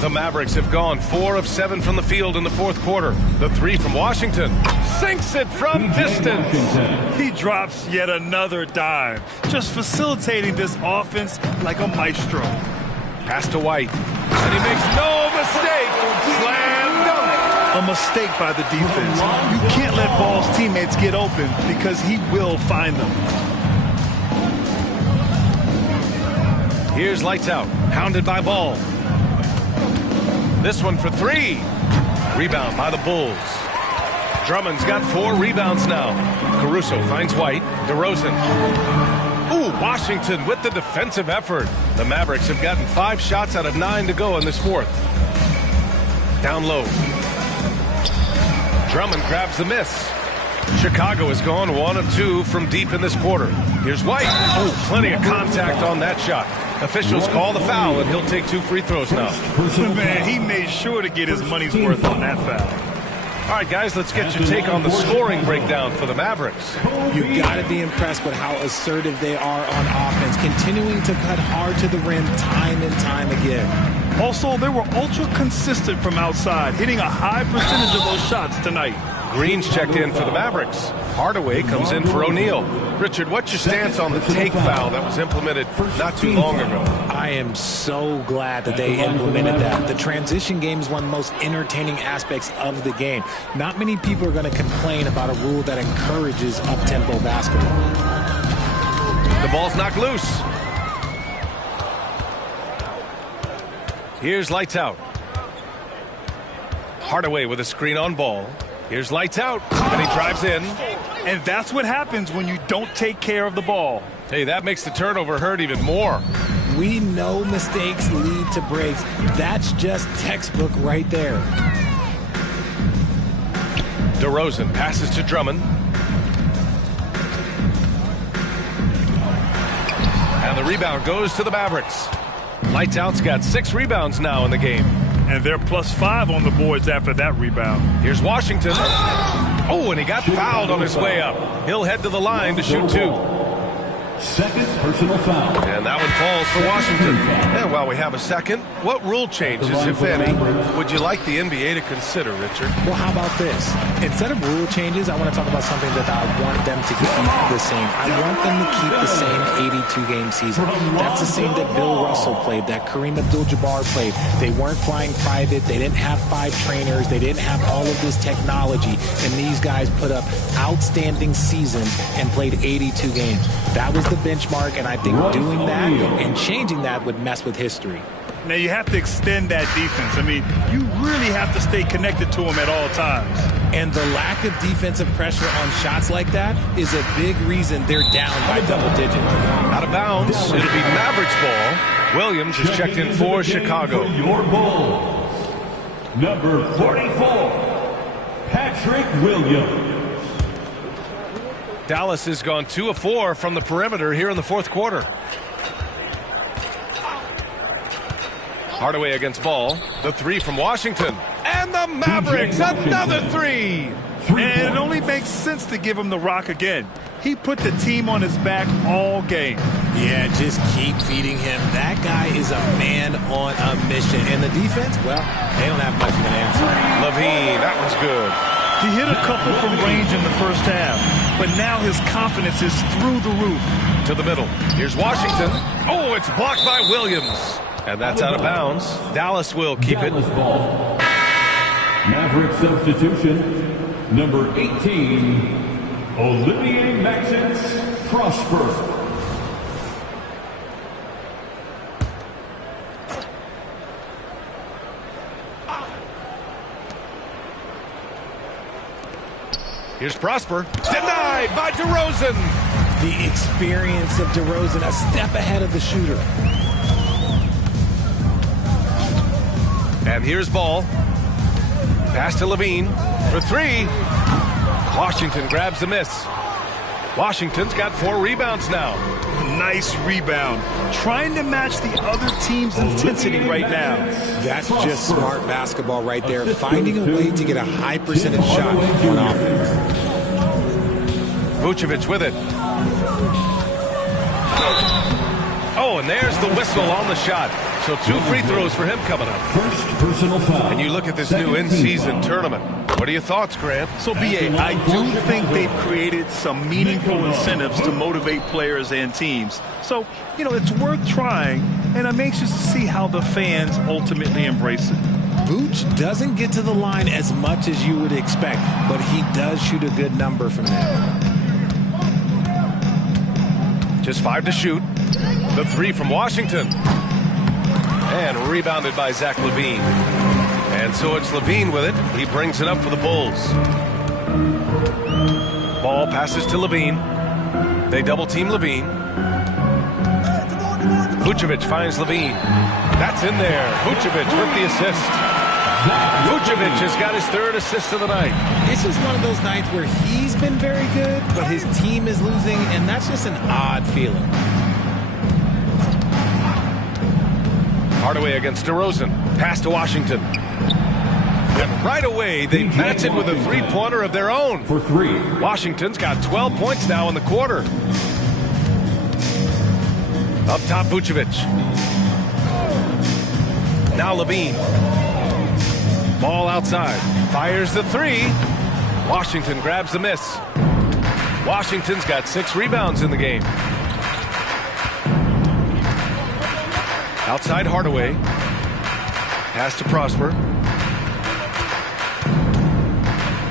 The Mavericks have gone 4 of 7 from the field in the fourth quarter. The 3 from Washington sinks it from distance. He drops yet another dime, just facilitating this offense like a maestro. Pass to White, and he makes no mistake. Slam dunk. A mistake by the defense. You can't let Ball's teammates get open because he will find them. Here's Lights Out, hounded by Ball. This one for 3. Rebound by the Bulls. Drummond's got 4 rebounds now. Caruso finds White. DeRozan. Ooh, Washington with the defensive effort. The Mavericks have gotten 5 shots out of 9 to go in this fourth. Down low. Drummond grabs the miss. Chicago has gone 1 of 2 from deep in this quarter. Here's White. Oh, plenty of contact on that shot. Officials call the foul, and he'll take 2 free throws now. Man, he made sure to get his money's worth on that foul. All right, guys, let's get your take on the scoring breakdown for the Mavericks. You've got to be impressed with how assertive they are on offense, continuing to cut hard to the rim time and time again. Also, they were ultra consistent from outside, hitting a high percentage of those shots tonight. Green's checked in for the Mavericks. Hardaway comes in for O'Neal. Richard, what's your stance on the take foul that was implemented not too long ago? I am so glad that they implemented that. The transition game is one of the most entertaining aspects of the game. Not many people are going to complain about a rule that encourages up-tempo basketball. The ball's knocked loose. Here's Lights Out. Hardaway with a screen on Ball. Here's Lights Out, and he drives in. And that's what happens when you don't take care of the ball. Hey, that makes the turnover hurt even more. We know mistakes lead to breaks. That's just textbook right there. DeRozan passes to Drummond. And the rebound goes to the Mavericks. Lights Out's got 6 rebounds now in the game. And they're +5 on the boards after that rebound. Here's Washington. Oh, and he got fouled on his way up. He'll head to the line to shoot 2. Second personal foul. And that one falls for Washington. And while we have a second, what rule changes, if any, would you like the NBA to consider, Richard? Well, how about this? Instead of rule changes, I want to talk about something that I want them to keep the same. I want them to keep the same 82-game season. That's the same that Bill Russell played, that Kareem Abdul-Jabbar played. They weren't flying private. They didn't have 5 trainers. They didn't have all of this technology. And these guys put up outstanding seasons and played 82 games. That was the benchmark, and I think doing that and changing that would mess with history. Now, you have to extend that defense. I mean, you really have to stay connected to them at all times. And the lack of defensive pressure on shots like that is a big reason they're down by double digits. Out of bounds, it'll be Mavericks ball. Williams is checked in for Chicago. Your Bulls, number 44, Patrick Williams. Dallas has gone 2 of 4 from the perimeter here in the 4th quarter. Hardaway against Ball. The 3 from Washington. And the Mavericks, another 3. And it only makes sense to give him the rock again. He put the team on his back all game. Yeah, just keep feeding him. That guy is a man on a mission. And the defense, well, they don't have much of an answer. LaVine, that one's good. He hit a couple from range in the first half, but now his confidence is through the roof. To the middle. Here's Washington. Oh, it's blocked by Williams. And that's out of bounds. Dallas will keep it. Ball. Maverick substitution, number 18, Olivier Maxence Prosper. Here's Prosper. Denied by DeRozan. The experience of DeRozan, a step ahead of the shooter. And here's Ball. Pass to LaVine for 3. Washington grabs the miss. Washington's got 4 rebounds now. Nice rebound. Trying to match the other team's intensity right now. That's just smart basketball right there. Finding a way to get a high percentage shot on offense. Vucevic with it. Oh, and there's the whistle on the shot. So 2 free throws for him coming up. First personal foul. And you look at this new in-season tournament. What are your thoughts, Grant? So, B.A., I do think they've created some meaningful incentives to motivate players and teams. So, you know, it's worth trying, and I'm anxious to see how the fans ultimately embrace it. Vooch doesn't get to the line as much as you would expect, but he does shoot a good number from there. Just 5 to shoot. The 3 from Washington. And rebounded by Zach LaVine. And so it's LaVine with it. He brings it up for the Bulls. Ball passes to LaVine. They double team LaVine. Vucevic finds LaVine. That's in there. Vucevic with the assist. Vucevic has got his 3rd assist of the night. It's just one of those nights where he's been very good, but his team is losing, and that's just an odd feeling. Hardaway against DeRozan. Pass to Washington. And right away, they match it with a 3-pointer of their own. For 3. Washington's got 12 points now in the quarter. Up top, Vucevic. Now LaVine. Ball outside. Fires the 3. Washington grabs the miss. Washington's got 6 rebounds in the game. Outside Hardaway. Pass to Prosper.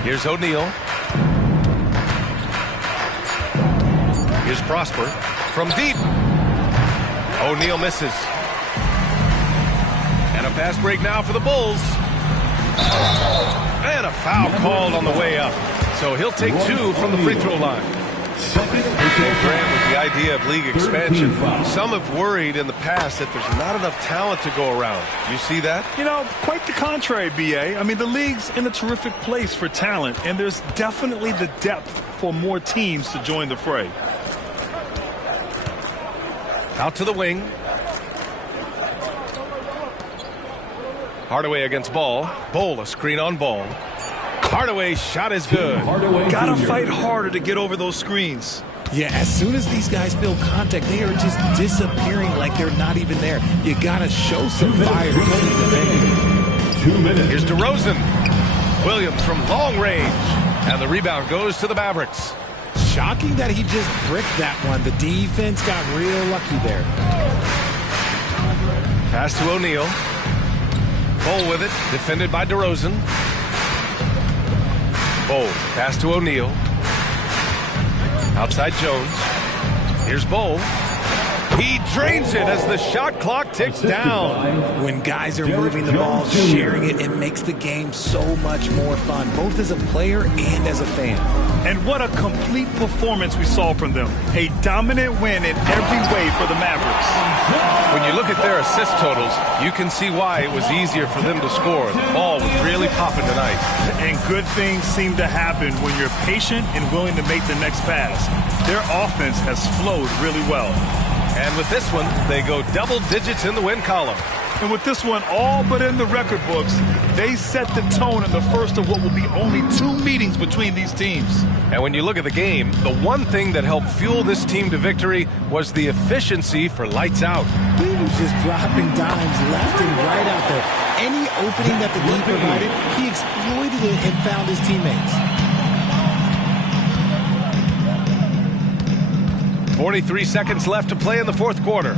Here's O'Neal. Here's Prosper. From deep. O'Neal misses. And a fast break now for the Bulls. And a foul called on the way up. So he'll take 2 from the free throw line. And Grant, with the idea of league expansion, some have worried in the past that there's not enough talent to go around. You see that? You know, quite the contrary, B.A. I mean, the league's in a terrific place for talent, and there's definitely the depth for more teams to join the fray. Out to the wing. Hardaway against Ball. Ball, a screen on Ball. Hardaway's shot is good. Gotta fight harder to get over those screens. Yeah, as soon as these guys feel contact, they are just disappearing like they're not even there. You gotta show some fire to keep defending. 2 minutes. Here's DeRozan. Williams from long range. And the rebound goes to the Mavericks. Shocking that he just bricked that one. The defense got real lucky there. Pass to O'Neal. Ball with it. Defended by DeRozan. Ball. Pass to O'Neal. Outside Jones. Here's Ball. He drains it as the shot clock ticks down. When guys are moving the ball, sharing it, it makes the game so much more fun, both as a player and as a fan. And what a complete performance we saw from them. A dominant win in every way for the Mavericks. When you look at their assist totals, you can see why it was easier for them to score. The ball was really popping tonight. And good things seem to happen when you're patient and willing to make the next pass. Their offense has flowed really well. And with this one, they go double digits in the win column. And with this one all but in the record books, they set the tone in the first of what will be only 2 meetings between these teams. And when you look at the game, the one thing that helped fuel this team to victory was the efficiency for lights out. He was just dropping dimes left and right out there. Any opening that the league provided, he exploited it and found his teammates. 43 seconds left to play in the fourth quarter.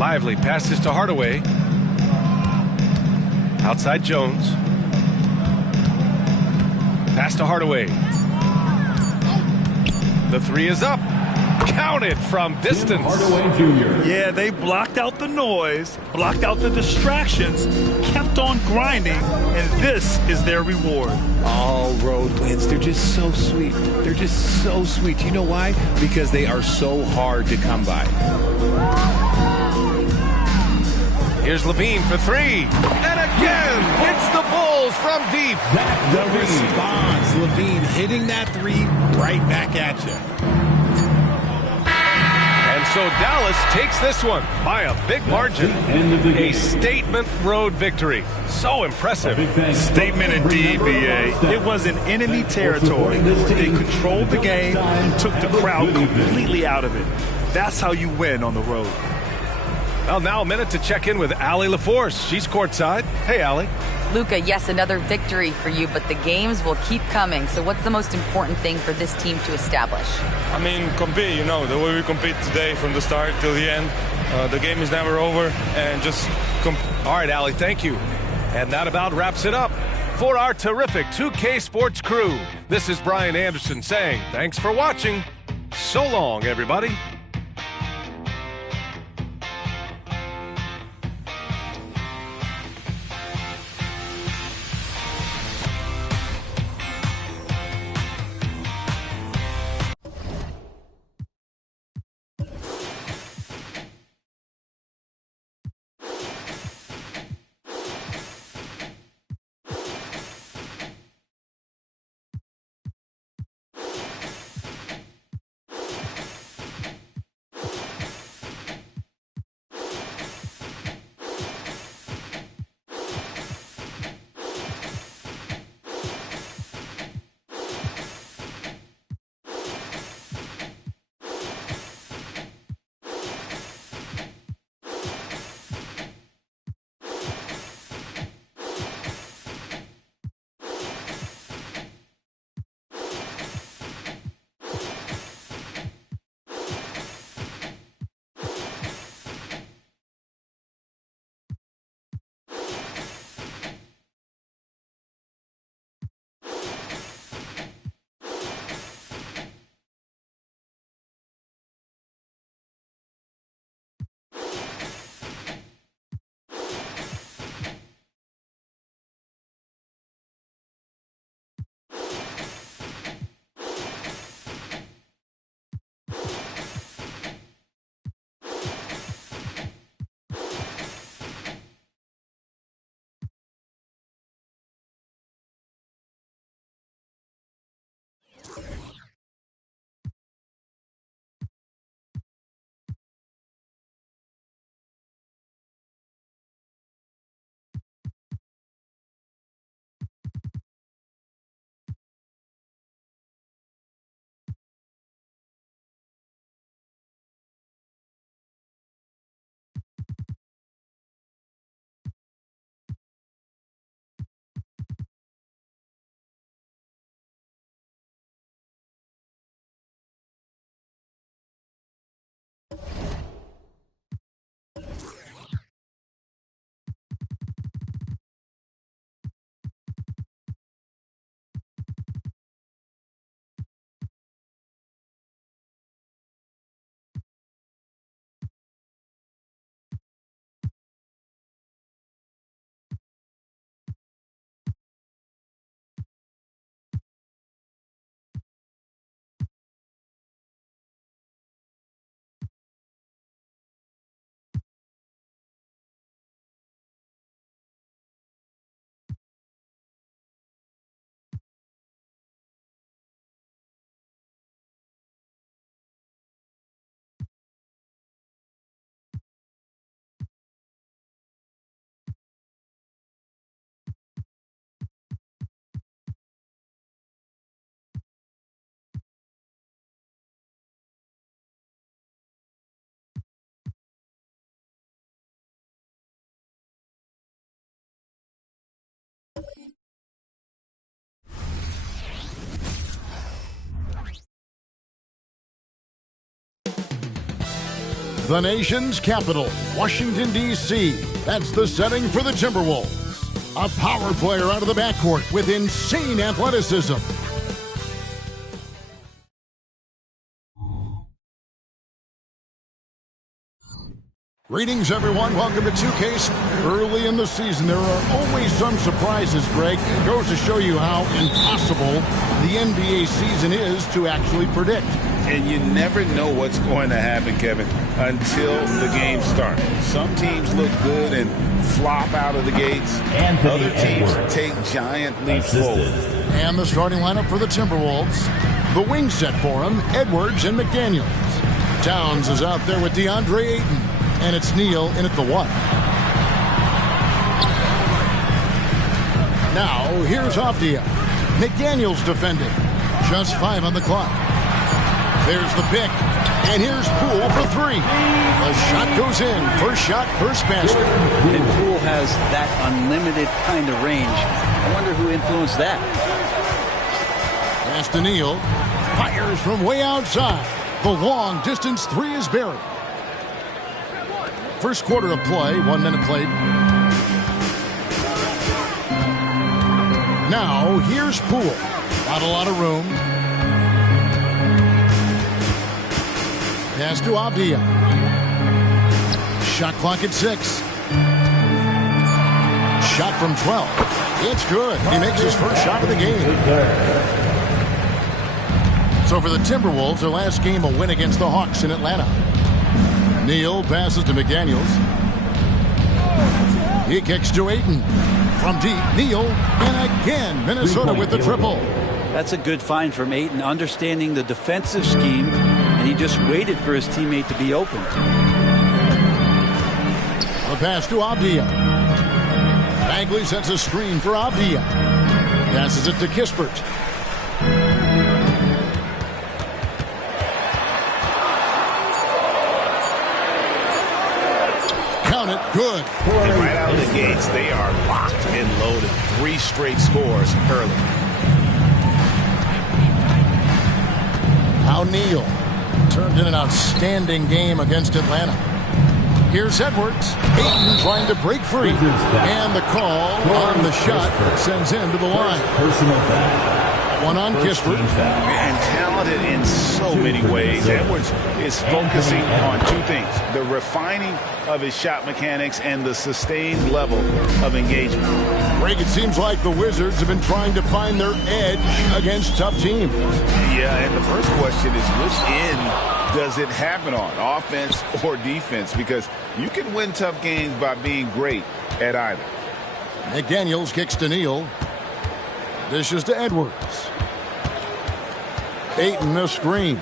Lively passes to Hardaway. Outside Jones. Pass to Hardaway. The three is up. Counted from distance. Yeah, they blocked out the noise, blocked out the distractions, kept on grinding, and this is their reward. All road wins. They're just so sweet. They're just so sweet. You know why? Because they are so hard to come by. Here's Levine for three. And again, it's the Bulls from deep. The response. Levine hitting that three right back at you. And so Dallas takes this one by a big margin. A statement road victory. So impressive. Statement indeed, B.A. It was in enemy territory. They controlled the game and took the crowd completely out of it. That's how you win on the road. Well, now a minute to check in with Allie LaForce. She's courtside. Hey, Allie. Luka, yes, another victory for you, but the games will keep coming. So what's the most important thing for this team to establish? I mean, compete, you know, the way we compete today from the start till the end. The game is never over, and just All right, Allie, thank you. And that about wraps it up. For our terrific 2K Sports crew, this is Brian Anderson saying thanks for watching. So long, everybody. The nation's capital, Washington, D.C. That's the setting for the Timberwolves. A power player out of the backcourt with insane athleticism. Greetings, everyone. Welcome to 2K. Early in the season, there are always some surprises, Greg. It goes to show you how impossible the NBA season is to actually predict. And you never know what's going to happen, Kevin, until the game starts. Some teams look good and flop out of the gates. Other teams take giant leaps forward. And the starting lineup for the Timberwolves. The wing set for them, Edwards and McDaniels. Towns is out there with DeAndre Ayton. And it's Neal in at the 1. Now, here's Avdia. McDaniels defending. Just 5 on the clock. There's the pick. And here's Poole for 3. The shot goes in. First shot, first basket. And Poole has that unlimited kind of range. I wonder who influenced that. Pass to Neal. Fires from way outside. The long distance 3 is buried. First quarter of play, 1 minute played. Now, here's Poole. Not a lot of room. Pass to Avdia. Shot clock at 6. Shot from 12. It's good. He makes his first shot of the game. So for the Timberwolves, their last game, a win against the Hawks in Atlanta. Neal passes to McDaniels. He kicks to Ayton. From deep, Neal. And again, Minnesota with the triple. That's a good find from Ayton, understanding the defensive scheme, and he just waited for his teammate to be open. The pass to Avdia. Bagley sets a screen for Avdia. Passes it to Kispert. Good. And right out of the gates, they are locked and loaded. 3 straight scores early. How Neal turned in an outstanding game against Atlanta. Here's Edwards. Ayton trying to break free. And the call on the shot sends him to the line. Personal foul. 1 on Kispert. And talented in so many ways. Edwards is focusing on 2 things. The refining of his shot mechanics and the sustained level of engagement. Greg, it seems like the Wizards have been trying to find their edge against tough teams. Yeah, and the first question is, which end does it happen on, offense or defense? Because you can win tough games by being great at either. McDaniels kicks to Neal. Dishes to Edwards. Ayton a screen.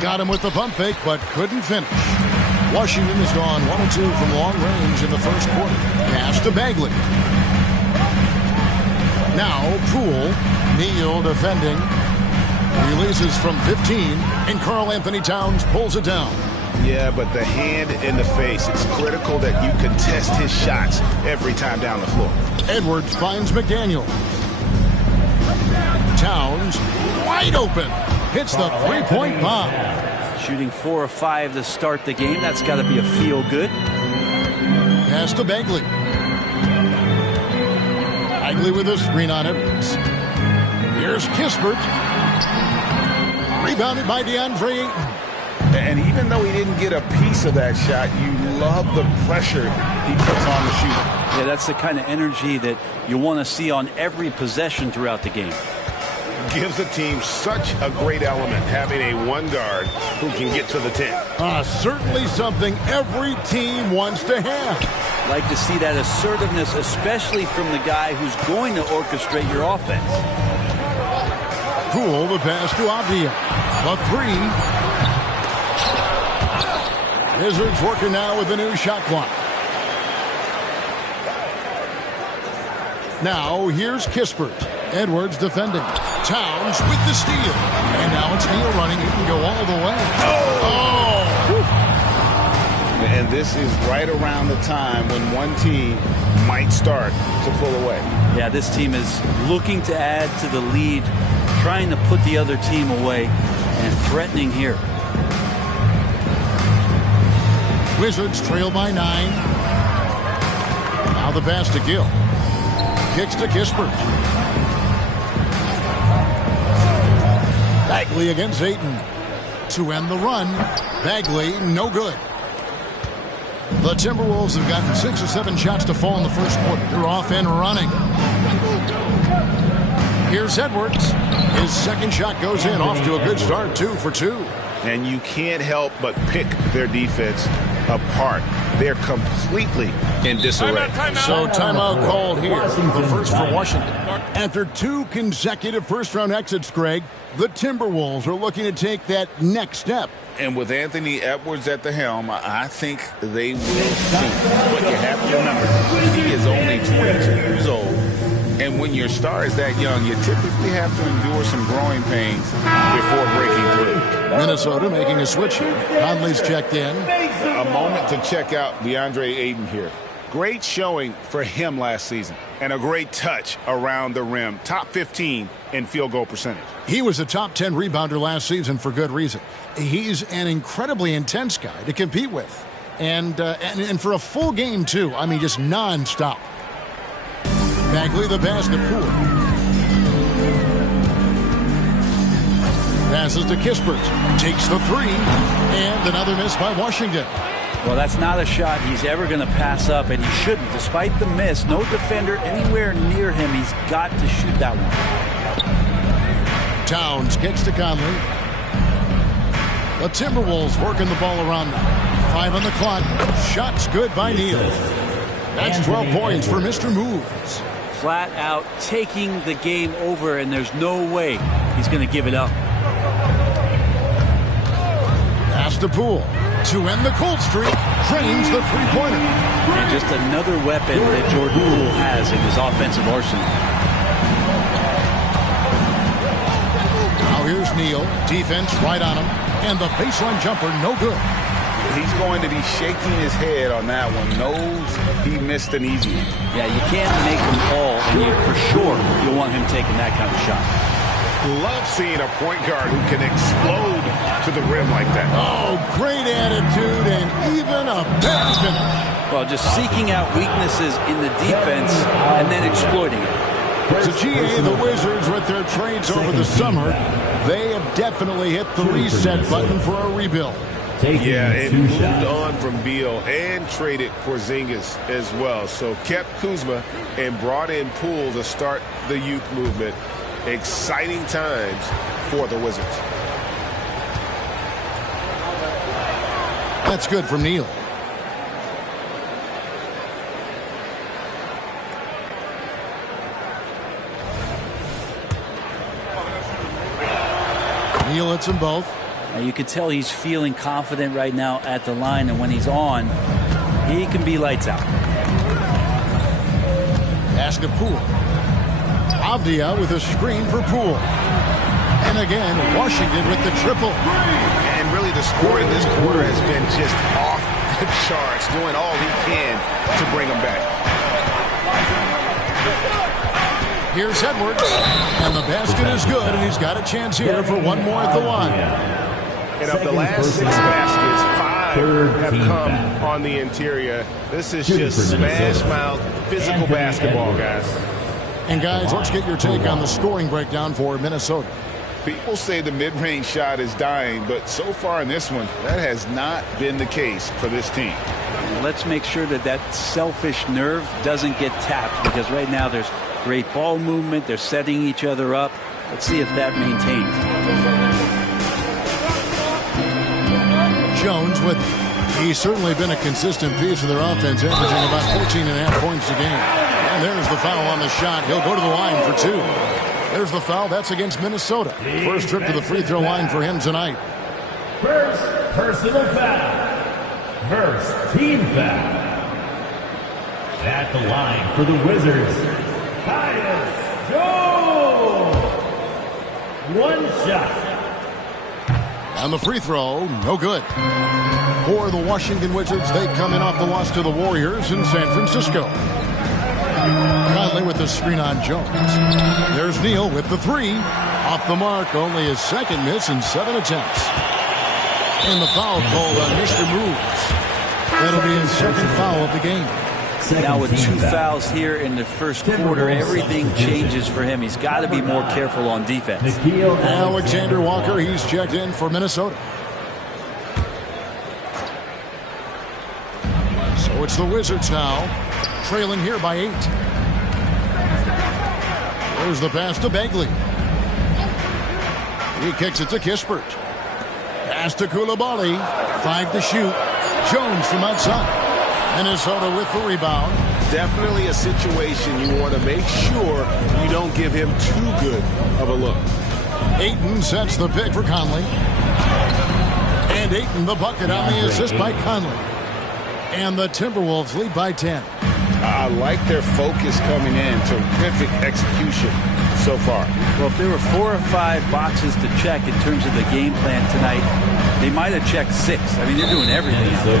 Got him with the pump fake, but couldn't finish. Washington has gone 1-2 from long range in the first quarter. Pass to Bagley. Now Poole. Neal defending. Releases from 15, and Karl Anthony Towns pulls it down. Yeah, but the hand in the face, it's critical that you contest his shots every time down the floor. Edwards finds McDaniel. Towns wide open. Hits the three-point bomb. Shooting 4 of 5 to start the game. That's got to be a feel-good. Pass to Bagley. Bagley with a screen on Edwards. Here's Kispert. Rebounded by DeAndre Ayton. And even though he didn't get a piece of that shot, you love the pressure he puts on the shooter. Yeah, that's the kind of energy that you want to see on every possession throughout the game. Gives the team such a great element, having a 1 guard who can get to the 10. Certainly something every team wants to have. Like to see that assertiveness, especially from the guy who's going to orchestrate your offense. Poole, the pass to Avdia. A 3. Wizards working now with the new shot clock. Now here's Kispert. Edwards defending. Towns with the steal. And now it's Neal running. He can go all the way. And this is right around the time when one team might start to pull away. Yeah, this team is looking to add to the lead, trying to put the other team away, and threatening here. Wizards trail by 9. Now the pass to Gill. Kicks to Kispert. Bagley against Ayton. To end the run. Bagley, no good. The Timberwolves have gotten 6 or 7 shots to fall in the first quarter. They're off and running. Here's Edwards. His second shot goes in, off to a good start, 2 for 2. And you can't help but pick their defense apart. They're completely in disarray. So timeout called here. The first for Washington. After 2 consecutive first-round exits, Greg, the Timberwolves are looking to take that next step. And with Anthony Edwards at the helm, I think they will too. But you have to remember, he is only 22 years old. And when your star is that young, you typically have to endure some growing pains before breaking through. Minnesota making a switch here. Conley's checked in. A moment to check out DeAndre Ayton here. Great showing for him last season. And a great touch around the rim. Top 15 in field goal percentage. He was a top 10 rebounder last season for good reason. He's an incredibly intense guy to compete with. And for a full game, too. I mean, just nonstop. Bagley the pass to Poole. Passes to Kispert. Takes the 3. And another miss by Washington. Well, that's not a shot he's ever going to pass up, and he shouldn't. Despite the miss, no defender anywhere near him. He's got to shoot that one. Towns kicks to Conley. The Timberwolves working the ball around now. 5 on the clock. Shots good by Neal. That's 12 points for Mr. Moves. Flat out taking the game over, and there's no way he's going to give it up. Pass to Poole. To end the cold streak, drains the three-pointer. And just another weapon that Jordan Poole has in his offensive arsenal. Now here's Neal. Defense right on him. And the baseline jumper, no good. He's going to be shaking his head on that one. Knows he missed an easy one. Yeah, you can't make them all, and for sure you'll want him taking that kind of shot. Love seeing a point guard who can explode to the rim like that. Oh, great attitude and even a better finish. Well, just seeking out weaknesses in the defense and then exploiting it. To GA, the Wizards with their trades over the summer, they have definitely hit the reset button for a rebuild. Yeah, and moved on from Beal and traded Porzingis as well. So kept Kuzma and brought in Poole to start the youth movement. Exciting times for the Wizards. That's good from Neal. Neal hits them both. You can tell he's feeling confident right now at the line, and when he's on, he can be lights out. Pass to Poole. Avdia with a screen for Poole. And again, Washington with the triple. And really the scoring this quarter has been just off the charts, doing all he can to bring them back. Here's Edwards. And the basket is good, and he's got a chance here for one more at the line. And of the last 6 baskets, 5 have come on the interior. This is just smash-mouth physical basketball, guys. And guys, let's get your take on the scoring breakdown for Minnesota. People say the mid-range shot is dying, but so far in this one, that has not been the case for this team. Let's make sure that that selfish nerve doesn't get tapped, because right now there's great ball movement. They're setting each other up. Let's see if that maintains. Jones with, he's certainly been a consistent piece of their offense, averaging about 14.5 points a game. And there's the foul on the shot. He'll go to the line for 2. There's the foul. That's against Minnesota. First trip to the free throw line for him tonight. First personal foul. First team foul. At the line for the Wizards, Tyus Jones. One shot. And the free throw, no good. For the Washington Wizards, they come in off the loss to the Warriors in San Francisco. Conley with the screen on Jones. There's Neal with the 3. Off the mark, only his second miss in 7 attempts. And the foul called on Mr. Moves. That'll be his second foul of the game. Now with 2 fouls here in the first quarter, everything changes for him. He's got to be more careful on defense. Alexander Walker, he's checked in for Minnesota. So it's the Wizards now, trailing here by 8. There's the pass to Bagley. He kicks it to Kispert. Pass to Koulibaly. 5 to shoot. Jones from outside. Minnesota with the rebound. Definitely a situation you want to make sure you don't give him too good of a look. Ayton sets the pick for Conley. And Ayton the bucket on the assist by Conley. And the Timberwolves lead by 10. I like their focus coming in. Terrific execution so far. Well, if there were 4 or 5 boxes to check in terms of the game plan tonight, they might have checked 6. I mean, they're doing everything out there.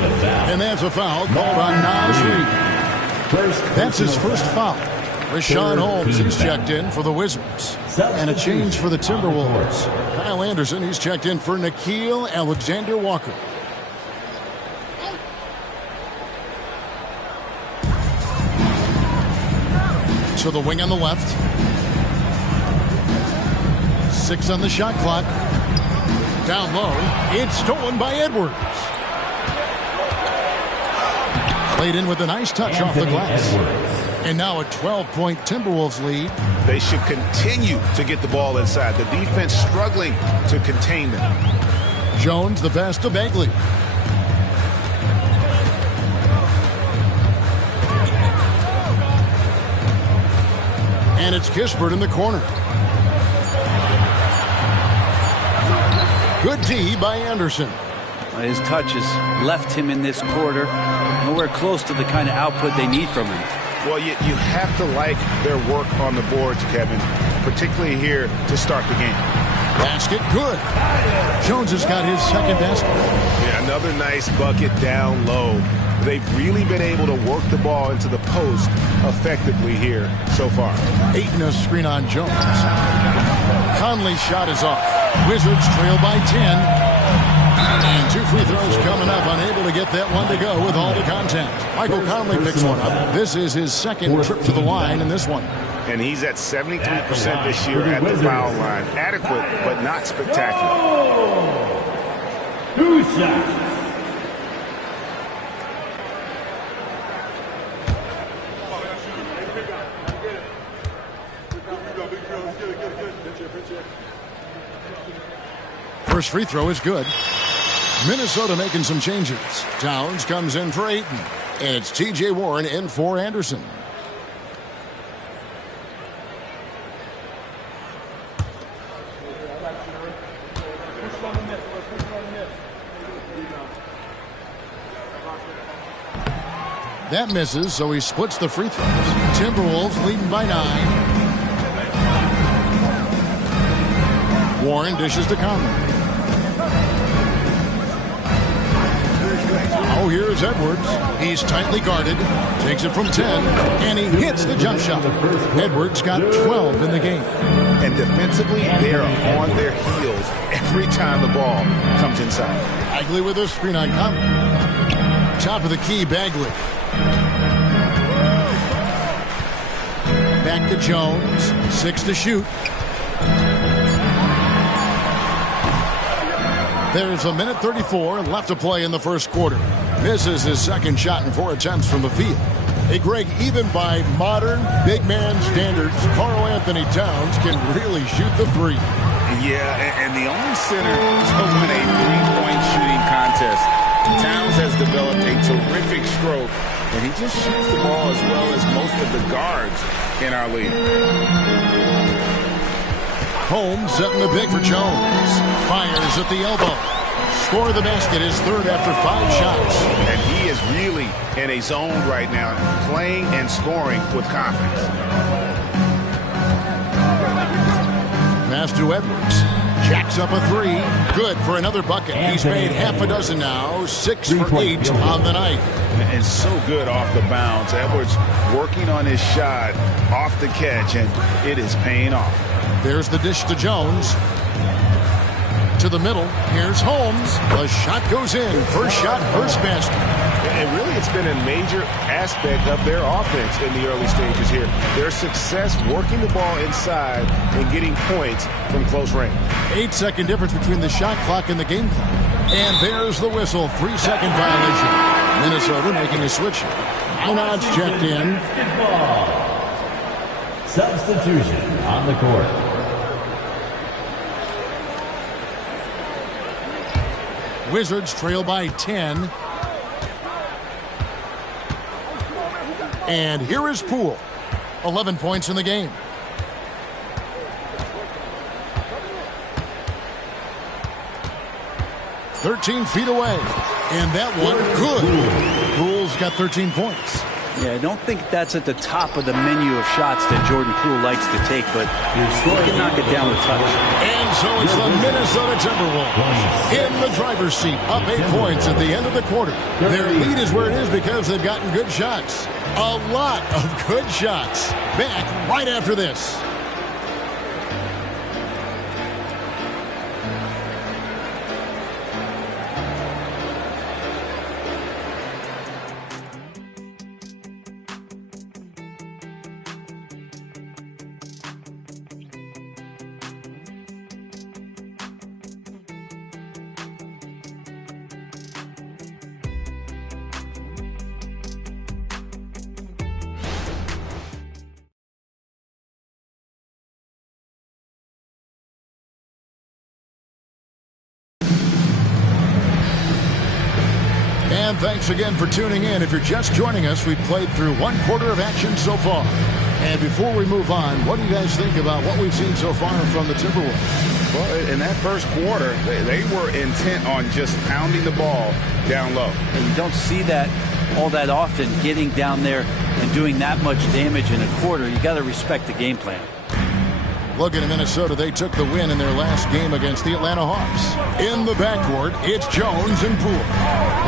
And that's a foul called on Naz Reid. That's his first foul. Rashawn Holmes, he's checked in for the Wizards. And a change for the Timberwolves. Kyle Anderson, he's checked in for Nickeil Alexander-Walker. To the wing on the left. 6 on the shot clock. Down low. It's stolen by Edwards. Played in with a nice touch off the glass. And now a 12-point Timberwolves lead. They should continue to get the ball inside. The defense struggling to contain them. Jones, the pass to Bagley. And it's Kispert in the corner. Good D by Anderson. His touch has left him in this quarter. Nowhere close to the kind of output they need from him. Well, you have to like their work on the boards, Kevin, particularly here to start the game. Basket good. Jones has got his second basket. Yeah, another nice bucket down low. They've really been able to work the ball into the post effectively here so far. Ayton a screen on Jones. Conley's shot is off. Wizards trail by 10. And 2 free throws coming up. Unable to get that one to go with all the contact. Michael Conley picks one up. This is his second trip to the line in this one. And he's at 73% this year at the foul line. Adequate, but not spectacular. Who's that? First free throw is good. Minnesota making some changes. Towns comes in for Ayton. And it's T.J. Warren in for Anderson. That misses, so he splits the free throws. Timberwolves leading by 9. Warren dishes to Conley. Oh, here's Edwards. He's tightly guarded. Takes it from 10, and he hits the jump shot. Edwards got 12 in the game. And defensively, they are on their heels every time the ball comes inside. Bagley with a screen on Conley. Top of the key, Bagley. Back to Jones. 6 to shoot. There's a minute 34 left to play in the first quarter. Misses his second shot in 4 attempts from the field. Hey, Greg, even by modern big man standards, Karl Anthony Towns can really shoot the three. Yeah, and the only center to win a three-point shooting contest. Towns has developed a terrific stroke, and he just shoots the ball as well as most of the guards in our league. Holmes setting the pick for Jones. Fires at the elbow. Score the basket, his third after 5 shots. And he is really in a zone right now, playing and scoring with confidence. Pass to Edwards. Jacks up a 3. Good for another bucket. He's made half a dozen now. 6 for 8 on the night. And so good off the bounce. Edwards working on his shot off the catch, and it is paying off. There's the dish to Jones. To the middle. Here's Holmes. The shot goes in. First shot, first basket. And really, it's been a major aspect of their offense in the early stages here. Their success working the ball inside and getting points from close range. 8-second difference between the shot clock and the game clock. And there's the whistle. 3-second violation. Minnesota making a switch. Timeouts checked in. Substitution on the court. Wizards trail by 10. And here is Poole. 11 points in the game. "13 feet away. And that one good. Poole's got 13 points. Yeah, I don't think that's at the top of the menu of shots that Jordan Poole likes to take, but he can knock it down with touch. And so it's the Minnesota Timberwolves in the driver's seat, up 8 points at the end of the quarter. Their lead is where it is because they've gotten good shots. A lot of good shots. Back right after this. And thanks again for tuning in. If you're just joining us, we've played through one quarter of action so far. And before we move on, what do you guys think about what we've seen so far from the Timberwolves? Well, in that first quarter, they were intent on just pounding the ball down low. And you don't see that all that often, getting down there and doing that much damage in a quarter. You got to respect the game plan. Looking at Minnesota, they took the win in their last game against the Atlanta Hawks. In the backcourt, it's Jones and Poole.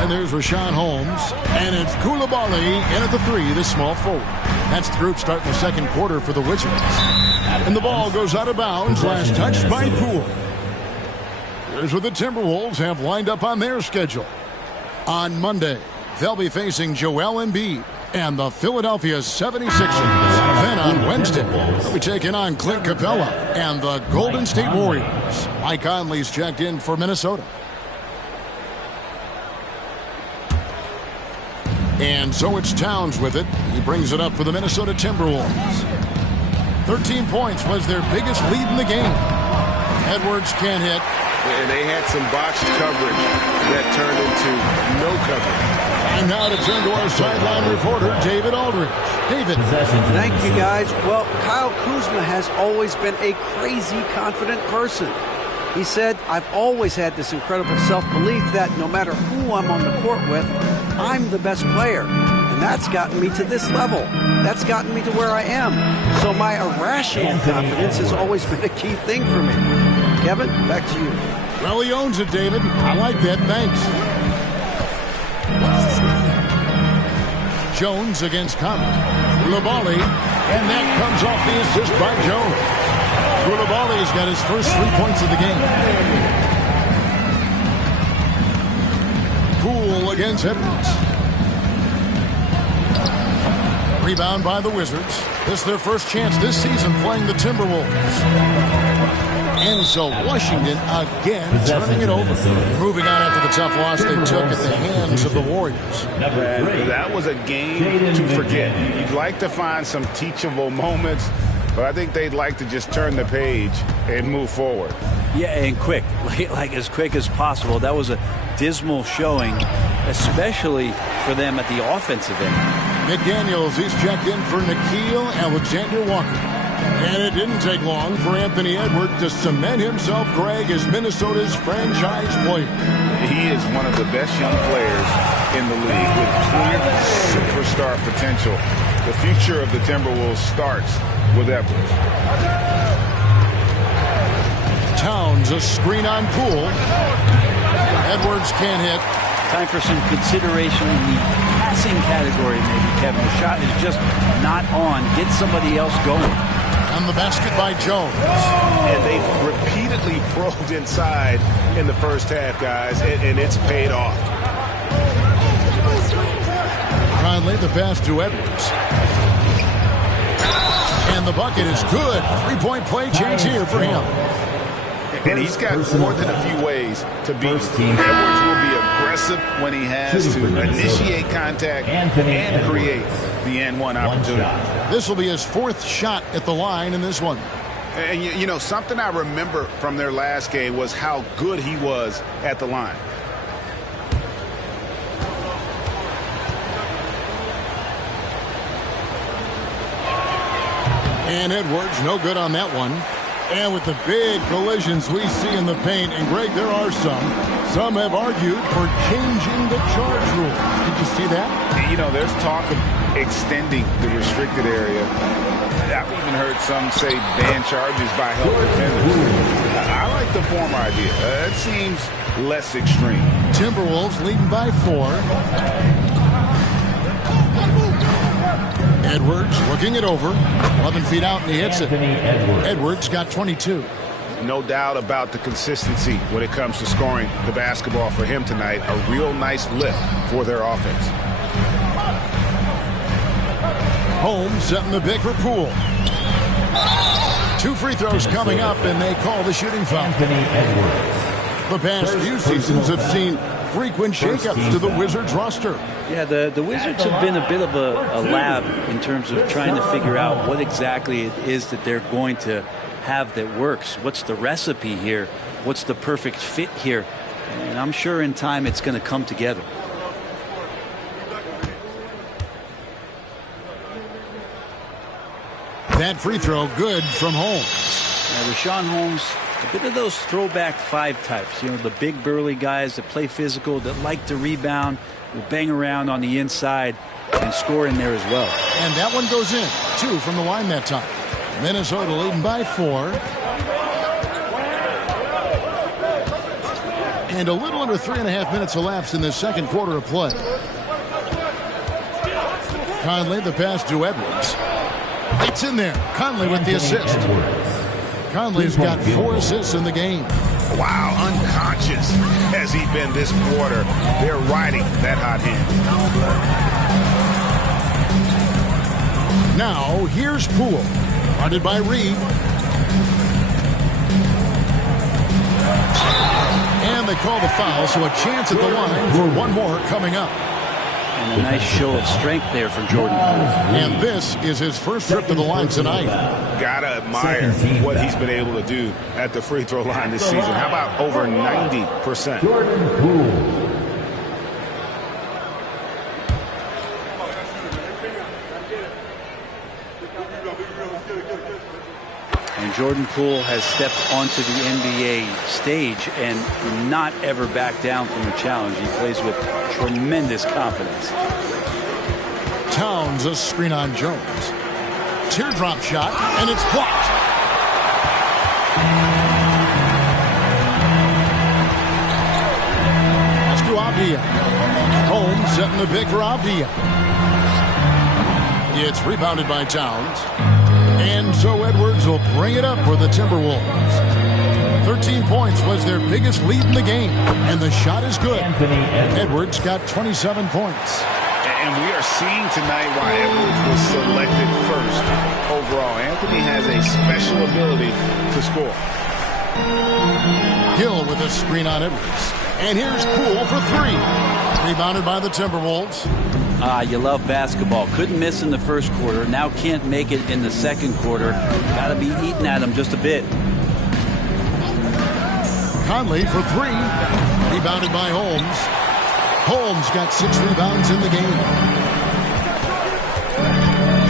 And there's Rashawn Holmes. And it's Koulibaly in at the 3, the small forward. That's the group starting the second quarter for the Wizards. And the ball goes out of bounds, last touched by Poole. Here's what the Timberwolves have lined up on their schedule. On Monday, they'll be facing Joel Embiid and the Philadelphia 76ers. Then on Wednesday, they'll be taking on Clint Capella and the Golden State Warriors. Mike Conley's checked in for Minnesota. And so it's Towns with it. He brings it up for the Minnesota Timberwolves. 13 points was their biggest lead in the game. Edwards can't hit. And they had some botched coverage that turned into no coverage. And now to turn to our sideline reporter, David Aldridge. David. Thank you, guys. Well, Kyle Kuzma has always been a crazy confident person. He said, I've always had this incredible self-belief that no matter who I'm on the court with, I'm the best player. And that's gotten me to this level. That's gotten me to where I am. So my irrational confidence has always been a key thing for me. Kevin, back to you. Well, he owns it, David. I like that. Thanks. Jones against Conley. Koulibaly, and that comes off the assist by Jones. Koulibaly's got his first 3 points of the game. Poole against Edwards. Rebound by the Wizards. This is their first chance this season playing the Timberwolves. And so Washington again turning it over. Moving on after the tough loss they took at the hands of the Warriors. And that was a game to forget. You'd like to find some teachable moments, but I think they'd like to just turn the page and move forward. Yeah, and quick, like as quick as possible. That was a dismal showing, especially for them at the offensive end. McDaniels, he's checked in for Nickeil Alexander-Walker. And it didn't take long for Anthony Edwards to cement himself, Greg, as Minnesota's franchise player. He is one of the best young players in the league with clear superstar potential. The future of the Timberwolves starts with Edwards. Towns, a screen on Poole. Edwards can't hit. Time for some consideration in the passing category, maybe, Kevin. The shot is just not on. Get somebody else going. On the basket by Jones. And they've repeatedly probed inside in the first half, guys, and it's paid off. Conley, the pass to Edwards. And the bucket is good. Three-point play change here for him. And he's got more than a few ways to beat him. Edwards will be aggressive when he has to initiate contact and create the N1 opportunity. This will be his fourth shot at the line in this one. And you know, something I remember from their last game was how good he was at the line. And Edwards, no good on that one. And with the big collisions we see in the paint, and Greg, there are some have argued for changing the charge rule. Did you see that? You know, there's talk of extending the restricted area. I've even heard some say ban charges by help defenders. I like the former idea. It seems less extreme. Timberwolves leading by 4. Edwards working it over. 11 feet out, and he hits it. Edwards got 22. No doubt about the consistency when it comes to scoring the basketball for him tonight. A real nice lift for their offense. Holmes setting the pick for Poole. 2 free throws coming up, and they call the shooting foul. The past few seasons have seen frequent shakeups to the Wizards roster. Yeah, the Wizards have been a bit of a lab in terms of trying to figure out what exactly it is that they're going to have that works. What's the recipe here? What's the perfect fit here? And I'm sure in time it's going to come together. That free throw good from Holmes. Now, Rashawn Holmes, a bit of those throwback 5 types. You know, the big burly guys that play physical, that like to rebound, will bang around on the inside and score in there as well. And that one goes in. 2 from the line that time. Minnesota leading by 4. And a little under 3.5 minutes elapsed in the second quarter of play. Conley, the pass to Edwards. It's in there. Conley with the assist. Conley's got 4 assists in the game. Wow, unconscious has he been this quarter. They're riding that hot hand. Now, here's Poole. Guarded by Reed. And they call the foul, so a chance at the line for one more coming up. And a nice show of strength there from Jordan Poole. And this is his first trip to the line tonight. Gotta admire what he's been able to do at the free throw line this season. How about over 90%? Jordan Poole. And Jordan Poole has stepped onto the NBA stage and not ever back down from a challenge. He plays with tremendous confidence. Towns a screen on Jones. Teardrop shot, and it's blocked. Pass to Avdia. Holmes setting the pick for Avdia. It's rebounded by Towns. And so Edwards will bring it up for the Timberwolves. 13 points was their biggest lead in the game, and the shot is good. Edwards got 27 points. And we are seeing tonight why Edwards was selected first overall. Anthony has a special ability to score. Hill with a screen on Edwards. And here's Poole for 3. Rebounded by the Timberwolves. You love basketball. Couldn't miss in the first quarter. Now can't make it in the second quarter. Got to be eating at him just a bit. Conley for 3. Rebounded by Holmes. Holmes got 6 rebounds in the game.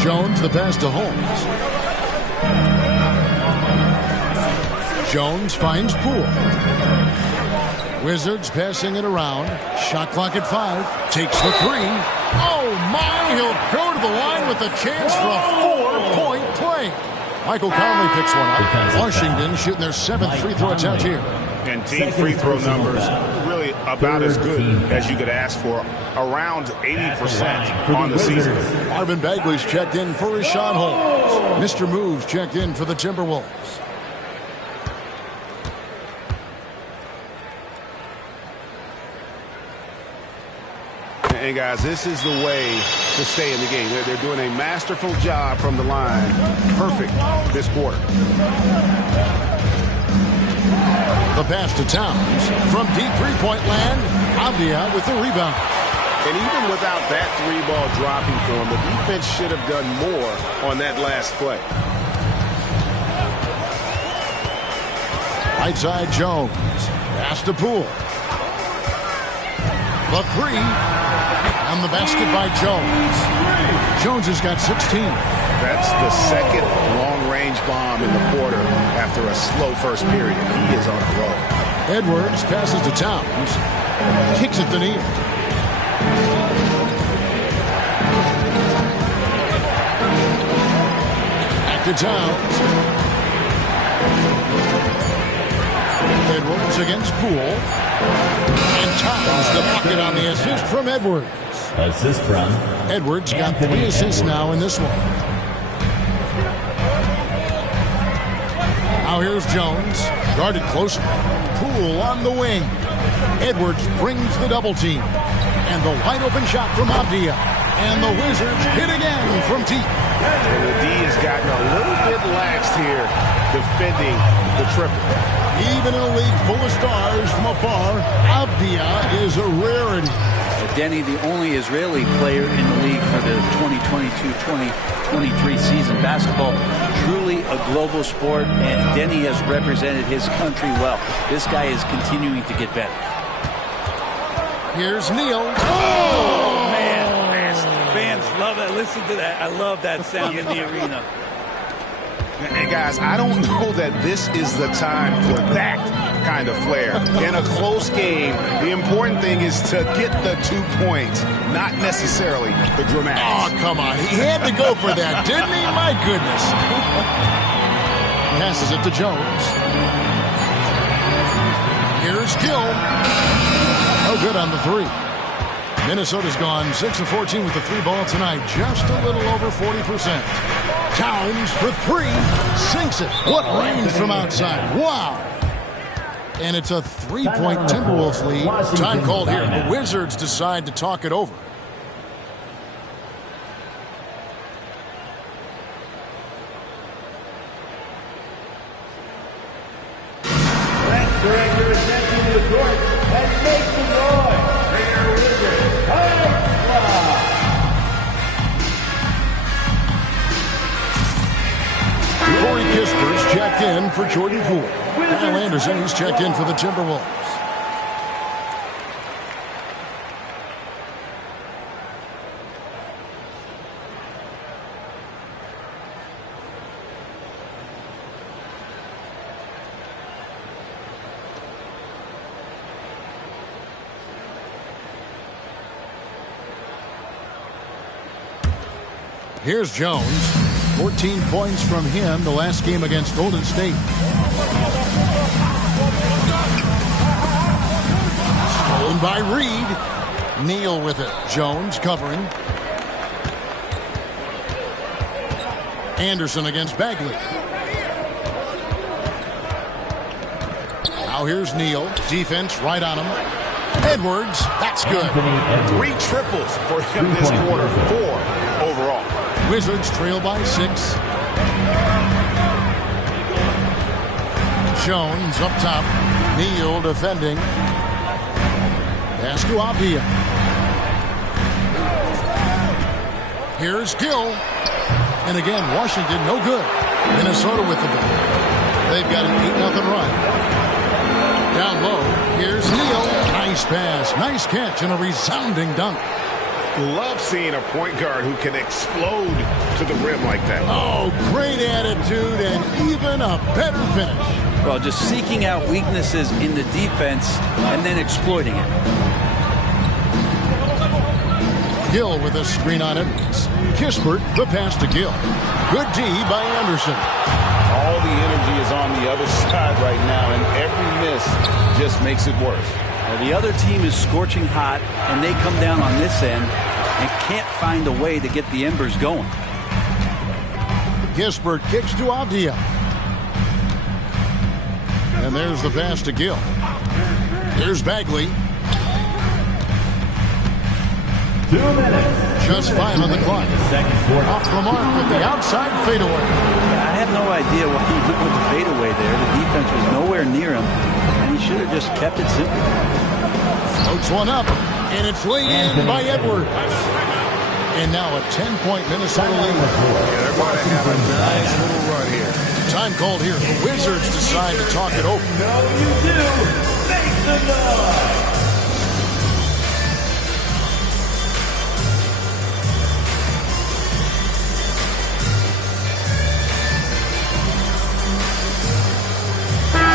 Jones the pass to Holmes. Jones finds Poole. Wizards passing it around. Shot clock at 5. Takes the 3. Oh my, he'll go to the line with a chance for a 4-point play. Michael Conley picks one up. Washington shooting their 7th free throw attempt here. And team free throw numbers really about as good as you could ask for. Around 80% on the season. Marvin Bagley's checked in for Rashawn Holmes. Mr. Moves checked in for the Timberwolves. And, guys, this is the way to stay in the game. They're doing a masterful job from the line. Perfect this quarter. The pass to Towns. From deep three-point land, Avdia with the rebound. And even without that three-ball dropping for him, the defense should have done more on that last play. Right side, Jones. Pass to Poole. The three. And the basket by Jones. Jones has got 16. That's the second long-range bomb in the quarter after a slow first period. He is on a roll. Edwards passes to Towns. Kicks it to Neal. Back to Towns. Edwards against Poole. And Towns the bucket on the assist from Edwards. Assist from Edwards got 3 assists now in this one. Now here's Jones. Guarded closely. Poole on the wing. Edwards brings the double team. And the wide open shot from Avdia. And the Wizards hit again from deep. And the D has gotten a little bit laxed here defending the triple. Even in a league full of stars from afar, Avdia is a rarity. Denny, the only Israeli player in the league for the 2022-2023 season. Basketball, truly a global sport, and Denny has represented his country well. This guy is continuing to get better. Here's Neal. Oh, man. Fans love that. Listen to that. I love that sound in the arena. And guys, I don't know that this is the time for that kind of flair. In a close game, the important thing is to get the 2 points, not necessarily the dramatics. Oh, come on. He had to go for that, didn't he? My goodness. Passes it to Jones. Here's Gill. No good on the three. Minnesota's gone 6 of 14 with the three ball tonight. Just a little over 40%. Towns for three. Sinks it. What range from outside. Wow. And it's a 3-point Timberwolves lead. Time called here. The Wizards decide to talk it over. Let's direct your attention to the court and make some noise for your Wizards Heights Club. Corey Kisper's checked in for Jordan Poole. Kyle Anderson, he's checked in for the Timberwolves. Here's Jones. 14 points from him the last game against Golden State. Stolen by Reed. Neal with it. Jones covering. Anderson against Bagley. Now here's Neal. Defense right on him. Edwards. That's good. 3 triples for him this quarter. 4 overall. Wizards trail by 6. Jones up top. Neal defending. Pass to Avdia. Here's Gill. And again, Washington no good. Minnesota with the ball. They've got an 8-0 run. Down low. Here's Neal. Nice pass. Nice catch and a resounding dunk. Love seeing a point guard who can explode to the rim like that. Oh, great attitude and even a better finish. Well, just seeking out weaknesses in the defense and then exploiting it. Gill with a screen on Edwards. Kispert, the pass to Gill. Good D by Anderson. All the energy is on the other side right now, and every miss just makes it worse. Well, the other team is scorching hot, and they come down on this end and can't find a way to get the embers going. Kispert kicks to Avdia. And there's the pass to Gill. Here's Bagley. 2 minutes. Just 5 on the clock. Off the mark with the outside fadeaway. I have no idea why he went with the fadeaway there. The defense was nowhere near him, and he should have just kept it simple. Floats one up, and it's laid in by Edwards. And now a 10-point Minnesota lead. They're going to have a nice little run here. Time called here. The Wizards decide to talk it over. No, you do. Make some noise.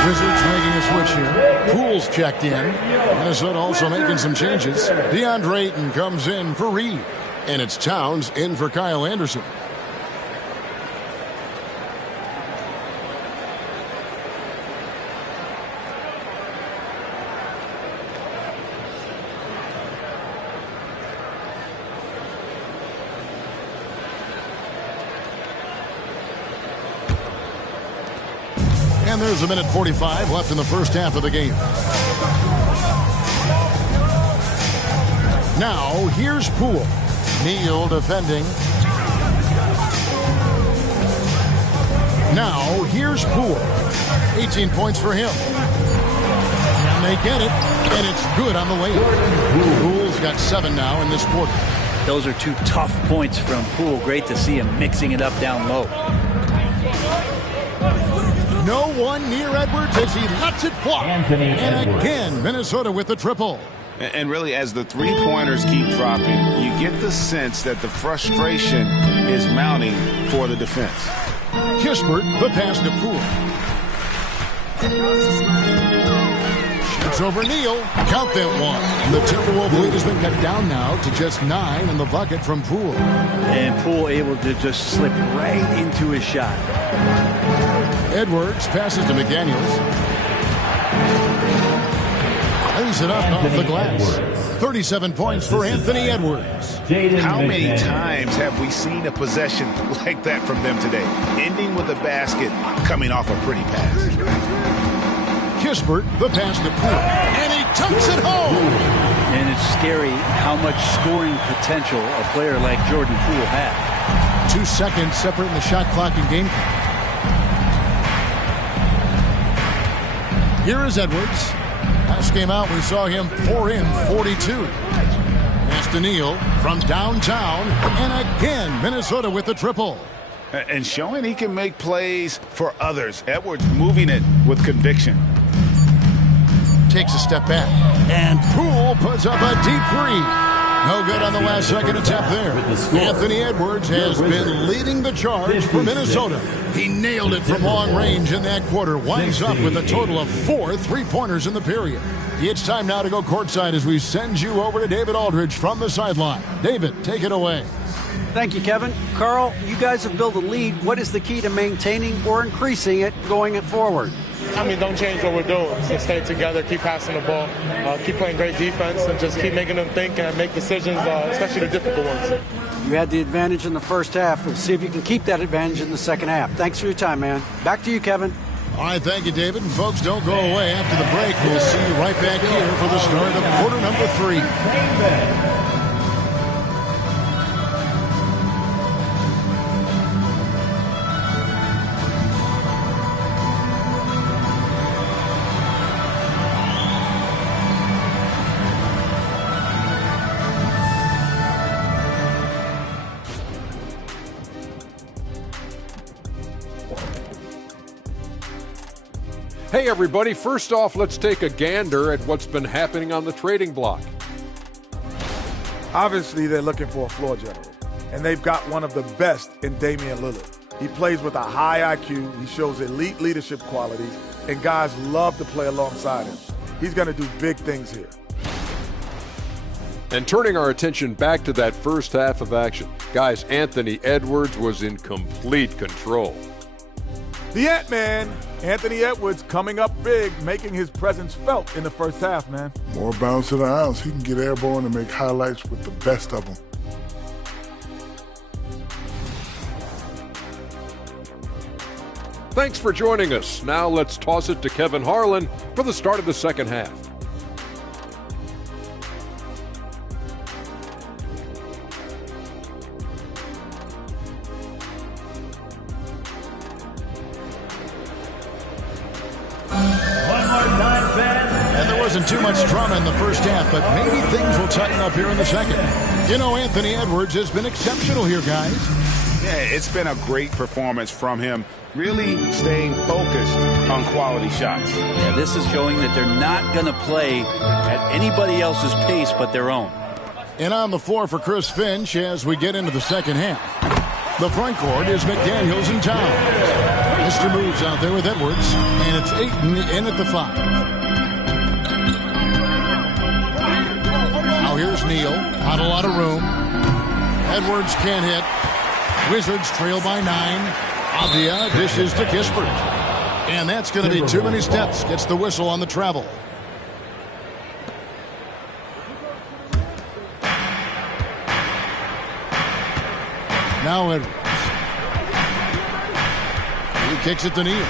Wizards making a switch here. Poole's checked in. Minnesota also making some changes. DeAndre Ayton comes in for Reed. And it's Towns in for Kyle Anderson. And there's a minute 45 left in the first half of the game. Now, here's Poole. Neal defending. Now, here's Poole. 18 points for him. And they get it, and it's good on the way. Poole's got 7 now in this quarter. Those are 2 tough points from Poole. Great to see him mixing it up down low. No one near Edwards as he lets it fly. And again, Minnesota with the triple. And really, as the three-pointers keep dropping, you get the sense that the frustration is mounting for the defense. Kispert, the pass to Poole. Shoots over Neal. Count that one. The Timberwolves lead has been cut down now to just 9 in the bucket from Poole. And Poole able to just slip right into his shot. Edwards passes to McDaniels. Lays it up off the glass. 37 points for Anthony Edwards. How many times have we seen a possession like that from them today? Ending with a basket, coming off a pretty pass. Kispert, the pass to Poole. And he tucks it home. And it's scary how much scoring potential a player like Jordan Poole had. 2 seconds separating the shot clock and game clock. Here is Edwards. Last game out, we saw him pour in 42. Pass to Neal from downtown. And again, Minnesota with the triple. And showing he can make plays for others. Edwards moving it with conviction. Takes a step back. And Poole puts up a deep three. No good on the last second attempt there. Anthony Edwards has been leading the charge for Minnesota. He nailed it from long range in that quarter. Winds up with a total of 4 three-pointers in the period. It's time now to go courtside as we send you over to David Aldridge from the sideline. David, take it away. Thank you, Kevin. Carl, you guys have built a lead. What is the key to maintaining or increasing it going forward? I mean, don't change what we're doing. Just stay together, keep passing the ball, keep playing great defense, and just keep making them think and make decisions, especially the difficult ones. You had the advantage in the first half. We'll see if you can keep that advantage in the second half. Thanks for your time, man. Back to you, Kevin. All right, thank you, David. And folks, don't go away. After the break, we'll see you right back here for the start of quarter number 3. Hey everybody, first off, let's take a gander at what's been happening on the trading block. Obviously, they're looking for a floor general, and they've got one of the best in Damian Lillard. He plays with a high IQ, he shows elite leadership qualities, and guys love to play alongside him. He's going to do big things here. And turning our attention back to that first half of action, guys, Anthony Edwards was in complete control. The Ant-Man, Anthony Edwards, coming up big, making his presence felt in the first half, man. More bounce to the ounce. He can get airborne and make highlights with the best of them. Thanks for joining us. Now let's toss it to Kevin Harlan for the start of the second half. Wasn't too much drama in the first half, but maybe things will tighten up here in the second. You know, Anthony Edwards has been exceptional here, guys. Yeah, it's been a great performance from him, really staying focused on quality shots. Yeah, this is showing that they're not going to play at anybody else's pace but their own. And on the floor for Chris Finch as we get into the second half. The front court is McDaniels and Towns. Mr. moves out there with Edwards, and it's Ayton in at the 5. Now here's Neal. Not a lot of room. Edwards can't hit. Wizards trail by 9. Avdia dishes to Kispert. And that's going to be too many steps. Gets the whistle on the travel. Now Edwards. He kicks it to Neal.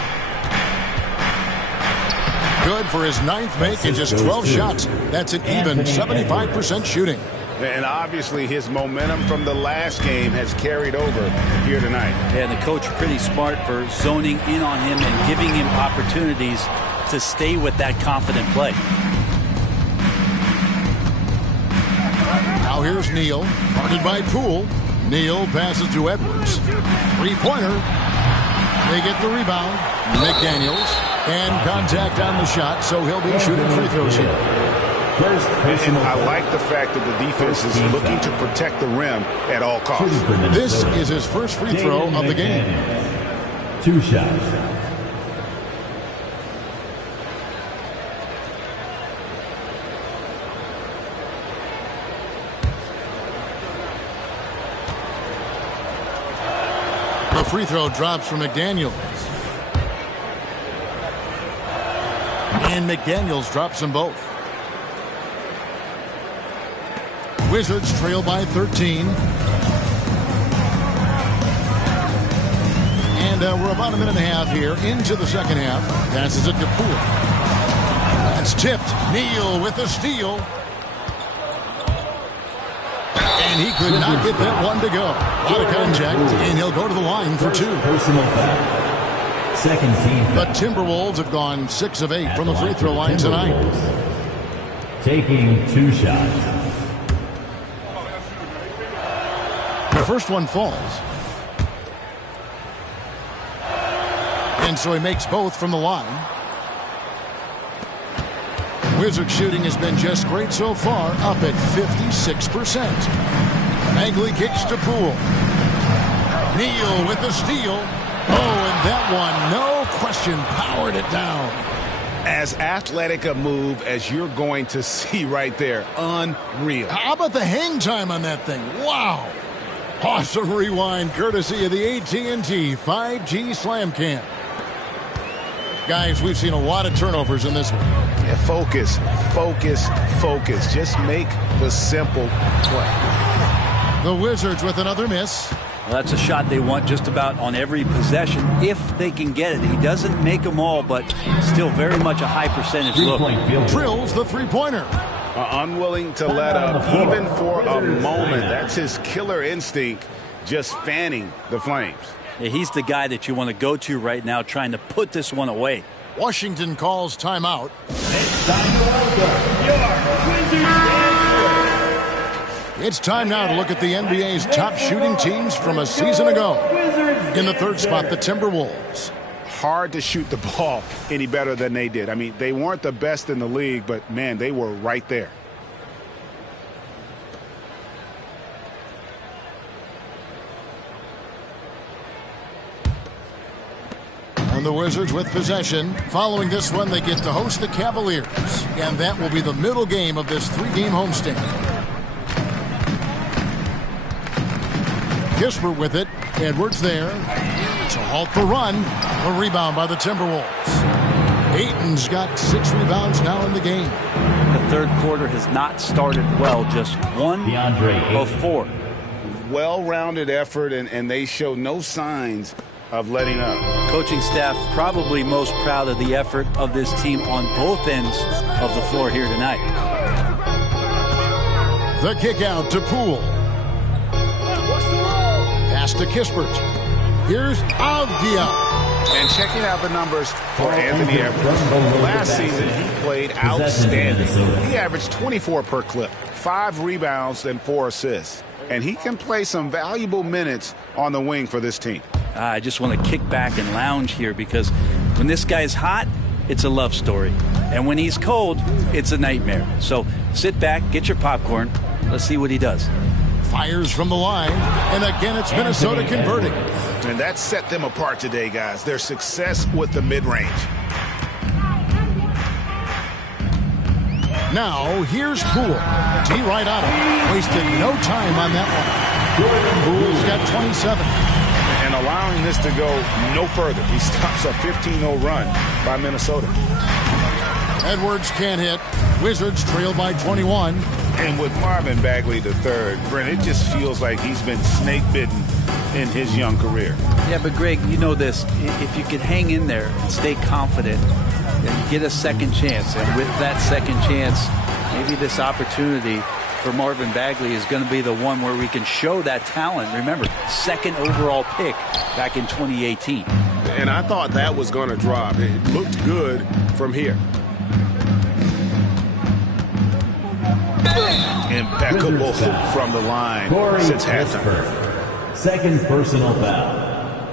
Good for his 9th make and just 12 shots. That's an even 75% shooting. And obviously his momentum from the last game has carried over here tonight. Yeah, and the coach pretty smart for zoning in on him and giving him opportunities to stay with that confident play. Now here's Neal, guarded by Poole. Neal passes to Edwards. Three-pointer. They get the rebound. McDaniels. And contact on the shot, so he'll be shooting free throws here. And I like the fact that the defense is looking to protect the rim at all costs. This is his first free throw of the game. 2 shots. The free throw drops from McDaniels. And McDaniels drops them both. Wizards trail by 13. And we're about a minute and a half here into the second half. Passes it to Poole. That's tipped. Neal with the steal. And he could not get that one to go. Out of contact, and he'll go to the line for 2. Personal foul. Second team. The Timberwolves have gone 6 of 8 from the free throw line tonight. Taking 2 shots. The first one falls. And so he makes both from the line. Wizard shooting has been just great so far, up at 56%. Bagley kicks to Poole. Neal with the steal. Oh, and that one, no question, powered it down. As athletic a move as you're going to see right there. Unreal. How about the hang time on that thing? Wow. Awesome rewind courtesy of the AT&T 5G Slam Cam. Guys, we've seen a lot of turnovers in this one. Yeah, focus, focus, focus. Just make the simple play. The Wizards with another miss. Well, that's a shot they want just about on every possession if they can get it. He doesn't make them all, but still very much a high percentage look. Drills the three-pointer. Unwilling to let up even for a moment. That's his killer instinct, just fanning the flames. Yeah, he's the guy that you want to go to right now trying to put this one away. Washington calls timeout. It's time now to look at the NBA's top shooting teams from a season ago. In the third spot, the Timberwolves. Hard to shoot the ball any better than they did. I mean, they weren't the best in the league, but, man, they were right there. And the Wizards with possession. Following this one, they get to host the Cavaliers. And that will be the middle game of this 3-game homestand. Kispert with it. Edwards there. To halt the run. A rebound by the Timberwolves. Ayton's got 6 rebounds now in the game. The third quarter has not started well. Just 1 of 4. Well-rounded effort, and they show no signs of letting up. Coaching staff probably most proud of the effort of this team on both ends of the floor here tonight. The kick out to Poole. Pass to Kispert. Here's Avdia. And checking out the numbers for Anthony Edwards. Last season, he played outstanding. He averaged 24 per clip, 5 rebounds, and 4 assists. And he can play some valuable minutes on the wing for this team. I just want to kick back and lounge here because when this guy's hot, it's a love story. And when he's cold, it's a nightmare. So sit back, get your popcorn. Let's see what he does. Fires from the line, and again it's Minnesota converting. And that set them apart today, guys. Their success with the mid-range. Now, here's Poole. D right on him. Wasted no time on that one. Poole's got 27. And allowing this to go no further. He stops a 15-0 run by Minnesota. Edwards can't hit. Wizards trail by 21. And with Marvin Bagley III, Brent, it just feels like he's been snake-bitten in his young career. Yeah, but Greg, you know this. If you could hang in there and stay confident, then you get a second chance. And with that second chance, maybe this opportunity for Marvin Bagley is going to be the one where we can show that talent. Remember, second overall pick back in 2018. And I thought that was going to drop. It looked good from here. Impeccable from the line since halftime. Second personal foul.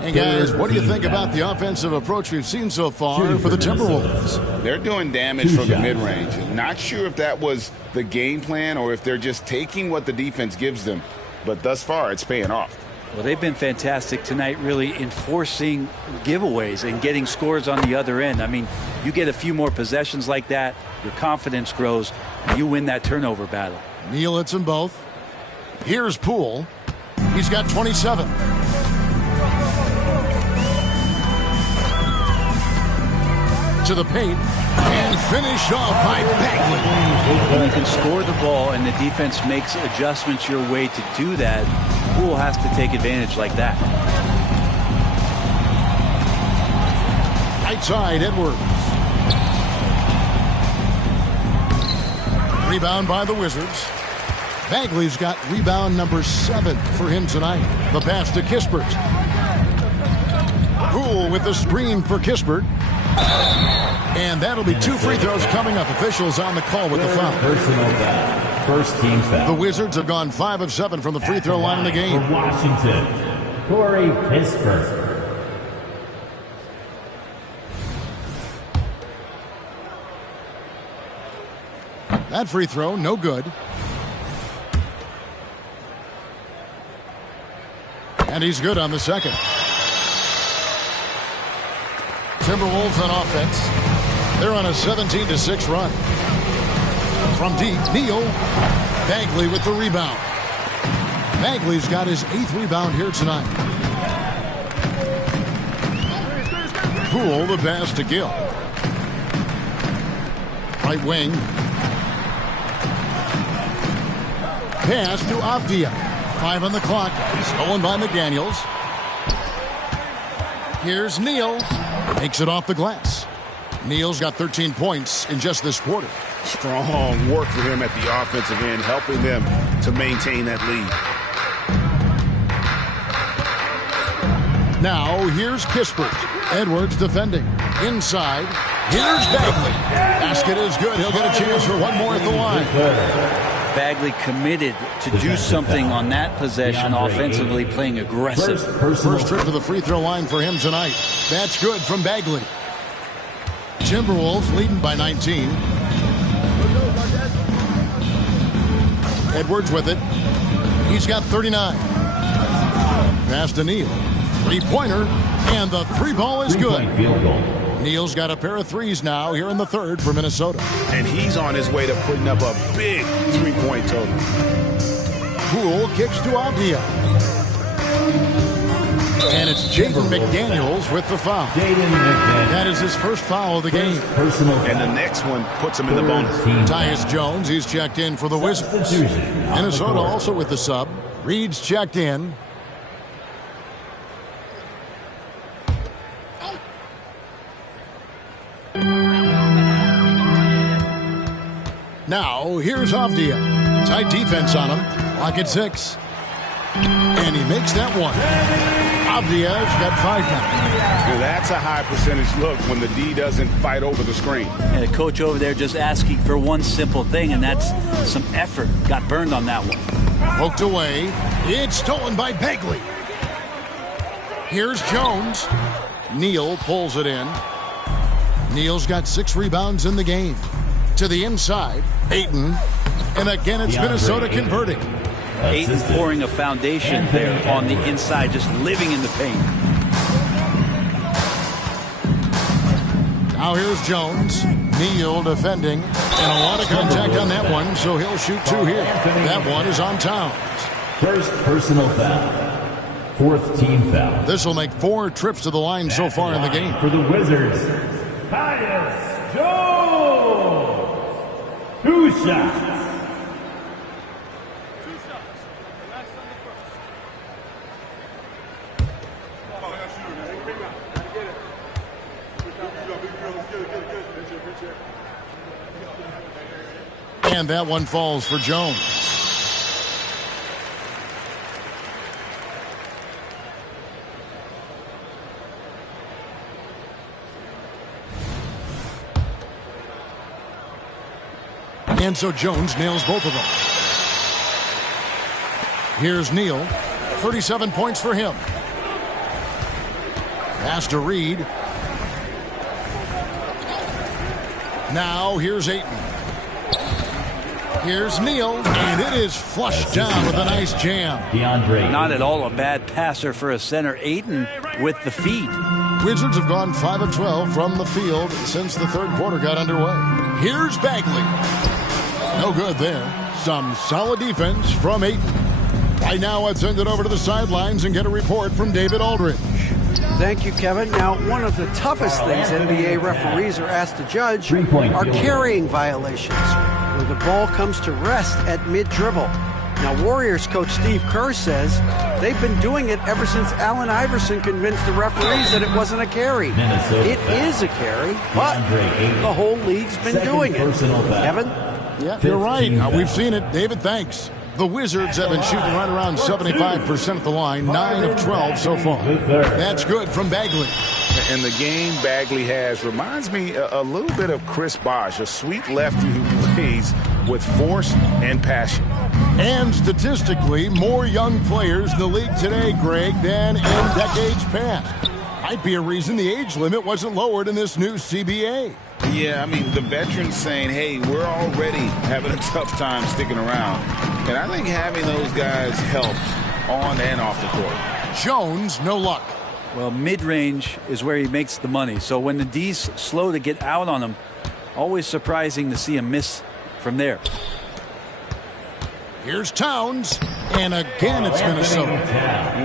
And guys, what do you think about the offensive approach we've seen so far for the Timberwolves? They're doing damage from the mid-range. Not sure if that was the game plan or if they're just taking what the defense gives them. But thus far, it's paying off. Well, they've been fantastic tonight, really enforcing giveaways and getting scores on the other end. I mean, you get a few more possessions like that, your confidence grows, and you win that turnover battle. Neal hits them both. Here's Poole. He's got 27. To the paint and finished off by Bagley. When you can score the ball and the defense makes adjustments your way to do that, Poole has to take advantage like that. Right side, Edwards. Rebound by the Wizards. Bagley's got rebound number 7 for him tonight. The pass to Kispert. Poole with the screen for Kispert. And that'll be 2 free throws coming up. Officials on the call with the foul. Personal foul. First team foul. The Wizards have gone 5 of 7 from the free throw line in the game. For Washington, Corey Kispert. That free throw, no good. And he's good on the second. Timberwolves on offense. They're on a 17-6 run. From deep, Neal. Bagley with the rebound. Bagley's got his 8th rebound here tonight. Poole, the pass to Gill. Right wing. Pass to Avdia. 5 on the clock. Stolen by McDaniels. Here's Neal. Makes it off the glass. Neal's got 13 points in just this quarter. Strong work for him at the offensive end, helping them to maintain that lead. Now, here's Kispert. Edwards defending. Inside. Here's Bagley. Basket is good. He'll get a chance for one more at the line. Bagley committed to do something on that possession offensively, playing aggressive. First trip to the free throw line for him tonight. That's good from Bagley. Timberwolves leading by 19. Edwards with it. He's got 39. Pass to Neal. Three-pointer, and the 3-ball is good. Neal's got a pair of threes now here in the third for Minnesota. And he's on his way to putting up a big 3-point total. Poole kicks to Avdia. And it's Jaden McDaniels with the foul. That is his first foul of the game. And the next one puts him in the bonus. Tyus Jones, he's checked in for the Wizards. Minnesota also with the sub. Reed's checked in. Now, here's Avdia. Tight defense on him. Lock at 6. And he makes that one. Avdia's got 5 now. That's a high percentage look when the D doesn't fight over the screen. And the coach over there just asking for one simple thing, and that's some effort. Got burned on that one. Poked away. It's stolen by Bagley. Here's Jones. Neal pulls it in. Neal's got 6 rebounds in the game. To the inside, Ayton. And again, it's Minnesota converting. Ayton pouring a foundation there on the inside, just living in the paint. Now here's Jones. Neal defending. And a lot of contact on that one, so he'll shoot 2 here. That one is on Towns. First personal foul. 4th team foul. This will make 4 trips to the line so far in the game. For the Wizards, Tyus Jones. 2 shots. And that one falls for Jones. And so Jones nails both of them. Here's Neal. 37 points for him. Pass to Reed. Now here's Ayton. Here's Neal. And it is flushed down with a nice jam. Not at all a bad passer for a center. Ayton with the feed. Wizards have gone 5 of 12 from the field since the 3rd quarter got underway. Here's Bagley. No good there. Some solid defense from Ayton. Right now, I'd send it over to the sidelines and get a report from David Aldridge. Thank you, Kevin. Now, one of the toughest things NBA referees are asked to judge are carrying violations, where the ball comes to rest at mid-dribble. Now, Warriors coach Steve Kerr says they've been doing it ever since Allen Iverson convinced the referees that it wasn't a carry. It is a carry, but the whole league's been doing it. Kevin? Yeah, you're right. We've seen it. David, thanks. The Wizards have been shooting right around 75% at the line, 9 of 12 so far. That's good from Bagley. And the game Bagley has reminds me a little bit of Chris Bosh, a sweet lefty who plays with force and passion. And statistically, more young players in the league today, Greg, than in decades past. Might be a reason the age limit wasn't lowered in this new CBA. Yeah, I mean, the veterans saying, hey, we're already having a tough time sticking around. And I think having those guys help on and off the court. Jones, no luck. Well, mid-range is where he makes the money. So when the D's slow to get out on him, always surprising to see him miss from there. Here's Towns, and again it's Minnesota.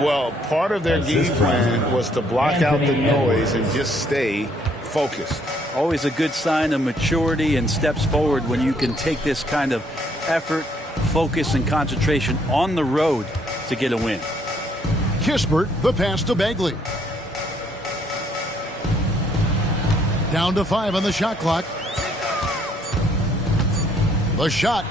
Well, part of their game plan was to block out the noise and just stay focused. Always a good sign of maturity and steps forward when you can take this kind of effort, focus, and concentration on the road to get a win. Kispert, the pass to Bagley. Down to 5 on the shot clock. The shot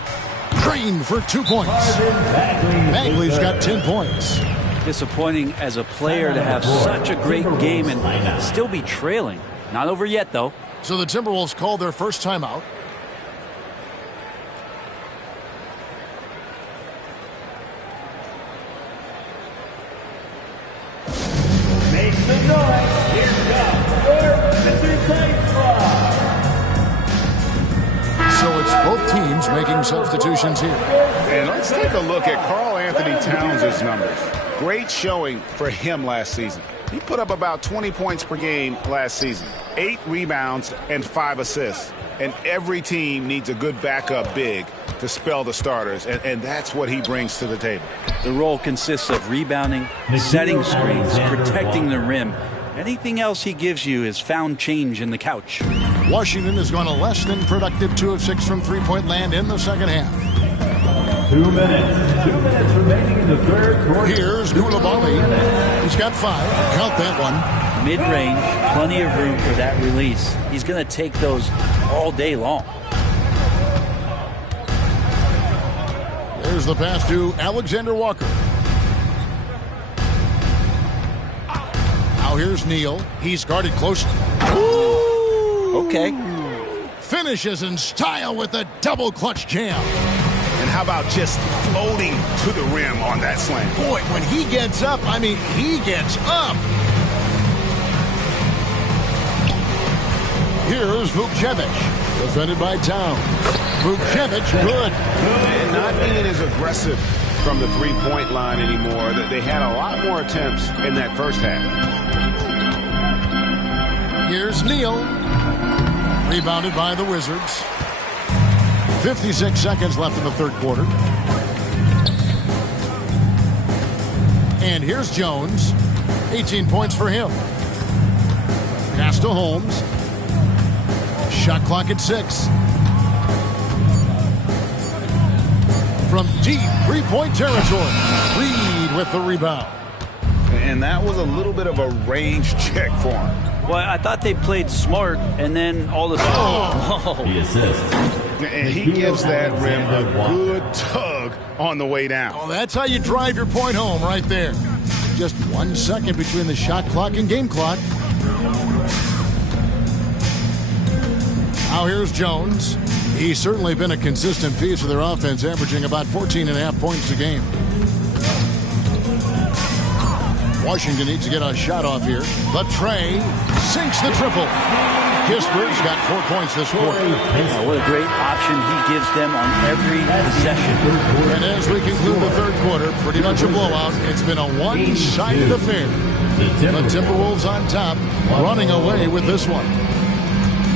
drained for 2 points. Bagley's got 10 points. Disappointing as a player to have such a great game and still be trailing. Not over yet, though. So the Timberwolves called their first timeout. Make some noise. Here comes your Wizards Ice Squad. So it's both teams making substitutions here. And let's take a look at Karl Anthony Towns' numbers. Great showing for him last season. He put up about 20 points per game last season, 8 rebounds and 5 assists. And every team needs a good backup big to spell the starters, and that's what he brings to the table. The role consists of rebounding, setting screens, protecting the rim. Anything else he gives you is found change in the couch. Washington has gone a less than productive 2 of 6 from three-point land in the second half. 2 minutes. 2 minutes remaining in the third quarter. Here's Koulibaly. He's got 5. Count that one. Mid-range, plenty of room for that release. He's going to take those all day long. There's the pass to Alexander Walker. Now here's Neal. He's guarded closely. Okay. Finishes in style with a double clutch jam. And how about just floating to the rim on that slam? Boy, when he gets up, I mean, he gets up. Here's Vukcevic, defended by Towns. Vukcevic, good. And not being as aggressive from the three-point line anymore. They had a lot more attempts in that first half. Here's Neal. Rebounded by the Wizards. 56 seconds left in the third quarter. And here's Jones. 18 points for him. Pass to Holmes. Shot clock at 6. From deep three-point territory. Reed with the rebound. And that was a little bit of a range check for him. Well, I thought they played smart, and then all of a sudden... The assist. And he gives that rim a good tug on the way down. Oh, that's how you drive your point home right there. Just 1 second between the shot clock and game clock. Now here's Jones. He's certainly been a consistent piece of their offense, averaging about 14.5 points a game. Washington needs to get a shot off here. Latrey sinks the triple. Kisper's got 4 points this quarter. Oh, what a great option he gives them on every possession. And as we conclude the third quarter, pretty much a blowout. It's been a one-sided affair. The Timberwolves on top, running away with this one.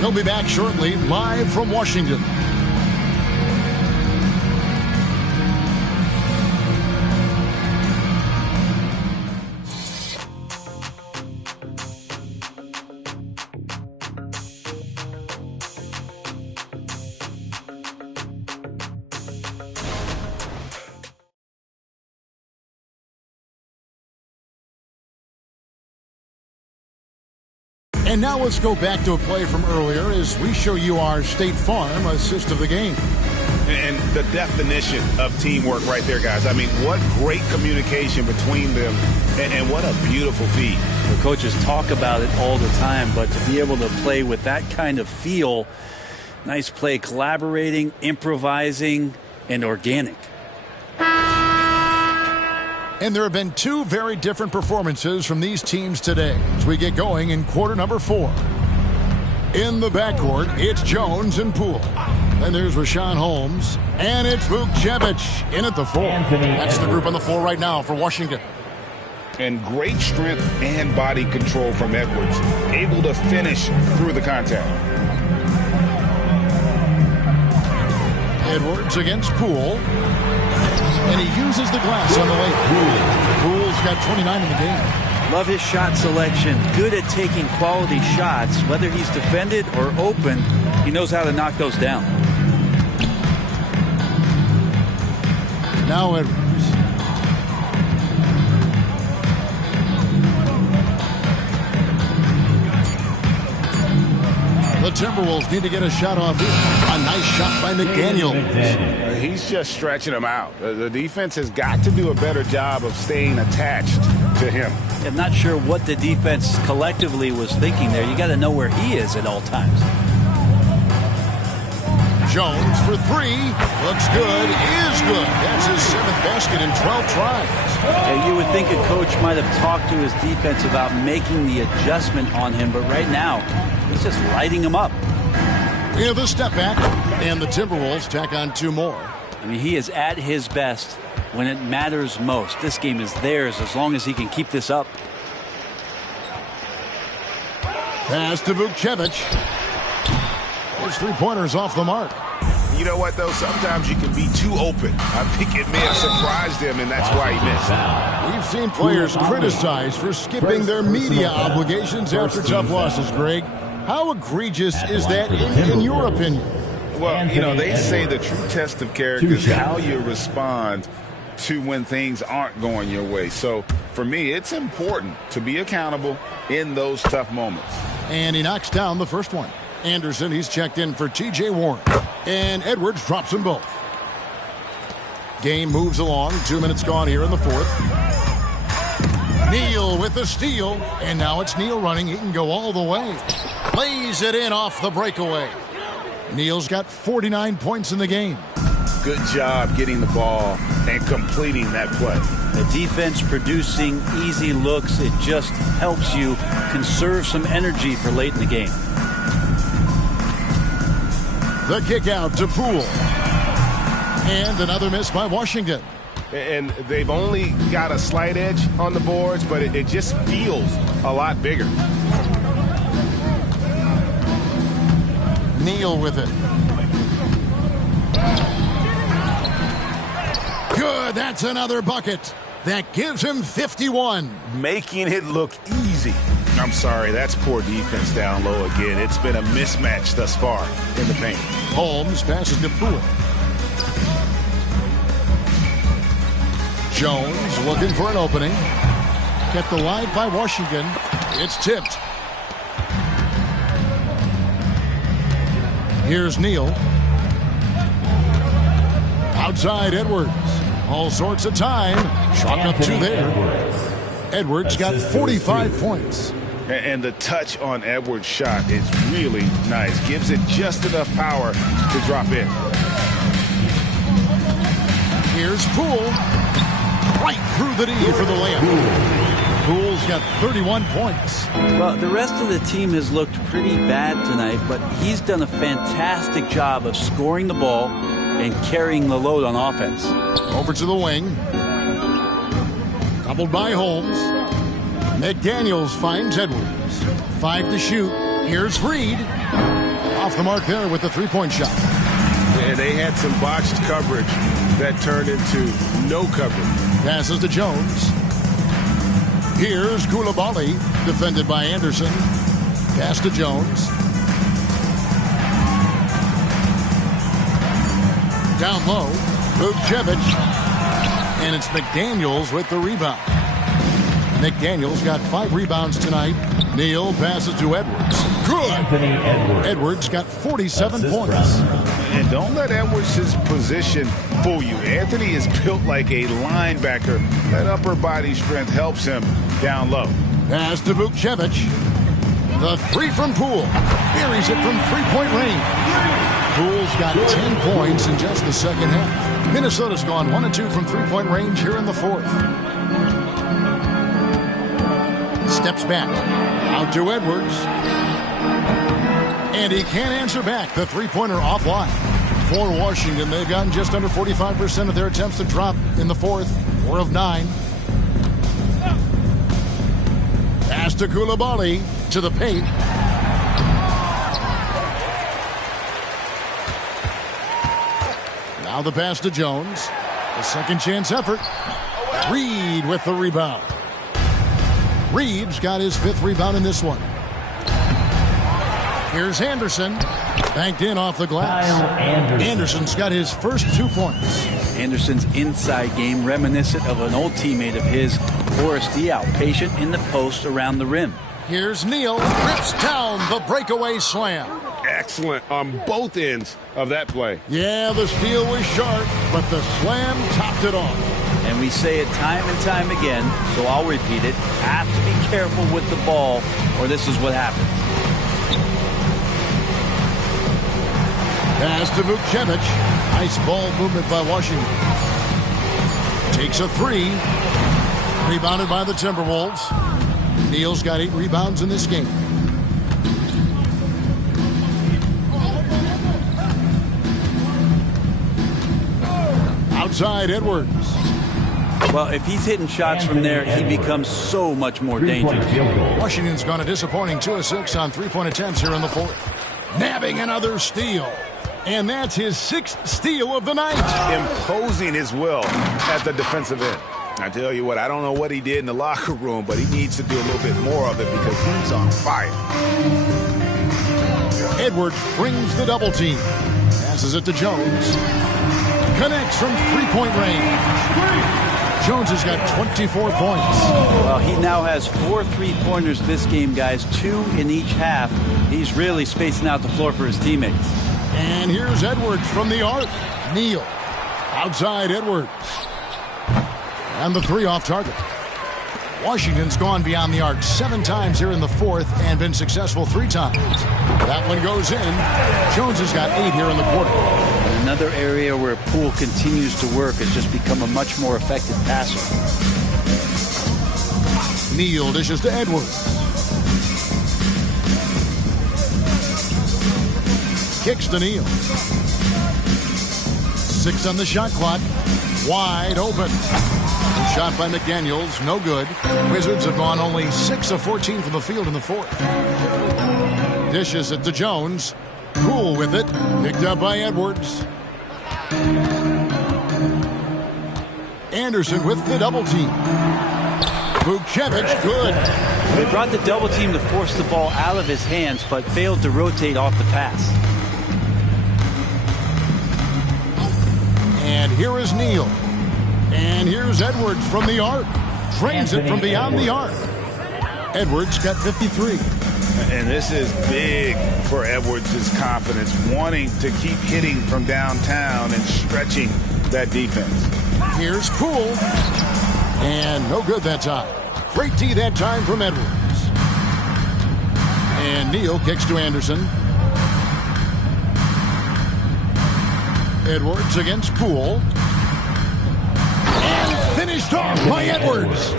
We'll be back shortly, live from Washington. And now let's go back to a play from earlier as we show you our State Farm assist of the game. And the definition of teamwork right there, guys. I mean, what great communication between them, and what a beautiful feed. The coaches talk about it all the time, but to be able to play with that kind of feel, nice play, collaborating, improvising, and organic. And there have been two very different performances from these teams today as we get going in quarter number 4. In the backcourt, it's Jones and Poole. Then there's Rashawn Holmes. And it's Vukcevic in at the 4. That's the group on the floor right now for Washington. And great strength and body control from Edwards. Able to finish through the contact. Edwards against Poole. And he uses the glass on the way. Poole's got 29 in the game. Love his shot selection. Good at taking quality shots. Whether he's defended or open, he knows how to knock those down. Now Edwards. The Timberwolves need to get a shot off here. A nice shot by McDaniel. He's just stretching him out. The defense has got to do a better job of staying attached to him. I'm not sure what the defense collectively was thinking there. You got to know where he is at all times. Jones for 3. Looks good. Is good. That's his 7th basket in 12 tries. Yeah, you would think a coach might have talked to his defense about making the adjustment on him, but right now, he's just lighting him up. We have the step back, and the Timberwolves tack on 2 more. I mean, he is at his best when it matters most. This game is theirs as long as he can keep this up. Pass to Vukcevic. His 3-pointers off the mark. You know what, though? Sometimes you can be too open. I think it may have surprised him, and that's why he missed. We've seen players criticized for skipping their media obligations after tough losses, Greg. How egregious is that in your opinion? Well, you know, they say the true test of character is how you respond to when things aren't going your way. So, for me, it's important to be accountable in those tough moments. And he knocks down the first one. Anderson, he's checked in for T.J. Warren. And Edwards drops them both. Game moves along. 2 minutes gone here in the 4th. Neal with the steal, and now it's Neal running. He can go all the way. Lays it in off the breakaway. Neal's got 49 points in the game. Good job getting the ball and completing that play. The defense producing easy looks. It just helps you conserve some energy for late in the game. The kick out to Poole. And another miss by Washington. And they've only got a slight edge on the boards, but it just feels a lot bigger. Neal with it. Good, that's another bucket. That gives him 51. Making it look easy. I'm sorry, that's poor defense down low again. It's been a mismatch thus far in the paint. Holmes passes to Poole. Jones looking for an opening. Kept alive by Washington. It's tipped. Here's Neal. Outside Edwards. All sorts of time. Shot up to there. Edwards got 45 points. And the touch on Edwards' shot is really nice. Gives it just enough power to drop in. Here's Poole. Right through the knee for the layup. Poole's got 31 points. Well, the rest of the team has looked pretty bad tonight, but he's done a fantastic job of scoring the ball and carrying the load on offense. Over to the wing. Doubled by Holmes. McDaniels finds Edwards. 5 to shoot. Here's Reed. Off the mark there with the three-point shot. Yeah, they had some botched coverage that turned into no coverage. Passes to Jones. Here's Coulibaly, defended by Anderson. Pass to Jones. Down low, Vukcevic. And it's McDaniels with the rebound. McDaniels got 5 rebounds tonight. Neal passes to Edwards. Good! Edwards got 47 points. And don't let Edwards' position fool you. Anthony is built like a linebacker. That upper body strength helps him down low. Pass to Vukcevic. The three from Poole. Buries it from three-point range. Poole's got 10 points in just the second half. Minnesota's gone 1-2 from three-point range here in the fourth. Steps back. Out to Edwards. And he can't answer back. The three-pointer offline. For Washington, they've gotten just under 45% of their attempts to drop in the fourth. 4 of 9. Pass to Coulibaly to the paint. Now the pass to Jones. The second chance effort. Reed with the rebound. Reed's got his 5th rebound in this one. Here's Anderson. Banked in off the glass. Anderson's got his first 2 points. Anderson's inside game reminiscent of an old teammate of his, Boris Diaw, patient in the post around the rim. Here's Neal. Rips down the breakaway slam. Excellent on both ends of that play. Yeah, the steal was sharp, but the slam topped it off. And we say it time and time again, so I'll repeat it. Have to be careful with the ball, or this is what happens. Pass to Vukcevic. Nice ball movement by Washington. Takes a 3. Rebounded by the Timberwolves. Neal's got 8 rebounds in this game. Outside Edwards. Well, if he's hitting shots from there, he becomes so much more dangerous. Washington's gone a disappointing 2 of 6 on three-point attempts here in the fourth. Nabbing another steal. And that's his 6th steal of the night. Imposing his will at the defensive end. I tell you what, I don't know what he did in the locker room, but he needs to do a little bit more of it because he's on fire. Edwards brings the double team. Passes it to Jones. Connects from three-point range. Jones has got 24 points. Well, he now has 4 3-pointers this game, guys. 2 in each half. He's really spacing out the floor for his teammates. And here's Edwards from the arc. Neal. Outside Edwards. And the 3 off target. Washington's gone beyond the arc 7 times here in the fourth and been successful 3 times. That one goes in. Jones has got 8 here in the quarter. And another area where Poole continues to work has just become a much more effective passer. Neal dishes to Edwards. Kicks to Neal. 6 on the shot clock. Wide open. Shot by McDaniels, no good. Wizards have gone only 6 of 14 from the field in the fourth. Dishes it to Jones. Poole with it. Picked up by Edwards. Anderson with the double team. Vukcevic, good. They brought the double team to force the ball out of his hands, but failed to rotate off the pass. And here is Neal. And here's Edwards from the arc. Drains it from beyond the arc. Edwards got 53. And this is big for Edwards' confidence, wanting to keep hitting from downtown and stretching that defense. Here's Poole. And no good that time. Great D that time from Edwards. And Neal kicks to Anderson. Edwards against Poole. Finished off by Edwards.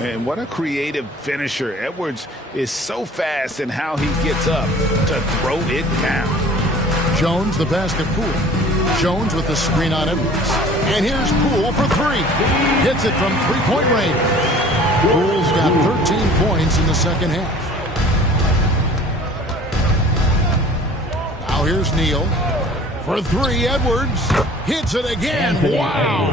And what a creative finisher. Edwards is so fast in how he gets up to throw it down. Jones the pass to Poole. Jones with the screen on Edwards. And here's Poole for 3. Hits it from 3-point range. Poole's got 13 points in the second half. Now here's Neal. For 3, Edwards hits it again. Wow.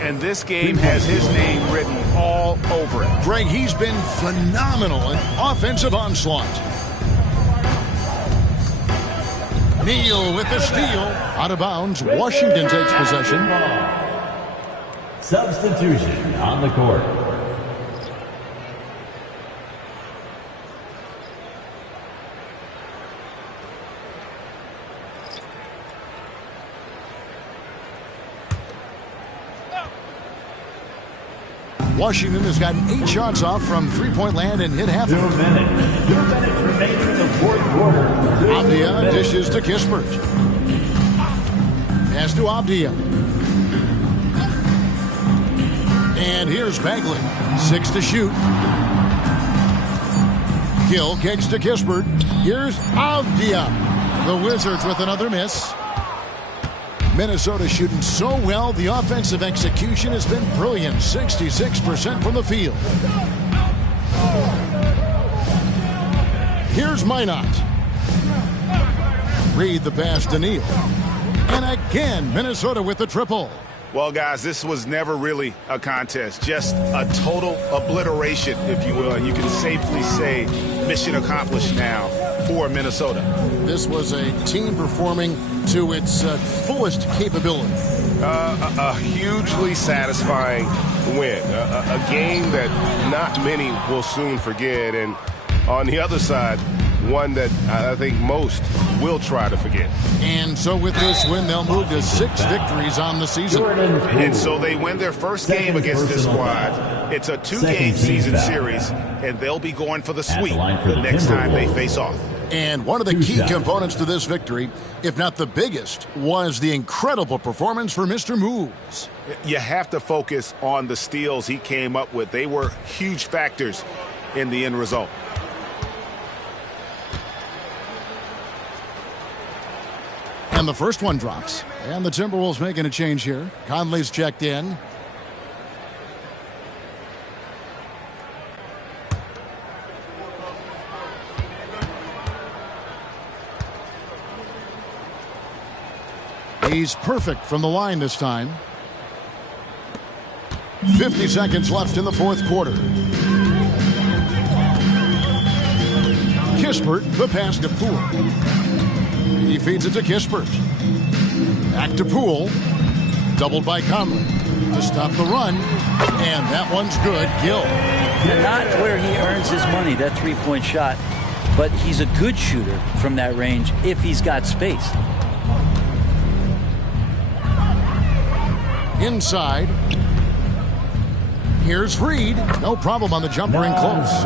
And this game has his name written all over it. Greg, he's been phenomenal in offensive onslaught. Neal with the steal. Out of bounds. Washington takes possession. Substitution on the court. Washington has gotten 8 shots off from 3-point land and hit half of it. 2 minutes. 2 minutes remaining in the fourth quarter. Avdia dishes to Kispert. Pass to Avdia. And here's Bagley. 6 to shoot. Gill kicks to Kispert. Here's Avdia. The Wizards with another miss. Minnesota shooting so well, the offensive execution has been brilliant. 66% from the field. Here's Minot. Reed the pass to Neal. And again, Minnesota with the triple. Well, guys, this was never really a contest. Just a total obliteration, if you will. And you can safely say mission accomplished now for Minnesota. This was a team performing to its fullest capability. A hugely satisfying win. A game that not many will soon forget. And on the other side, one that I think most will try to forget. And so with this win, they'll move to 6 victories on the season. And so they win their first game against this squad. It's a 2-game season series, and they'll be going for the sweep the next time they face off. And one of the key components to this victory, if not the biggest, was the incredible performance for Mr. Moves. You have to focus on the steals he came up with. They were huge factors in the end result. And the first one drops. And the Timberwolves making a change here. Conley's checked in. He's perfect from the line this time. 50 seconds left in the fourth quarter. Kispert, the pass to Poole. He feeds it to Kispert. Back to Poole. Doubled by Conley to stop the run. And that one's good. Gill. Not where he earns his money, that three-point shot. But he's a good shooter from that range if he's got space. Inside. Here's Reed. No problem on the jumper and close.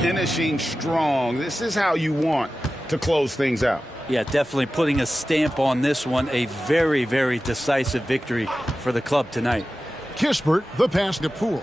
Finishing strong. This is how you want to close things out. Yeah, definitely putting a stamp on this one. A very, very decisive victory for the club tonight. Kispert, the pass to Poole.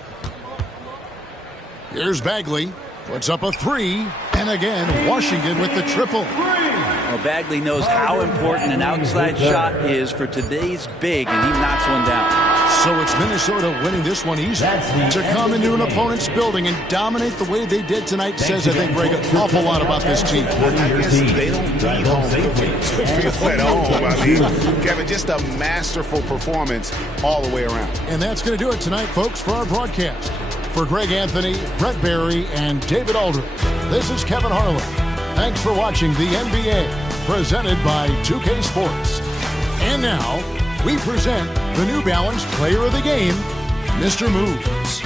Here's Bagley. Puts up a 3. And again, Washington with the triple. Well, Bagley knows how important an outside shot is for today's big, and he knocks one down. So it's Minnesota winning this one easy. To come into an opponent's building and dominate the way they did tonight says, I think, Greg, an awful lot about this team. I guess they don't need home to feel at home. I mean, Kevin, just a masterful performance all the way around. And that's going to do it tonight, folks, for our broadcast. For Greg Anthony, Brett Barry, and David Aldridge, this is Kevin Harlan. Thanks for watching the NBA, presented by 2K Sports. And now, we present the New Balance Player of the Game, Mr. Moves.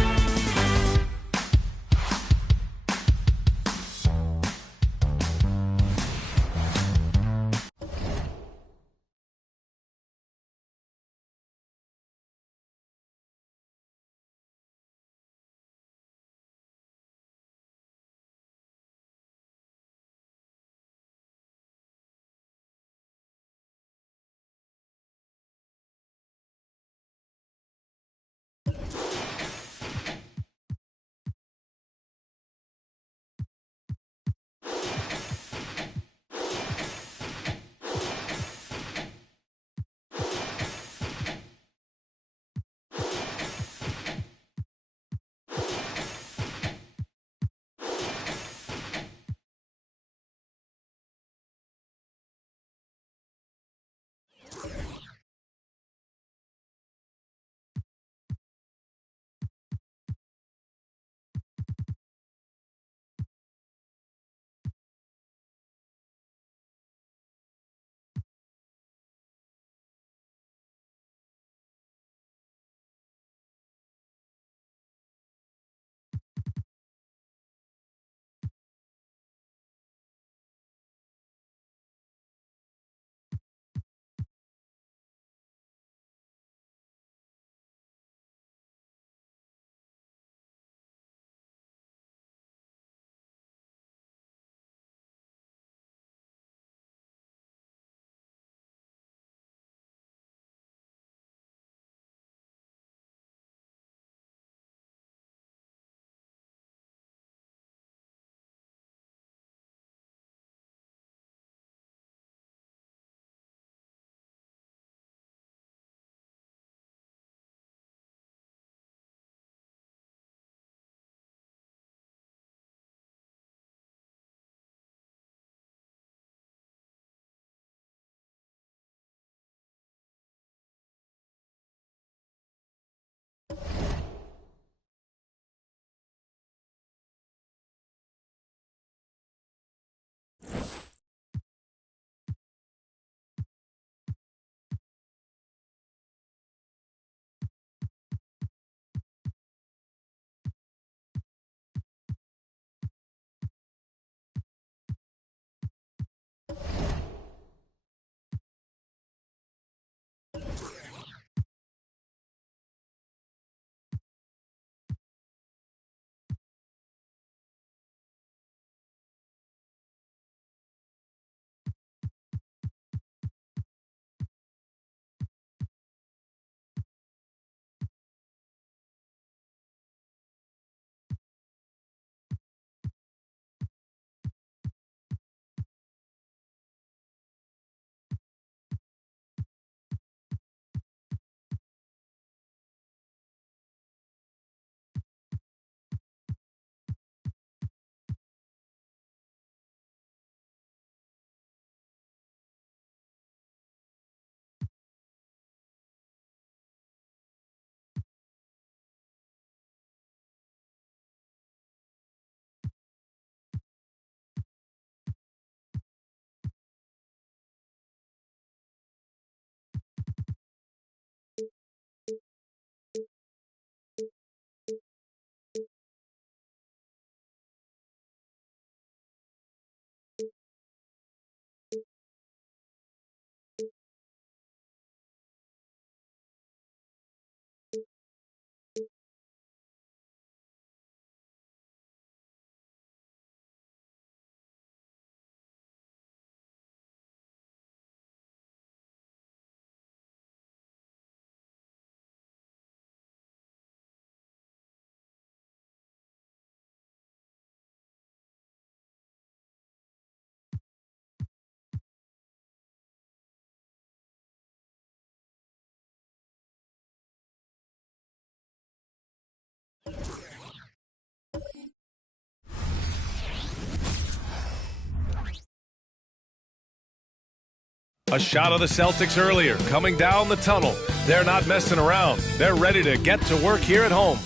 A shot of the Celtics earlier, coming down the tunnel. They're not messing around. They're ready to get to work here at home.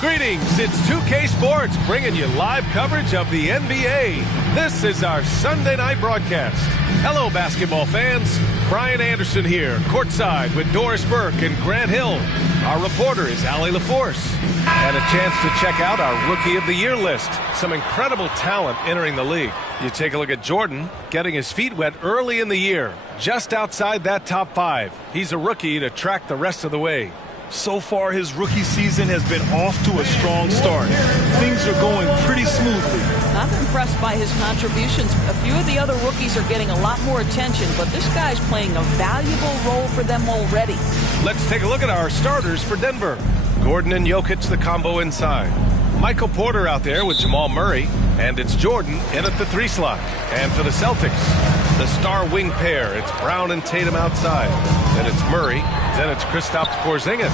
Greetings, it's 2K Sports bringing you live coverage of the NBA. This is our Sunday night broadcast. Hello, basketball fans. Brian Anderson here, courtside with Doris Burke and Grant Hill. Our reporter is Allie LaForce. And a chance to check out our Rookie of the Year list. Some incredible talent entering the league. You take a look at Jordan, getting his feet wet early in the year, just outside that top 5. He's a rookie to track the rest of the way. So far, his rookie season has been off to a strong start. Things are going pretty smoothly. I'm impressed by his contributions. A few of the other rookies are getting a lot more attention, but this guy's playing a valuable role for them already. Let's take a look at our starters for Denver. Gordon and Jokic, the combo inside. Michael Porter out there with Jamal Murray, and it's Jordan in at the 3 slot. And for the Celtics, the star wing pair, it's Brown and Tatum outside. Then it's Murray, then it's Kristaps Porzingis,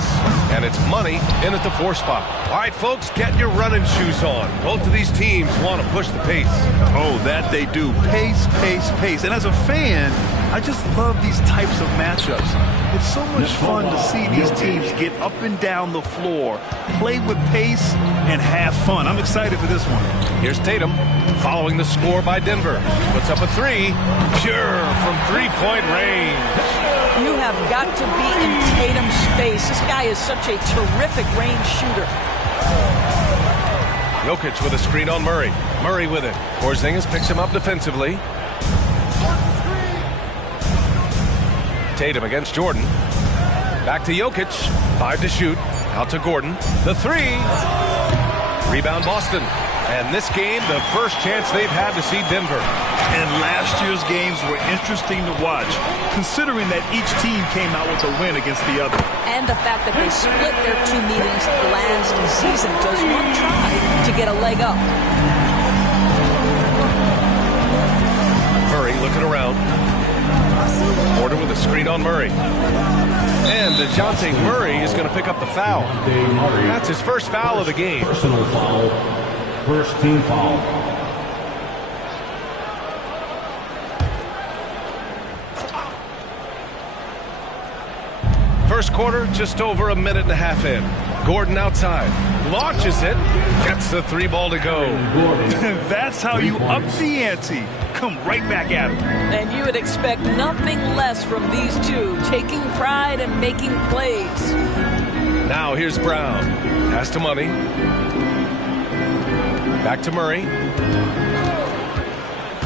and it's Money in at the 4 spot. All right, folks, get your running shoes on. Both of these teams want to push the pace. Oh, that they do. Pace, pace, pace. And as a fan, I just love these types of matchups. It's so much fun to see these teams get up and down the floor, play with pace, and have fun. I'm excited for this one. Here's Tatum following the score by Denver. Puts up a 3. Pure from 3-point range. You have got to be in Tatum's space. This guy is such a terrific range shooter. Jokic with a screen on Murray. Murray with it. Porzingis picks him up defensively. Tatum against Jordan. Back to Jokic. 5 to shoot. Out to Gordon. The 3. Rebound Boston. And this game, the first chance they've had to see Denver. And last year's games were interesting to watch, considering that each team came out with a win against the other. And the fact that they split their 2 meetings last season. Does one try to get a leg up? Murray looking around. Porter with a screen on Murray. And DeJounte Murray is going to pick up the foul. That's his first foul of the game. Personal foul. First team foul. First quarter, just over a minute and a half in. Gordon outside. Launches it. Gets the 3 ball to go. That's how you up the ante. Come right back at him. And you would expect nothing less from these two, taking pride and making plays. Now here's Brown. Pass to Money. Back to Murray.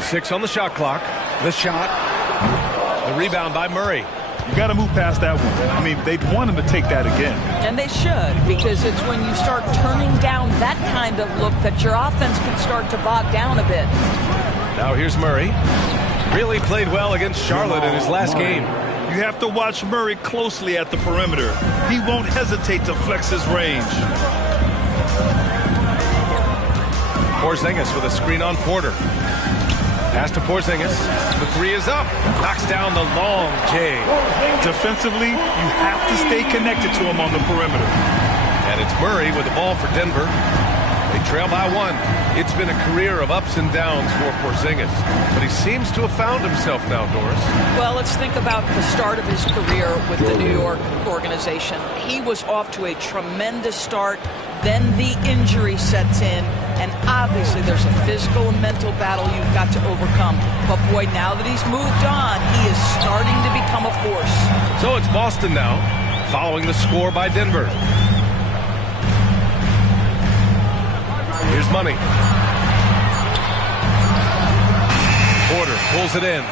6 on the shot clock. The shot. The rebound by Murray. You got to move past that one. I mean, they'd want him to take that again. And they should, because it's when you start turning down that kind of look that your offense can start to bog down a bit. Now here's Murray. Really played well against Charlotte in his last game. You have to watch Murray closely at the perimeter. He won't hesitate to flex his range. Porzingis with a screen on Porter. Pass to Porzingis. The 3 is up. Knocks down the long J. Defensively, you have to stay connected to him on the perimeter. And it's Murray with the ball for Denver. They trail by 1. It's been a career of ups and downs for Porzingis. But he seems to have found himself now, Doris. Well, let's think about the start of his career with the New York organization. He was off to a tremendous start. Then the injury sets in. And obviously there's a physical and mental battle you've got to overcome. But boy, now that he's moved on, he is starting to become a force. So it's Boston now, following the score by Denver. Here's Money. Porter pulls it in.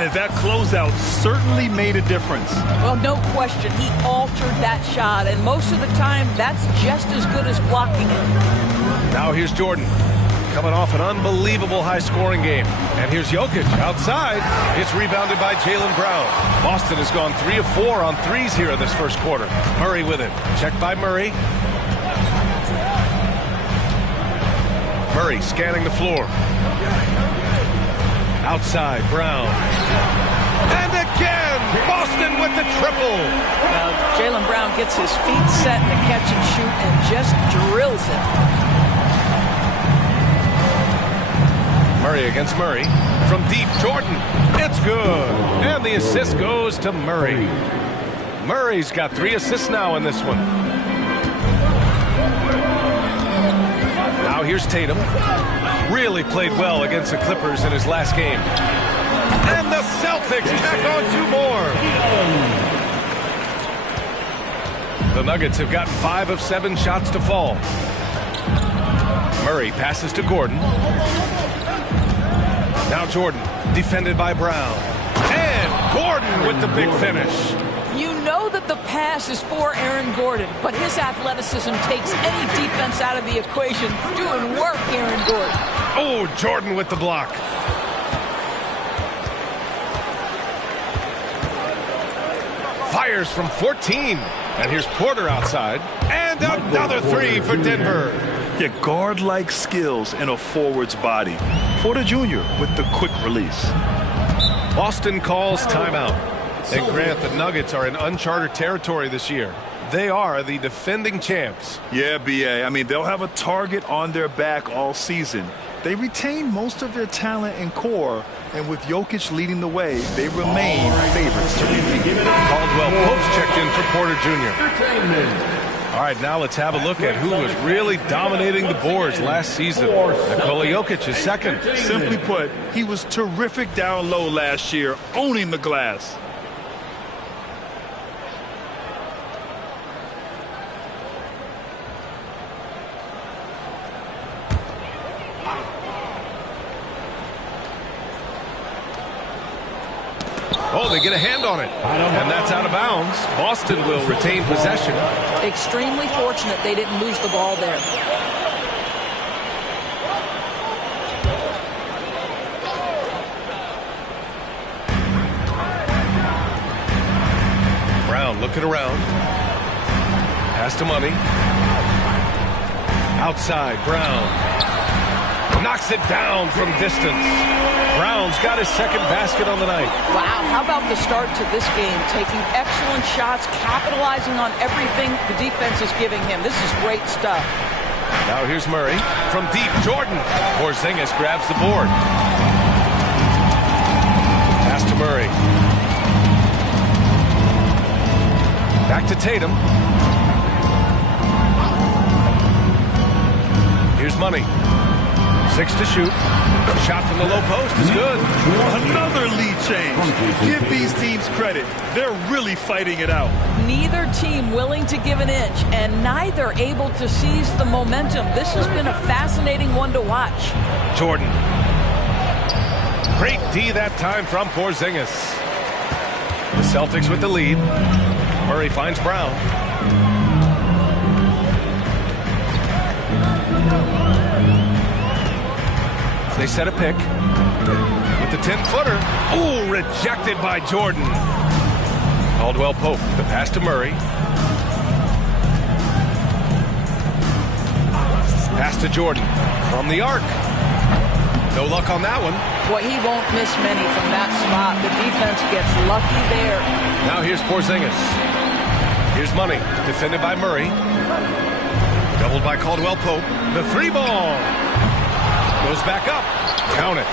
And that closeout certainly made a difference. Well, no question. He altered that shot. And most of the time, that's just as good as blocking it. Now here's Jordan, coming off an unbelievable high-scoring game. And here's Jokic outside. It's rebounded by Jaylen Brown. Boston has gone 3 of 4 on 3s here in this first quarter. Murray with it. Checked by Murray. Murray scanning the floor. Outside, Brown. And again, Boston with the triple. Jaylen Jaylen Brown gets his feet set in the catch and shoot and just drills it. Murray against Murray. From deep, Jordan. It's good. And the assist goes to Murray. Murray's got 3 assists now in this one. Now here's Tatum. Really played well against the Clippers in his last game. And the Celtics tack on 2 more. The Nuggets have gotten 5 of 7 shots to fall. Murray passes to Gordon. Now Jordan, defended by Brown. And Gordon with the big finish. You know that the pass is for Aaron Gordon, but his athleticism takes any defense out of the equation. Doing work, Aaron Gordon. Oh, Jordan with the block. Fires from 14. And here's Porter outside. And another 3 for Denver. Yeah, guard-like skills in a forward's body. Porter Jr. with the quick release. Boston calls timeout. And Grant, the Nuggets are in uncharted territory this year. They are the defending champs. Yeah, B.A. I mean, they'll have a target on their back all season. They retain most of their talent and core, and with Jokic leading the way, they remain favorites to win. Caldwell Pope's checked in for Porter Jr. All right, now let's have a look at who was really dominating the boards last season. Nikola Jokic is second. Simply put, he was terrific down low last year, owning the glass. Oh, they get a hand on it. And that's out of bounds. Boston will retain possession. Extremely fortunate they didn't lose the ball there. Brown looking around. Pass to Money. Outside, Brown. Knocks it down from distance. Brown's got his second basket on the night. Wow, how about the start to this game? Taking excellent shots, capitalizing on everything the defense is giving him. This is great stuff. Now here's Murray. From deep, Jordan. Porzingis grabs the board. Pass to Murray. Back to Tatum. Here's Money. 6 to shoot. Shot from the low post is good. Another lead change. Give these teams credit. They're really fighting it out. Neither team willing to give an inch, and neither able to seize the momentum. This has been a fascinating one to watch. Jordan. Great D that time from Porzingis. The Celtics with the lead. Murray finds Brown. They set a pick with the 10-footer. Ooh, rejected by Jordan. Caldwell Pope, the pass to Murray. Pass to Jordan from the arc. No luck on that one. Boy, he won't miss many from that spot. The defense gets lucky there. Now here's Porzingis. Here's Money, defended by Murray. Doubled by Caldwell Pope. The 3-ball. Goes back up. Count it.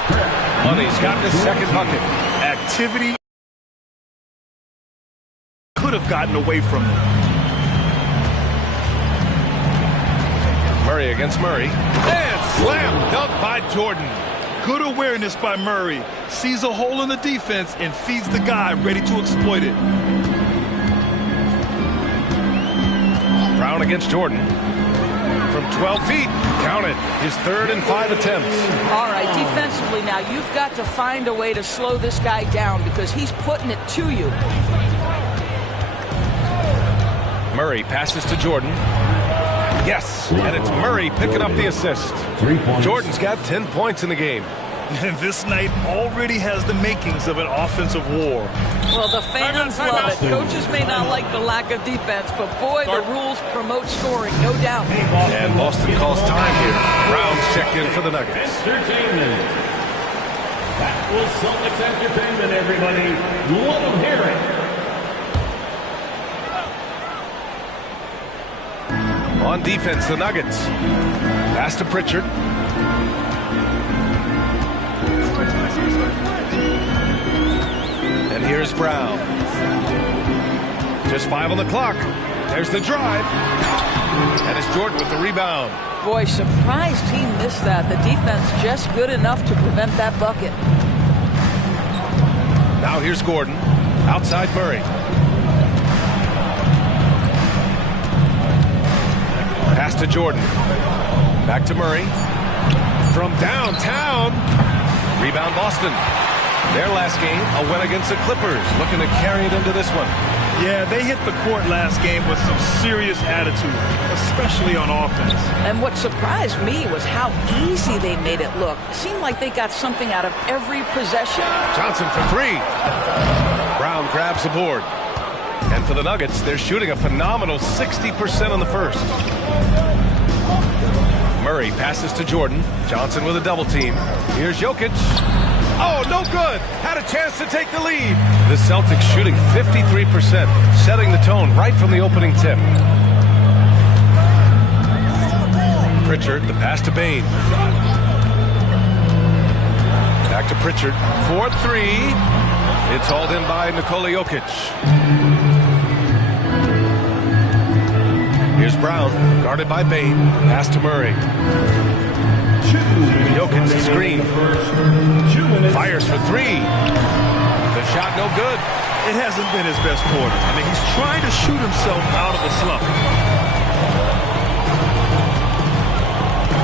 Money's got the second bucket. Activity could have gotten away from them. Murray against Murray. And slam dunk by Jordan. Good awareness by Murray. Sees a hole in the defense and feeds the guy ready to exploit it. Brown against Jordan. From 12 feet, count it, his 3rd and 5 attempts. All right, defensively now, you've got to find a way to slow this guy down because he's putting it to you. Murray passes to Jordan. Yes, and it's Murray picking up the assist. Jordan's got 10 points in the game. And this night already has the makings of an offensive war. Well, the fans love it. Coaches may not like the lack of defense, but boy, the rules promote scoring, no doubt. And Boston calls time here. Brown's checked in for the Nuggets. Entertainment. That was Celtics Entertainment, everybody. Let them hear it. On defense, the Nuggets. Pass to Pritchard. And here's Brown. Just 5 on the clock. There's the drive. And it's Jordan with the rebound. Boy, surprised he missed that. The defense just good enough to prevent that bucket. Now here's Gordon. Outside Murray. Pass to Jordan. Back to Murray. From downtown. Rebound Boston. Their last game, a win against the Clippers. Looking to carry it into this one. Yeah, they hit the court last game with some serious attitude, especially on offense. And what surprised me was how easy they made it look. It seemed like they got something out of every possession. Johnson for 3. Brown grabs the board. And for the Nuggets, they're shooting a phenomenal 60% on the first. Murray passes to Jordan. Johnson with a double team. Here's Jokic. Oh, no good. Had a chance to take the lead. The Celtics shooting 53%, setting the tone right from the opening tip. Pritchard, the pass to Bane. Back to Pritchard. 4-3. It's hauled in by Nikola Jokic. Here's Brown, guarded by Bane. Pass to Murray. Jokic screen. Fires for 3. The shot no good. It hasn't been his best quarter. I mean, he's trying to shoot himself out of a slump.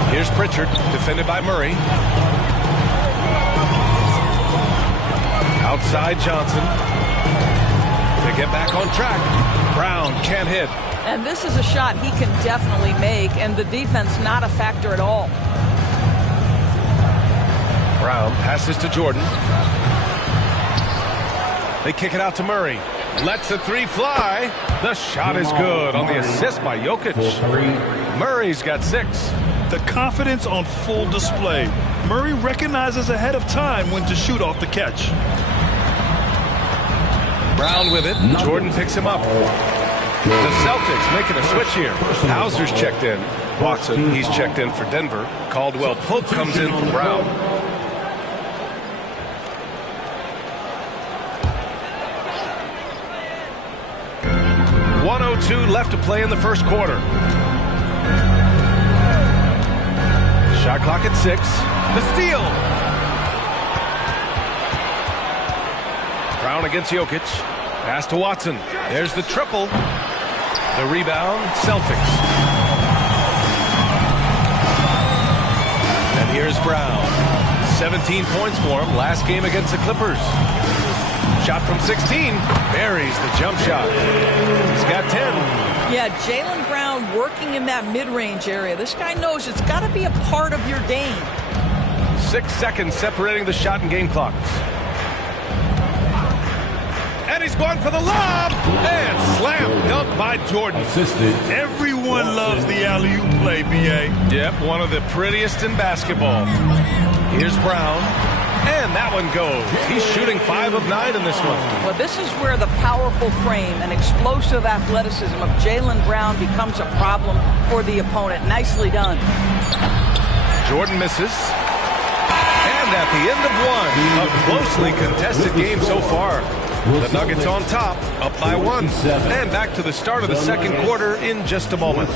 Here's Pritchard, defended by Murray. Outside Johnson. To get back on track. Brown can't hit. And this is a shot he can definitely make, and the defense not a factor at all. Brown passes to Jordan. They kick it out to Murray. Lets the 3 fly. The shot is good on the assist by Jokic. Murray's got 6. The confidence on full display. Murray recognizes ahead of time when to shoot off the catch. Brown with it. Jordan picks him up. The Celtics making a switch here. Hauser's checked in. Watson, he's checked in for Denver. Caldwell Pope comes in for Brown. .102 left to play in the first quarter. Shot clock at 6. The steal. Brown against Jokic. Pass to Watson. There's the triple. The rebound, Celtics. And here's Brown. 17 points for him. Last game against the Clippers. Shot from 16. Buries the jump shot. He's got 10. Yeah, Jaylen Brown working in that mid-range area. This guy knows it's got to be a part of your game. 6 seconds separating the shot and game clocks. And he's going for the lob. And slam dunk by Jordan. Assisted. Everyone loves the alley-oop play, B.A. Yep, one of the prettiest in basketball. Here's Brown. And that one goes. He's shooting 5 of 9 in this one. Well, this is where the powerful frame and explosive athleticism of Jaylen Brown becomes a problem for the opponent. Nicely done. Jordan misses. And at the end of one, a closely contested game so far. The Nuggets on top, up by 1. And back to the start of the second quarter in just a moment.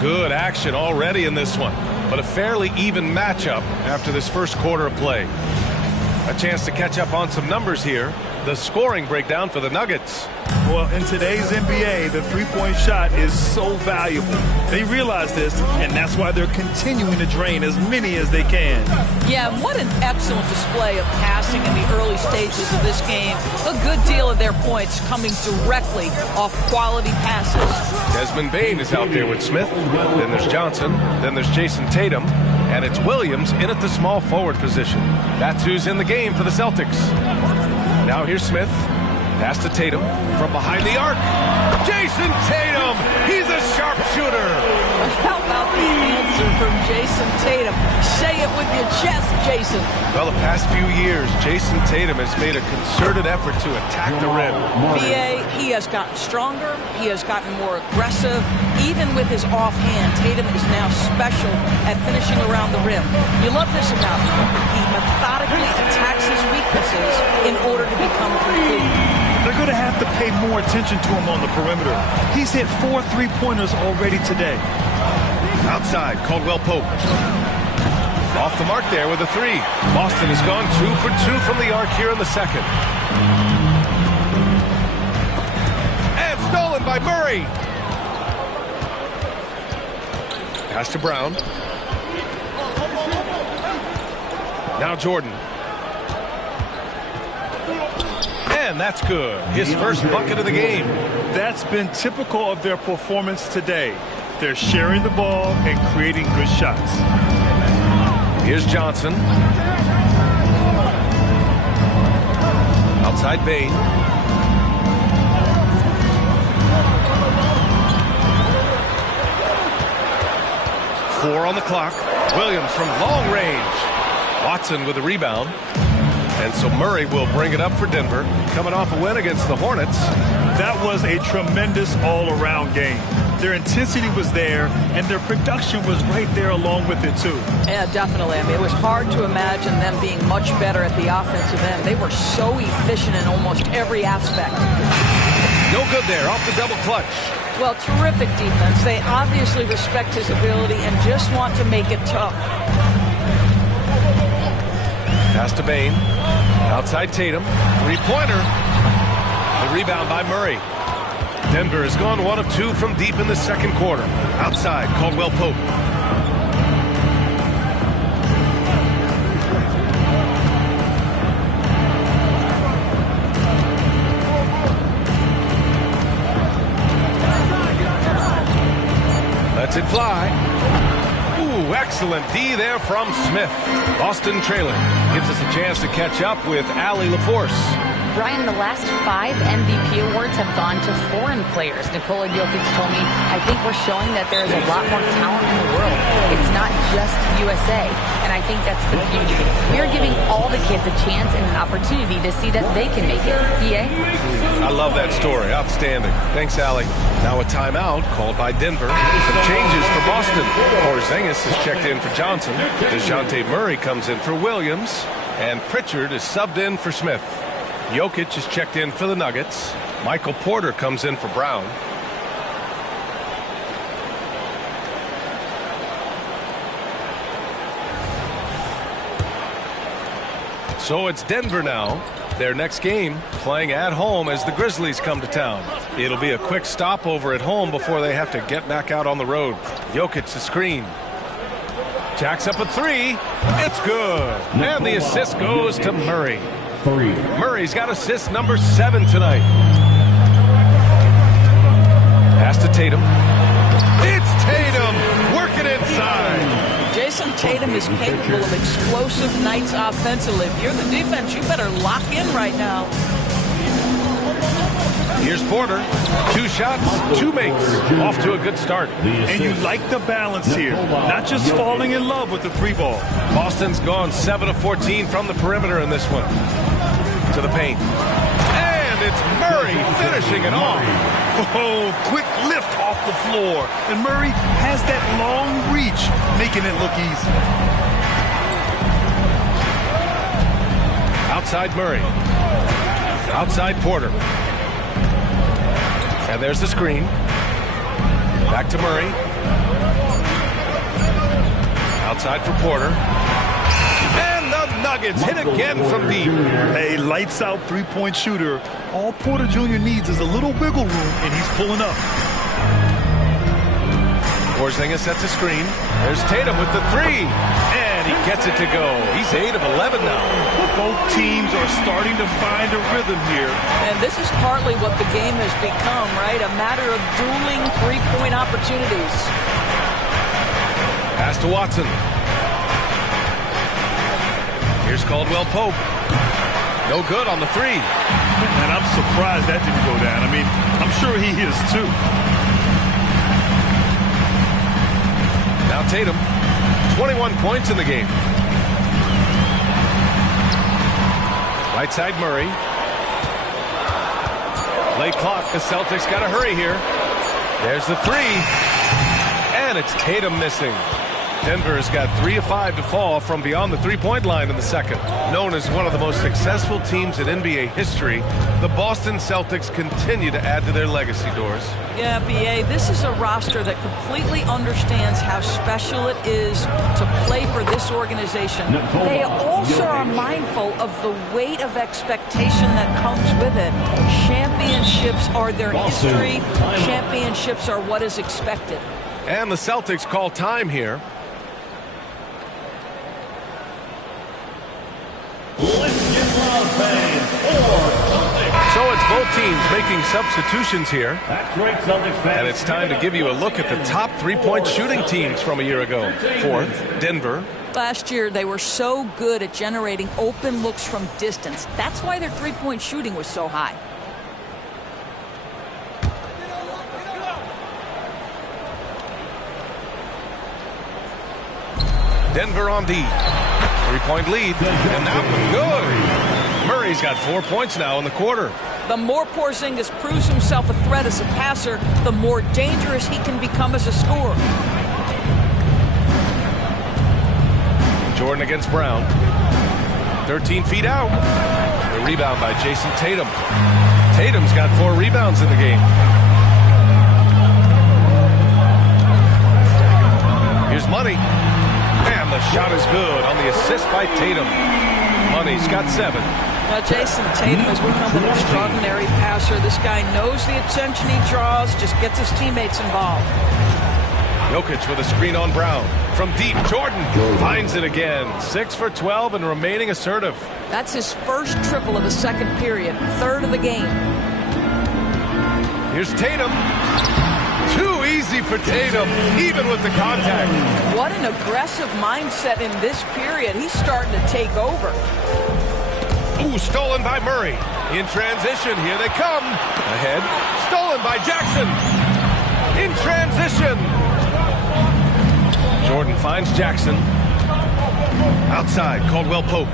Good action already in this one, but a fairly even matchup after this first quarter of play. A chance to catch up on some numbers here. the scoring breakdown for the Nuggets. Well, in today's NBA, the three-point shot is so valuable. They realize this, and that's why they're continuing to drain as many as they can. Yeah, what an excellent display of passing in the early stages of this game. A good deal of their points coming directly off quality passes. Desmond Bane is out there with Smith. Then there's Johnson. Then there's Jason Tatum. And it's Williams in at the small forward position. That's who's in the game for the Celtics. Now here's Smith. Pass to Tatum from behind the arc. Jason Tatum! He's a sharpshooter! How about the answer from Jason Tatum? Say it with your chest, Jason. Well, the past few years, Jason Tatum has made a concerted effort to attack the rim. VA, he has gotten stronger. He has gotten more aggressive. Even with his offhand, Tatum is now special at finishing around the rim. You love this about him. He methodically attacks his weaknesses in order to become complete. They're going to have to pay more attention to him on the perimeter. He's hit 4 3-pointers already today. Outside, Caldwell Pope. Off the mark there with a 3. Boston has gone 2 for 2 from the arc here in the second. And stolen by Murray. Pass to Brown. Now Jordan. And that's good. His first bucket of the game. That's been typical of their performance today. They're sharing the ball and creating good shots. Here's Johnson. Outside Bane. Four on the clock. Williams from long range. Watson with a rebound. And so Murray will bring it up for Denver, coming off a win against the Hornets. That was a tremendous all-around game. Their intensity was there, and their production was right there along with it, too. Yeah, definitely. I mean, it was hard to imagine them being much better at the offensive end. They were so efficient in almost every aspect. No good there, off the double clutch. Well, terrific defense. They obviously respect his ability and just want to make it tough. Pass to Bane. Outside Tatum. Three-pointer. The rebound by Murray. Denver has gone 1 of 2 from deep in the second quarter. Outside, Caldwell Pope. Lets it fly. Ooh, excellent D there from Smith. Boston trailing. Gives us a chance to catch up with Allie LaForce. Brian, the last 5 MVP awards have gone to foreign players. Nikola Jokic told me, I think we're showing that there is a lot more talent in the world. It's not just USA. And I think that's the beauty. We are giving all the kids a chance and an opportunity to see that they can make it. DA? I love that story. Outstanding. Thanks, Allie. Now a timeout called by Denver. Some changes for Boston. Porzingis has checked in for Johnson. DeJounte Murray comes in for Williams. And Pritchard is subbed in for Smith. Jokic is checked in for the Nuggets. Michael Porter comes in for Brown. So it's Denver now. Their next game playing at home as the Grizzlies come to town. It'll be a quick stopover at home before they have to get back out on the road. Jokic the screen. Jacks up a 3. It's good. And the assist goes to Murray. Murray's got assist number 7 tonight. Pass to Tatum. It's Tatum working inside. Jason Tatum is capable of explosive nights offensively. If you're the defense, you better lock in right now. Here's Porter. 2 shots, 2 makes. Off to a good start. And you like the balance here. Not just falling in love with the 3-ball. Boston's gone 7 of 14 from the perimeter in this one. To the paint. And it's Murray finishing it off. Oh, quick lift off the floor. And Murray has that long reach, making it look easy. Outside Murray. Outside Porter. And there's the screen. Back to Murray. Outside for Porter. And the Nuggets hit again from deep. A lights-out three-point shooter. All Porter Jr. needs is a little wiggle room, and he's pulling up. Porzingis sets a screen. There's Tatum with the three. And he gets it to go. He's 8 of 11 now. Both teams are starting to find a rhythm here. And this is partly what the game has become, right? A matter of dueling three-point opportunities. Pass to Watson. Here's Caldwell Pope. No good on the three. And I'm surprised that didn't go down. I mean, I'm sure he is too. Now Tatum, 21 points in the game. Right side Murray. Late clock, the Celtics got to hurry here. There's the three. And it's Tatum missing. Denver has got 3 of 5 to fall from beyond the three-point line in the second. Known as one of the most successful teams in NBA history, the Boston Celtics continue to add to their legacy, Doris. Yeah, B.A., this is a roster that completely understands how special it is to play for this organization. They also are mindful of the weight of expectation that comes with it. Championships are their history. Championships are what is expected. And the Celtics call time here. So it's both teams making substitutions here. And it's time to give you a look at the top three-point shooting teams from a year ago. Fourth, Denver. Last year, they were so good at generating open looks from distance. That's why their three-point shooting was so high. Denver on D. Three-point lead, and that one good. Murray's got 4 points now in the quarter. The more Porzingis proves himself a threat as a passer, the more dangerous he can become as a scorer. Jordan against Brown. 13 feet out. The rebound by Jason Tatum. Tatum's got 4 rebounds in the game. Here's Money. And the shot is good on the assist by Tatum. Money's got 7. Now, Jason Tatum has become an extraordinary passer. This guy knows the attention he draws, just gets his teammates involved. Jokic with a screen on Brown. From deep, Jordan finds it again. 6 for 12 and remaining assertive. That's his first triple of the second period, third of the game. Here's Tatum. Too easy for Tatum, even with the contact. What an aggressive mindset in this period. He's starting to take over. Ooh, stolen by Murray. In transition, here they come. Ahead, stolen by Jackson. In transition. Jordan finds Jackson. Outside, Caldwell Pope.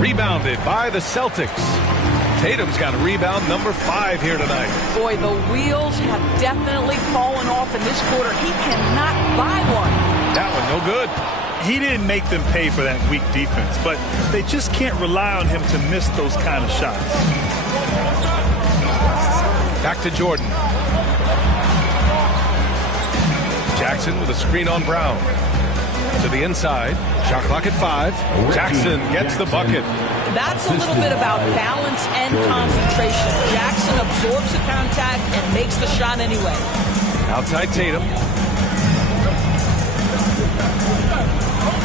Rebounded by the Celtics. Tatum's got a rebound number 5 here tonight. Boy, the wheels have definitely fallen off in this quarter. He cannot buy one. That one no good. He didn't make them pay for that weak defense, but they just can't rely on him to miss those kind of shots. Back to Jordan. Jackson with a screen on Brown. To the inside. Shot clock at 5. Jackson gets the bucket. That's a little bit about balance and concentration. Jackson absorbs the contact and makes the shot anyway. Outside Tatum.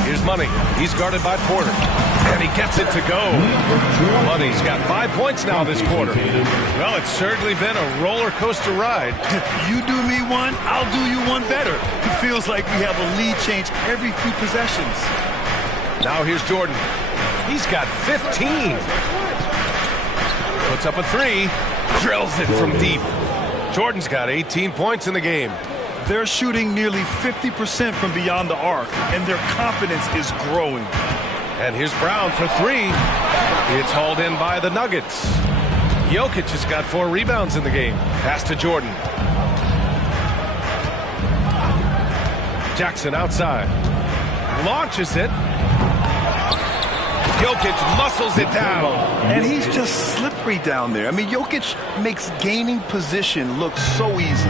Here's Money. He's guarded by Porter. And he gets it to go. Money's got 5 points now this quarter. Well, it's certainly been a roller coaster ride. You do me one, I'll do you one better. It feels like we have a lead change every few possessions. Now here's Jordan. He's got 15. Puts up a 3. Drills it from deep. Jordan's got 18 points in the game. They're shooting nearly 50% from beyond the arc, and their confidence is growing. And here's Brown for 3. It's hauled in by the Nuggets. Jokic has got 4 rebounds in the game. Pass to Jordan. Jackson outside. Launches it. Jokic muscles it down. And he's just slippery down there. I mean, Jokic makes gaining position look so easy.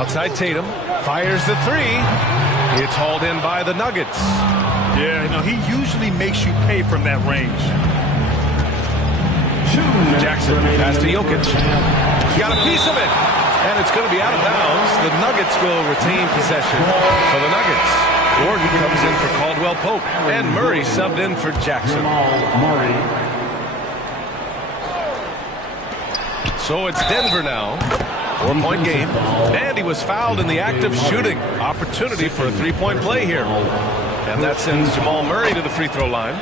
Outside Tatum. Fires the three. It's hauled in by the Nuggets. Yeah, he usually makes you pay from that range. Jackson pass to Jokic. Got a piece of it. And it's going to be out of bounds. The Nuggets will retain possession for the Nuggets. Gordon comes in for Caldwell Pope. And Murray subbed in for Jackson. So it's Denver now. 4-point game. And he was fouled in the act of shooting. Opportunity for a three-point play here. And that sends Jamal Murray to the free throw line.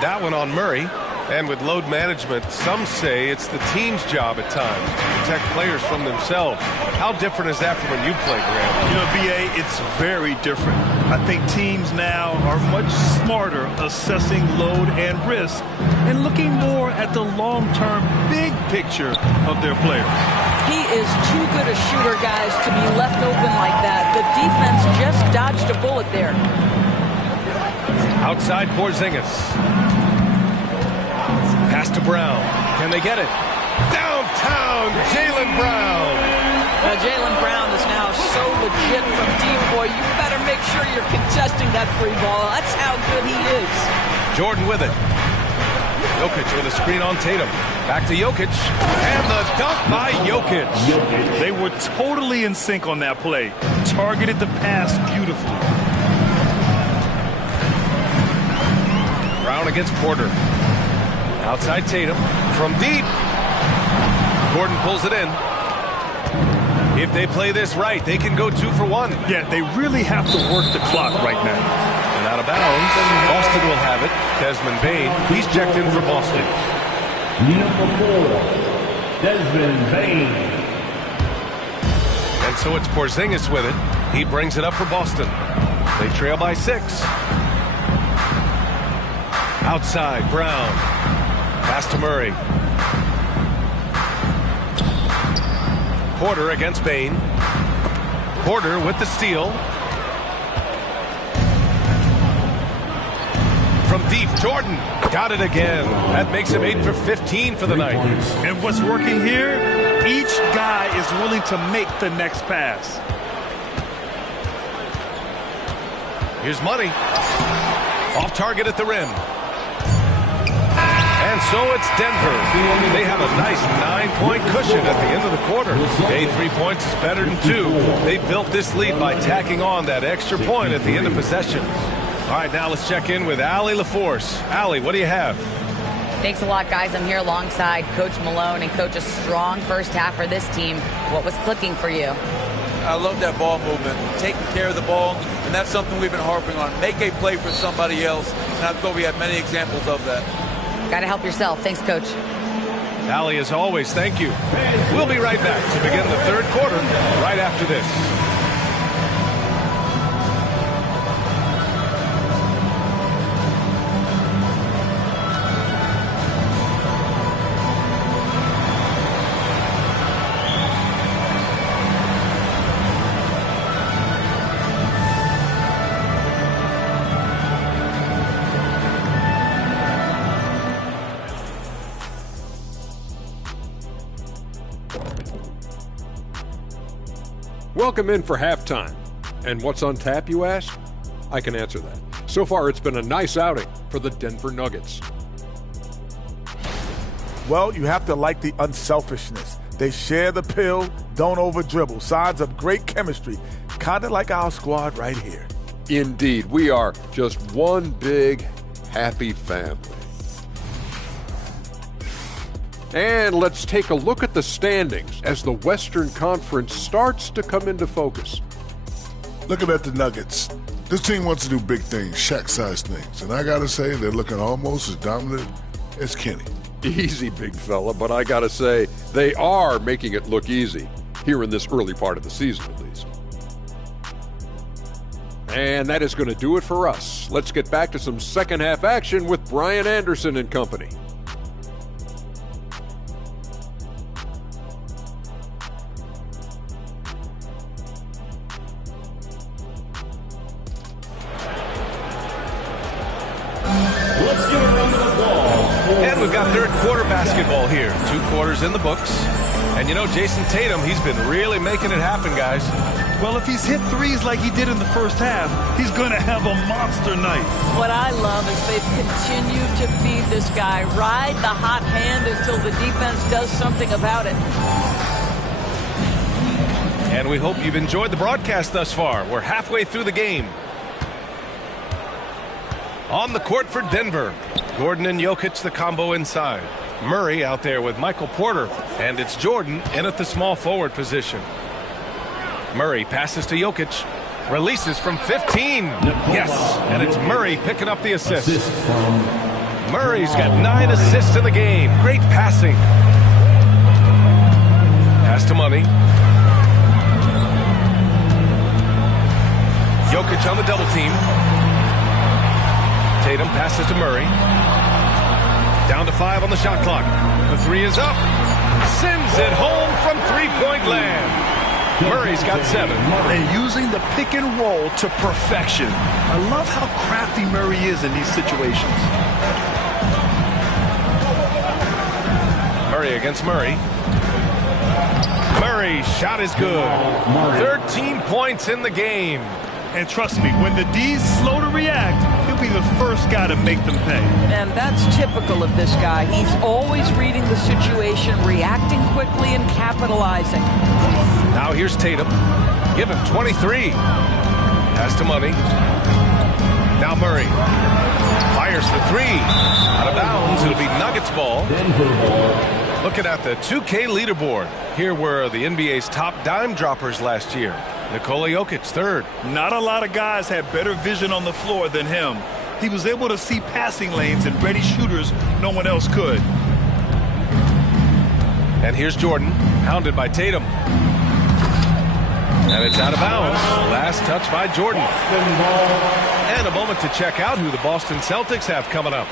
That one on Murray. And with load management, some say it's the team's job at times to protect players from themselves. How different is that from when you play, Graham? BA, it's very different. I think teams now are much smarter assessing load and risk and looking more at the long-term big picture of their players. He is too good a shooter, guys, to be left open like that. The defense just dodged a bullet there. Outside Porzingis. Pass to Brown. Can they get it? Downtown, Jaylen Brown. Jaylen Brown is now so legit from deep, boy. You better make sure you're contesting that free ball. That's how good he is. Jordan with it. Jokic with a screen on Tatum. Back to Jokic. And the dunk by Jokic. They were totally in sync on that play. Targeted the pass beautifully. Brown against Porter. Outside Tatum. From deep. Gordon pulls it in. If they play this right, they can go 2 for 1. Yeah, they really have to work the clock right now. And out of bounds. Boston will have it. Desmond Bane. He's checked in for Boston. Number 4, Desmond Bane. And so it's Porzingis with it. He brings it up for Boston. They trail by 6. Outside, Brown. Pass to Murray. Porter against Bane. Porter with the steal. From deep, Jordan got it again. That makes him 8 for 15 for the night. And what's working here? Each guy is willing to make the next pass. Here's Money. Off target at the rim. And so it's Denver. They have a nice 9-point cushion at the end of the quarter. 3 points is better than 2. They built this lead by tacking on that extra point at the end of possession. All right, now let's check in with Allie LaForce. Allie, what do you have? Thanks a lot, guys. I'm here alongside Coach Malone and Coach, a strong first half for this team. What was clicking for you? I love that ball movement, taking care of the ball, and that's something we've been harping on. Make a play for somebody else, and I thought we had many examples of that. Got to help yourself. Thanks, Coach. Allie, as always, thank you. We'll be right back to begin the third quarter right after this. Welcome in for halftime. And what's on tap, you ask? I can answer that. So far, it's been a nice outing for the Denver Nuggets. Well, you have to like the unselfishness. They share the pill, don't over-dribble. Signs of great chemistry, kind of like our squad right here. Indeed, we are just one big, happy family. And let's take a look at the standings as the Western Conference starts to come into focus. Looking at the Nuggets, this team wants to do big things, Shaq-sized things. And I got to say, they're looking almost as dominant as Kenny. Easy, big fella, but I got to say, they are making it look easy, here in this early part of the season at least. And that is going to do it for us. Let's get back to some second half action with Brian Anderson and company. And we've got third quarter basketball here. 2 quarters in the books. And you know, Jason Tatum, he's been really making it happen, guys. Well, if he's hit threes like he did in the first half, he's going to have a monster night. What I love is they've continued to feed this guy. Ride the hot hand until the defense does something about it. And we hope you've enjoyed the broadcast thus far. We're halfway through the game. On the court for Denver, Gordon and Jokic, the combo inside. Murray out there with Michael Porter, and it's Jordan in at the small forward position. Murray passes to Jokic, releases from 15. Yes, and it's Murray picking up the assist. Murray's got 9 assists in the game. Great passing. Pass to Money. Jokic on the double team. Tatum passes to Murray. Down to 5 on the shot clock. The 3 is up. Sends it home from three-point land. Murray's got 7. And using the pick and roll to perfection. I love how crafty Murray is in these situations. Murray against Murray. Murray's shot is good. 13 points in the game. And trust me, when the D's slow to react, he'll be the first guy to make them pay. And that's typical of this guy. He's always reading the situation, reacting quickly, and capitalizing. Now here's Tatum. Give him 23. Pass to Money. Now Murray. Fires for 3. Out of bounds. It'll be Nuggets ball. Looking at the 2K leaderboard. Here were the NBA's top dime droppers last year. Nikola Jokic, 3rd. Not a lot of guys had better vision on the floor than him. He was able to see passing lanes and ready shooters no one else could. And here's Jordan, hounded by Tatum. And it's out of bounds. Last touch by Jordan. And a moment to check out who the Boston Celtics have coming up.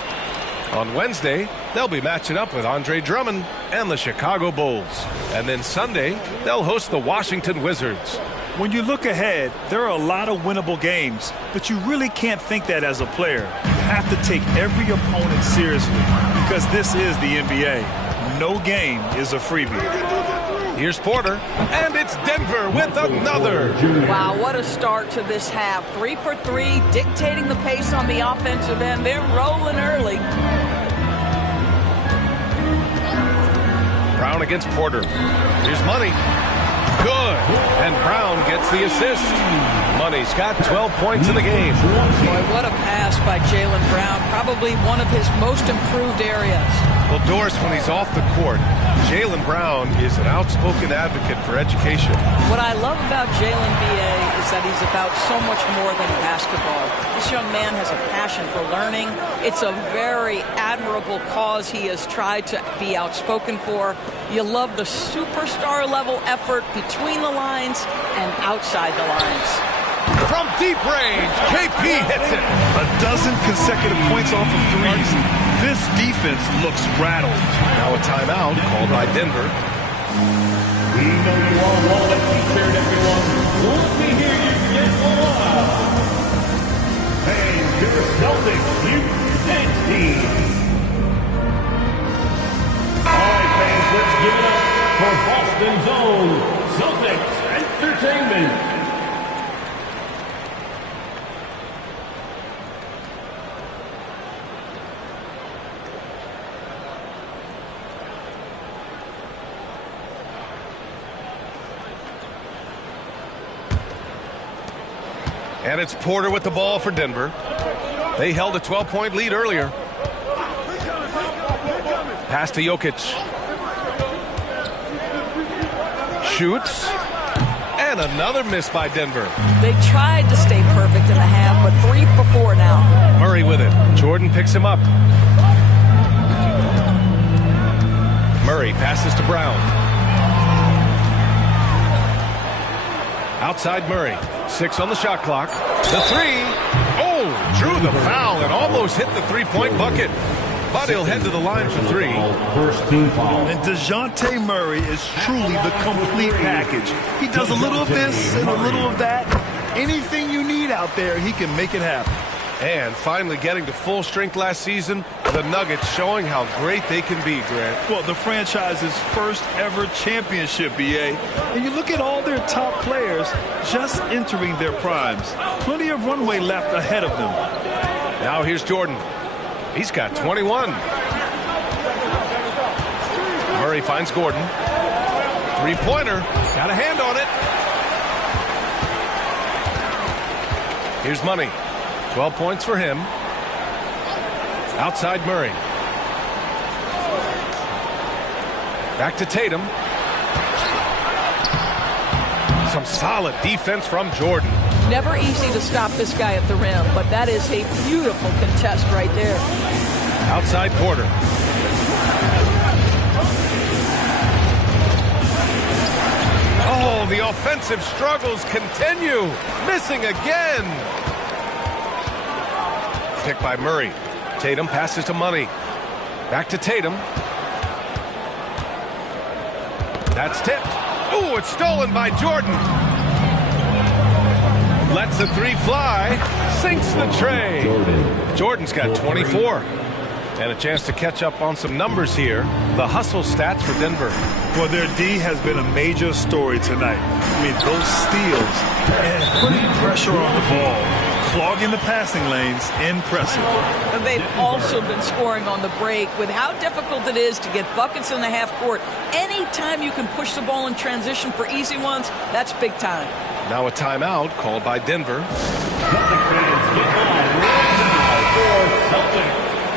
On Wednesday, they'll be matching up with Andre Drummond and the Chicago Bulls. And then Sunday, they'll host the Washington Wizards. When you look ahead, there are a lot of winnable games, but you really can't think that as a player. You have to take every opponent seriously because this is the NBA. No game is a freebie. Here's Porter, and it's Denver with another. Wow, what a start to this half. 3 for 3, dictating the pace on the offensive end. They're rolling early. Brown against Porter. Here's Money. Good. And Brown gets the assist. Money's got 12 points in the game. Boy, what a pass by Jaylen Brown. Probably one of his most improved areas. Well, Doris, when he's off the court, Jaylen Brown is an outspoken advocate for education. What I love about Jaylen, B.A., is that he's about so much more than basketball. This young man has a passion for learning. It's a very admirable cause he has tried to be outspoken for. You love the superstar level effort between the lines and outside the lines. From deep range, KP hits it. A dozen consecutive points off of threes. This defense looks rattled. Now a timeout called by Denver. We know you all want to be fair, everyone. Let me hear you get wild. Hey, your Celtics, you dance team. All right, fans, let's give it up for Boston's own Celtics Entertainment. And it's Porter with the ball for Denver. They held a 12-point lead earlier. Pass to Jokic. Shoots. And another miss by Denver. They tried to stay perfect in the half, but 3 for 4 now. Murray with it. Jordan picks him up. Murray passes to Brown. Outside Murray. 6 on the shot clock. The 3. Oh, drew the foul and almost hit the three-point bucket. But he'll head to the line for 3. First team foul. And DeJounte Murray is truly the complete package. He does a little of this and a little of that. Anything you need out there, he can make it happen. And finally getting to full strength last season, the Nuggets showing how great they can be, Grant. Well, the franchise's first ever championship, BA. And you look at all their top players just entering their primes. Plenty of runway left ahead of them. Now here's Jordan. He's got 21. Murray finds Gordon. Three-pointer. Got a hand on it. Here's Money. 12 points for him. Outside Murray. Back to Tatum. Some solid defense from Jordan. Never easy to stop this guy at the rim, but that is a beautiful contest right there. Outside Porter. Oh, the offensive struggles continue. Missing again. Pick by Murray. Tatum passes to Money. Back to Tatum. That's tipped. Ooh, it's stolen by Jordan. Lets the three fly. Sinks the tray. Jordan's got 24. And a chance to catch up on some numbers here. The hustle stats for Denver. Well, their D has been a major story tonight. I mean, those steals and putting pressure on the ball, clogging the passing lanes, impressive. And they've also been scoring on the break. With how difficult it is to get buckets in the half court, anytime you can push the ball in transition for easy ones, that's big time. Now a timeout called by Denver. Celtic fans, get on right now for Celtic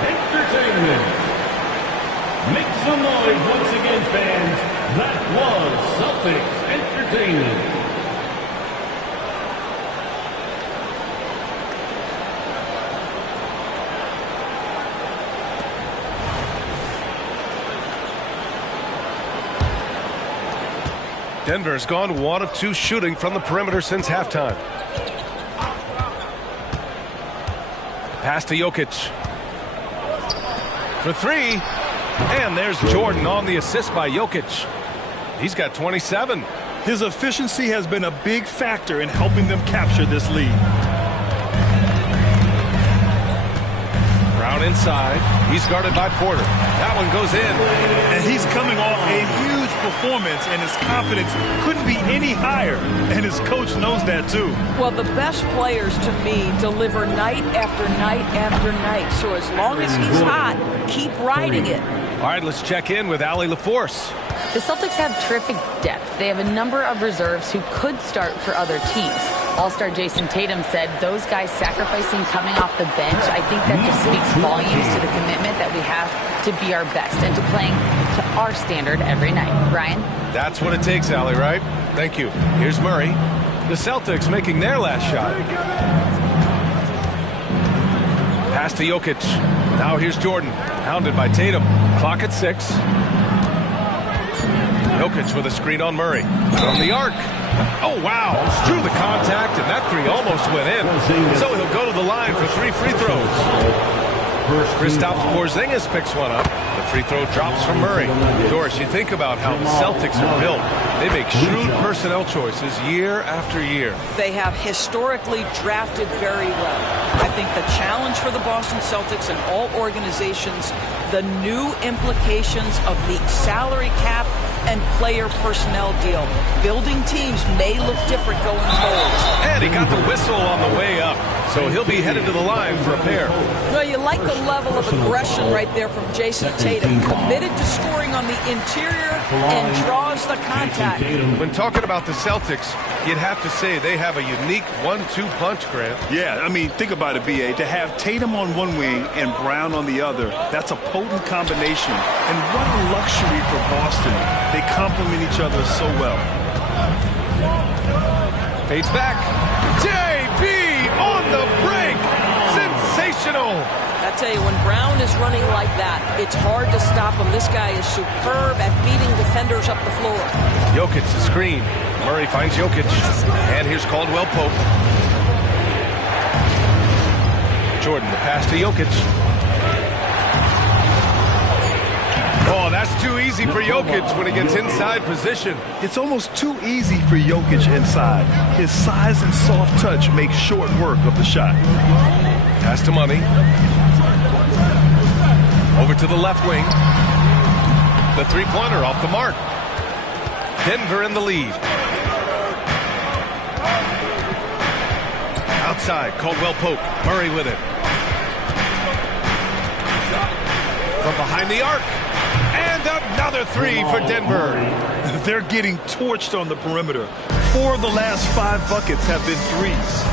Entertainment. Make some noise once again, fans. That was Celtics Entertainment. Denver's gone 1 of 2 shooting from the perimeter since halftime. Pass to Jokic. For 3. And there's Jordan on the assist by Jokic. He's got 27. His efficiency has been a big factor in helping them capture this lead. Brown inside. He's guarded by Porter. That one goes in. And he's coming off a huge performance, and his confidence couldn't be any higher. And his coach knows that, too. Well, the best players, to me, deliver night after night after night. So as long as he's hot, keep riding it. All right, let's check in with Allie LaForce. The Celtics have terrific depth. They have a number of reserves who could start for other teams. All-star Jason Tatum said those guys sacrificing coming off the bench, I think that just speaks volumes to the commitment that we have to be our best and to playing to our standard every night. Ryan? That's what it takes, Allie, right? Thank you. Here's Murray. The Celtics making their last shot. Pass to Jokic. Now here's Jordan. Hounded by Tatum. Clock at 6. Jokic with a screen on Murray. From the arc. Oh, wow. Drew the contact, and that three almost went in. So he'll go to the line for 3 free throws. Kristaps Porzingis picks one up. The free throw drops from Murray. Doris, you think about how the Celtics are built. They make shrewd personnel choices year after year. They have historically drafted very well. I think the challenge for the Boston Celtics and all organizations, the new implications of the salary cap and player personnel deal. Building teams may look different going forward. And he got the whistle on the way up, so he'll be headed to the line for a pair. Well, you like the level of aggression right there from Jason Tatum. Committed to scoring on the interior and draws the contact. When talking about the Celtics, you'd have to say they have a unique 1-2 punch, Grant. Yeah, I mean, think about it, B.A. To have Tatum on one wing and Brown on the other, that's a potent combination. And what a luxury for Boston. They complement each other so well. Fades back. JB on the break. Sensational. I tell you, when Brown is running like that, it's hard to stop him. This guy is superb at beating defenders up the floor. Jokic the screen. Murray finds Jokic. And here's Caldwell Pope. Jordan, the pass to Jokic. Oh, that's too easy for Jokic when he gets inside position. It's almost too easy for Jokic inside. His size and soft touch make short work of the shot. Pass to Money. Over to the left wing. The three-pointer off the mark. Denver in the lead. Outside, Caldwell Pope. Murray with it. From behind the arc. And another three for Denver. They're getting torched on the perimeter. 4 of the last 5 buckets have been threes.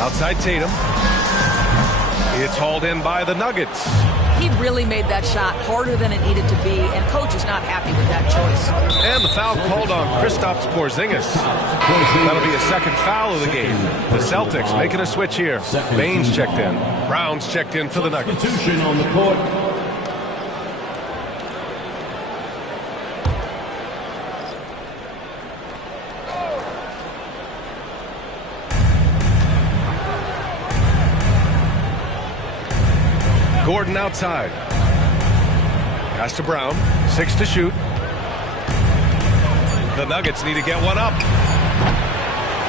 Outside Tatum. It's hauled in by the Nuggets. He really made that shot harder than it needed to be, and coach is not happy with that choice. And the foul called on Kristaps Porzingis. That'll be a second foul of the game. The Celtics making a switch here. Baines checked in. Brown's checked in for the Nuggets. Substitution on the court. Gordon outside. Pass to Brown. 6 to shoot. The Nuggets need to get one up.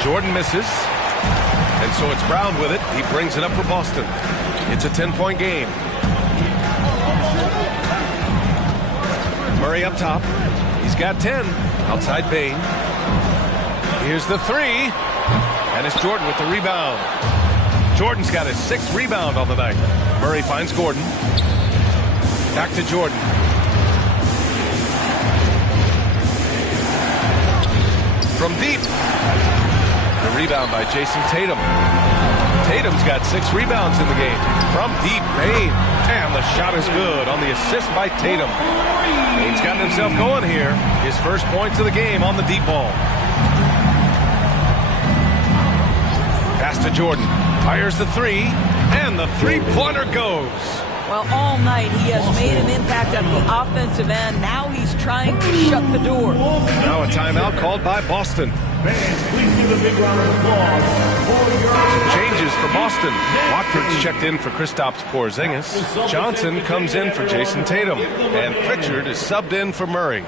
Jordan misses. And so it's Brown with it. He brings it up for Boston. It's a 10-point game. Murray up top. He's got 10. Outside Bane. Here's the three. And it's Jordan with the rebound. Jordan's got his 6th rebound on the night. Murray finds Gordon. Back to Jordan. From deep. The rebound by Jason Tatum. Tatum's got 6 rebounds in the game. From deep, Bane. And the shot is good on the assist by Tatum. Bane's gotten himself going here. His first points of the game on the deep ball. Pass to Jordan. Fires the three, and the three-pointer goes. Well, all night he has made an impact at the offensive end. Now he's trying to shut the door. Now a timeout called by Boston. Fans, please give a big round of applause for your... Some changes for Boston. Watford's checked in for Kristaps Porzingis. Johnson comes in for Jason Tatum. And Pritchard is subbed in for Murray.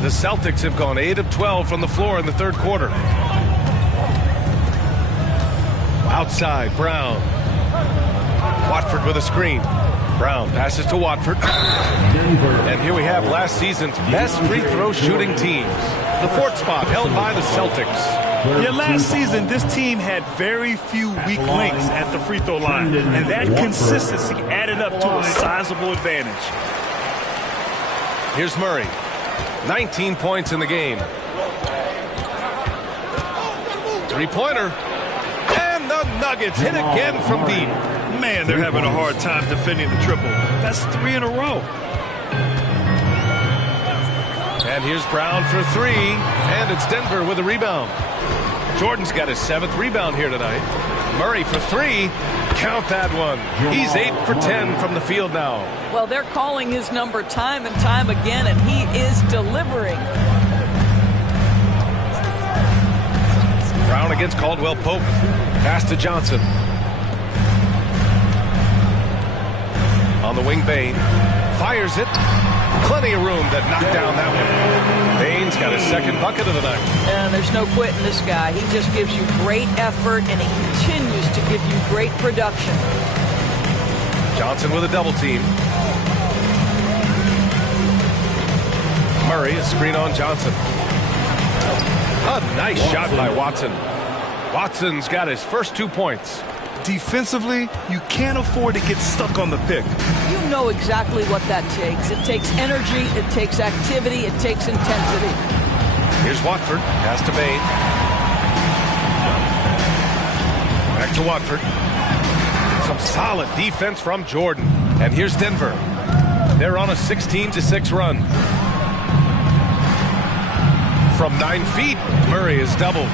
The Celtics have gone 8 of 12 from the floor in the third quarter. Outside, Brown. Watford with a screen. Brown passes to Watford. And here we have last season's best free throw shooting teams. The 4th spot held by the Celtics. Yeah, last season, this team had very few weak links at the free throw line. And that consistency added up to a sizable advantage. Here's Murray. 19 points in the game. Three-pointer. And the Nuggets hit again from deep. Man, they're having a hard time defending the triple. That's 3 in a row. And here's Brown for 3. And it's Denver with a rebound. Jordan's got his 7th rebound here tonight. Murray for 3. Count that one. He's 8 for 10 from the field now. Well, they're calling his number time and time again, and he is delivering. Brown against Caldwell Pope. Pass to Johnson. On the wing, Bane. Fires it. Plenty of room to knock down that one. Bane's got his 2nd bucket of the night. And there's no quitting this guy. He just gives you great effort, and he continues to give you great production. Johnson with a double team. Murray, a screen on Johnson. A nice shot by Watson. Watson's got his first 2 points. Defensively, you can't afford to get stuck on the pick. You know exactly what that takes. It takes energy, it takes activity, it takes intensity. Here's Watford. Pass to Bane. Back to Watford. Some solid defense from Jordan. And here's Denver. They're on a 16-6 run. From 9 feet, Murray is doubled.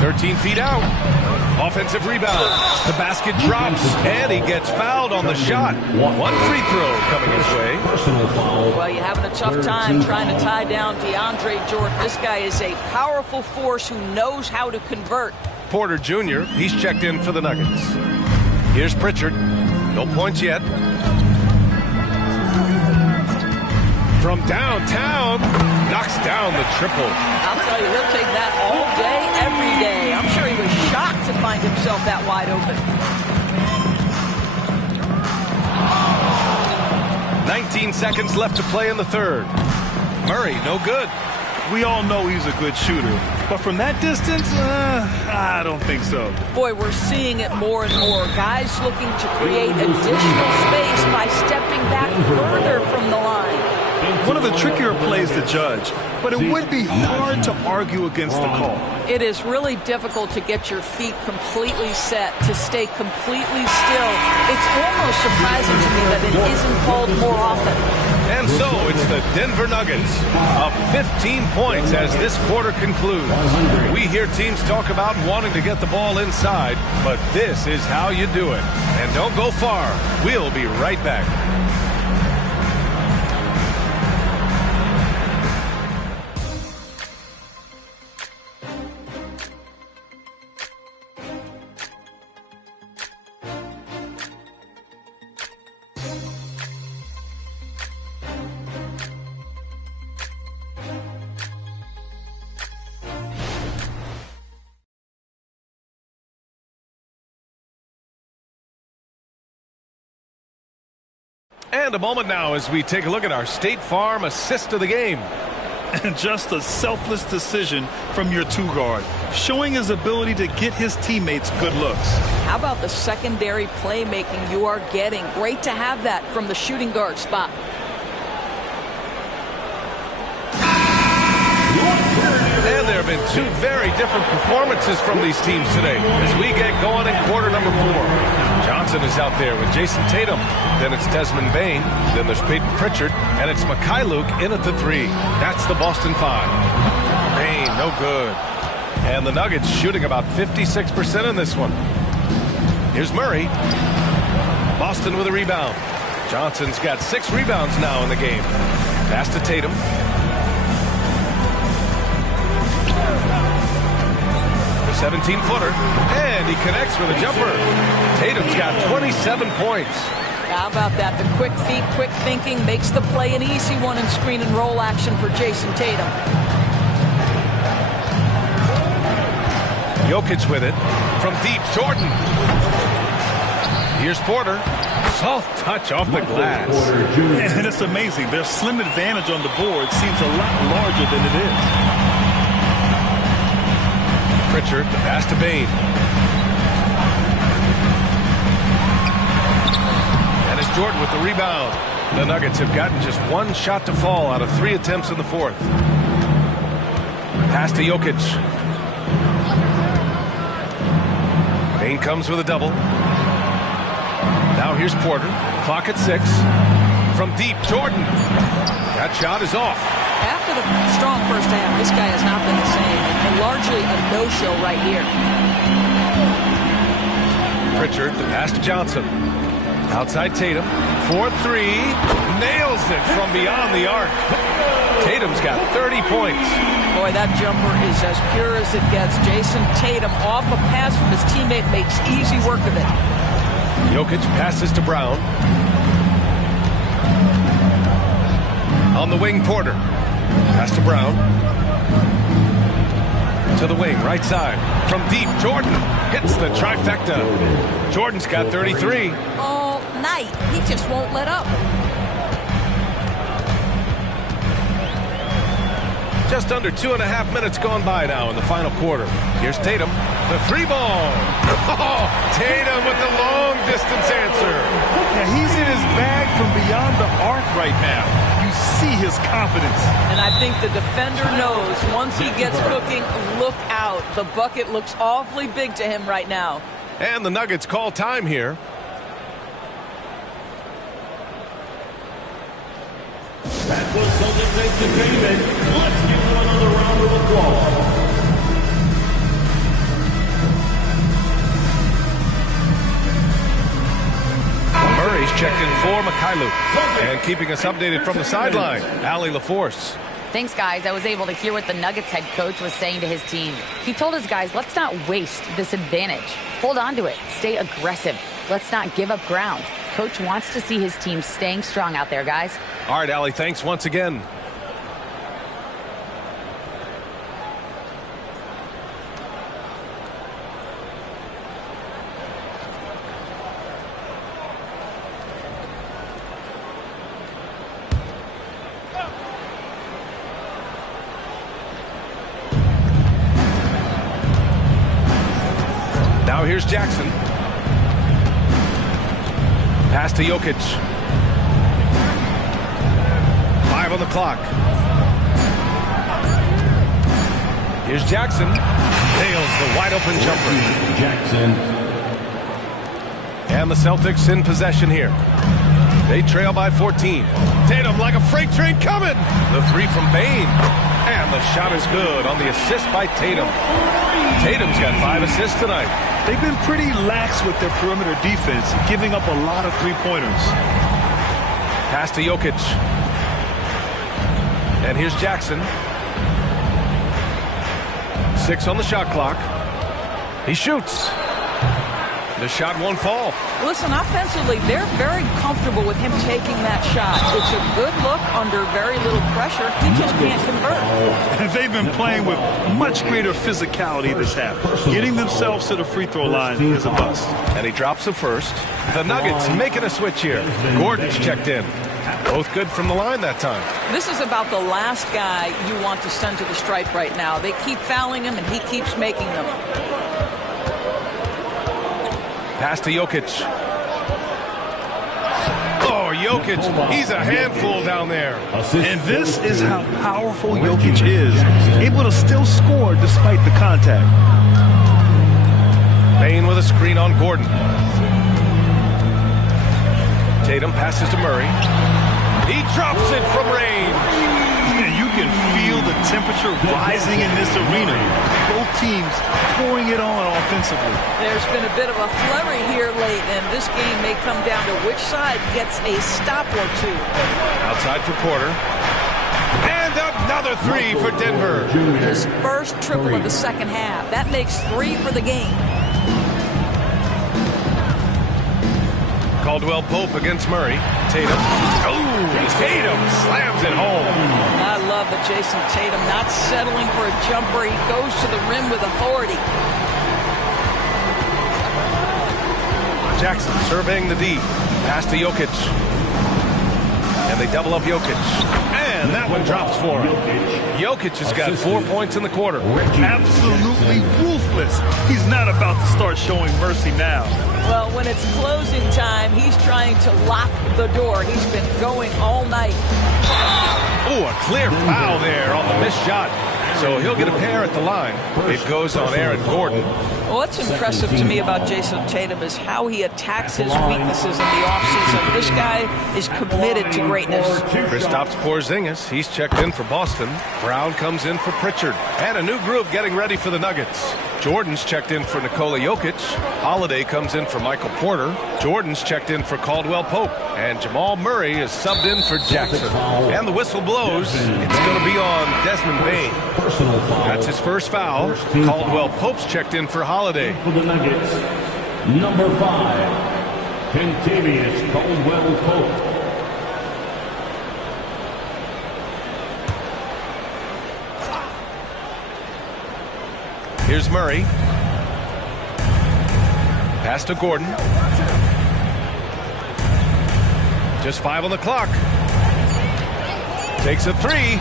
13 feet out. Offensive rebound. The basket drops, and he gets fouled on the shot. 1 free throw coming his way. Well, you're having a tough time trying to tie down DeAndre Jordan. This guy is a powerful force who knows how to convert. Porter Jr., he's checked in for the Nuggets. Here's Pritchard. No points yet. From downtown, knocks down the triple. I'll tell you, he'll take that all day, every day. I'm sure he was shocked to find himself that wide open. 19 seconds left to play in the third. Murray, no good. We all know he's a good shooter, but from that distance, I don't think so. Boy, we're seeing it more and more. Guys looking to create additional space by stepping back further from the line. One of the trickier plays to judge, but it would be hard to argue against the call. It is really difficult to get your feet completely set, to stay completely still. It's almost surprising to me that it isn't called more often. And so it's the Denver Nuggets up 15 points as this quarter concludes. We hear teams talk about wanting to get the ball inside, but this is how you do it. And don't go far. We'll be right back. And a moment now as we take a look at our State Farm assist of the game. And just a selfless decision from your two-guard, showing his ability to get his teammates good looks. How about the secondary playmaking you are getting? Great to have that from the shooting guard spot. And there have been two very different performances from these teams today as we get going in quarter number 4. Johnson is out there with Jason Tatum. Then it's Desmond Bain. Then there's Peyton Pritchard. And it's Mikhailuk in at the 3. That's the Boston 5. Bain, no good. And the Nuggets shooting about 56% in this one. Here's Murray. Boston with a rebound. Johnson's got 6 rebounds now in the game. Pass to Tatum. The 17-footer. And he connects with a jumper. Tatum's got 27 points. How about that? The quick feet, quick thinking makes the play an easy one in screen and roll action for Jason Tatum. Jokic with it. From deep, Jordan. Here's Porter. Soft touch off the glass. And it's amazing. Their slim advantage on the board seems a lot larger than it is. Pritchard, the pass to Bain. And it's Jordan with the rebound. The Nuggets have gotten just 1 shot to fall out of 3 attempts in the 4th. Pass to Jokic. Bain comes with a double. Now here's Porter. Clock at 6. From deep, Jordan. That shot is off. After the strong first half, this guy has not been the same. And largely a no-show right here. Pritchard, the pass to Johnson. Outside Tatum. 4-3. Nails it from beyond the arc. Tatum's got 30 points. Boy, that jumper is as pure as it gets. Jason Tatum off a pass from his teammate makes easy work of it. Jokic passes to Brown. On the wing, Porter. Pass to Brown. To the wing, right side. From deep, Jordan hits the trifecta. Jordan's got 33. All night. He just won't let up. Just under 2.5 minutes gone by now in the final quarter. Here's Tatum. The 3-ball. Oh, Tatum with the long distance answer. Yeah, he's in his bag from beyond the arc right now. You see his confidence. And I think the defender knows once he gets cooking, look out. The bucket looks awfully big to him right now. And the Nuggets call time here. That's what Celtics entertainment. Let's give them another round of applause. Murray's checked in for Mikhailuk. And keeping us updated from the sideline, Allie LaForce. Thanks, guys. I was able to hear what the Nuggets head coach was saying to his team. He told his guys, let's not waste this advantage. Hold on to it. Stay aggressive. Let's not give up ground. Coach wants to see his team staying strong out there, guys. All right, Allie, thanks once again. Now here's Jackson. Pass to Jokic. 5 on the clock. Here's Jackson. Nails the wide open jumper. Jackson. And the Celtics in possession here. They trail by 14. Tatum like a freight train coming. The three from Bane. And the shot is good on the assist by Tatum. Tatum's got 5 assists tonight. They've been pretty lax with their perimeter defense, giving up a lot of three-pointers. Pass to Jokic. And here's Jackson. 6 on the shot clock. He shoots. The shot won't fall. Listen, offensively, they're very comfortable with him taking that shot. It's a good look under very little pressure. He just can't convert. And they've been playing with much greater physicality this half. Getting themselves to the free throw line is a must. And he drops the first. The Nuggets making a switch here. Gordon's checked in. Both good from the line that time. This is about the last guy you want to send to the stripe right now. They keep fouling him, and he keeps making them. Pass to Jokic. Oh, Jokic, he's a handful down there. And this is how powerful Jokic is. Able to still score despite the contact. Bane with a screen on Gordon. Tatum passes to Murray. He drops it from range. And you can feel the temperature rising in this arena. Both teams pouring it on offensively. There's been a bit of a flurry here late, and this game may come down to which side gets a stop or two. Outside for Porter. And another 3 for Denver. His first triple of the second half. That makes 3 for the game. Caldwell Pope against Murray. Tatum. Oh, Tatum slams it home. I love that Jason Tatum not settling for a jumper. He goes to the rim with authority. Jackson surveying the D. Pass to Jokic. And they double up Jokic. And that one drops for him. Jokic has got 4 points in the quarter. Absolutely ruthless. He's not about to start showing mercy now. Well, when it's closing time, he's trying to lock the door. He's been going all night. Oh, a clear foul there on the missed shot. So he'll get a pair at the line. It goes on Aaron Gordon. Well, what's impressive to me about Jason Tatum is how he attacks his weaknesses in the offseason. This guy is committed to greatness. Kristaps Porzingis, he's checked in for Boston. Brown comes in for Pritchard. And a new group getting ready for the Nuggets. Jordan's checked in for Nikola Jokic. Holiday comes in for Michael Porter. Jordan's checked in for Caldwell Pope. And Jamal Murray is subbed in for Jackson. And the whistle blows. It's going to be on Desmond Bane. That's his first foul. Caldwell Pope's checked in for Holiday. For the Nuggets, number 5, Kentavious Caldwell Pope. Here's Murray. Pass to Gordon. Just 5 on the clock. Takes a 3.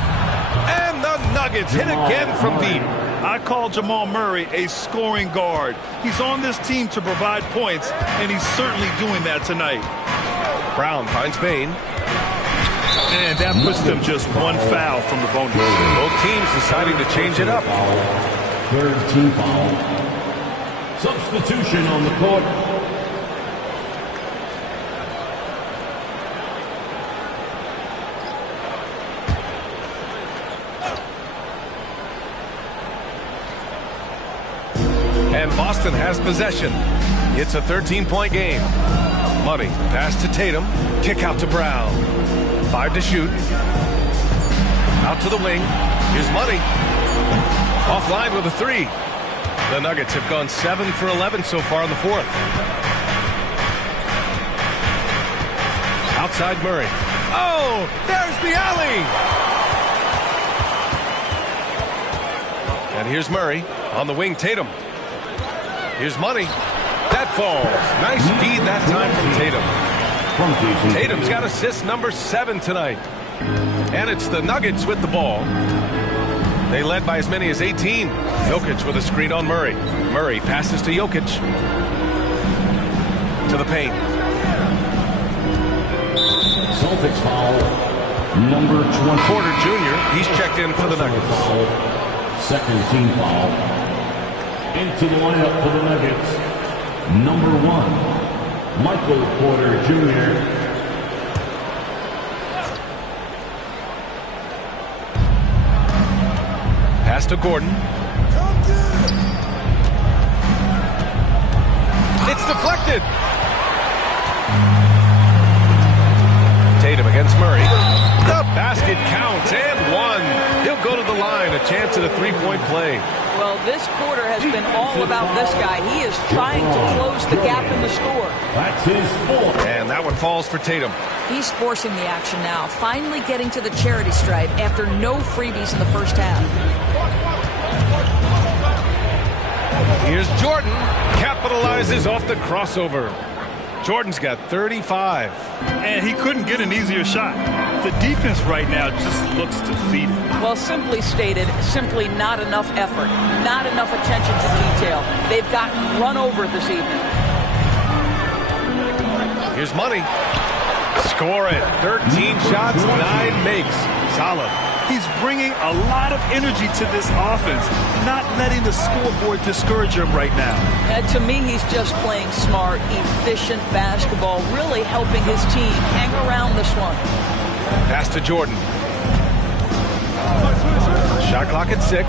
And the Nuggets hit again from deep. I call Jamal Murray a scoring guard. He's on this team to provide points, and he's certainly doing that tonight. Brown finds Bane. And that puts them just 1 foul from the bonus. Both teams deciding to change it up. Third team foul. Substitution on the court. And Boston has possession. It's a 13-point game. Money, pass to Tatum, kick out to Brown. 5 to shoot. Out to the wing. Here's Money. Offline with a 3. The Nuggets have gone 7 for 11 so far in the fourth. Outside Murray. Oh, there's the alley. And here's Murray. On the wing, Tatum. Here's Money. That falls. Nice feed that time from Tatum. Tatum's got assist number 7 tonight. And it's the Nuggets with the ball. They led by as many as 18. Jokic with a screen on Murray. Murray passes to Jokic. To the paint. Celtics foul number 20. Porter Jr., he's checked in for the Nuggets. Second team foul. Into the lineup for the Nuggets, number 1, Michael Porter Jr. Pass to Gordon. It's deflected. Tatum against Murray. The basket counts and 1. He'll go to the line. A chance at a 3-point play. Well, this quarter has been all about this guy. He is trying to close the gap in the score. That's his 4th. And that one falls for Tatum. He's forcing the action now, finally getting to the charity stripe after no freebies in the first half. Here's Jordan. Capitalizes off the crossover. Jordan's got 35. And he couldn't get an easier shot. The defense right now just looks defeated. Well, simply stated, simply not enough effort, not enough attention to detail. They've gotten run over this evening. Here's Money. Score it. 13 shots, 9 makes. Solid. He's bringing a lot of energy to this offense, not letting the scoreboard discourage him right now. And to me, he's just playing smart, efficient basketball, really helping his team hang around this one. Pass to Jordan. Shot clock at 6.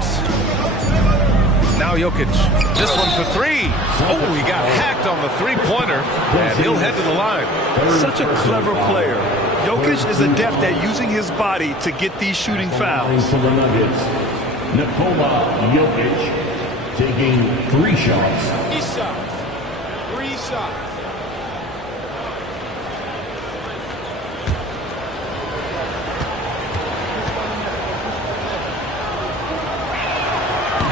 Now Jokic. This one for 3. Oh, he got hacked on the 3-pointer, and he'll head to the line. Such a clever player. Jokic is adept at using his body to get these shooting fouls. For the Nuggets, Nikola Jokic taking 3 shots. 3 shots. 3 shots.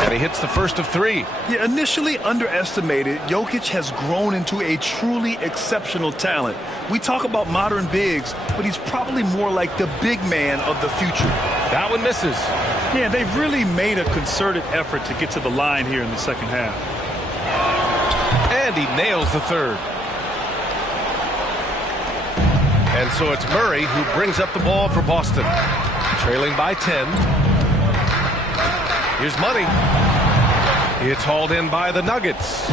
And he hits the first of 3. Yeah, initially underestimated, Jokic has grown into a truly exceptional talent. We talk about modern bigs, but he's probably more like the big man of the future. That one misses. Yeah, they've really made a concerted effort to get to the line here in the second half. And he nails the 3rd. And so it's Murray who brings up the ball for Boston. Trailing by 10. Here's Money. It's hauled in by the Nuggets.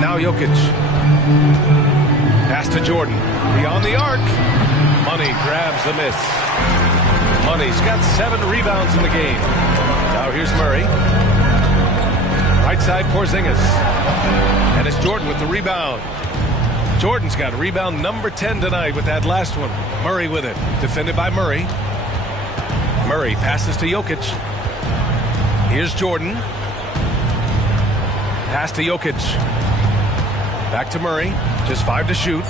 Now Jokic. Pass to Jordan. Beyond the arc. Money grabs the miss. Money's got 7 rebounds in the game. Now here's Murray. Right side Porzingis. And it's Jordan with the rebound. Jordan's got rebound number 10 tonight with that last one. Murray with it. Defended by Murray. Murray passes to Jokic. Here's Jordan. Pass to Jokic. Back to Murray. Just 5 to shoot.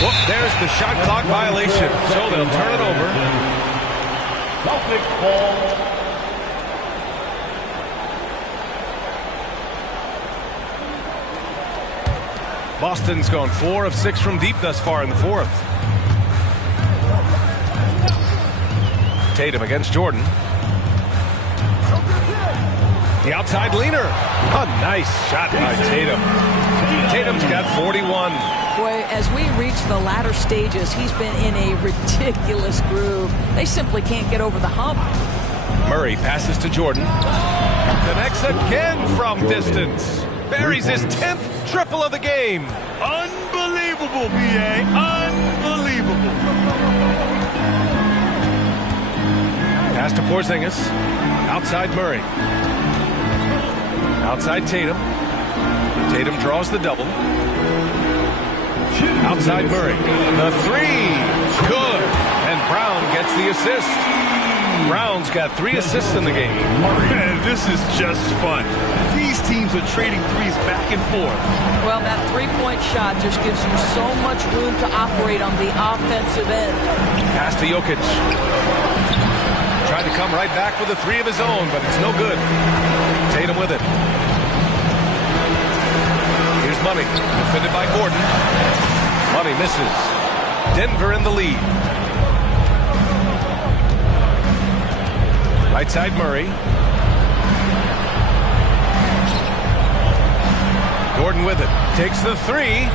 Whoop, there's the shot clock violation. So they'll turn it over. Celtic ball. Boston's gone 4 of 6 from deep thus far in the fourth. Tatum against Jordan. The outside leaner. A nice shot by Tatum. Tatum's got 41. Boy, as we reach the latter stages, he's been in a ridiculous groove. They simply can't get over the hump. Murray passes to Jordan. Connects again from distance. Buries his 10th triple of the game. Unbelievable, B.A. Unbelievable. Pass to Porzingis. Outside Murray. Outside Tatum. Tatum draws the double. Outside Murray. The three. Good. And Brown gets the assist. Brown's got 3 assists in the game. This is just fun. These teams are trading threes back and forth. Well, that three-point shot just gives you so much room to operate on the offensive end. Pass to Jokic. Tried to come right back with a 3 of his own, but it's no good. Tatum with it. Here's Money, defended by Gordon. Money misses. Denver in the lead. Right side Murray. Gordon with it. Takes the 3.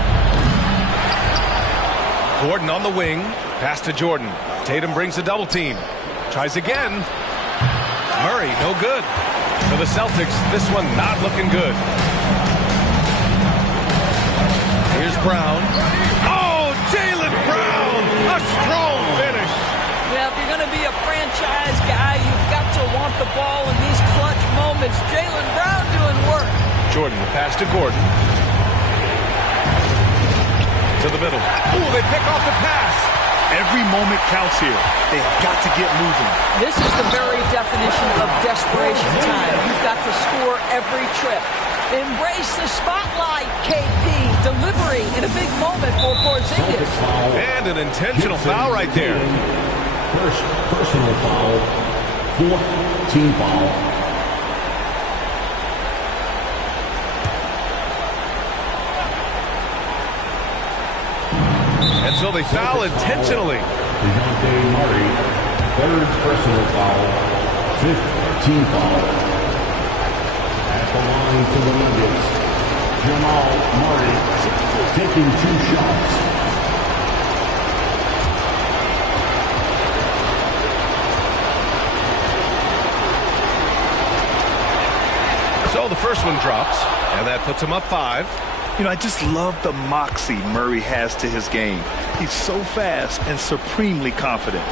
Gordon on the wing. Pass to Jordan. Tatum brings a double team. Tries again. Murray, no good. For the Celtics, this one not looking good. Here's Brown. Oh, Jaylen Brown! A strong finish. Yeah, if you're going to be a franchise guy, you've got to want the ball in these clutch moments. Jaylen Brown doing work. Jordan, the pass to Gordon. To the middle. Ooh, they pick off the pass. Every moment counts here. They've got to get moving. This is the very definition of desperation time. You've got to score every trip. Embrace the spotlight, KP. Delivery in a big moment for Porzingis. And an intentional foul right there. First personal foul. 4th team foul. And so they foul intentionally. Dejounte Murray, 3rd personal foul. 5th team foul. At the line for the Nuggets, Jamal Murray taking 2 shots. So the first one drops, and that puts him up 5. You know, I just love the moxie Murray has to his game. He's so fast and supremely confident.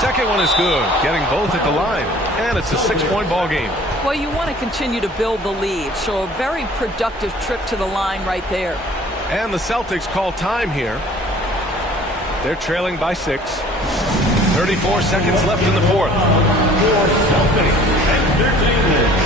Second one is good, getting both at the line. And it's a 6-point ball game. Well, you want to continue to build the lead, so a very productive trip to the line right there. And the Celtics call time here. They're trailing by 6. 34 seconds left in the 4th. For Celtics Entertainment.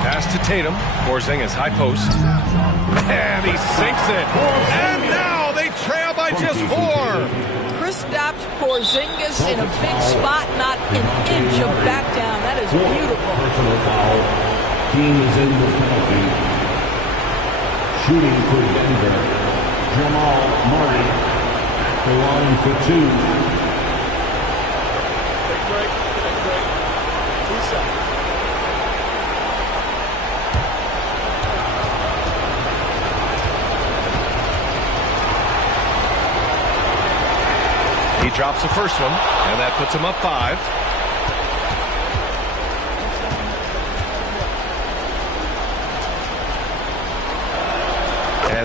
Pass to Tatum. Porzingis high post. And he sinks it. And now they trail by just 4. Chris stops Porzingis in a big spot, not an inch of back down. That is beautiful. Personal foul. Team is in the penalty. Shooting for Denver, Jamal Murray at the line for 2. Take break. 2 seconds. He drops the first one, and that puts him up 5.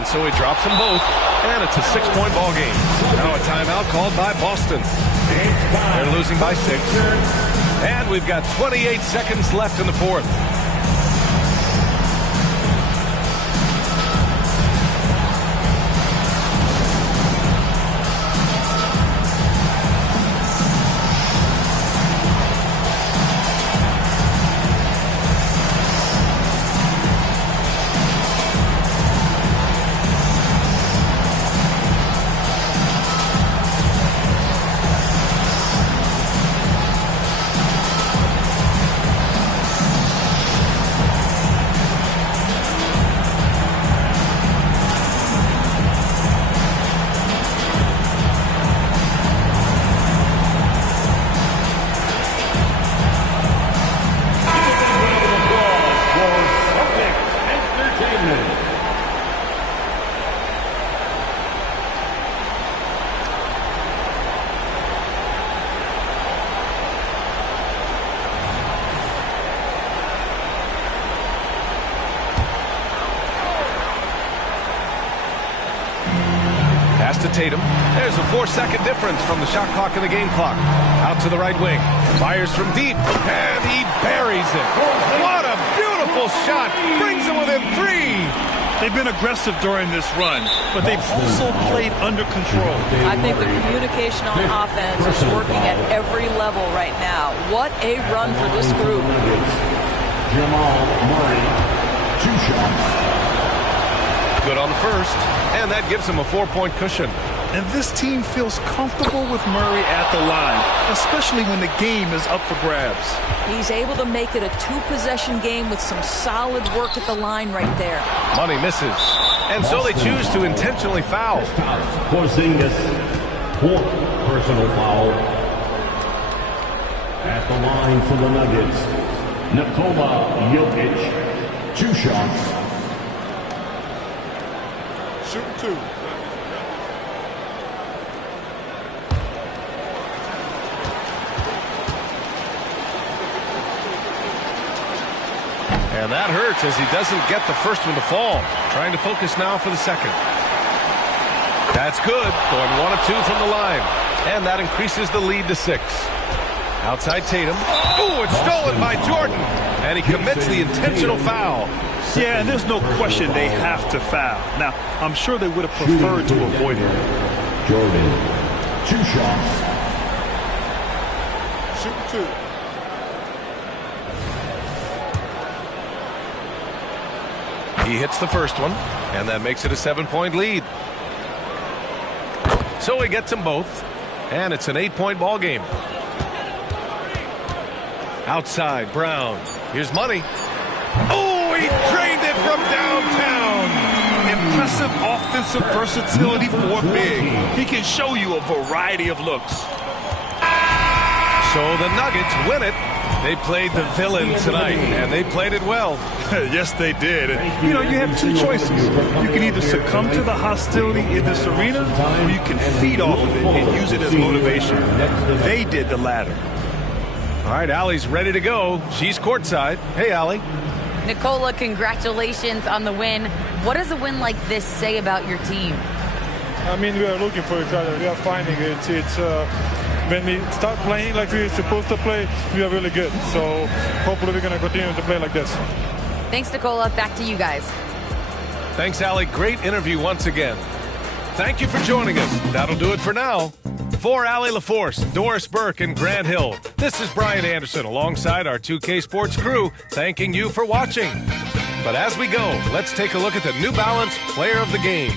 And so he drops them both, and it's a 6-point ball game. Now a timeout called by Boston. They're losing by 6. And we've got 28 seconds left in the fourth. Pass to Tatum. There's a 4-second difference from the shot clock and the game clock. Out to the right wing. Fires from deep. And he buries it. What a beautiful shot. Brings him within 3. They've been aggressive during this run, but they've also played under control. I think the communication on offense is working at every level right now. What a run for this group. Jamal Murray, 2 shots. Good on the first, and that gives him a 4-point cushion. And this team feels comfortable with Murray at the line, especially when the game is up for grabs. He's able to make it a 2-possession game with some solid work at the line right there. Money misses, and so they choose to intentionally foul. Porzingis, 4th personal foul. At the line for the Nuggets, Nikola Jokic, 2 shots. Shoot 2. And that hurts as he doesn't get the first one to fall. Trying to focus now for the second. That's good. Going 1 of 2 from the line. And that increases the lead to 6. Outside Tatum. Ooh, it's stolen by Jordan. And he commits the intentional foul. Yeah, and there's no question they have to foul. Now, I'm sure they would have preferred to avoid it. Jordan, 2 shots. Shoot 2. He hits the first one, and that makes it a 7-point lead. So he gets them both, and it's an 8-point ball game. Outside, Brown. Here's Money. Oh, he drained it from downtown. Impressive offensive versatility for big. He can show you a variety of looks. So the Nuggets win it. They played the villain tonight, and they played it well. Yes, they did. And, you have 2 choices. You can either succumb to the hostility in this arena, or you can feed off of it and use it as motivation. They did the latter. All right, Allie's ready to go. She's courtside. Hey, Allie. Nikola, congratulations on the win. What does a win like this say about your team? I mean, we are looking for each other. We are finding it. When we start playing like we're supposed to play, we are really good. So hopefully we're going to continue to play like this. Thanks, Nikola. Back to you guys. Thanks, Allie. Great interview once again. Thank you for joining us. That'll do it for now. For Allie LaForce, Doris Burke, and Grant Hill, this is Brian Anderson alongside our 2K Sports crew, thanking you for watching. But as we go, let's take a look at the New Balance Player of the Game.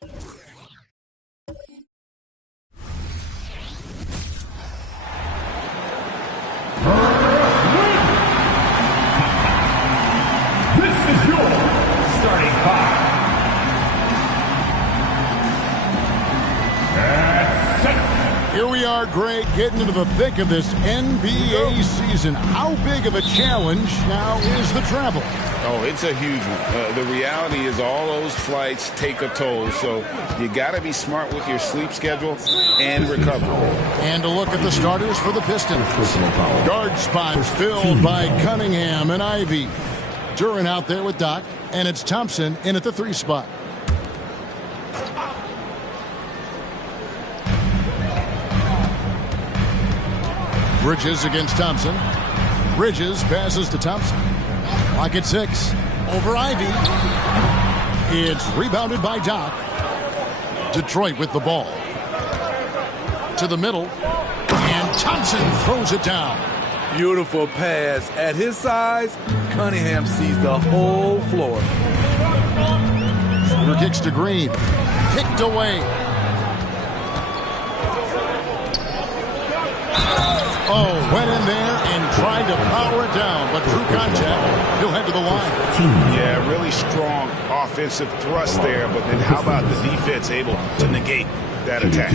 This is your starting five. Here we are, Greg, getting into the thick of this NBA season. How big of a challenge now is the travel? Oh, it's a huge one. The reality is all those flights take a toll, so you got to be smart with your sleep schedule and recovery. And a look at the starters for the Pistons. Guard spots filled by Cunningham and Ivy. Duren out there with Doc, and it's Thompson in at the 3 spot. Bridges against Thompson. Bridges passes to Thompson. Clock at 6. Over Ivy. It's rebounded by Doc. Detroit with the ball. To the middle. And Thompson throws it down. Beautiful pass. At his size, Cunningham sees the whole floor. Shooter kicks to Green. Kicked away. Oh, went in there and tried to power it down, but through contact, he'll head to the line. Yeah, really strong offensive thrust there, but then how about the defense able to negate that attack?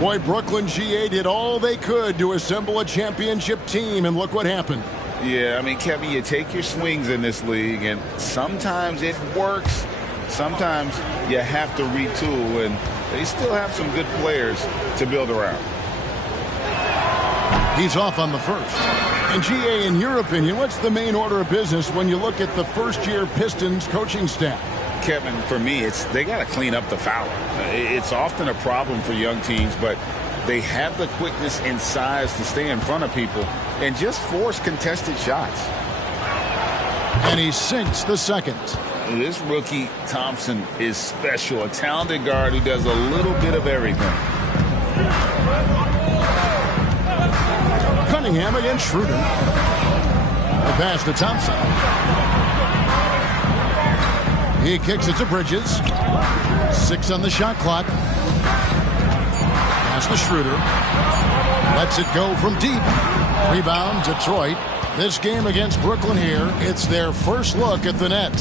Boy, Brooklyn GA did all they could to assemble a championship team, and look what happened. Yeah, I mean, Kevin, you take your swings in this league, and sometimes it works. Sometimes you have to retool, and they still have some good players to build around. He's off on the first. And GA, in your opinion, what's the main order of business when you look at the first-year Pistons coaching staff? Kevin, for me, they got to clean up the foul. It's often a problem for young teams, but they have the quickness and size to stay in front of people and just force contested shots. And he sinks the second. This rookie, Thompson, is special. A talented guard who does a little bit of everything. Cunningham against Schroeder. The pass to Thompson. He kicks it to Bridges. 6 on the shot clock. Pass to Schroeder. Lets it go from deep. Rebound, Detroit. This game against Brooklyn here, it's their first look at the net.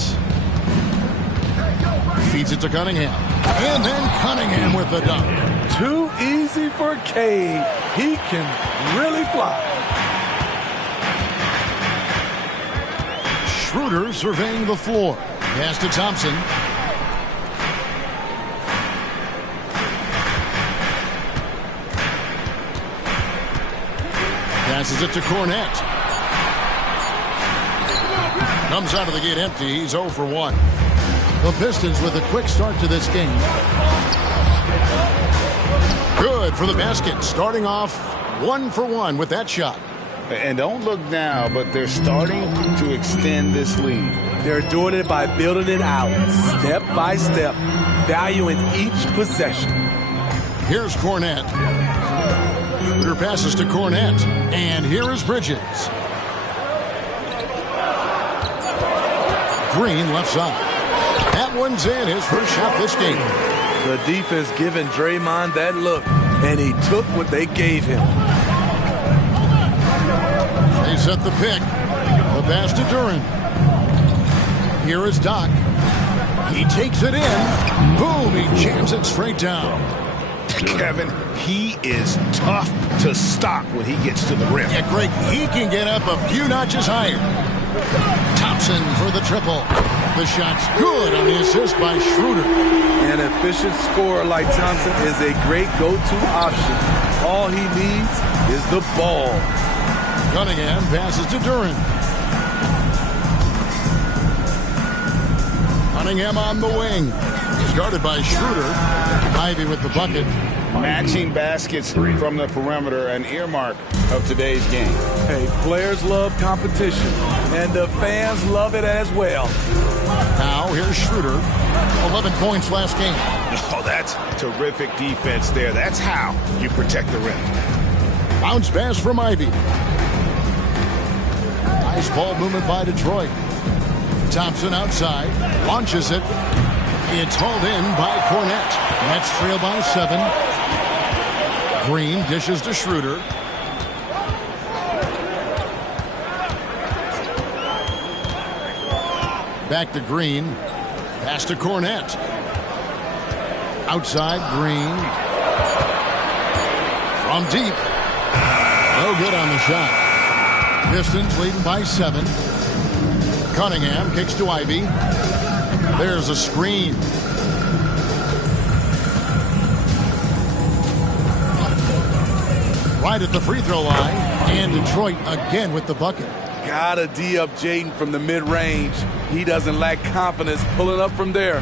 Feeds it to Cunningham. And then Cunningham with the dunk. Too easy for Cade. He can really fly. Schroeder surveying the floor. Pass to Thompson. Passes it to Cornette. Comes out of the gate empty. He's 0 for 1. The Pistons with a quick start to this game. Good for the basket. Starting off 1 for 1 with that shot. And don't look now, but they're starting to extend this lead. They're doing it by building it out, step by step, valuing each possession. Here's Cornette. Schroeder passes to Cornette. And here is Bridges. Green left side. That one's in, his first shot this game. The defense giving Draymond that look, and he took what they gave him. They set the pick. The pass to Duren. Here is Doc. He takes it in. Boom, he jams it straight down. Kevin, he is tough to stop when he gets to the rim. Yeah, Greg, he can get up a few notches higher. Thompson for the triple. The shot's good on the assist by Schroeder. An efficient scorer like Thompson is a great go-to option. All he needs is the ball. Cunningham passes to Duren. Cunningham on the wing. Guarded by Schroeder. Ivy with the bucket. Matching baskets from the perimeter, an earmark of today's game. Hey, players love competition, and the fans love it as well. Now here's Schroeder. 11 points last game. Oh, that's terrific defense there. That's how you protect the rim. Bounce pass from Ivy. Nice ball movement by Detroit. Thompson outside. Launches it. It's hauled in by Cornette. Nets trail by 7. Green dishes to Schroeder. Back to Green. Pass to Cornette. Outside, Green. From deep. No good on the shot. Pistons leading by 7. Cunningham kicks to Ivy. There's a screen. Right at the free throw line. And Detroit again with the bucket. Gotta D up Jaden from the mid-range. He doesn't lack confidence pulling up from there.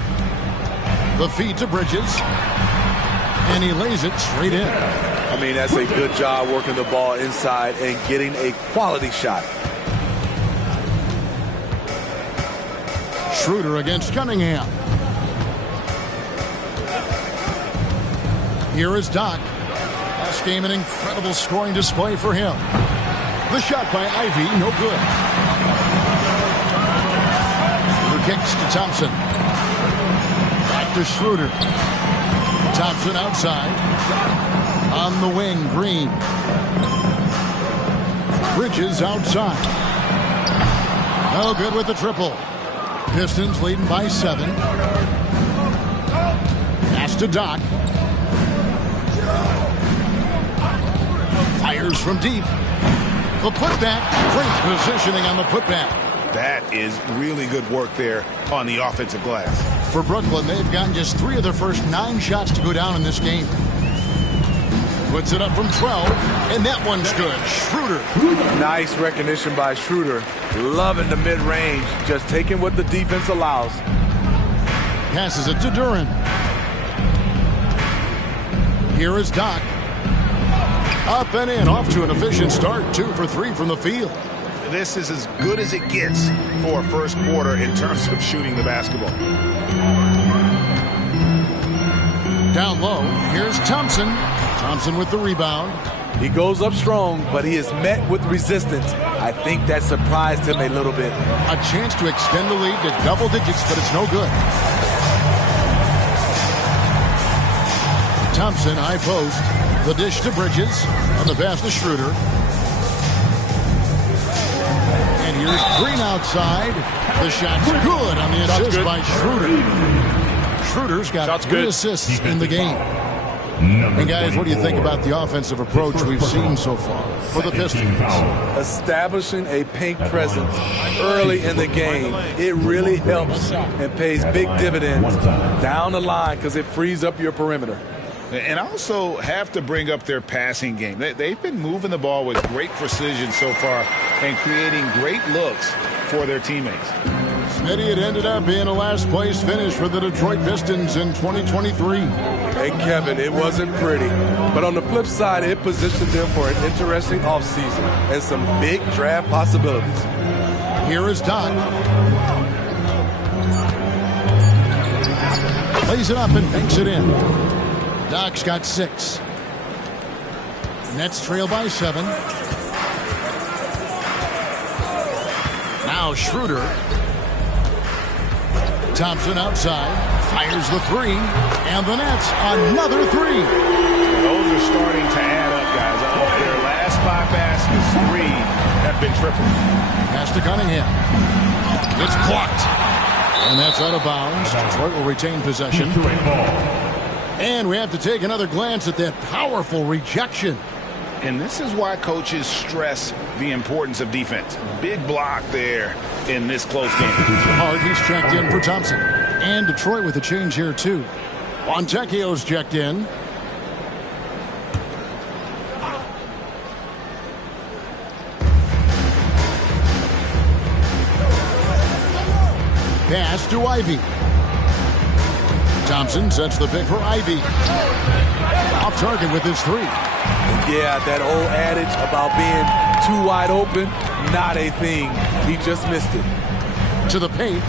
The feed to Bridges. And he lays it straight in. I mean, that's a good job working the ball inside and getting a quality shot. Schroeder against Cunningham. Here is Doc. Last game, an incredible scoring display for him. The shot by Ivy, no good. Schroeder kicks to Thompson. Back to Schroeder. Thompson outside. On the wing, Green. Bridges outside. No good with the triple. Pistons leading by 7. Pass to Doc. Fires from deep. The putback. Great positioning on the putback. That is really good work there on the offensive glass. For Brooklyn, they've gotten just 3 of their first 9 shots to go down in this game. Puts it up from 12, and that one's good. Schroeder. Nice recognition by Schroeder. Loving the mid-range, just taking what the defense allows. Passes it to Duren. Here is Doc. Up and in, off to an efficient start. 2 for 3 from the field. This is as good as it gets for a first quarter in terms of shooting the basketball. Down low, here's Thompson. Thompson with the rebound. He goes up strong, but he is met with resistance. I think that surprised him a little bit. A chance to extend the lead to double digits, but it's no good. Thompson, high post. The dish to Bridges. On the pass to Schroeder. And here's Green outside. The shot's good on the assist by Schroeder. Schroeder's got 3 assists in the game. And guys, what do you think about the offensive approach we've seen so far for the Pistons? Establishing a paint presence early in the game, it really helps and pays big dividends down the line because it frees up your perimeter. And also have to bring up their passing game. They've been moving the ball with great precision so far and creating great looks for their teammates. Smitty, it ended up being a last-place finish for the Detroit Pistons in 2023. Hey, Kevin, it wasn't pretty. But on the flip side, it positioned them for an interesting offseason and some big draft possibilities. Here is Doc. Plays it up and banks it in. Doc's got 6. Nets trail by 7. Now Schroeder. Thompson outside. Fires the 3. And the Nets, another 3. Those are starting to add up, guys. Their last 5 baskets, 3 have been triple. Pass to Cunningham. It's blocked. And that's out of bounds. Detroit will retain possession. And we have to take another glance at that powerful rejection. And this is why coaches stress the importance of defense. Big block there in this close game. Hard, he's checked in for Thompson. And Detroit with a change here, too. Fontecchio's checked in. Pass to Ivy. Thompson sets the pick for Ivy. Off target with his 3. Yeah, that old adage about being too wide open, not a thing. He just missed it. To the paint.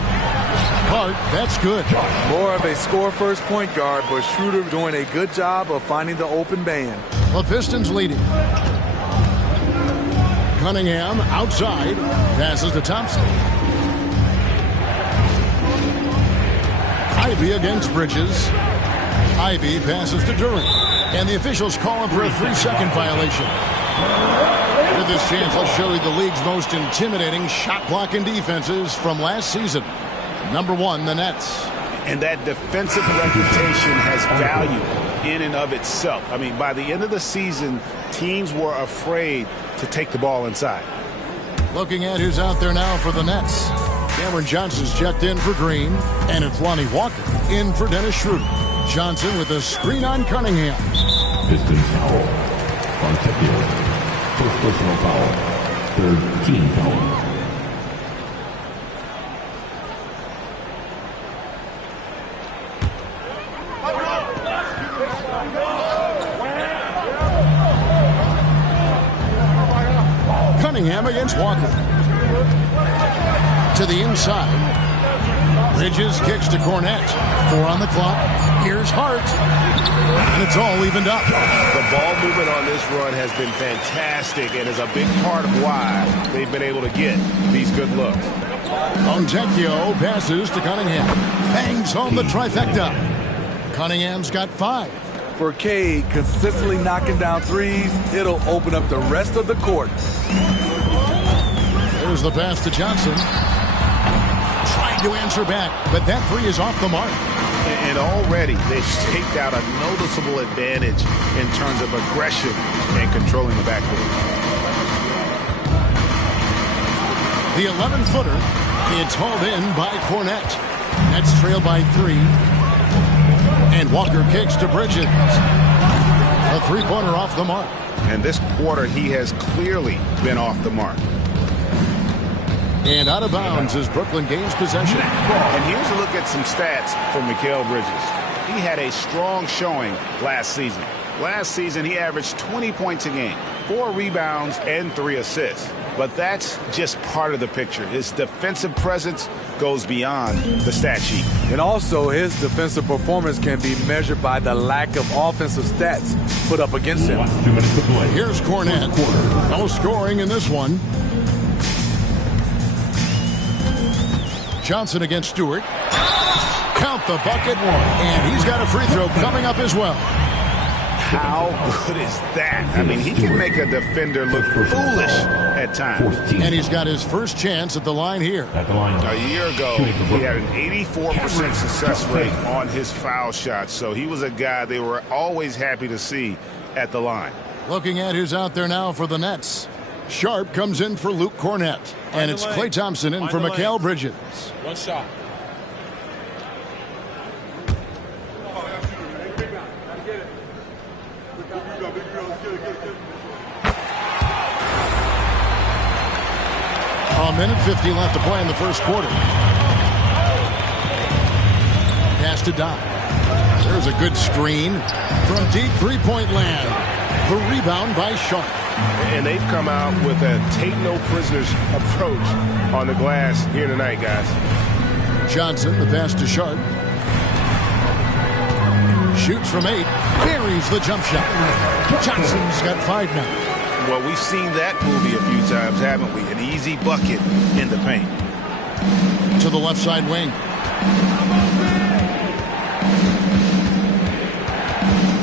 Hart, that's good. More of a score-first point guard, but Schroeder doing a good job of finding the open man. The Pistons leading. Cunningham outside. Passes to Thompson. Ivy against Bridges. Ivy passes to Duran. And the officials call him for a 3-second violation. With this chance, I'll show you the league's most intimidating shot-blocking defenses from last season. Number 1, the Nets. And that defensive reputation has value in and of itself. I mean, by the end of the season, teams were afraid to take the ball inside. Looking at who's out there now for the Nets. Cameron Johnson's checked in for Green, and it's Lonnie Walker in for Dennis Schroeder. Johnson with a screen on Cunningham. Pistons foul on Tepio. First personal foul. Third team foul. Cunningham against Walker. To the inside. Bridges kicks to Cornette. 4 on the clock. Here's Hart. And it's all evened up. The ball movement on this run has been fantastic and is a big part of why they've been able to get these good looks. Fontecchio passes to Cunningham. Bangs home the trifecta. Cunningham's got 5. For Cade, consistently knocking down threes, it'll open up the rest of the court. There's the pass to Johnson. Trying to answer back, but that 3 is off the mark. And already they've staked out a noticeable advantage in terms of aggression and controlling the backcourt. The 11-footer, it's hauled in by Cornette. Nets trail by 3. And Walker kicks to Bridges. A 3-pointer off the mark. And this quarter, he has clearly been off the mark. And out of bounds is Brooklyn gains possession. And here's a look at some stats for Mikal Bridges. He had a strong showing last season. Last season, he averaged 20 points a game, 4 rebounds, and 3 assists. But that's just part of the picture. His defensive presence goes beyond the stat sheet. And also, his defensive performance can be measured by the lack of offensive stats put up against him. 2 minutes to play. Here's Cornette. No scoring in this one. Johnson against Stewart. Count the bucket. And he's got a free throw coming up as well. How good is that? I mean, he can make a defender look foolish at times. And he's got his first chance at the line here. A year ago, he had an 84% success rate on his foul shots. So he was a guy they were always happy to see at the line. Looking at who's out there now for the Nets. Sharp comes in for Luke Cornette. And it's Klay Thompson in for Mikal Bridges. One shot. A minute 50 left to play in the first quarter. Pass to Doc. There's a good screen from deep three-point land. The rebound by Sharp. And they've come out with a take-no-prisoners approach on the glass here tonight, guys. Johnson, the pass to Sharp. Shoots from 8. Carries the jump shot. Johnson's got 5 now. Well, we've seen that movie a few times, haven't we? An easy bucket in the paint. To the left side wing.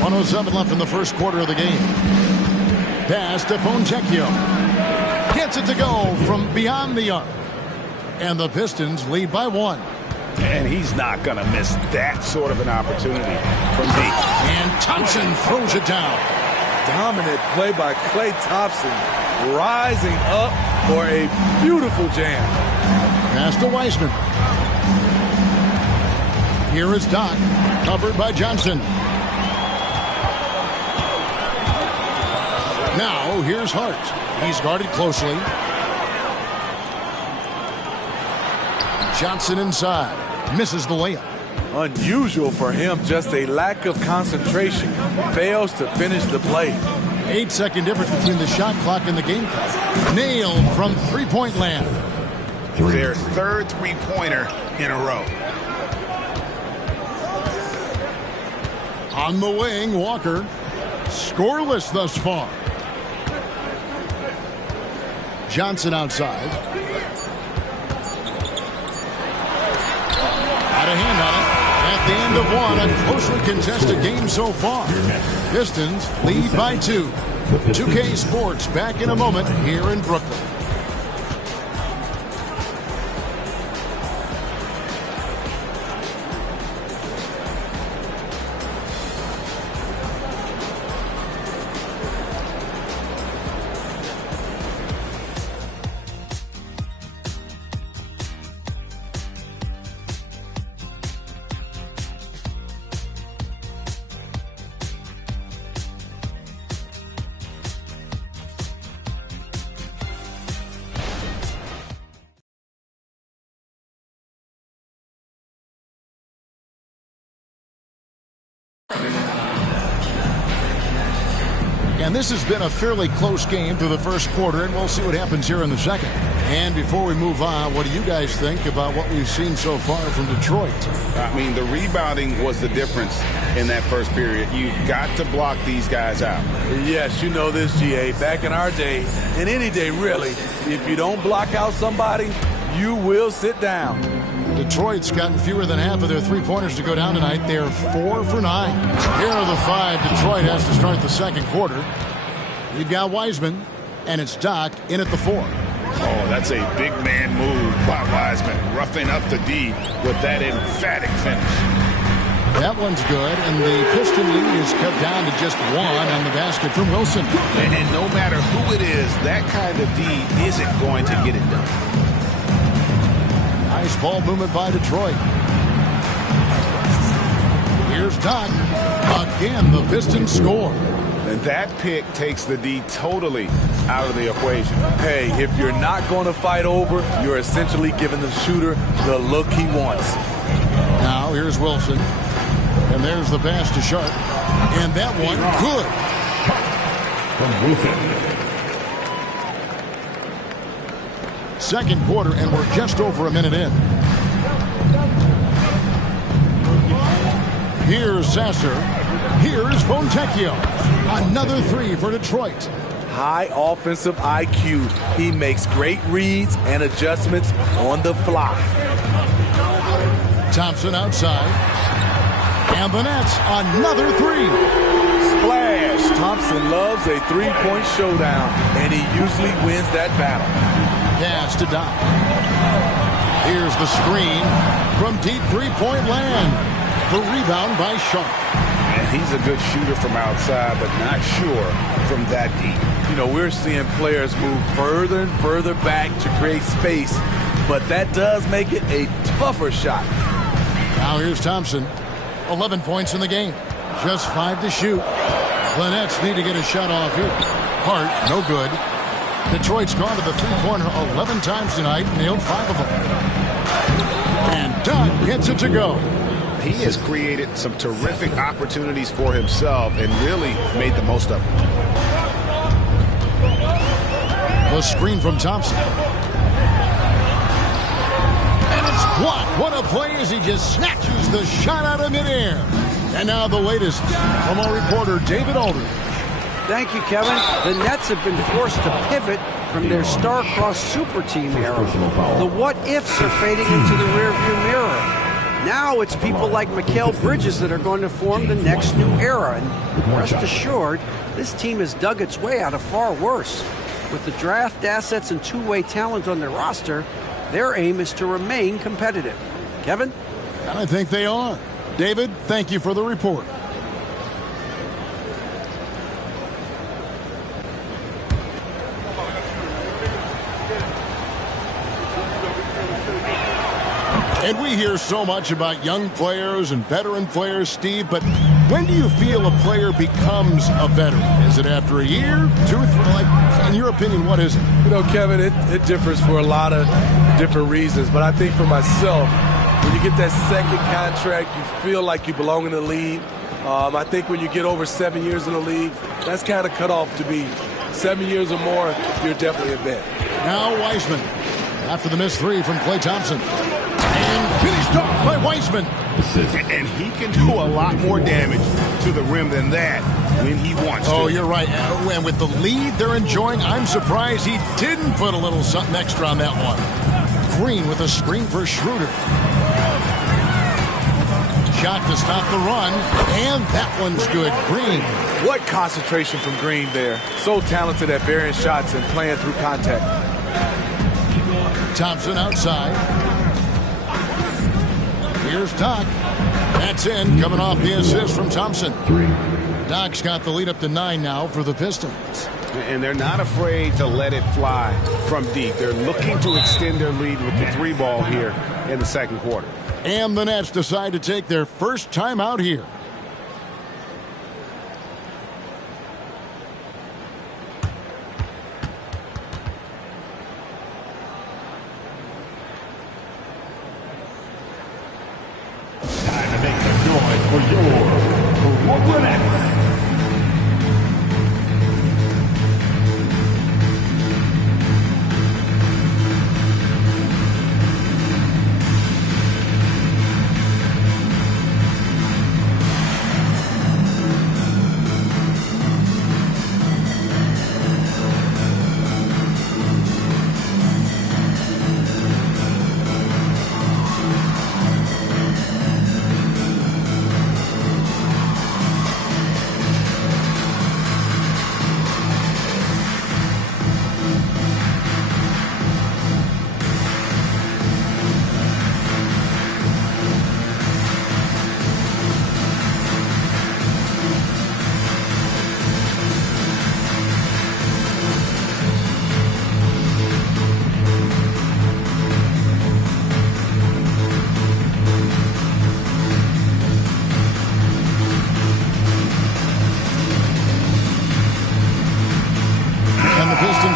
1:07 left in the first quarter of the game. Pass to Fontecchio. Gets it to go from beyond the arc. And the Pistons lead by 1. And he's not going to miss that sort of an opportunity from deep. And Thompson throws it down. Dominant play by Klay Thompson, rising up for a beautiful jam. Pass to Wiseman. Here is Doc, covered by Johnson. Now here's Hart. He's guarded closely. Johnson inside. Misses the layup. Unusual for him, just a lack of concentration. Fails to finish the play. 8-second difference between the shot clock and the game clock. Nailed from three-point land. Their third three-pointer in a row. On the wing, Walker. Scoreless thus far. Johnson outside. Had a hand on it. And At the end of one, a closely contested game so far. Pistons lead by 2. 2K Sports back in a moment here in Brooklyn. And this has been a fairly close game through the first quarter, and we'll see what happens here in the second. And before we move on, what do you guys think about what we've seen so far from Detroit? I mean, the rebounding was the difference in that first period. You've got to block these guys out. Yes, you know this, GA. Back in our day, and any day really, if you don't block out somebody, you will sit down. Detroit's gotten fewer than half of their three-pointers to go down tonight. They're 4 for 9. Here are the 5 Detroit has to start the second quarter. We've got Wiseman, and it's Doc in at the 4. Oh, that's a big man move by Wiseman, roughing up the D with that emphatic finish. That one's good, and the Piston lead is cut down to just 1 on the basket from Wilson. And no matter who it is, that kind of D isn't going to get it done. Nice ball movement by Detroit. Here's Doc. Again, the Pistons score. And that pick takes the D totally out of the equation. Hey, if you're not going to fight over, you're essentially giving the shooter the look he wants. Now here's Wilson. And there's the pass to Sharp. And that one, good. From Wilson. Second quarter, and we're just over a minute in. Here's Sasser. Here's Fontecchio. Another 3 for Detroit. High offensive IQ. He makes great reads and adjustments on the fly. Thompson outside. And the Nets, another 3. Splash. Thompson loves a three-point showdown, and he usually wins that battle. Pass to Doc. Here's the screen from deep three-point land. The rebound by Sharp. And he's a good shooter from outside, but not sure from that deep. You know, we're seeing players move further and further back to create space, but that does make it a tougher shot. Now here's Thompson. 11 points in the game. Just 5 to shoot. The Nets need to get a shot off here. Hart, no good. Detroit's gone to the three-pointer 11 times tonight, nailed 5 of them. And Doug gets it to go. He has created some terrific opportunities for himself and really made the most of them. The screen from Thompson. And it's blocked. What a play as he just snatches the shot out of midair. And now the latest from our reporter, David Aldridge. Thank you, Kevin. The Nets have been forced to pivot from their star-crossed super team era. The what-ifs are fading into the rearview mirror. Now it's people like Mikal Bridges that are going to form the next new era. And rest assured, this team has dug its way out of far worse. With the draft assets and two-way talent on their roster, their aim is to remain competitive. Kevin? I think they are. David, thank you for the report. And we hear so much about young players and veteran players, Steve, but when do you feel a player becomes a veteran? Is it after a year, 2 or 3? Like, in your opinion, what is it? You know, Kevin, it differs for a lot of different reasons, but I think for myself, when you get that second contract, you feel like you belong in the league. I think when you get over 7 years in the league, that's kind of cut off to be 7 years or more, you're definitely a vet. Now Wiseman, after the missed 3 from Klay Thompson. And finished off by Wiseman. And he can do a lot more damage to the rim than that when he wants to. Oh, you're right. And with the lead they're enjoying, I'm surprised he didn't put a little something extra on that one. Green with a screen for Schroeder. Shot to stop the run, and that one's good. Green. What concentration from Green there. So talented at burying shots and playing through contact. Thompson outside. Here's Doc. That's in, coming off the assist from Thompson. Doc's got the lead up to 9 now for the Pistons. And they're not afraid to let it fly from deep. They're looking to extend their lead with the 3 ball here in the second quarter. And the Nets decide to take their first time out here. Time to make some noise for your Brooklyn Nets.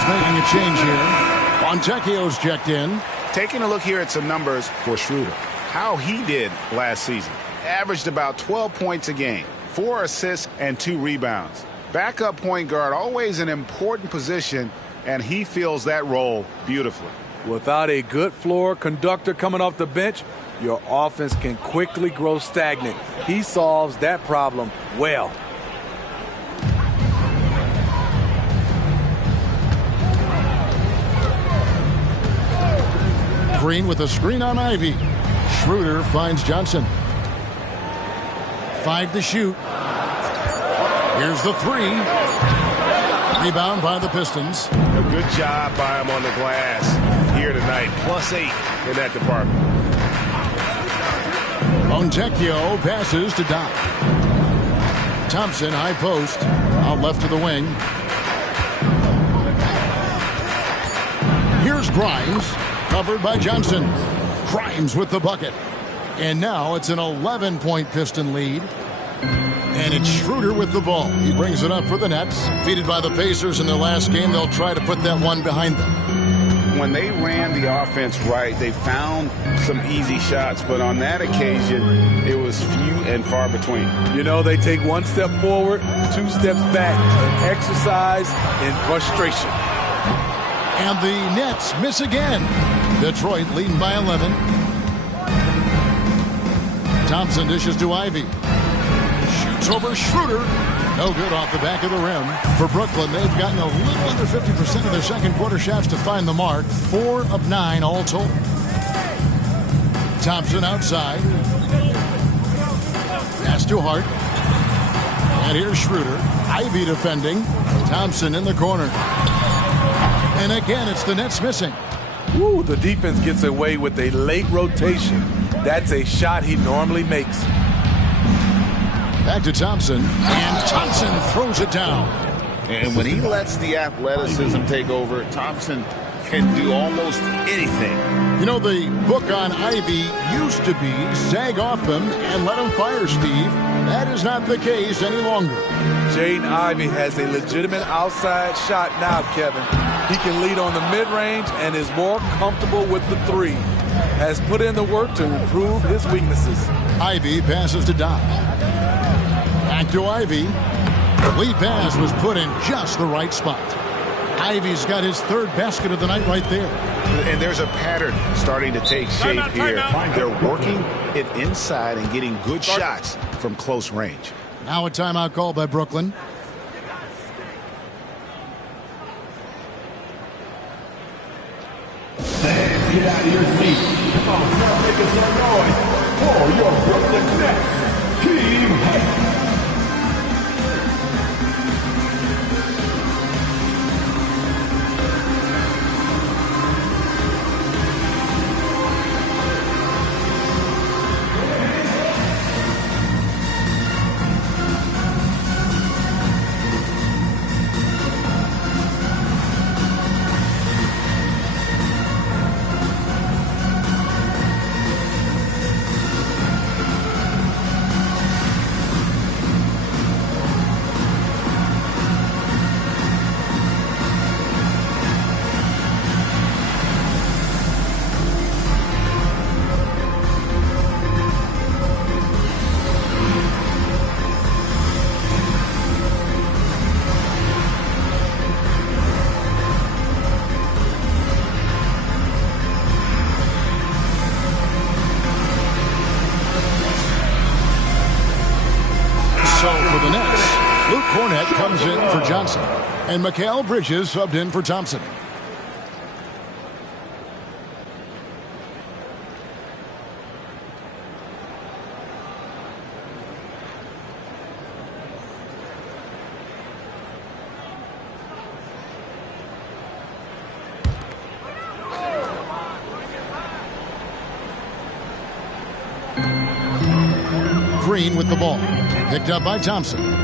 Making a change here. Fontecchio's checked in. Taking a look here at some numbers for Schroeder. How he did last season. Averaged about 12 points a game, 4 assists, and 2 rebounds. Backup point guard, always an important position, and he fills that role beautifully. Without a good floor conductor coming off the bench, your offense can quickly grow stagnant. He solves that problem well. Green with a screen on Ivy. Schroeder finds Johnson. 5 to shoot. Here's the 3. Rebound by the Pistons. A good job by him on the glass here tonight. +8 in that department. Fontecchio passes to Doc. Thompson, high post. Out left to the wing. Here's Grimes. Covered by Johnson. Grimes with the bucket. And now it's an 11-point Piston lead. And it's Schroeder with the ball. He brings it up for the Nets. Defeated by the Pacers in their last game, they'll try to put that one behind them. When they ran the offense right, they found some easy shots. But on that occasion, it was few and far between. You know, they take 1 step forward, 2 steps back. An exercise in frustration. And the Nets miss again. Detroit leading by 11. Thompson dishes to Ivy. Shoots over Schroeder. No good off the back of the rim. For Brooklyn, they've gotten a little under 50% of their second quarter shots to find the mark. 4 of 9 all told. Thompson outside. Pass to Hart. And here's Schroeder. Ivy defending. Thompson in the corner. And again, it's the Nets missing. Woo, the defense gets away with a late rotation. That's a shot he normally makes. Back to Thompson, and Thompson throws it down. And when he lets the athleticism take over, Thompson can do almost anything. You know, the book on Ivy used to be sag off him and let him fire, Steve. That is not the case any longer. Jaden Ivey has a legitimate outside shot now, Kevin. He can lead on the mid-range and is more comfortable with the 3. Has put in the work to improve his weaknesses. Ivy passes to Doc. Back to Ivy. The lead pass was put in just the right spot. Ivy's got his 3rd basket of the night right there. And there's a pattern starting to take shape here. They're working it inside and getting good shots from close range. Now a timeout call by Brooklyn. Fans, get out of your seats. Come on, start making some noise for your Brooklyn Nets, Team Hype. Comes in for Johnson, and Mikal Bridges subbed in for Thompson. Green with the ball, picked up by Thompson.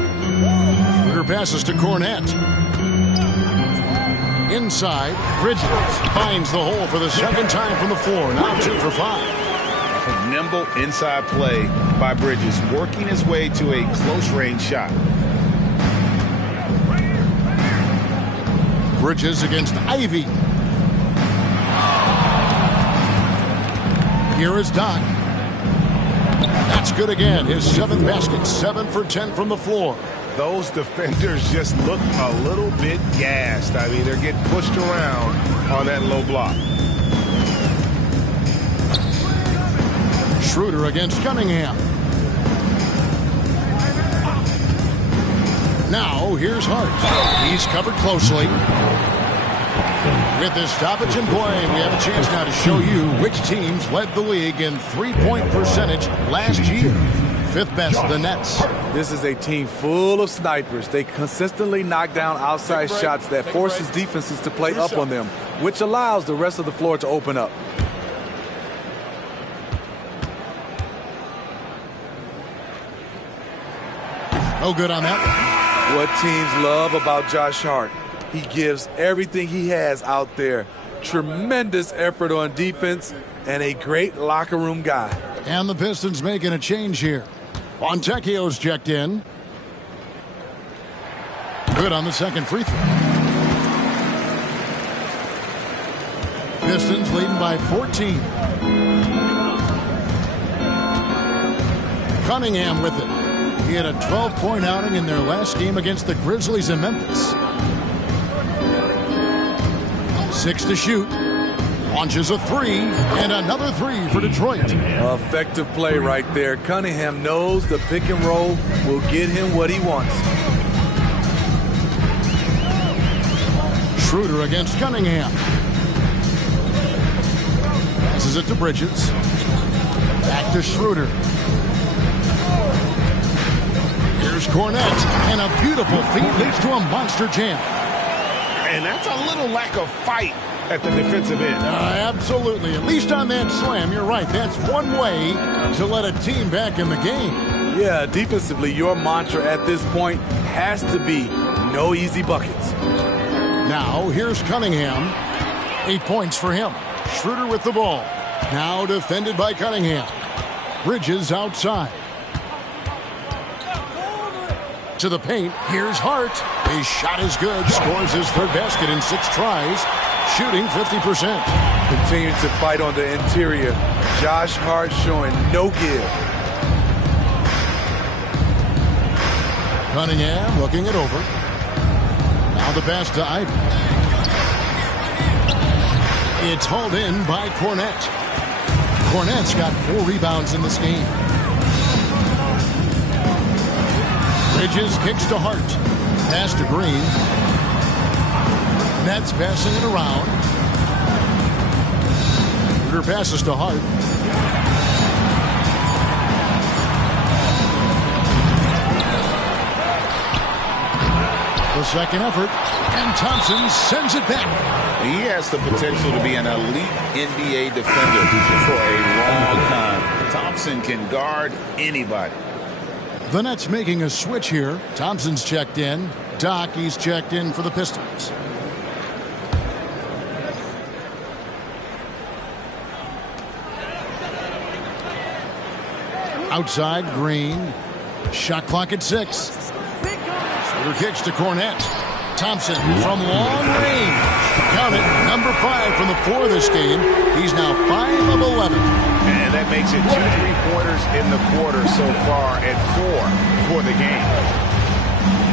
Passes to Cornette. Inside, Bridges finds the hole for the second time from the floor. Now 2 for 5. A nimble inside play by Bridges, working his way to a close-range shot. Bridges against Ivy. Here is Doc. That's good again. His 7th basket. 7 for 10 from the floor. Those defenders just look a little bit gassed. I mean, they're getting pushed around on that low block. Schroeder against Cunningham. Now, here's Hart. He's covered closely. With this stoppage and play, we have a chance now to show you which teams led the league in three-point percentage last year. 5th best, the Nets. This is a team full of snipers. They consistently knock down outside shots that forces defenses to play up on them, which allows the rest of the floor to open up. No good on that. What teams love about Josh Hart, he gives everything he has out there. Tremendous effort on defense and a great locker room guy. And the Pistons making a change here. Fontecchio's checked in. Good on the second free throw. Pistons leading by 14. Cunningham with it. He had a 12-point outing in their last game against the Grizzlies in Memphis. 6 to shoot. Launches a 3, and another 3 for Detroit. Effective play right there. Cunningham knows the pick and roll will get him what he wants. Schroeder against Cunningham. Passes it to Bridges. Back to Schroeder. Here's Cornette, and a beautiful feed leads to a monster jam. And that's a little lack of fight at the defensive end. Absolutely. At least on that slam, you're right. That's one way to let a team back in the game. Yeah, defensively, your mantra at this point has to be no easy buckets. Now, here's Cunningham. 8 points for him. Schroeder with the ball. Now defended by Cunningham. Bridges outside. To the paint. Here's Hart. His shot is good. Scores his 3rd basket in 6 tries. Shooting 50%. Continuing to fight on the interior. Josh Hart showing no give. Cunningham looking it over. Now the pass to Ivy. It's hauled in by Cornette. Cornette's got 4 rebounds in this game. Bridges kicks to Hart. Pass to Green. Nets passing it around. Schroeder passes to Hart. The second effort, and Thompson sends it back. He has the potential to be an elite NBA defender for a long time. Thompson can guard anybody. The Nets making a switch here. Thompson's checked in. Doc, he's checked in for the Pistons. Outside, Green. Shot clock at 6. Shooter kicks to Cornette. Thompson from long range. Count it, number 5 from the floor this game. He's now 5 of 11. And that makes it 2 3-pointers in the quarter so far and 4 for the game.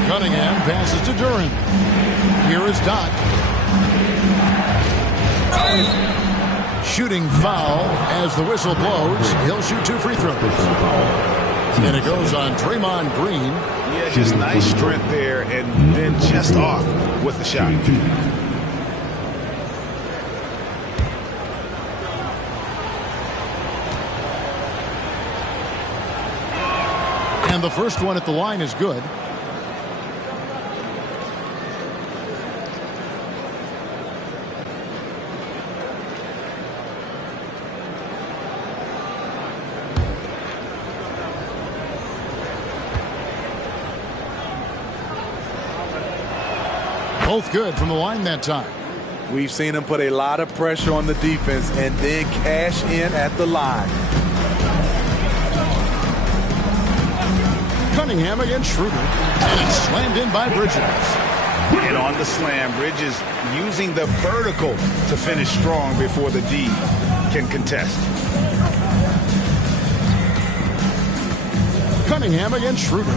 Cunningham passes to Duran. Here is Doc. Shooting foul as the whistle blows. He'll shoot 2 free throws. And it goes on Draymond Green. Yeah, just nice strength there and then just off with the shot. And the first one at the line is good. Both good from the line that time. We've seen him put a lot of pressure on the defense and then cash in at the line. Cunningham against Schroeder. And it's slammed in by Bridges. And on the slam, Bridges using the vertical to finish strong before the D can contest. Cunningham against Schroeder.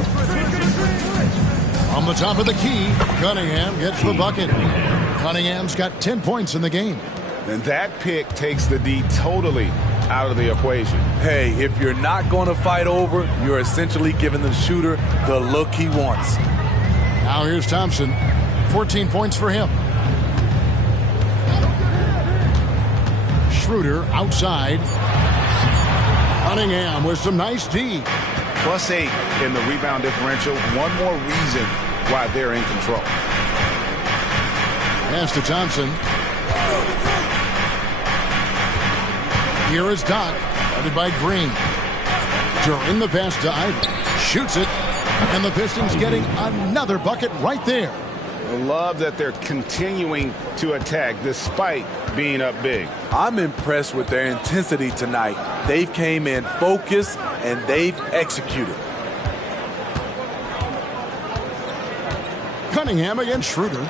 On the top of the key, Cunningham gets the bucket. Cunningham's got 10 points in the game. And that pick takes the D totally out of the equation. Hey, if you're not going to fight over, you're essentially giving the shooter the look he wants. Now here's Thompson. 14 points for him. Schroeder outside. Cunningham with some nice D. +8 in the rebound differential. One more reason why they're in control. Pass to Thompson. Here is Doc, guarded by Green. During the pass to Ivan. Shoots it. And the Pistons getting another bucket right there. I love that they're continuing to attack despite being up big. I'm impressed with their intensity tonight. They've came in focused and they've executed. Cunningham against Schroeder.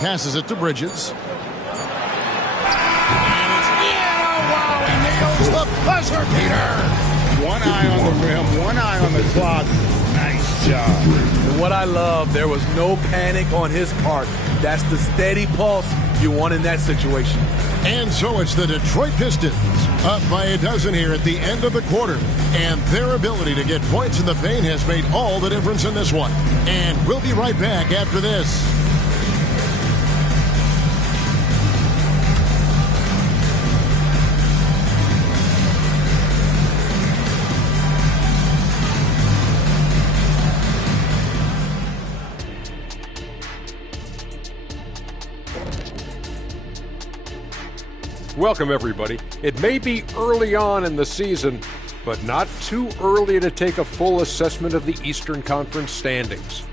Passes it to Bridges. And it's in. Oh, wow, he nails the buzzer beater. One eye on the rim, one eye on the clock. Nice job. And what I love, there was no panic on his part. That's the steady pulse you want in that situation. And so it's the Detroit Pistons up by a dozen here at the end of the quarter. And their ability to get points in the paint has made all the difference in this one. And we'll be right back after this. Welcome, everybody. It may be early on in the season, but not too early to take a full assessment of the Eastern Conference standings.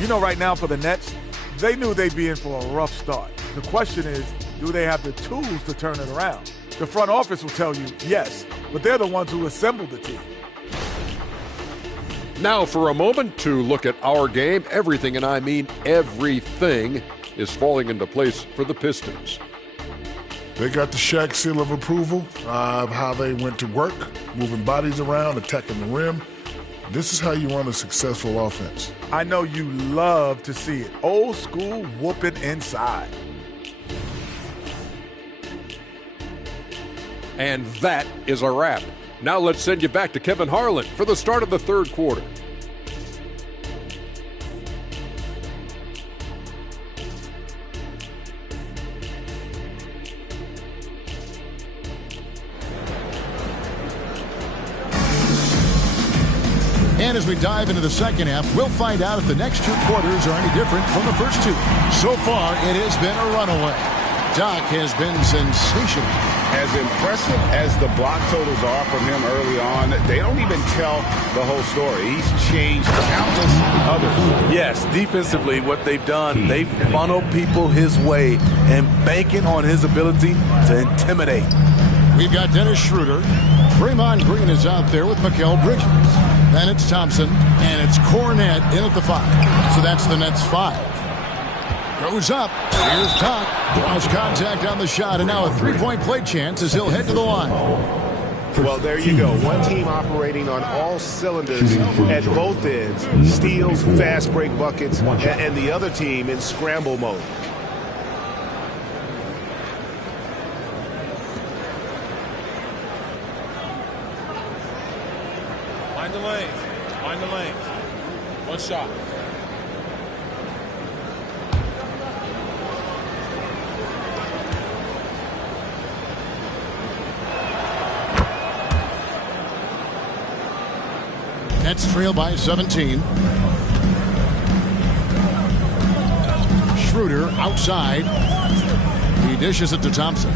You know, right now for the Nets, they knew they'd be in for a rough start. The question is, do they have the tools to turn it around? The front office will tell you yes, but they're the ones who assembled the team. Now for a moment to look at our game. Everything, and I mean everything, is falling into place for the Pistons. They got the Shaq seal of approval of how they went to work, moving bodies around, attacking the rim. This is how you run a successful offense. I know you love to see it. Old school whooping inside. And that is a wrap. Now let's send you back to Kevin Harlan for the start of the third quarter. And as we dive into the second half, we'll find out if the next 2 quarters are any different from the first 2. So far, it has been a runaway. Doc has been sensational. As impressive as the block totals are from him early on, they don't even tell the whole story. He's changed countless others. Yes, defensively, what they've done, they've funneled people his way and banking on his ability to intimidate. We've got Dennis Schroeder. Draymond Green is out there with Mikal Bridges. Then it's Thompson, and it's Cornette in at the 5. So that's the Nets' 5. Goes up. Here's Doc. Draws contact on the shot, and now a 3-point play chance as he'll head to the line. Well, there you go. One team operating on all cylinders at both ends. Steals, fast break buckets, and the other team in scramble mode. Find the lanes. Find the lanes. One shot. Nets trail by 17. Schroeder outside. He dishes it to Thompson.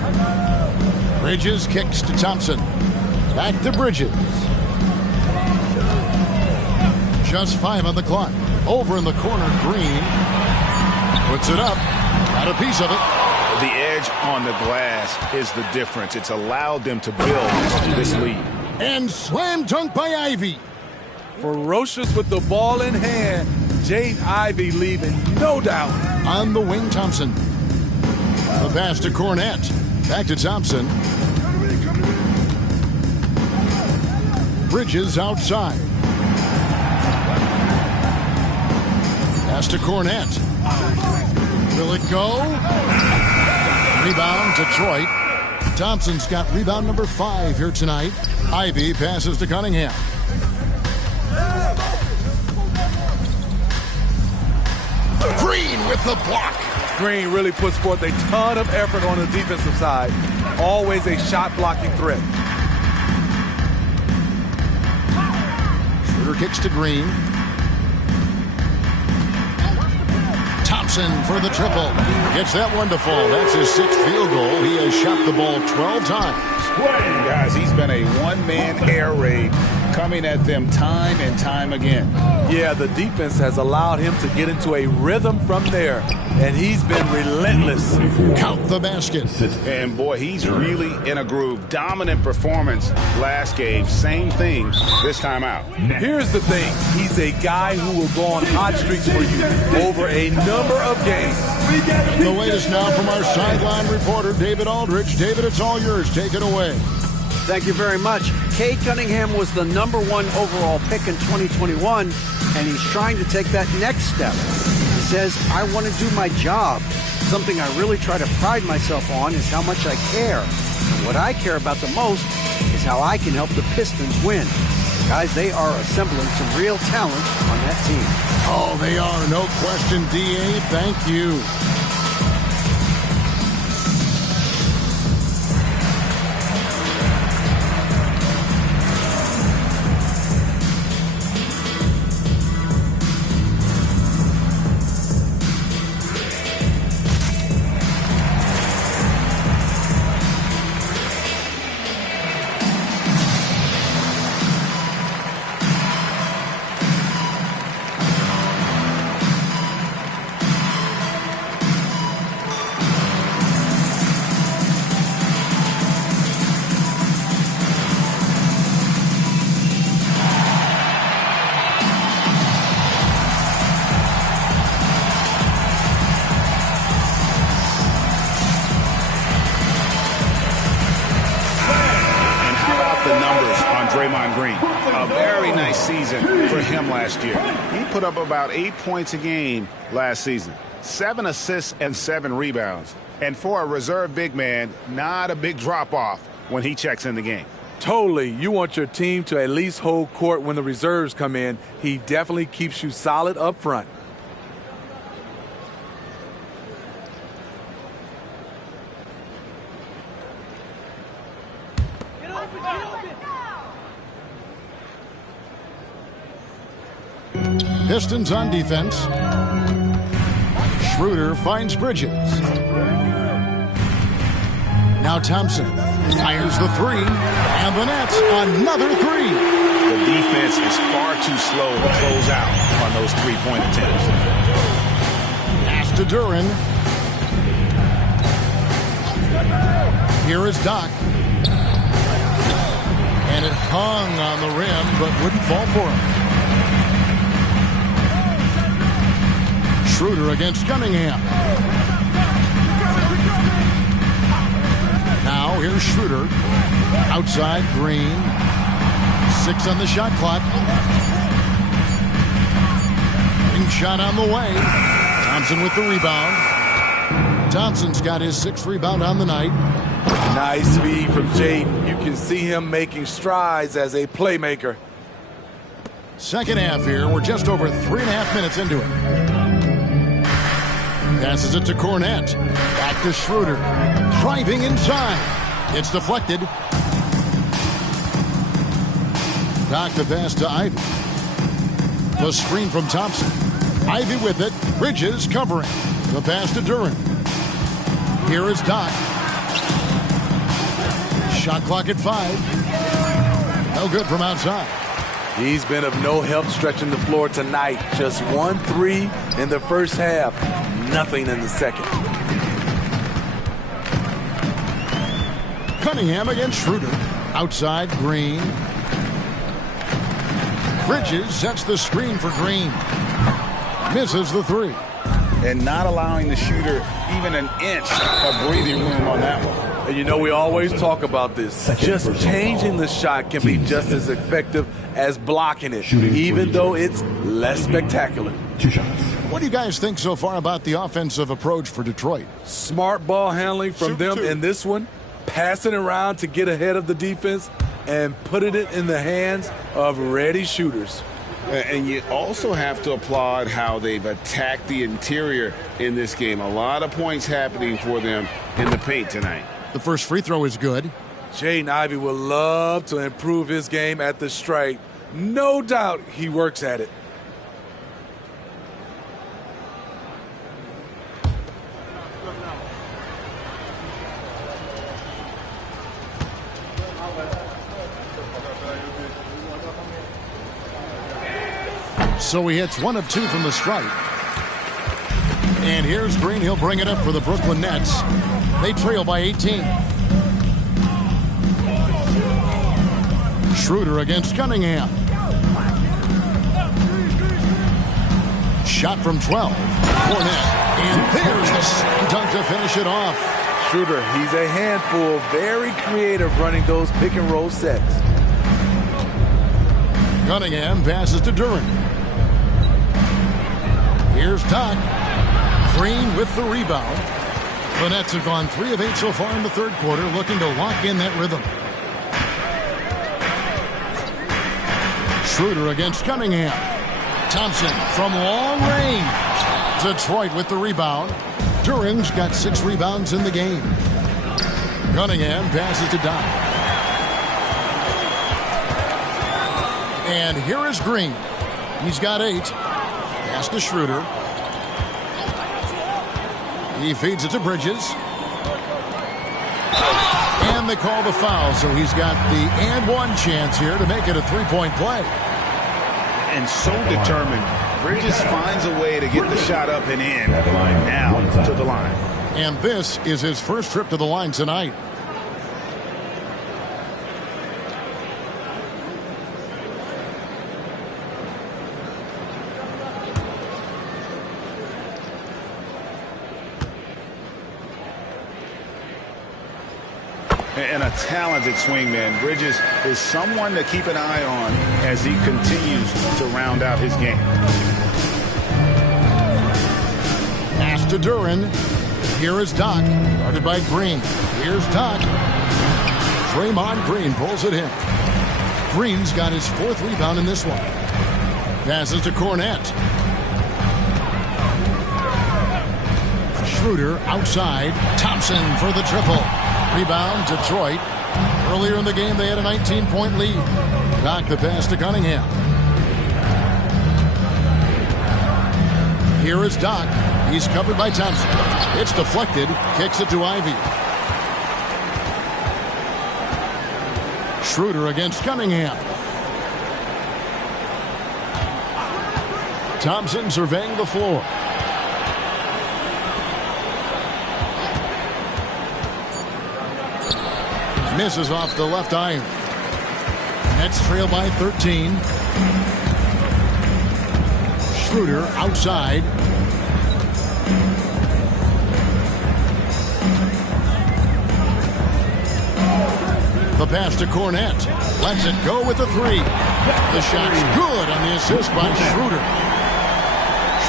Bridges kicks to Thompson. Back to Bridges. Just 5 on the clock. Over in the corner, Green puts it up. Got a piece of it. The edge on the glass is the difference. It's allowed them to build this lead. And slam dunk by Ivy. Ferocious with the ball in hand. Jaden Ivey leaving no doubt. On the wing, Thompson. The pass to Cornette. Back to Thompson. Bridges outside. Pass to Cornette. Will it go? Rebound, Detroit. Thompson's got rebound number 5 here tonight. Ivy passes to Cunningham. Green with the block. Green really puts forth a ton of effort on the defensive side. Always a shot blocking threat. Schroeder kicks to Green. Thompson for the triple. Gets that one to fall. That's his 6th field goal. He has shot the ball 12 times. Guys, he's been a one-man air raid coming at them time and time again. Yeah, the defense has allowed him to get into a rhythm from there, and he's been relentless. Count the basket. And boy, he's really in a groove. Dominant performance last game. Same thing this time out. Here's the thing. He's a guy who will go on hot streaks for you over a number of games. The latest now from our sideline reporter, David Aldridge. David, it's all yours. Take it away. Thank you very much. Cade Cunningham was the number 1 overall pick in 2021, and he's trying to take that next step. He says, I want to do my job. Something I really try to pride myself on is how much I care. And what I care about the most is how I can help the Pistons win. Guys, they are assembling some real talent on that team. Oh, they are. No question, D.A. Thank you. Draymond Green. A very nice season for him last year. He put up about 8 points a game last season. 7 assists and 7 rebounds. And for a reserve big man, not a big drop-off when he checks in the game. Totally. You want your team to at least hold court when the reserves come in. He definitely keeps you solid up front. Pistons on defense. Schroeder finds Bridges. Now Thompson fires the three, and the Nets another three. The defense is far too slow to close out on those three-point attempts. Pass to Duren. Here is Doc. And it hung on the rim, but wouldn't fall for him. Schroeder against Cunningham. Now here's Schroeder. Outside Green. 6 on the shot clock. Ring shot on the way. Thompson with the rebound. Thompson's got his 6th rebound on the night. Nice feed from Jaden. You can see him making strides as a playmaker. Second half here. We're just over 3.5 minutes into it. Passes it to Cornette. Back to Schroeder. Driving inside. It's deflected. Doc the pass to Ivy. The screen from Thompson. Ivy with it. Bridges covering. The pass to Duren. Here is Doc. Shot clock at 5. No good from outside. He's been of no help stretching the floor tonight. Just 1 3 in the first half. Nothing in the second. Cunningham against Schroeder. Outside Green. Bridges sets the screen for Green. Misses the 3. And not allowing the shooter even an inch of breathing room on that one. And you know, we always talk about this. Just changing the shot can be just as effective as blocking it, even though it's less spectacular. 2 shots. What do you guys think so far about the offensive approach for Detroit? Smart ball handling from them in this one. Passing around to get ahead of the defense and putting it in the hands of ready shooters. And you also have to applaud how they've attacked the interior in this game. A lot of points happening for them in the paint tonight. The first free throw is good. Jaden Ivey would love to improve his game at the stripe. No doubt he works at it. So he hits 1 of 2 from the stripe. And here's Green. He'll bring it up for the Brooklyn Nets. They trail by 18. Schroeder against Cunningham. Shot from 12. Cornette. And there's the slam dunk to finish it off. Schroeder, he's a handful. Very creative running those pick and roll sets. Cunningham passes to Duren. Here's Doc. Green with the rebound. The Nets have gone 3 of 8 so far in the third quarter, looking to lock in that rhythm. Schroeder against Cunningham. Thompson from long range. Detroit with the rebound. Duren's got 6 rebounds in the game. Cunningham passes to Doc. And here is Green. He's got 8. Pass to Schroeder. He feeds it to Bridges. And they call the foul, so he's got the and 1 chance here to make it a 3-point play. And so determined. Bridges finds a way to get the shot up and in. Now to the line. And this is his first trip to the line tonight. And a talented swingman. Bridges is someone to keep an eye on as he continues to round out his game. Pass to Duren. Here is Doc. Guarded by Green. Here's Doc. Draymond Green pulls it in. Green's got his 4th rebound in this one. Passes to Cornette. Schroeder outside. Thompson for the triple. Rebound, Detroit. Earlier in the game, they had a 19-point lead. Doc the pass to Cunningham. Here is Doc. He's covered by Thompson. It's deflected. Kicks it to Ivy. Schroeder against Cunningham. Thompson surveying the floor. Misses off the left iron. Nets trail by 13. Schroeder outside. The pass to Cornette. Lets it go with the three. The shot's good on the assist by Schroeder.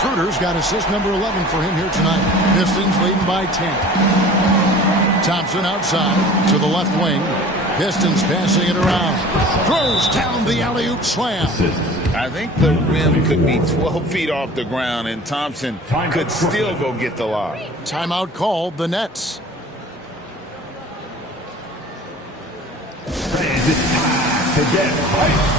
Schroeder's got assist number 11 for him here tonight. Pistons leading by 10. Thompson outside to the left wing. Pistons passing it around. Throws down the alley-oop slam. I think the rim could be 12 feet off the ground, and Thompson could still go get the lob. Timeout called, the Nets. Fans, it's time to get hyped.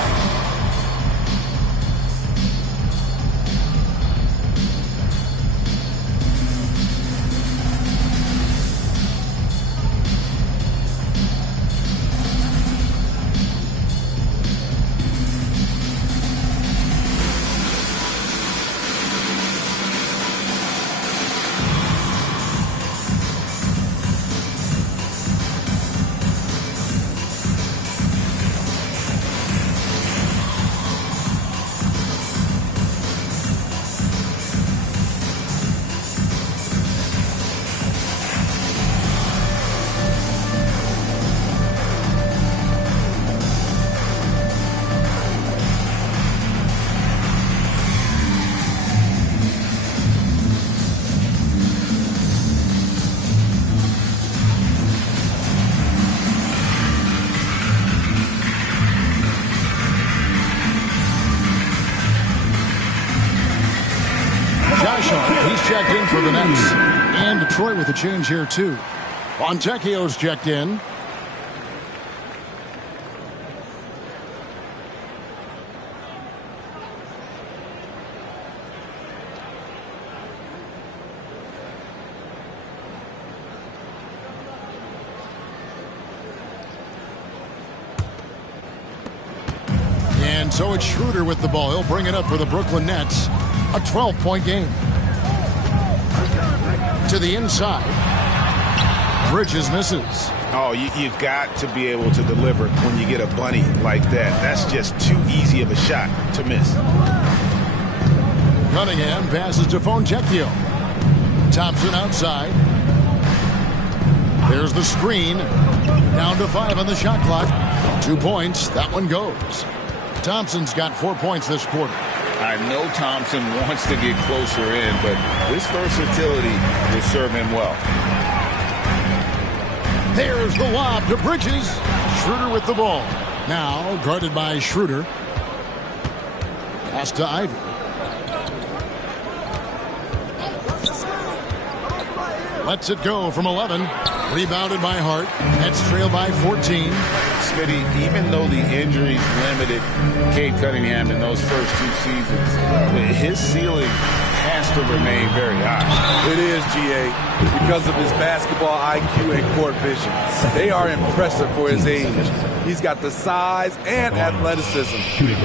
He's checked in for the Nets. And Detroit with a change here, too. Fontecchio's checked in. And so it's Schroeder with the ball. He'll bring it up for the Brooklyn Nets. A 12-point game. To the inside. Bridges misses. Oh, you've got to be able to deliver when you get a bunny like that. That's just too easy of a shot to miss. Cunningham passes to Fontecchio. Thompson outside. There's the screen. Down to 5 on the shot clock. 2 points. That one goes. Thompson's got 4 points this quarter. I know Thompson wants to get closer in, but this versatility will serve him well. There's the lob to Bridges. Schroeder with the ball. Now guarded by Schroeder. Pass to Ivy. Lets it go from 11. Rebounded by Hart. Nets trail by 14. Smitty, even though the injuries limited Cade Cunningham in those first 2 seasons, his ceiling has to remain very high. It is, GA, because of his basketball IQ and court vision. They are impressive for his age. He's got the size and athleticism.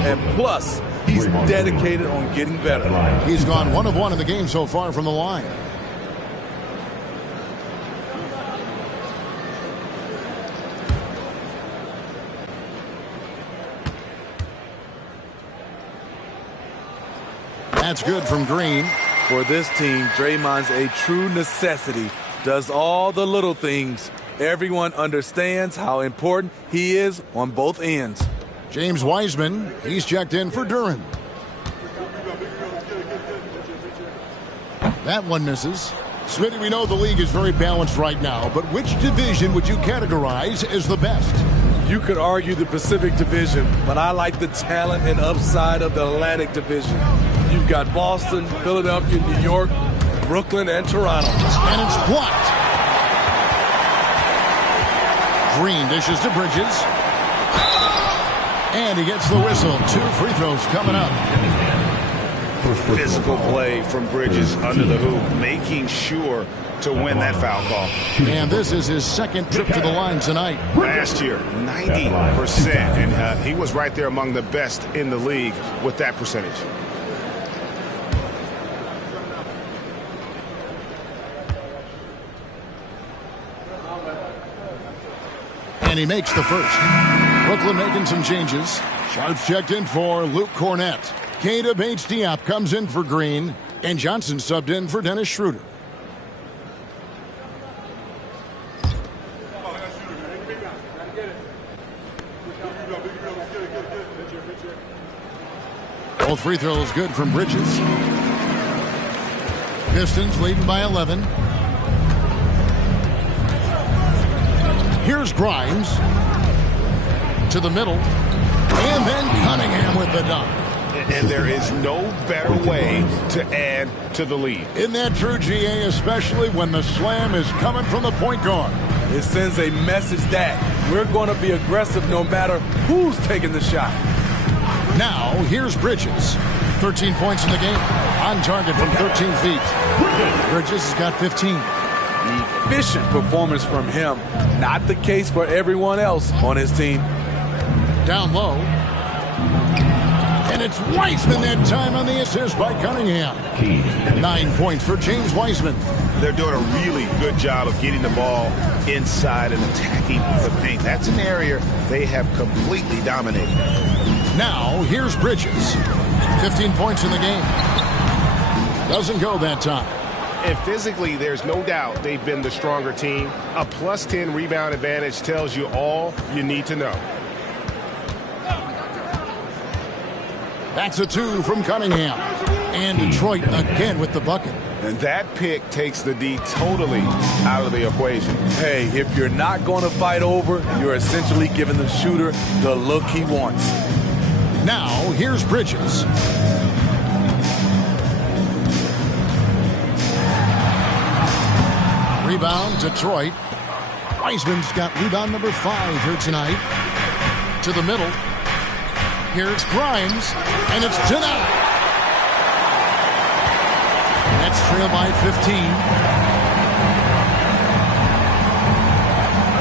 And plus, he's dedicated on getting better. He's gone 1 of 1 in the game so far from the line. That's good from Green. For this team, Draymond's a true necessity. Does all the little things. Everyone understands how important he is on both ends. James Wiseman, he's checked in for Duren. That one misses. Smitty, we know the league is very balanced right now, but which division would you categorize as the best? You could argue the Pacific Division, but I like the talent and upside of the Atlantic Division. You've got Boston, Philadelphia, New York, Brooklyn, and Toronto. And it's blocked. Green dishes to Bridges. And he gets the whistle. 2 free throws coming up. Physical play from Bridges under the hoop, making sure to win that foul call. And this is his second trip to the line tonight. Last year, 90%, and he was right there among the best in the league with that percentage. And he makes the first. Brooklyn making some changes. Sharps checked in for Luke Cornett. Keita Bates-Diop comes in for Green. And Johnson subbed in for Dennis Schroeder. Both free throws good from Bridges. Pistons leading by 11. Here's Grimes to the middle, and then Cunningham with the dunk. And there is no better way to add to the lead. Isn't that true, GA, especially when the slam is coming from the point guard? It sends a message that we're going to be aggressive no matter who's taking the shot. Now, here's Bridges. 13 points in the game. On target from 13 feet. Bridges has got 15. Efficient performance from him. Not the case for everyone else on his team. Down low. And it's Wiseman that time on the assist by Cunningham. 9 points for James Wiseman. They're doing a really good job of getting the ball inside and attacking the paint. That's an area they have completely dominated. Now, here's Bridges. 15 points in the game. Doesn't go that time. And physically, there's no doubt they've been the stronger team. A plus 10 rebound advantage tells you all you need to know. That's a 2 from Cunningham. And Detroit again with the bucket. And that pick takes the D totally out of the equation. Hey, if you're not going to fight over, you're essentially giving the shooter the look he wants. Now, here's Bridges. Rebound, Detroit. Wiseman's got rebound number 5 here tonight. To the middle. Here's Grimes, and it's denied. Nets trail by 15.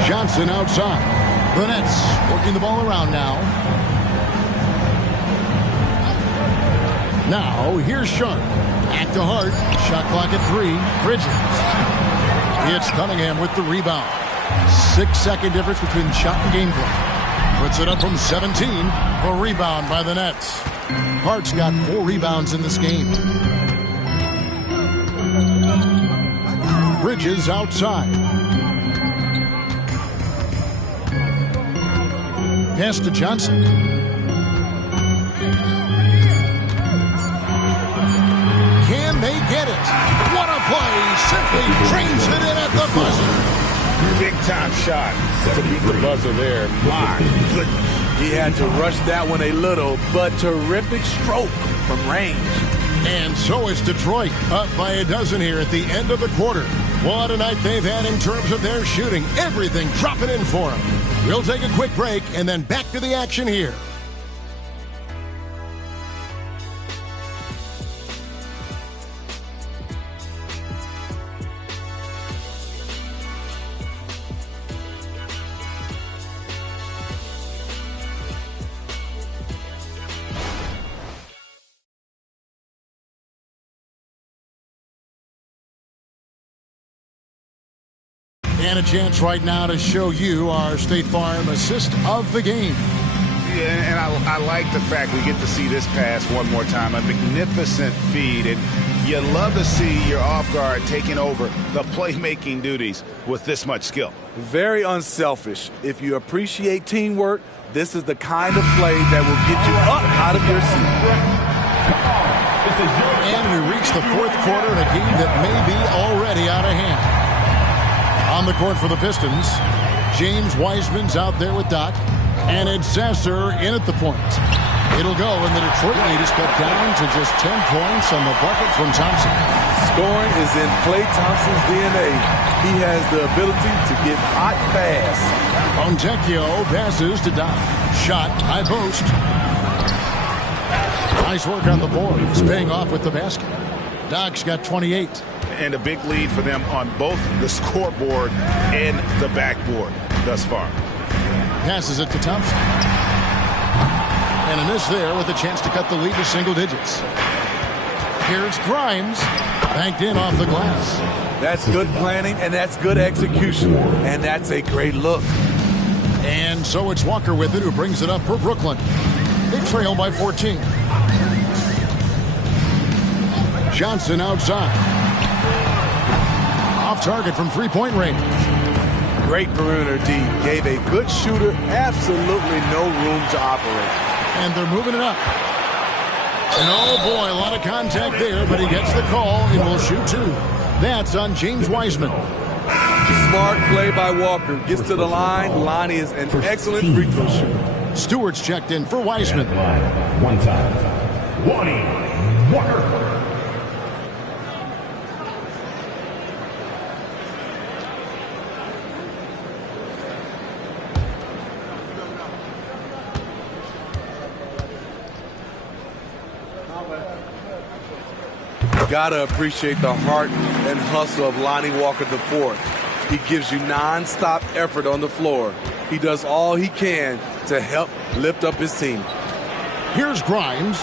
Johnson outside. The Nets working the ball around now. Now, here's Sharp. Back to Hart. Shot clock at 3. Bridges. It's Cunningham with the rebound. 6-second difference between shot and game clock. Puts it up from 17. A rebound by the Nets. Hart's got 4 rebounds in this game. Bridges outside. Pass to Johnson. Can they get it? What a play! Simply drains it in at the buzzer. Big-time shot to beat the buzzer there. My goodness. He had to rush that one a little, but terrific stroke from range. And so is Detroit, up by a dozen here at the end of the quarter. What a night they've had in terms of their shooting. Everything dropping in for them. We'll take a quick break and then back to the action here. And a chance right now to show you our State Farm assist of the game. Yeah, and I like the fact we get to see this pass one more time. A magnificent feed. And you love to see your off guard taking over the playmaking duties with this much skill. Very unselfish. If you appreciate teamwork, this is the kind of play that will get you up out of your seat. And we reach the 4th quarter in a game that may be already out of hand. On the court for the Pistons, James Wiseman's out there with Doc, and it's Sasser in at the point. It'll go, and the Detroit lead is cut down to just 10 points on the bucket from Thompson. Scoring is in Klay Thompson's DNA. He has the ability to get hot fast. Fontecchio passes to Doc. Shot, high post. Nice work on the board. It's paying off with the basket. Doc's got 28. And a big lead for them on both the scoreboard and the backboard thus far. Passes it to Thompson. And a miss there with a chance to cut the lead to single digits. Here's Grimes. Banked in off the glass. That's good planning, and that's good execution. And that's a great look. And so it's Walker with it, who brings it up for Brooklyn. They trail by 14. Johnson outside. Off target from three-point range. Great perimeter D. Gave a good shooter absolutely no room to operate. And they're moving it up. And oh boy, a lot of contact there, but he gets the call and will shoot two. That's on James Wiseman. Smart play by Walker. Gets to the line. Lonnie is an excellent free throw shooter. Stewart's checked in for Wiseman. One time. Lonnie Walker. Gotta appreciate the heart and hustle of Lonnie Walker IV. He gives you non-stop effort on the floor. He does all he can to help lift up his team. Here's Grimes.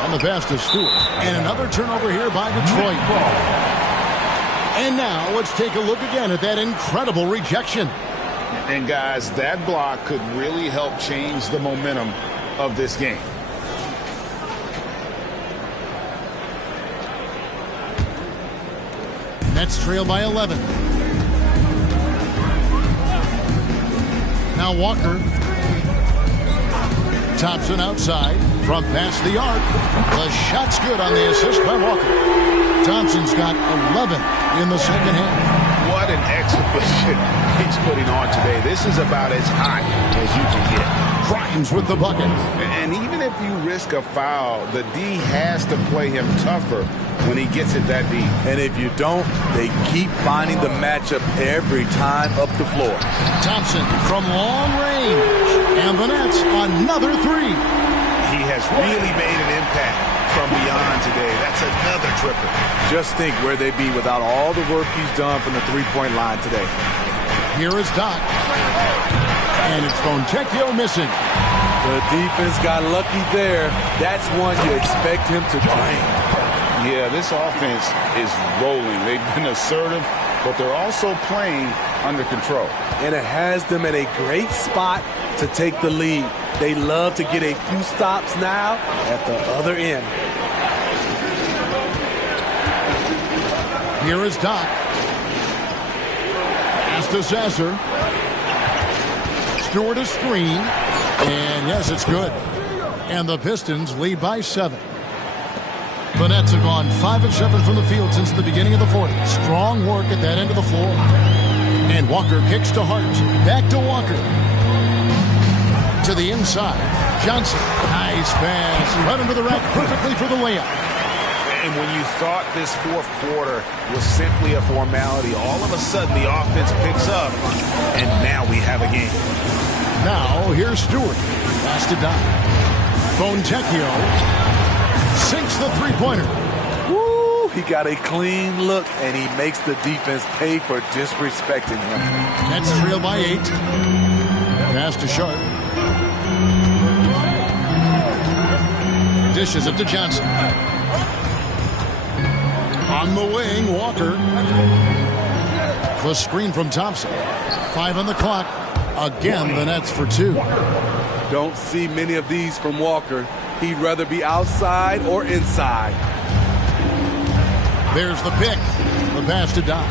On the pass to Stewart. And another turnover here by Detroit. And now let's take a look again at that incredible rejection. And guys, that block could really help change the momentum of this game. Nets trail by 11. Now Walker. Thompson outside from past the arc. The shot's good on the assist by Walker. Thompson's got 11 in the second half. What an exhibition he's putting on today. This is about as hot as you can get. Grimes with the bucket. And even if you risk a foul, the D has to play him tougher when he gets it that deep. And if you don't, they keep finding the matchup every time up the floor. Thompson from long range. And the Nets, another three. He has really made an impact from beyond today. That's another triple. Just think where they'd be without all the work he's done from the three-point line today. Here is Doc. And it's Fontecchio missing. The defense got lucky there. That's one you expect him to drain. Yeah, this offense is rolling. They've been assertive, but they're also playing under control. And it has them in a great spot to take the lead. They love to get a few stops now at the other end. Here is Doc. Pass to Sasser. Stewart a screen. And yes, it's good. And the Pistons lead by 7. The Nets have gone 5 of 7 from the field since the beginning of the fourth. Strong work at that end of the floor. And Walker kicks to Hart. Back to Walker. To the inside. Johnson. Nice pass. Right under the rack perfectly for the layup. And when you thought this fourth quarter was simply a formality, all of a sudden the offense picks up, and now we have a game. Now, here's Stewart. Pass to Doc. Fontecchio sinks the three-pointer. Woo! He got a clean look, and he makes the defense pay for disrespecting him. Nets trail by 8. Pass to Sharp. Dishes it to Johnson. On the wing, Walker. The screen from Thompson. 5 on the clock. Again, the Nets for 2. Don't see many of these from Walker. He'd rather be outside or inside. There's the pick. The pass to Doc.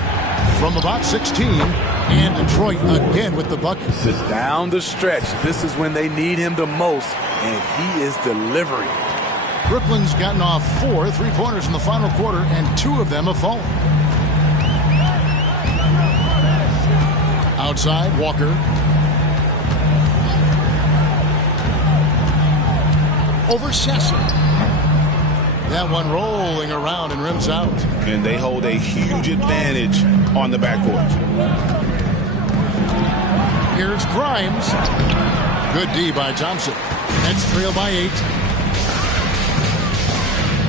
From about 16. And Detroit again with the bucket. Down the stretch. This is when they need him the most. And he is delivering. Brooklyn's gotten off 4 3-pointers in the final quarter, and 2 of them have fallen. Outside, Walker. Over Sasser. That one rolling around and rims out. And they hold a huge advantage on the backcourt. Here's Grimes. Good D by Thompson. Nets trail by 8.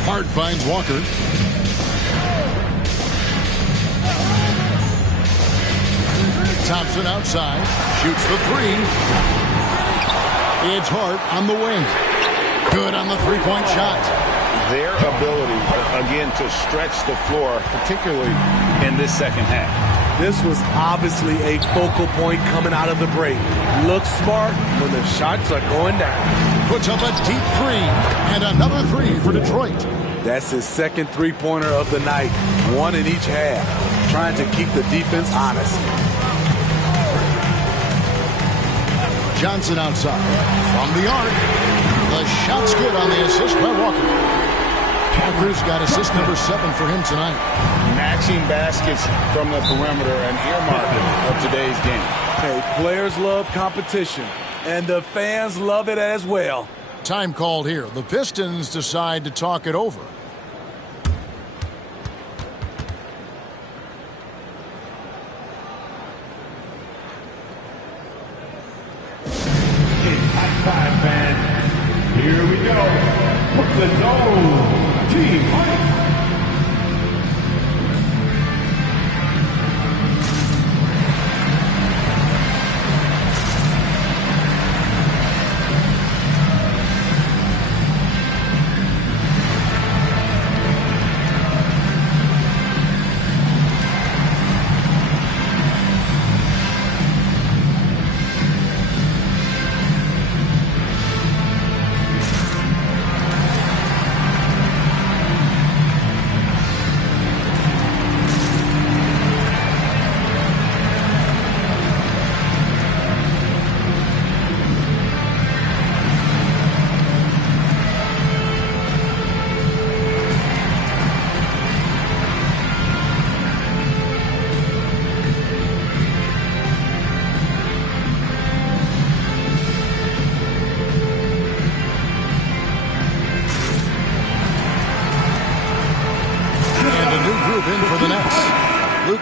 Hart finds Walker. Thompson outside. Shoots the 3. It's Hart on the wing. Good on the three-point shot. Their ability, again, to stretch the floor, particularly in this second half. This was obviously a focal point coming out of the break. Look smart when the shots are going down. Puts up a deep 3 and another 3 for Detroit. That's his second three-pointer of the night. One in each half. Trying to keep the defense honest. Johnson outside. From the arc. The shot's good on the assist by Walker. Walker's got assist number 7 for him tonight. Matching baskets from the perimeter and earmarking of today's game. Hey, players love competition, and the fans love it as well. Time called here. The Pistons decide to talk it over. It's halftime, fans. Here we go. Put the zone. Team fight.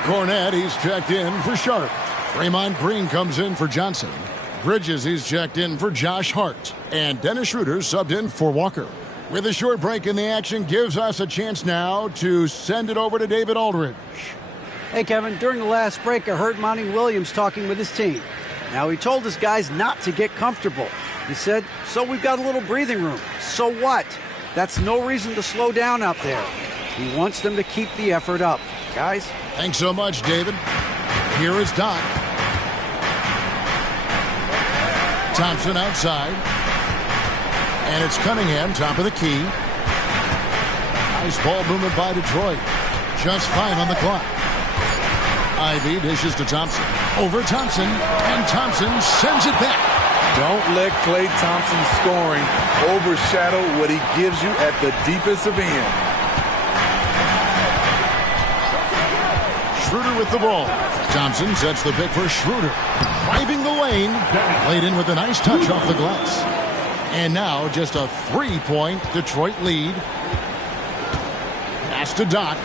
Cornette, he's checked in for Sharp. Draymond Green comes in for Johnson. Bridges, he's checked in for Josh Hart. And Dennis Schroeder subbed in for Walker. With a short break in the action, gives us a chance now to send it over to David Aldridge. Hey, Kevin, during the last break, I heard Monty Williams talking with his team. Now, he told his guys not to get comfortable. He said, so we've got a little breathing room. So what? That's no reason to slow down out there. He wants them to keep the effort up. Guys? Thanks so much, David. Here is Doc. Thompson outside. And it's Cunningham, top of the key. Nice ball movement by Detroit. Just 5 on the clock. Ivy dishes to Thompson. Over Thompson. And Thompson sends it back. Don't let Klay Thompson's scoring overshadow what he gives you at the defensive end. Schroeder with the ball. Thompson sets the pick for Schroeder. Driving the lane. Played in with a nice touch off the glass. And now just a 3-point Detroit lead. Pass to Doc.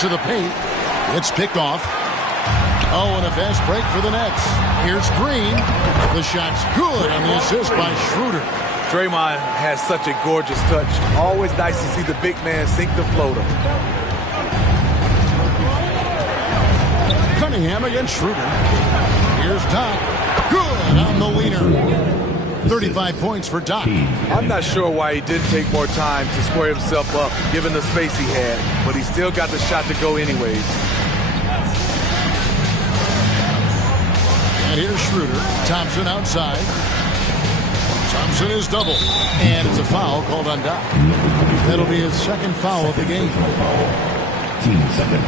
To the paint. It's picked off. Oh, and a fast break for the Nets. Here's Green. The shot's good on the assist by Schroeder. Draymond has such a gorgeous touch. Always nice to see the big man sink the floater. Cunningham against Schroeder. Here's Doc. Good on the wiener. 35 points for Doc. I'm not sure why he didn't take more time to square himself up, given the space he had, but he still got the shot to go anyways. And here's Schroeder. Thompson outside. Thompson is double. And it's a foul called on Doc. That'll be his second foul of the game. 10 seconds.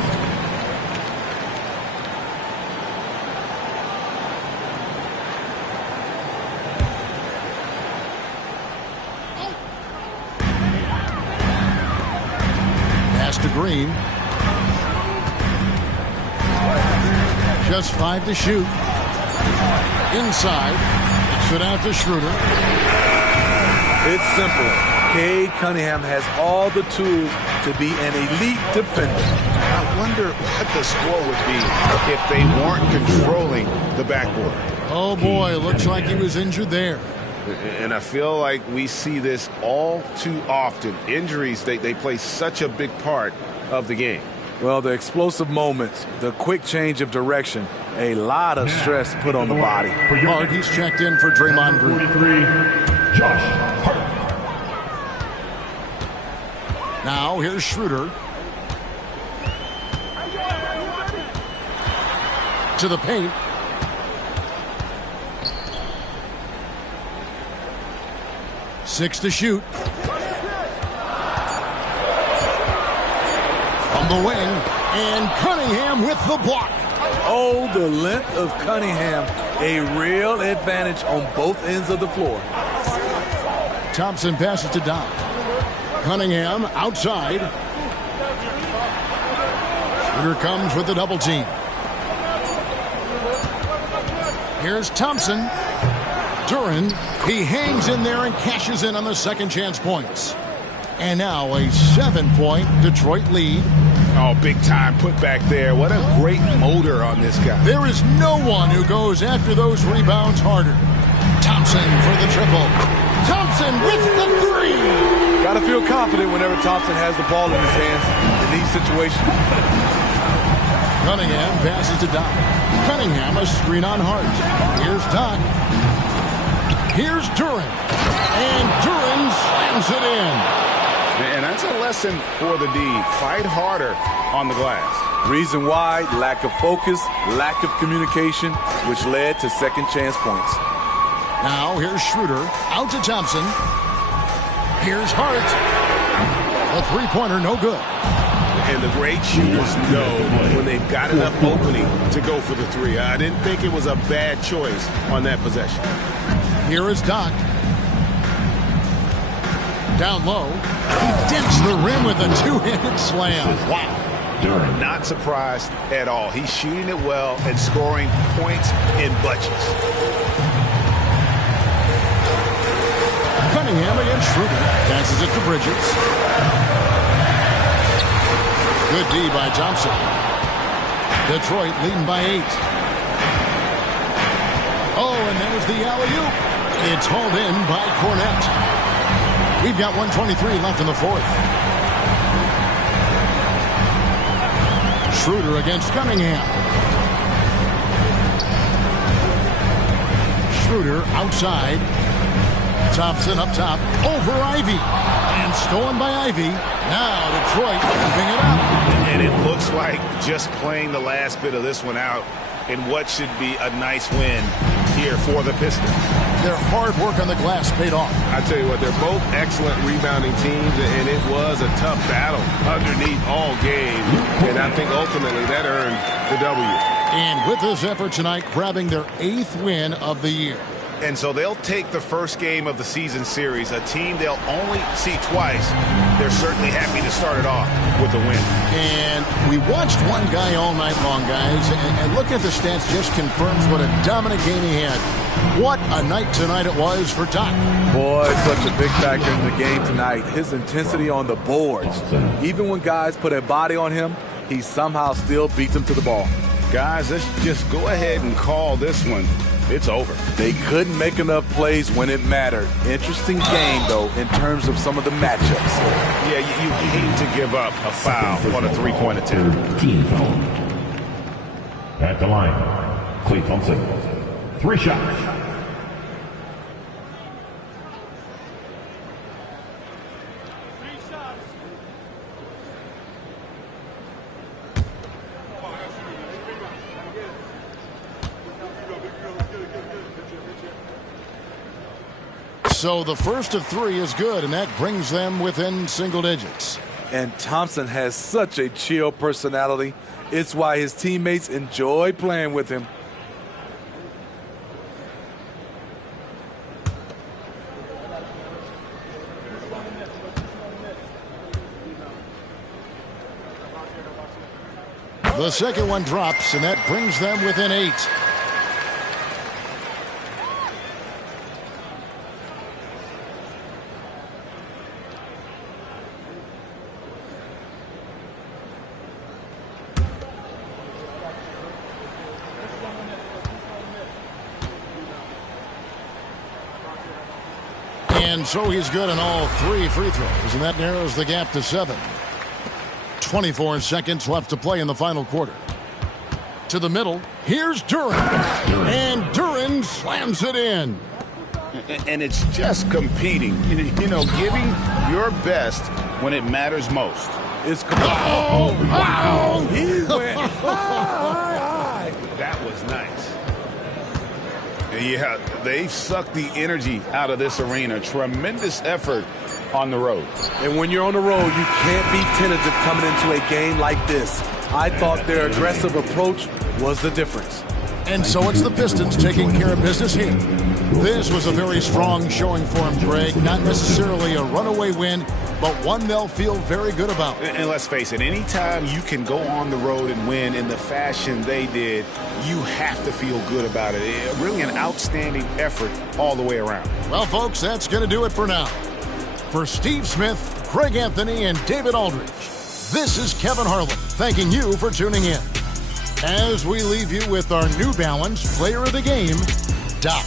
Pass to Green. Just 5 to shoot. Inside. Kicks it out to Schroeder. It's simple. Cade Cunningham has all the tools to be an elite defender. I wonder what the score would be if they weren't controlling the backboard. Oh, boy, looks like he was injured there. And I feel like we see this all too often. Injuries, they play such a big part of the game. Well, the explosive moments, the quick change of direction, a lot of stress put on the body. Hart, he's checked in for Draymond Green. 43, Josh Hart. Now, here's Schroeder. To the paint. Six to shoot. From the wing, and Cunningham with the block. Oh, the length of Cunningham, a real advantage on both ends of the floor. Thompson passes to Doc. Cunningham outside. Shooter comes with the double team. Here's Thompson. Duran, he hangs in there and cashes in on the second chance points. And now a 7-point Detroit lead. Oh, big time put back there. What a great motor on this guy. There is no one who goes after those rebounds harder. Thompson for the triple. Thompson with the three. Got to feel confident whenever Thompson has the ball in his hands in these situations. Cunningham passes to Doc. Cunningham a screen on Hart. Here's Doc. Here's Duran. And Duran slams it in. And that's a lesson for the D. Fight harder on the glass. Reason why, lack of focus, lack of communication, which led to second chance points. Now here's Schroeder. Out to Thompson. Here's Hart. The three-pointer no good. And the great shooters know when they've got enough opening to go for the three. I didn't think it was a bad choice on that possession. Here is Doc. Down low. He dents the rim with a two-handed slam. Wow. Not surprised at all. He's shooting it well and scoring points in bunches. Cunningham against Schroeder. Passes it to Bridges. Good D by Thompson. Detroit leading by 8. Oh, and there's the alley-oop. It's hauled in by Cornette. We've got 1:23 left in the fourth. Schroeder against Cunningham. Schroeder outside. Thompson up top. Over Ivy. And stolen by Ivy. Now Detroit moving it up. And it looks like just playing the last bit of this one out in what should be a nice win here for the Pistons. Their hard work on the glass paid off. I tell you what, they're both excellent rebounding teams, and it was a tough battle underneath all game. And I think ultimately that earned the W. And with this effort tonight, grabbing their 8th win of the year. And so they'll take the first game of the season series, a team they'll only see twice. They're certainly happy to start it off with a win. And we watched one guy all night long, guys, and look at the stats just confirms what a dominant game he had. What a night tonight it was for Doc. Boy, such a big factor in the game tonight. His intensity on the boards. Even when guys put a body on him, he somehow still beats them to the ball. Guys, let's just go ahead and call this one. It's over. They couldn't make enough plays when it mattered. Interesting game, though, in terms of some of the matchups. Yeah, you hate to give up a foul on a three-point attempt. Team foul. At the line, Klay Thompson. 3 shots. So the first of 3 is good, and that brings them within single digits. And Thompson has such a chill personality. It's why his teammates enjoy playing with him. The second one drops, and that brings them within 8. And so he's good on all 3 free throws, and that narrows the gap to 7. 24 seconds left to play in the final quarter. To the middle, here's Duren. And Duren slams it in. And it's just competing, you know, giving your best when it matters most. It's wow! He went high. That was nice. Yeah, they sucked the energy out of this arena. Tremendous effort on the road. And when you're on the road, you can't be tentative coming into a game like this. I thought their aggressive approach was the difference. And so it's the Pistons taking care of business here. This was a very strong showing for him, Greg. Not necessarily a runaway win, but one they'll feel very good about. And let's face it, anytime you can go on the road and win in the fashion they did, you have to feel good about it. Really an outstanding effort all the way around. Well, folks, that's going to do it for now. For Steve Smith, Greg Anthony, and David Aldridge, this is Kevin Harlan thanking you for tuning in. As we leave you with our New Balance Player of the Game, Doc.